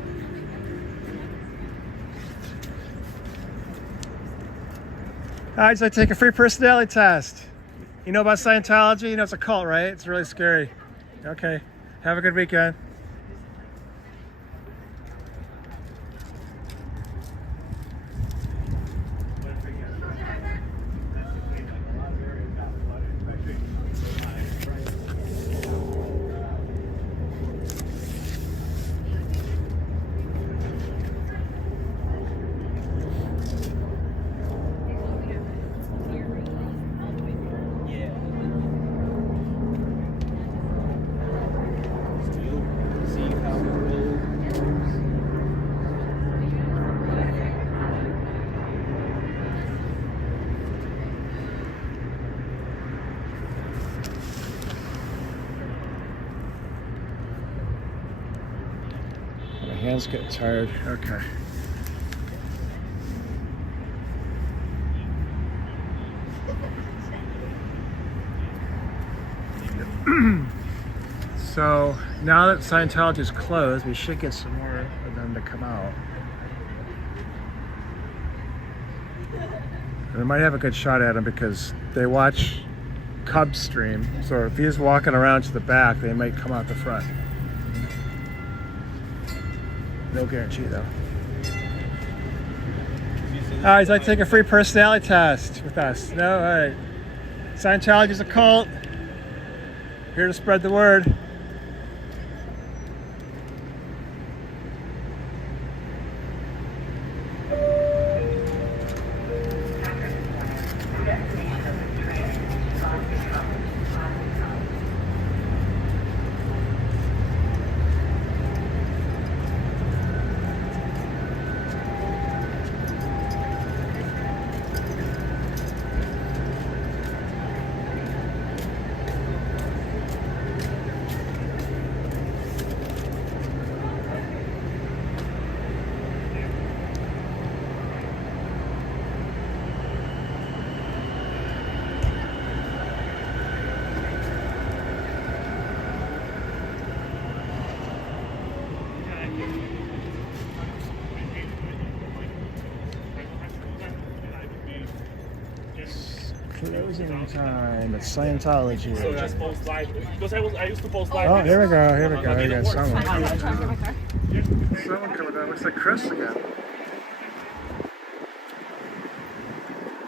Alright, so I take a free personality test. You know about Scientology? You know it's a cult, right? It's really scary. Okay. Have a good weekend. My hands get tired. Okay. So now that Scientology is closed, we should get some more of them to come out. And we might have a good shot at them because they watch Cubs stream. So if he's walking around to the back, they might come out the front. No guarantee though. Alright, so I take a free personality test with us. No, alright. Scientology is a cult. Here to spread the word. Closing time at Scientology. So that's post live because I used to post live. Oh, here we go. Here we go. We got someone. I'm trying to get my car. Someone coming down. Looks like Chris again.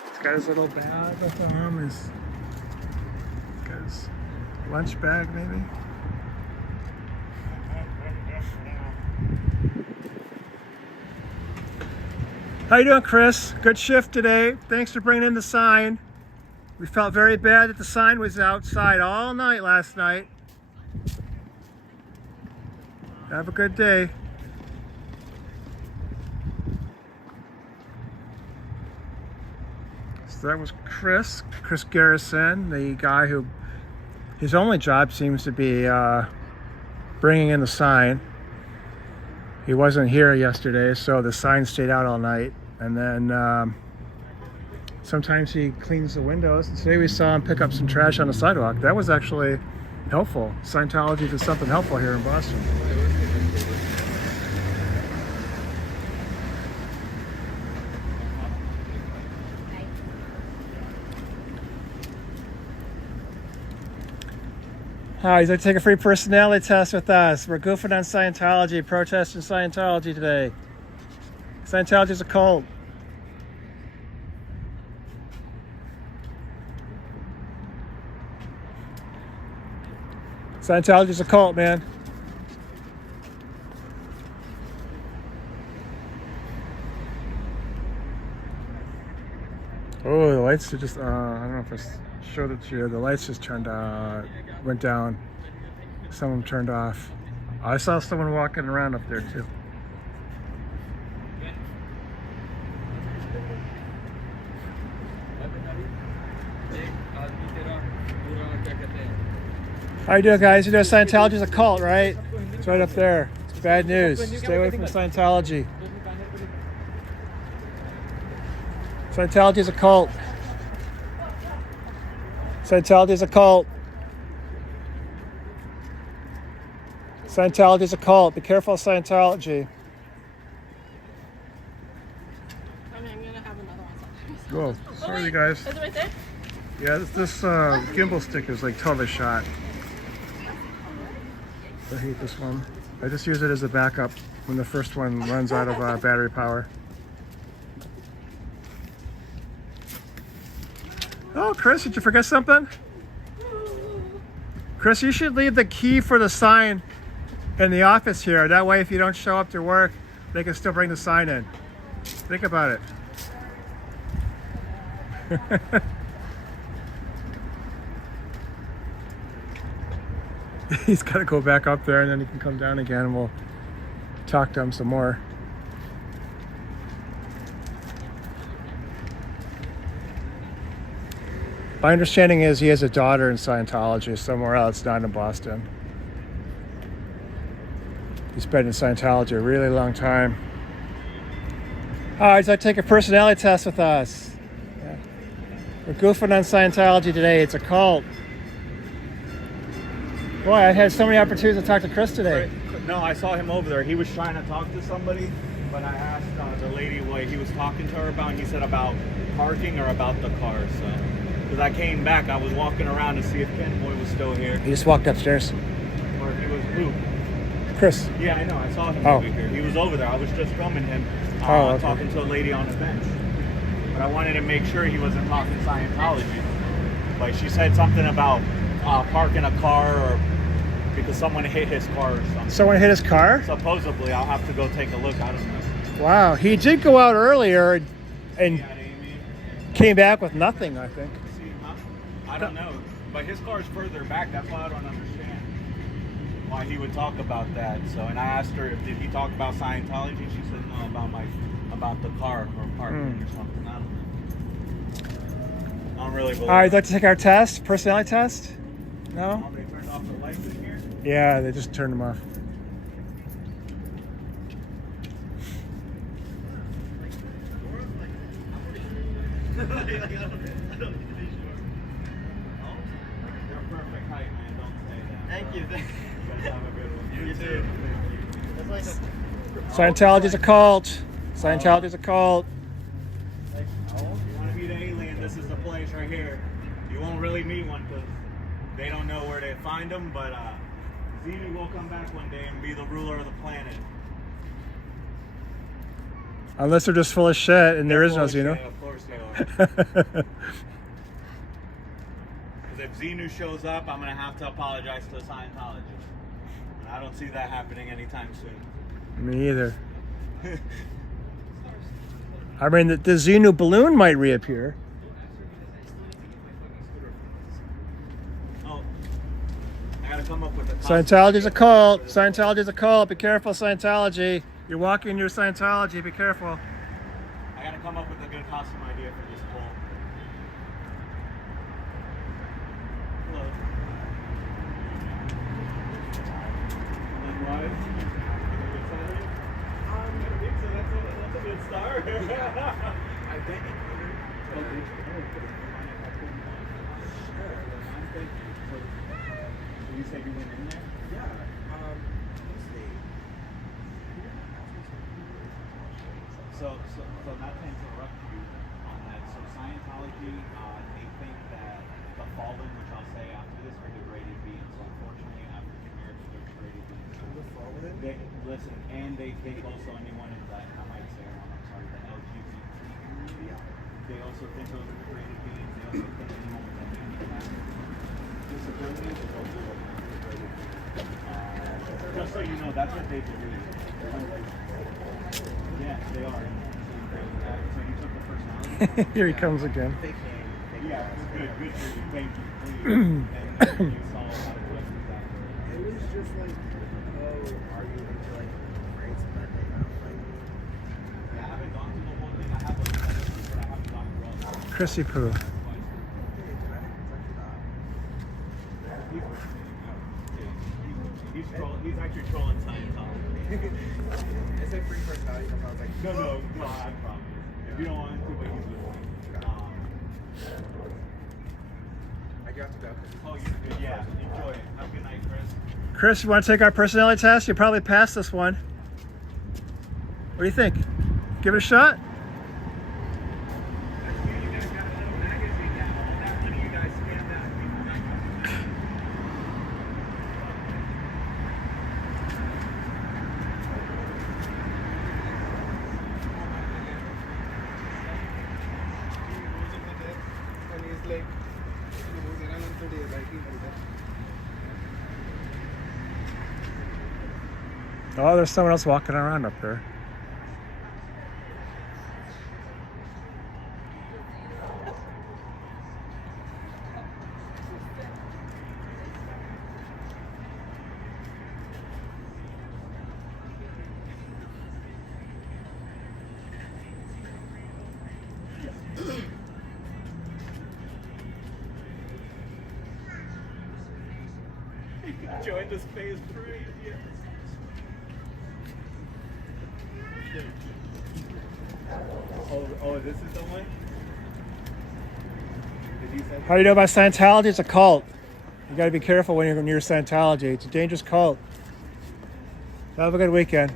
He's got his little bag with him. He's got his lunch bag, maybe. How you doing, Chris? Good shift today. Thanks for bringing in the sign. We felt very bad that the sign was outside all night last night. Have a good day. So that was Chris Garrison, the guy who, his only job seems to be bringing in the sign. He wasn't here yesterday, so the sign stayed out all night. And then sometimes he cleans the windows. Today we saw him pick up some trash on the sidewalk. That was actually helpful. Scientology did something helpful here in Boston. Hi, he's going to take a free personality test with us. We're goofing on Scientology, protesting Scientology today. Scientology is a cult. Scientology is a cult, man. Oh, the lights are just, I don't know if I showed it to you. The lights just turned, went down. Some of them turned off. I saw someone walking around up there too. How you doing, guys? You know Scientology is a cult, right? It's right up there. It's bad news. Stay away from Scientology. Scientology is a cult. Scientology is a cult. Scientology is a cult. Be careful of Scientology. I'm gonna have another one. Whoa, sorry guys. Is it right there? Yeah, this gimbal stick is like totally shot. I hate this one. I just use it as a backup when the first one runs out of battery power. Oh, Chris, did you forget something? Chris, you should leave the key for the sign in the office here. That way, if you don't show up to work, they can still bring the sign in. Think about it. He's got to go back up there and then he can come down again and we'll talk to him some more. My understanding is he has a daughter in Scientology somewhere else, not in Boston. He's been in Scientology a really long time. All right, so take a personality test with us. Yeah. We're goofing on Scientology today. It's a cult. Boy, I had so many opportunities to talk to Chris today. No, I saw him over there. He was trying to talk to somebody, but I asked the lady what he was talking to her about, and he said about parking or about the car. So, because I came back, I was walking around to see if Ken Boy was still here. He just walked upstairs. Or if he was who? Chris. Yeah, I know. I saw him Oh. over here. He was over there. I was just filming him Okay. talking to a lady on the bench. But I wanted to make sure he wasn't talking Scientology. Like she said something about parking a car or because someone hit his car or something. Someone hit his car? Supposedly, I'll have to go take a look. I don't know. Wow, he did go out earlier and Yeah, Amy. came back with nothing, I think. See, huh? I don't know. But his car's further back. That's why I don't understand why he would talk about that. So, and I asked her, did he talk about Scientology? She said no, about the car or parking or something. I don't really believe. All right, you'd like to take our test, personality test? No? Oh, they turned off the lights in here? Yeah, they just turned them off. They're perfect height, man. Don't say that. Thank you. You guys have a good one. You too. Scientology's a cult. Scientology's a cult. If you want to meet an alien, this is the place right here. You won't really meet one because they don't know where to find them, but Xenu will come back one day and be the ruler of the planet. Unless they're just full of shit and there is no Xenu. Yeah, of course they are. Because if Xenu shows up, I'm going to have to apologize to Scientology. And I don't see that happening anytime soon. Me either. I mean, the Xenu balloon might reappear. Oh, I got to come up with a Scientology's a cult. Scientology's a cult. Be careful, Scientology. You're walking your Scientology. Be careful. I got to come up with a good costume idea for this poll. Hello. Likewise. That's a good start. in there? Let's see. So not to interrupt you on that. So Scientology, they think that the fallen, which I'll say after this, are degraded beings. So unfortunately, African Americans are degraded beings. The fallen? They, listen, and they think also anyone in the, I might say wrong, I'm sorry, the LGBT community. They also think those are degraded beings. They also think anyone with a handicap, disability, is also a degraded being. Just so you know, that's what they believe. Yeah, they are. So you took the personality? Here he comes again. Yeah, good for you. Thank you. And you saw how to put that. It was just like, oh, are you into like grades and that thing? Yeah, I haven't gone through the whole thing. I have a but I haven't gone through all the Chrissy Poo. He's actually trolling Scientology. It's like free personality. I was like, No, I promise. If you don't want to, but he's with me. I do have to go. Oh, you're good. Yeah, enjoy it. Have a good night, Chris. Chris, you want to take our personality test? You probably passed this one. What do you think? Give it a shot? Oh, there's someone else walking around up there. Join this phase parade. Yeah. Oh, this is the one? Did you say? How do you know about Scientology? It's a cult. You got to be careful when you're near Scientology. It's a dangerous cult. Have a good weekend.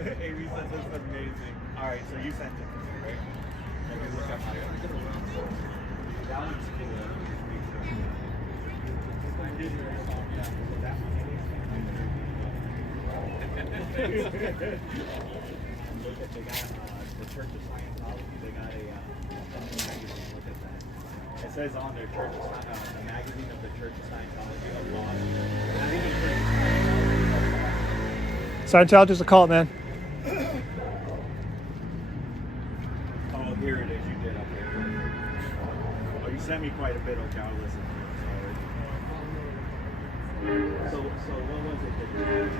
Amy said this is amazing. Alright, so you sent it to me, right? Let me look up my that one's cool. Look at, they got the Church of Scientology, they got a magazine, look at that. It says on their Church of the magazine of the Church of Scientology of Boston. Not even Church of Scientology. Scientology's a cult, man. Oh, here it is, you did, okay. Oh, you sent me quite a bit, okay, I'll listen to it, sorry. So what was it that you did?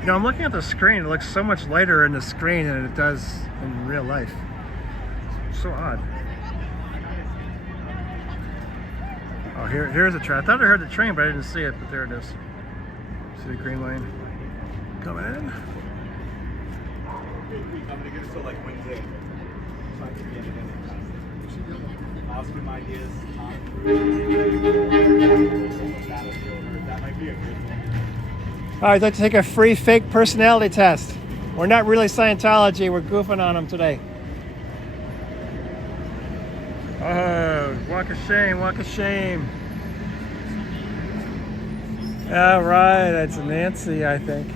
You know, I'm looking at the screen. It looks so much lighter in the screen than it does in real life. So odd. Oh, here's a train. I thought I heard the train, but I didn't see it. But there it is. See the green line coming in. I'm gonna give it to like Wednesday. So I can get it in. I'll give my ideas. That might be a good one. All right, I'd like to take a free fake personality test. We're not really Scientology. We're goofing on them today. Oh, walk of shame, walk of shame. All right, that's Nancy, I think.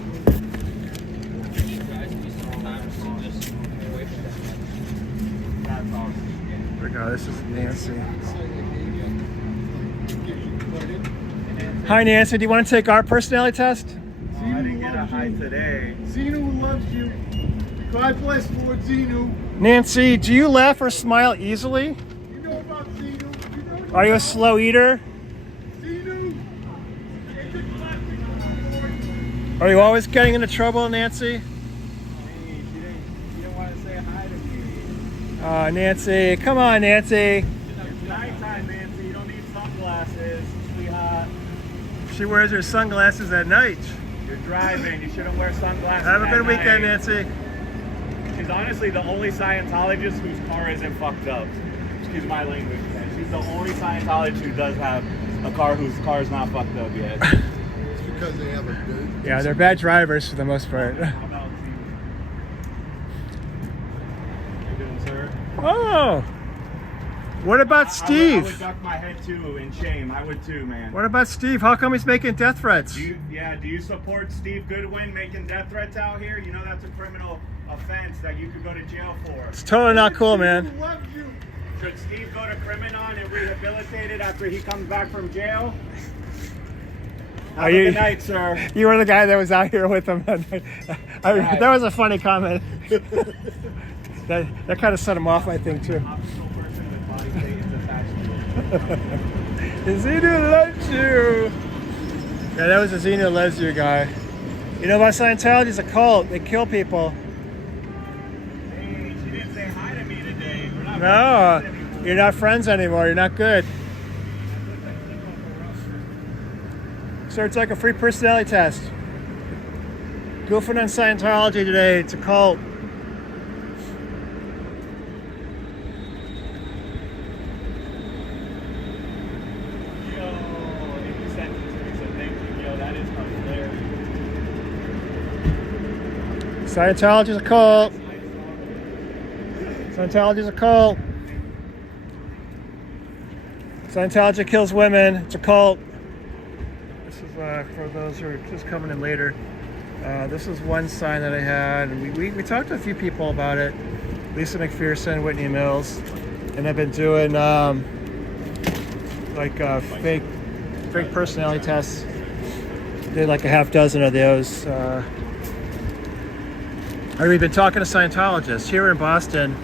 Oh, this is Nancy. Hi, Nancy. Do you want to take our personality test? I didn't get a high today. Zenu loves you. God bless Lord Zenu. Nancy, do you laugh or smile easily? You know about Zenu? You know about Are you a slow eater? Zenu? It's a classic. Are you always getting into trouble, Nancy? Hey, she didn't want to say hi to me. Nancy, come on, Nancy. It's nighttime, Nancy. You don't need sunglasses, sweetheart. She wears her sunglasses at night. You're driving. You shouldn't wear sunglasses. Have a at good weekend, night. Nancy. She's honestly the only Scientologist whose car isn't fucked up. Excuse my language. She's the only Scientologist who does have a car whose car is not fucked up yet. It's because they have a good. Yeah, they're bad drivers for the most part. Oh, what about Steve? I would duck my head too in shame. I would too, man. What about Steve? How come he's making death threats? Do you support Steve Goodwin making death threats out here? You know that's a criminal offense that you could go to jail for. It's totally not cool, man. Should Steve go to Crimenon and rehabilitated after he comes back from jail? Have a good night, sir. You were the guy that was out here with him. That was a funny comment. that kind of set him off, I think, too. Xenu loves you. Yeah, that was a Xenu loves you guy. You know about Scientology? It's a cult. They kill people. Hey, she didn't say hi to me today. No, you're not friends anymore. You're not good. So it's like a free personality test. Goofing on Scientology today. It's a cult. Scientology's a cult. Scientology's a cult. Scientology kills women. It's a cult. This is for those who are just coming in later. This is one sign that I had, and we talked to a few people about it. Lisa McPherson, Whitney Mills, and I've been doing fake personality tests. Did like a half dozen of those. We've been talking to Scientologists here in Boston.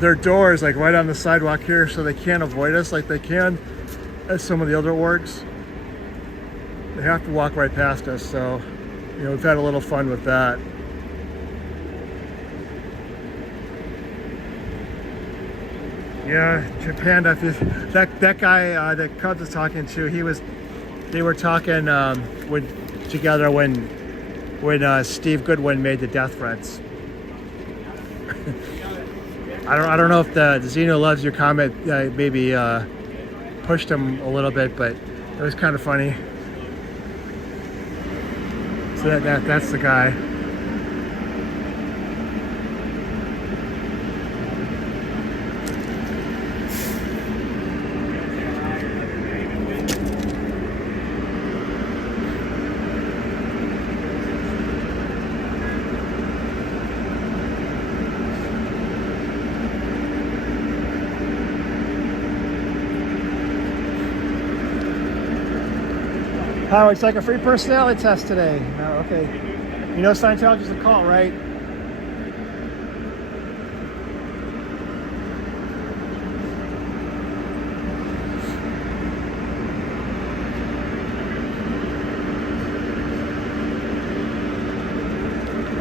Their door is like right on the sidewalk here, so they can't avoid us like they can at some of the other orgs. They have to walk right past us, so we've had a little fun with that. Yeah, Japan. That guy that Cubs was talking to, they were talking together when Steve Goodwin made the death threats. I don't know if the Xeno loves your comment maybe pushed him a little bit, but it was kind of funny. So that's the guy. Oh, it's like a free personality test today. Oh, okay. You know Scientology's a cult, right?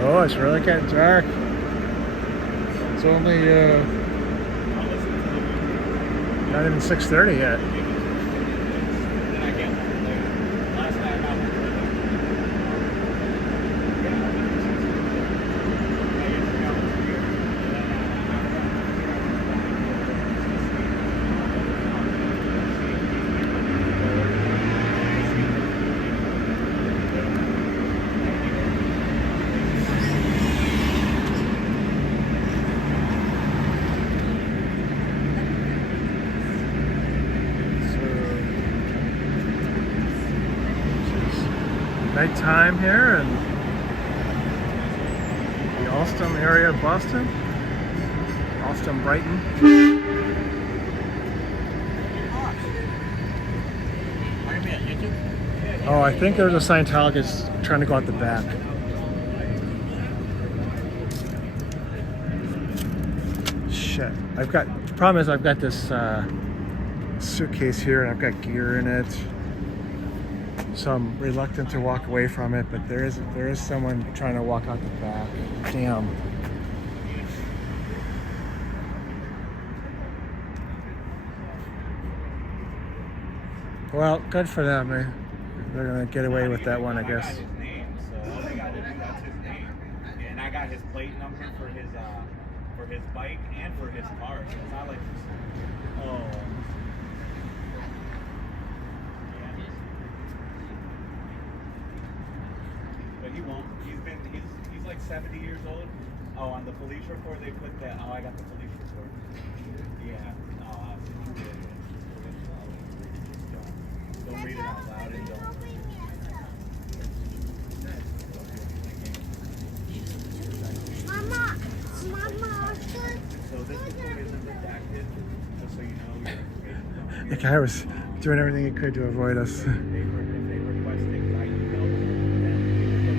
Oh, it's really getting dark. It's only not even 6:30 yet. Nighttime here in the Alston area of Boston. Alston, Brighton. Oh, I think there's a Scientologist trying to go out the back. Shit. The problem is I've got this suitcase here and I've got gear in it. So I'm reluctant to walk away from it, but there is someone trying to walk out the back. Damn. Well, good for them. They're gonna get away with that one, I guess. His name, so all they gotta do, that's his name. And I got his plate number for his bike and for his car. So it's not like But he won't. He's like 70 years old. Oh, on the police report they put that. Oh, I got the police report. Yeah. Don't read it out loud and don't. Mama. So this report isn't redacted, just so you know. The guy was doing everything he could to avoid us. If they request things, I emailed them, then the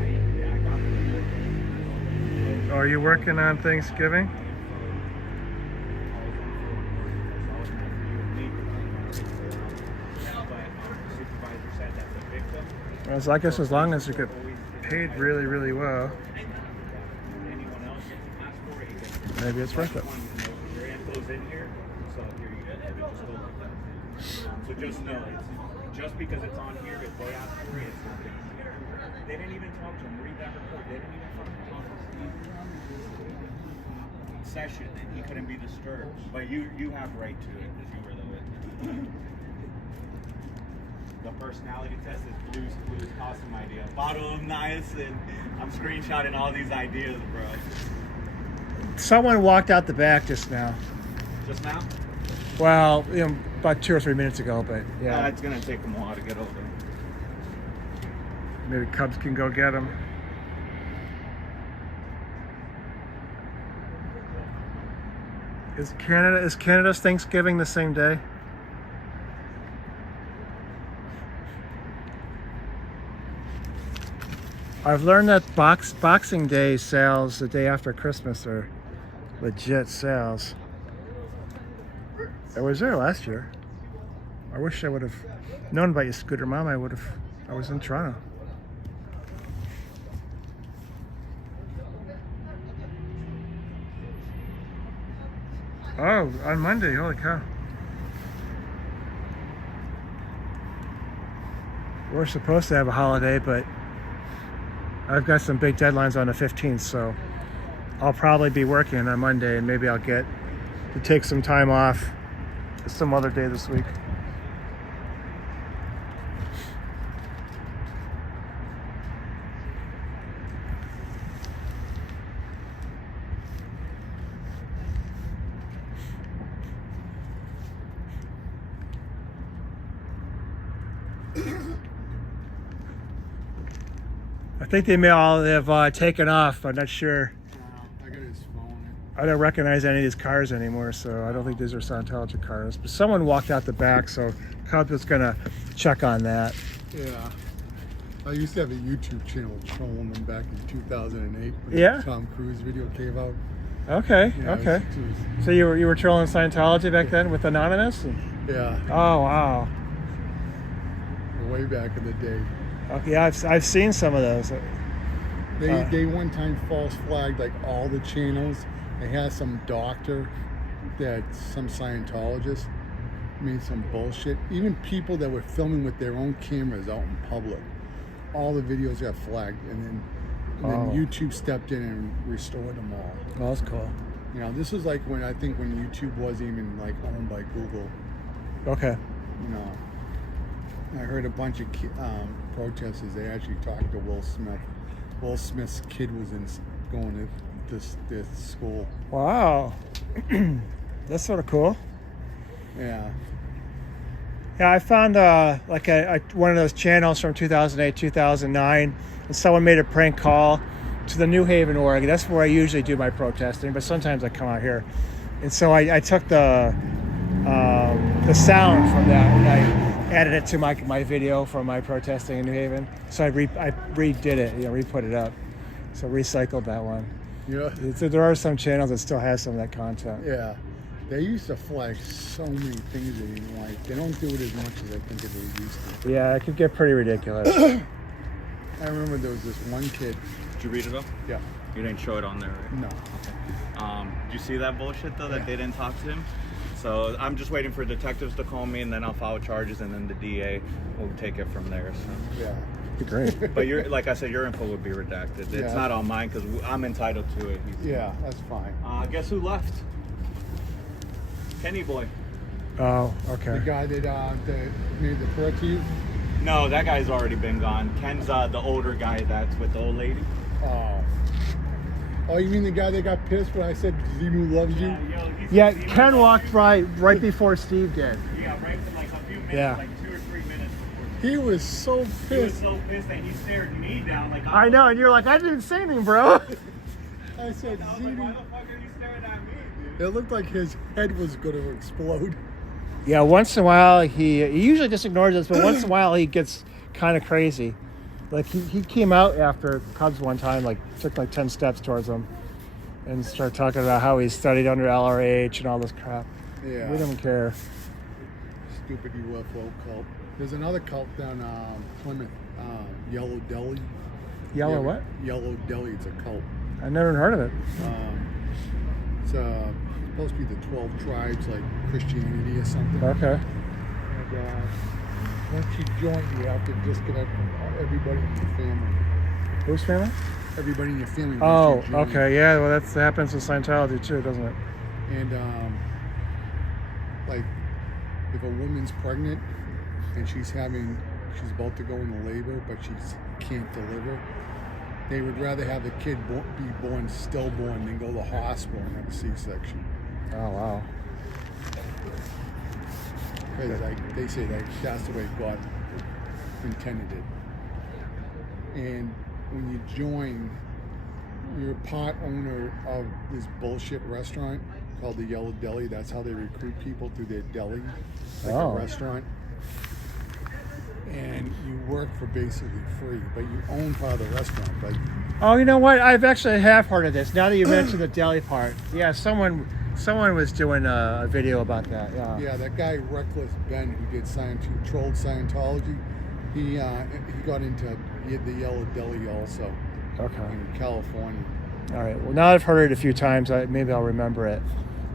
way I got them. Oh, are you working on Thanksgiving? Well, so I guess as long as you get paid really, really well, maybe it's worth it. Your info's in here, so here you go. So just know, just because it's on here, if they ask for it, it's not there. They didn't even talk to him. Read that report. They didn't even fucking talk to Steve. Session, and he couldn't be disturbed. But you have right to it because you were the witness. The personality test is Blue's costume idea. Bottle of niacin. I'm screenshotting all these ideas, bro. Someone walked out the back just now. Just now? Well, about 2 or 3 minutes ago, but yeah. It's gonna take them a while to get over. Maybe Cubs can go get him. Is Canada's Thanksgiving the same day? I've learned that Boxing Day sales the day after Christmas are legit sales. I was there last year. I wish I would have known about your Scooter Mom. I was in Toronto. Oh, on Monday, holy cow. We're supposed to have a holiday, but I've got some big deadlines on the 15th, so I'll probably be working on Monday, and maybe I'll get to take some time off some other day this week. I think they may all have taken off. I'm not sure. I got his phone. I don't recognize any of these cars anymore, so I don't think these are Scientology cars. But someone walked out the back, so Cub was gonna check on that. Yeah. I used to have a YouTube channel trolling them back in 2008 when Yeah? the Tom Cruise video came out. Okay, Yeah, okay. it was- So you were trolling Scientology back then with Anonymous? yeah, Oh wow. way back in the day. Okay, yeah, I've seen some of those. They one time false flagged like all the channels. They had some doctor some Scientologist made some bullshit. Even people that were filming with their own cameras out in public, all the videos got flagged, and then YouTube stepped in and restored them all. Oh, that's cool. You know, this was like when YouTube wasn't even like owned by Google. Okay. You know, I heard a bunch of protesters. They actually talked to Will Smith. Will Smith's kid was going to this school. Wow. That's sort of cool. Yeah. Yeah, I found one of those channels from 2008, 2009, and someone made a prank call to the New Haven, Oregon. That's where I usually do my protesting, but sometimes I come out here. And so I took the sound from that and I added it to my video from my protesting in New Haven. So I redid it, re-put it up. So recycled that one. Yeah. So there are some channels that still have some of that content. Yeah. They used to flag so many things they didn't like. They don't do it as much as I think they used to. Yeah, it could get pretty ridiculous. I remember there was this one kid. Did you read it up? Yeah. You didn't show it on there, right? No. Did you see that bullshit though, that they didn't talk to him? So I'm just waiting for detectives to call me, and then I'll file charges, and then the DA will take it from there. So Yeah. be great. But like I said, your info would be redacted. It's Yeah. not on mine because I'm entitled to it. Yeah, that's fine. Guess who left? Kenny boy. Oh, The okay. guy that made the threat to you? No, that guy's already been gone. Ken's the older guy that's with the old lady. Oh. Oh, you mean the guy that got pissed when I said Zenu loves you? Yeah, Ken walked right before Steve did. Yeah, right for like a few minutes, Yeah. like 2 or 3 minutes before. He was so He was pissed. so pissed that he stared me down like I know, and you're like, I didn't say anything, bro. I said, I was like, Zenu. why the fuck are you staring at me, dude? It looked like his head was going to explode. Yeah, once in a while he usually just ignores us, but once in a while he gets kind of crazy. Like he came out after Cubs one time, like took like 10 steps towards him, and started talking about how he studied under LRH and all this crap. Yeah. We don't care. Stupid UFO cult. There's another cult down Plymouth, Yellow Deli. Yellow Yeah, what? Yellow Deli. It's a cult. I never heard of it. It's supposed to be the 12 tribes, like Christianity or something. Okay. And once you join, you have to disconnect from everybody in your family. Whose family? Everybody in your family. Oh, once you join. okay. Yeah, well, that happens with Scientology too, doesn't it? And like, if a woman's pregnant and she's about to go into labor, but she can't deliver, they would rather have the kid be born stillborn than go to the hospital and have a C-section. Oh, wow. Because they say that's the way God intended it. And when you join, you're a part owner of this bullshit restaurant called the Yellow Deli. That's how they recruit people through their deli, like Oh. a restaurant. And you work for basically free, but you own part of the restaurant. But Oh, you know what? I've actually have heard of this. Now that you mentioned the deli part, yeah, someone was doing a video about that. Yeah. yeah, that guy Reckless Ben who trolled Scientology, he had the Yellow Deli also Okay. in California. All right. Well, now I've heard it a few times. Maybe I'll remember it.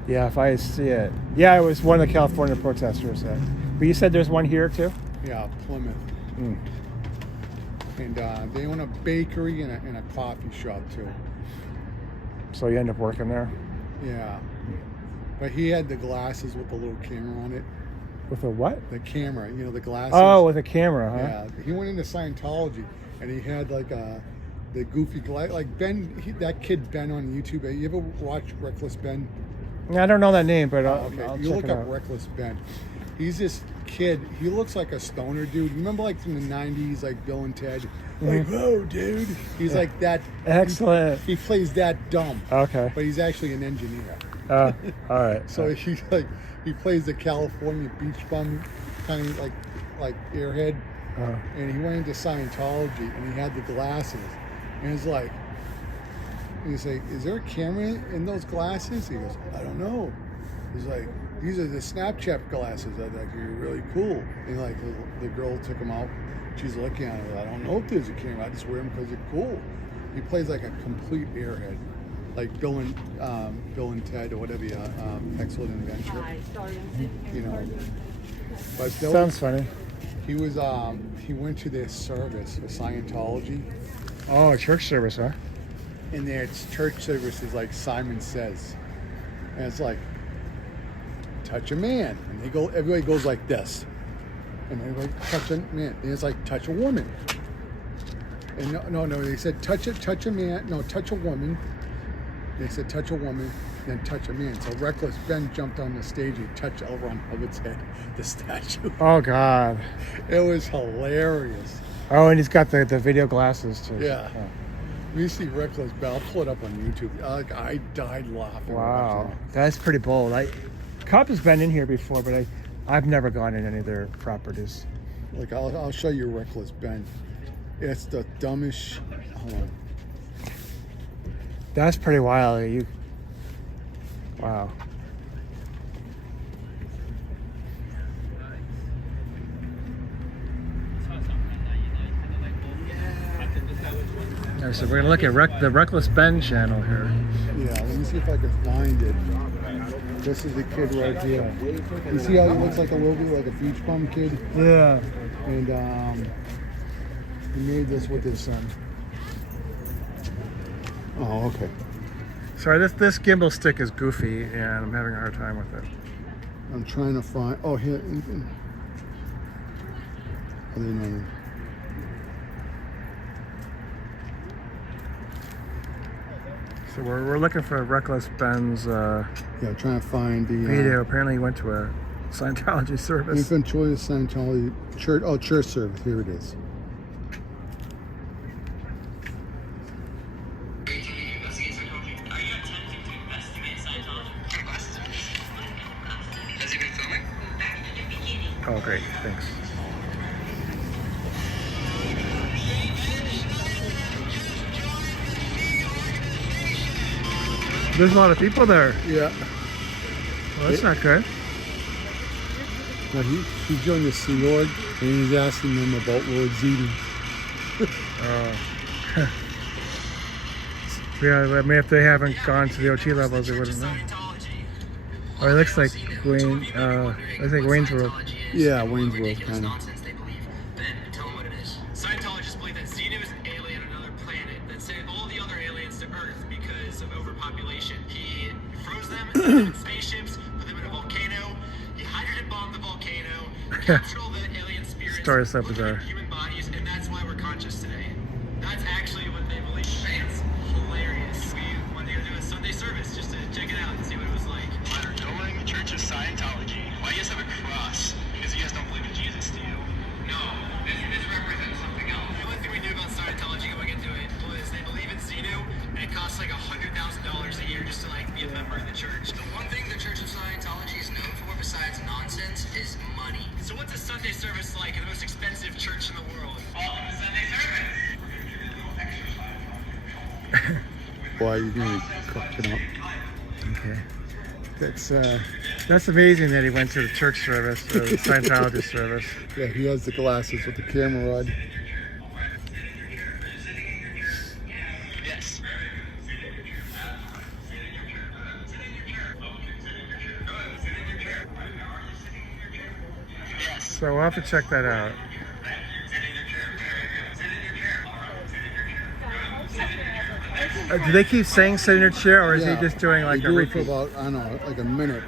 Yeah, if I see it. Yeah, it was one of the California protesters. But you said there's one here too? Yeah, Plymouth. Mm. And they own a bakery and a coffee shop too. So you end up working there? Yeah. But he had the glasses with the little camera on it. With a what? The camera, the glasses. Oh, with a camera, huh? Yeah. He went into Scientology and he had like the goofy glass. Like Ben, that kid Ben on YouTube. You ever watch Reckless Ben? I don't know that name, but Okay. I'll You check look it up out. Reckless Ben. He's this kid. He looks like a stoner dude. Remember, like from the '90s, like Bill and Ted. Like, whoa, dude. He's like that. Excellent. He plays that dumb. Okay. But he's actually an engineer. All right. So he plays the California beach bum kind of like airhead. And he went into Scientology and he had the glasses. And it's like, he's like, is there a camera in those glasses? He goes, I don't know. He's like, these are the Snapchat glasses. I think you're really cool. And like the girl took them out. She's looking at it. I don't know if there's a camera. I just wear them because they're cool. He plays like a complete airhead, like Bill and Ted or whatever. Excellent Adventure. But Sounds funny. he was he went to their service for Scientology, Oh, a church service, huh? and their church service is like Simon Says, and it's like touch a man, and everybody goes like this, and they're like touch a man, and it's like touch a woman, and no, they said touch a man, no, touch a woman. They said touch a woman, then touch a man. So Reckless Ben jumped on the stage and touched L. Ron Hubbard's head, the statue. Oh, God. It was hilarious. Oh, and he's got the video glasses, too. Yeah. Oh. We see Reckless Ben. I'll pull it up on YouTube. I died laughing. Wow. watching That's pretty bold. Cop has been in here before, but I've never gone in any of their properties. it. I'll show you Reckless Ben. It's the dumbest. Hold on. That's pretty wild. Wow. All right, so we're gonna look at the Reckless Ben channel here. Yeah, let me see if I can find it. This is the kid right here. You see how he looks like a little bit like a beach bum kid? Yeah. And He made this with his son. Oh, okay. Sorry, this gimbal stick is goofy, and I'm having a hard time with it. I'm trying to find. Oh, here. I didn't know. So we're looking for Reckless Ben's Yeah, I'm trying to find the video. Apparently, he went to a Scientology service. Infant Choice Scientology church. Oh, church service. Here it is. Oh, great. Thanks. There's a lot of people there. Yeah. Well, that's not good. Now he joined the Sea Org, and he's asking them about Lord Zeding. Yeah, I mean, if they haven't gone to the OT levels, they wouldn't know. Oh, it looks like Wayne. I think Wayne's World. Yeah, Wayne's World, kind of. Scientologists believe that Xenu is an alien on another planet that sent all the other aliens to Earth because of overpopulation. He froze them, put them in spaceships, put them in a volcano. He hydrogen bombed the volcano, captured all the alien spirits, Story's so put them in bizarre. human bodies, and that's why we're conscious today. That's actually what they believe. It's hilarious. We wanted to do a Sunday service just to check it out and see what it was like. We're going to Church of Scientology. Why do you guys have a cross? Because you guys don't believe in Jesus, do you? No, this represents something else. The only thing we knew about Scientology going into it was they believe in Xenu, and it costs like $100,000 a year just to like be a member of the church. The one thing the Church of Scientology is known for besides nonsense is money. So what's a Sunday service like in the most expensive church in the world? Welcome to Sunday service. We're going to do a little exercise. Why are you going to cook it up? Okay. That's amazing that he went to the church service, the Scientology service. Yeah, he has the glasses with the camera rod. Yes. So we'll have to check that out. Do they keep saying sit in your chair, or is Yeah, he just doing like they a do it for repeat? about, I don't know, like a minute.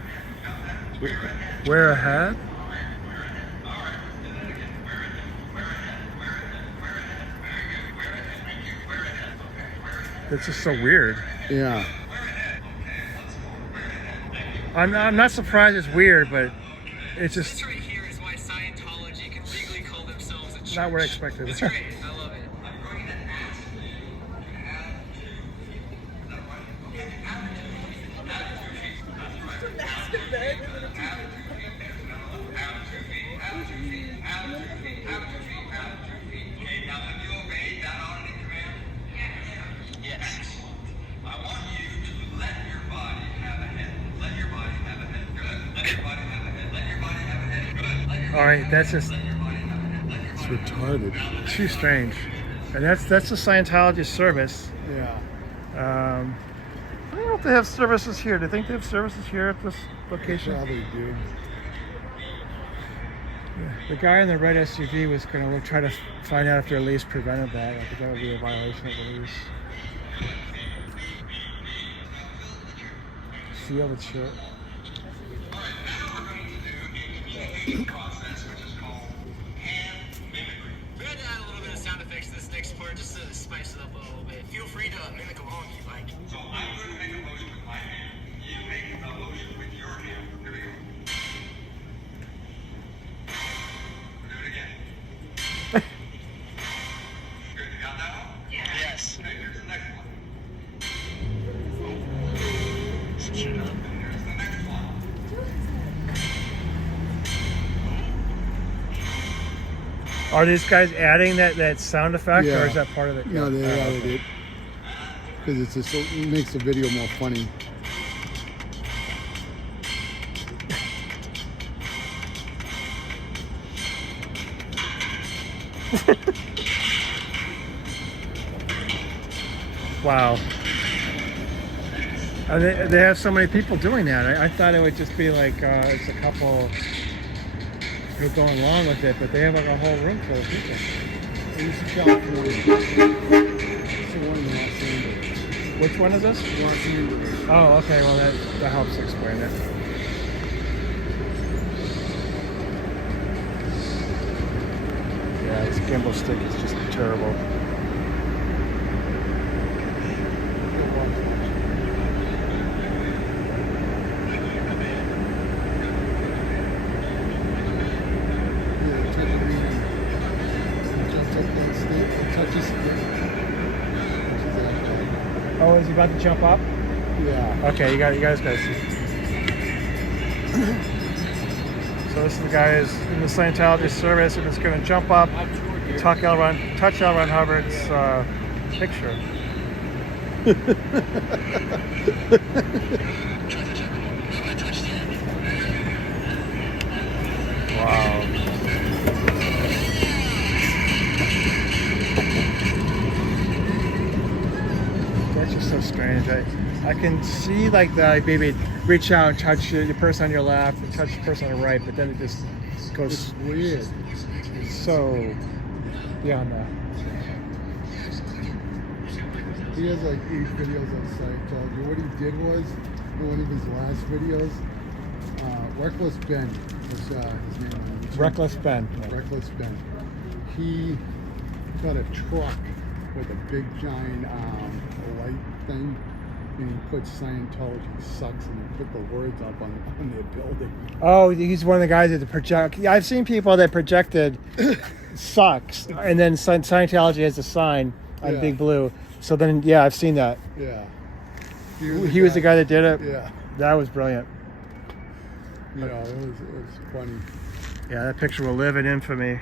Wear a hat? It's just so weird. Yeah. I'm not surprised it's weird, but it's just This right here is why Scientology can legally call themselves a church. not what I expected. It's great. I love it. Yes. I want you to let your body have a head. Let your body have a head. Good. Let your body have a head. Let your body have a head. Good. Let your All right, that's just It's retarded. too strange. And that's the Scientology service. Yeah. I don't know if they have services here. Do you think they have services here at this location? Probably do. The guy in the red SUV was going to try to find out if their lease prevented that. I think that would be a violation of the lease. Seal the chip. We're going to add a little bit of sound effects to this next part just to spice it up a little bit. Feel free to mimic along if you like. So I'm going to make a motion with my hand. You make a motion with your hand. Here we go. We'll do it again. Good. You got that one? Yes. Okay, here's the next one. Here's the next one. Are these guys adding that sound effect, Yeah. or is that part of it? No, they Oh, added okay. it. Because it makes the video more funny. Wow. And they have so many people doing that. I thought it would just be like it's a couple who are going along with it, but they have like a whole room full of people. East California. It's the one in Los Angeles. Which one is this? Los Angeles. Oh, okay. Well, that helps explain it. Yeah, this gimbal stick is just terrible. Oh, is he about to jump up? Yeah. Okay, you guys gotta see. So this is the guy who's in the Scientology service and is gonna jump up, touch L. Ron Hubbard's picture. Wow. That's just so strange. I can see like that maybe reach out and touch the person on your left and touch the person on the right, but then it just goes. It's weird. It's so beyond that. He has like 8 videos on Scientology. What he did was, in one of his last videos, Reckless Ben was his name. Reckless Ben. Reckless Ben. He got a truck with a big giant light thing, and he put Scientology sucks, and he put the words up on their building. Oh, he's one of the guys that project. I've seen people that projected sucks, and then Scientology has a sign on Big Blue. So then, yeah, I've seen that. Yeah. He was the guy that did it? Yeah. That was brilliant. You know, it was funny. Yeah, that picture will live in infamy.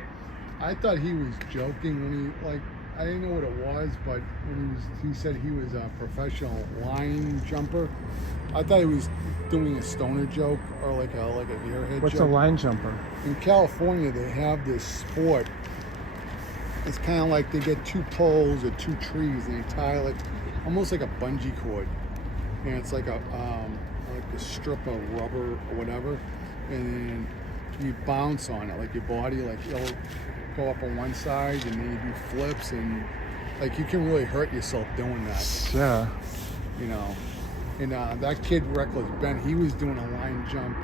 I thought he was joking when he, like, I didn't know what it was, but when he said he was a professional line jumper, I thought he was doing a stoner joke or like a airhead What's joke. a line jumper? In California, they have this sport. It's kind of like they get 2 poles or 2 trees and they tie like almost like a bungee cord, and it's like a strip of rubber or whatever, and then you bounce on it like your body, like it'll go up on one side and then you do flips, and like you can really hurt yourself doing that. Yeah. You know, and that kid Reckless Ben, he was doing a line jump,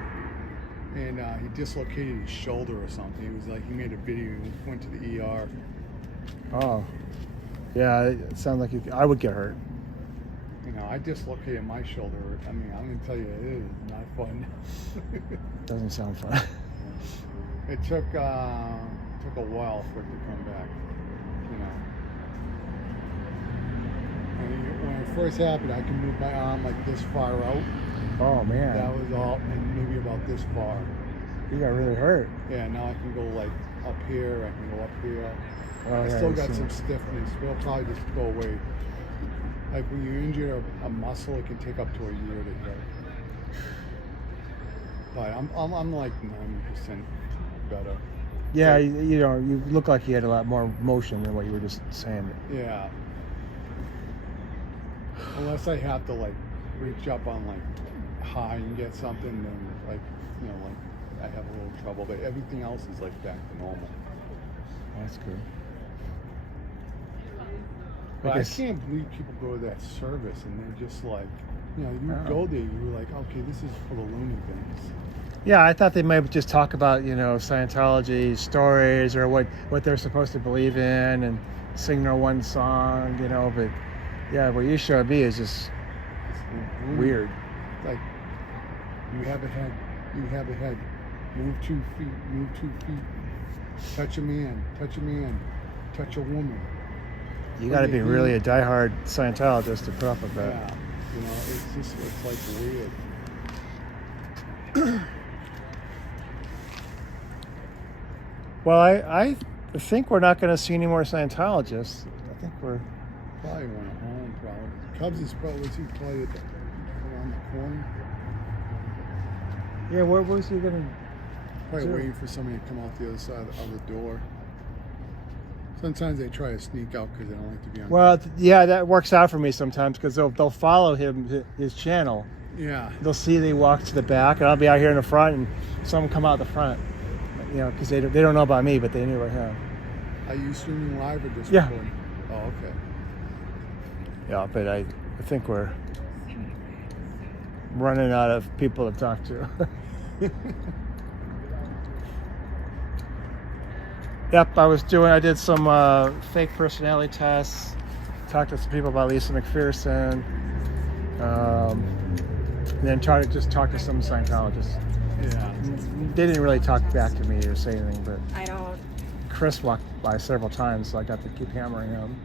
and he dislocated his shoulder or something. He was like, he made a video, he went to the ER. Oh, yeah. It sounds like I would get hurt. You know, I dislocated my shoulder. I mean, I'm gonna tell you, it is not fun. Doesn't sound fun. It took a while for it to come back. You know, when it first happened, I could move my arm like this far out. Oh man. That was all, and maybe about this far. You got really hurt. Yeah. Now I can go like up here. I can go up here. Oh, I yeah, still I've got seen some it. stiffness. It'll probably just go away. Like when you injure a muscle, it can take up to a year to heal. But I'm like 90% better. Yeah, So, you know, you look like you had a lot more motion than what you were just saying. yeah. Unless I have to like reach up on like high and get something, then like, you know, like I have a little trouble. But everything else is like back to normal. That's good. But I can't believe people go to that service and they're just like, you know, you go there, you're like, okay, this is for the loony bins. Yeah, I thought they might just talk about, you know, Scientology stories or what they're supposed to believe in and sing their one song, you know, but yeah, what you showed me is just weird. Like, you have a head, move 2 feet, move 2 feet, touch a man, touch a woman. You got to be really a diehard Scientologist to put up with that. Yeah, you know, it's like weird. Well, I think we're not going to see any more Scientologists. I think we're Probably went home, probably. Cubs is probably, was he probably around the corner? Yeah, where was he going to? Probably waiting for somebody to come out the other side of the door. Sometimes they try to sneak out because they don't like to be on. Well, yeah, that works out for me sometimes because they'll follow his channel. Yeah. They'll see they walk to the back, and I'll be out here in the front, and someone come out the front. You know, because they don't know about me, but they knew about him. Are you streaming live or just Yeah. recording? Oh, okay. Yeah, but I think we're running out of people to talk to. Yep, I did some fake personality tests, talked to some people about Lisa McPherson, and then talked to some Scientologists. Yeah. They didn't really talk back to me or say anything, but I don't. Chris walked by several times, so I got to keep hammering him.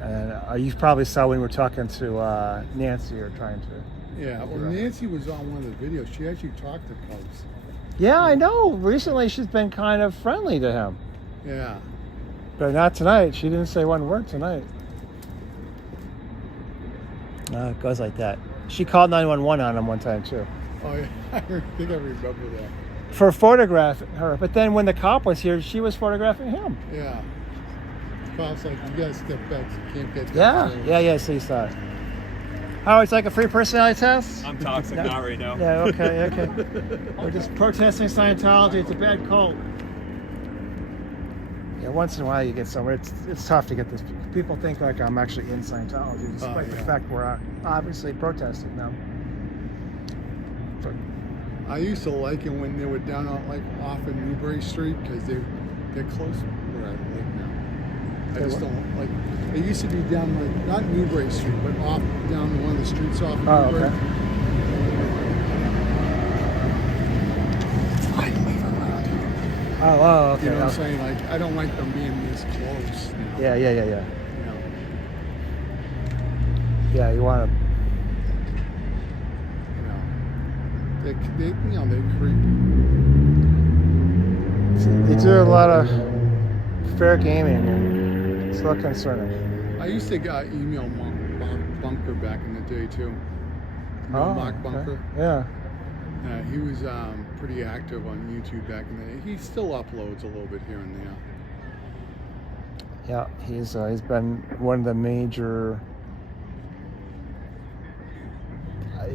And you probably saw when we were talking to Nancy or trying to. Yeah, well, Nancy was on one of the videos. She actually talked to Cubs. Yeah, I know. Recently, she's been kind of friendly to him. Yeah. But not tonight. She didn't say one word tonight. No, it goes like that. She called 911 on him one time, too. Oh, yeah. I think I remember that. For photographing her. But then when the cop was here, she was photographing him. Yeah. The cop's like, you gotta step back. You can't get that. Yeah, so you saw it. Oh, it's like a free personality test? I'm toxic, not right now. Yeah, okay. We're just protesting Scientology. It's a bad cult. Yeah, once in a while you get somewhere. It's tough to get this. People think like I'm actually in Scientology, despite the fact we're obviously protesting them. But I used to like it when they were down on, like off of Newbury Street because they're close where I live now. I just don't like. It used to be down like not Newbury Street, but off down one of the streets off. Oh, Newbury. okay. Oh, okay. You know what I'm saying? Like, I don't like them being this close. You know? Yeah. You know, Yeah, you want to. they creep. They do a lot of fair gaming, and it's a little concerning. I used to email Mark Bunker back in the day too. You know Mark Bunker? Okay. Yeah. He was pretty active on YouTube back in the day. He still uploads a little bit here and there. Yeah, he's been one of the major. I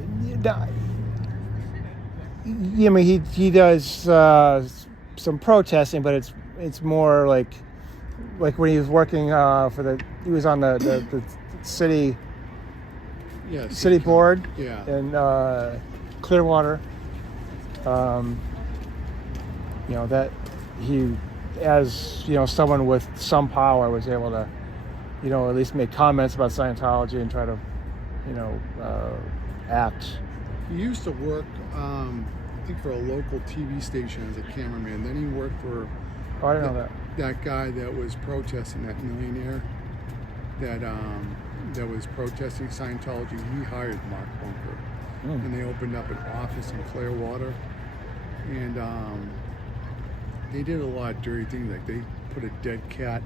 mean, he does some protesting, but it's more like when he was working he was on the city board in Clearwater. That he, as someone with some power, was able to at least make comments about Scientology and try to act. He used to work, I think, for a local TV station as a cameraman. Then he worked for I didn't know that guy that was protesting, that millionaire that was protesting Scientology. He hired Mark Bunker, and they opened up an office in Clearwater, and they did a lot of dirty things. Like they put a dead cat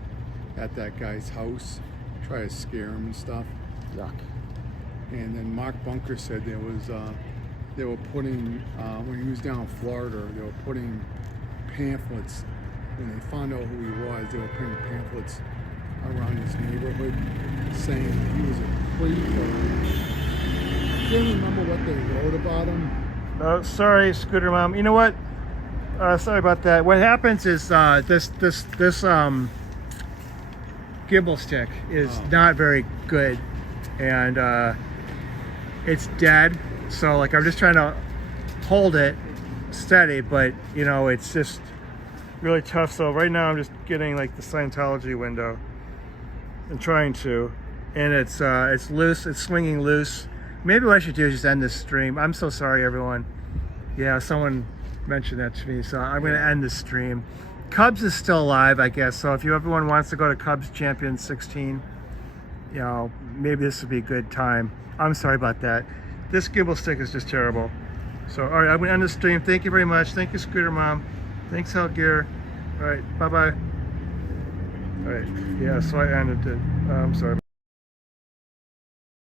at that guy's house, try to scare him and stuff. Yuck. And then Mark Bunker said they were putting, when he was down in Florida, they were putting pamphlets. When they found out who he was, they were putting pamphlets around his neighborhood saying he was a creep. Do you remember what they wrote about him? Oh, sorry, Scooter Mom. You know what? Sorry about that. What happens is this gimbal stick is not very good, and it's dead. So like I'm just trying to hold it steady, but it's just really tough. So right now I'm just getting like the Scientology window and trying to, and it's loose. It's swinging loose. Maybe what I should do is just end this stream. I'm so sorry, everyone. Yeah, someone mentioned that to me, so I'm going to end this stream. Cubs is still alive, I guess. So if everyone wants to go to Cubs Champion 16, maybe this would be a good time. I'm sorry about that. This gimbal stick is just terrible. So, all right, I'm going to end the stream. Thank you very much. Thank you, Scooter Mom. Thanks, Health Gear. All right, bye-bye. All right, yeah, so I ended it. I'm sorry.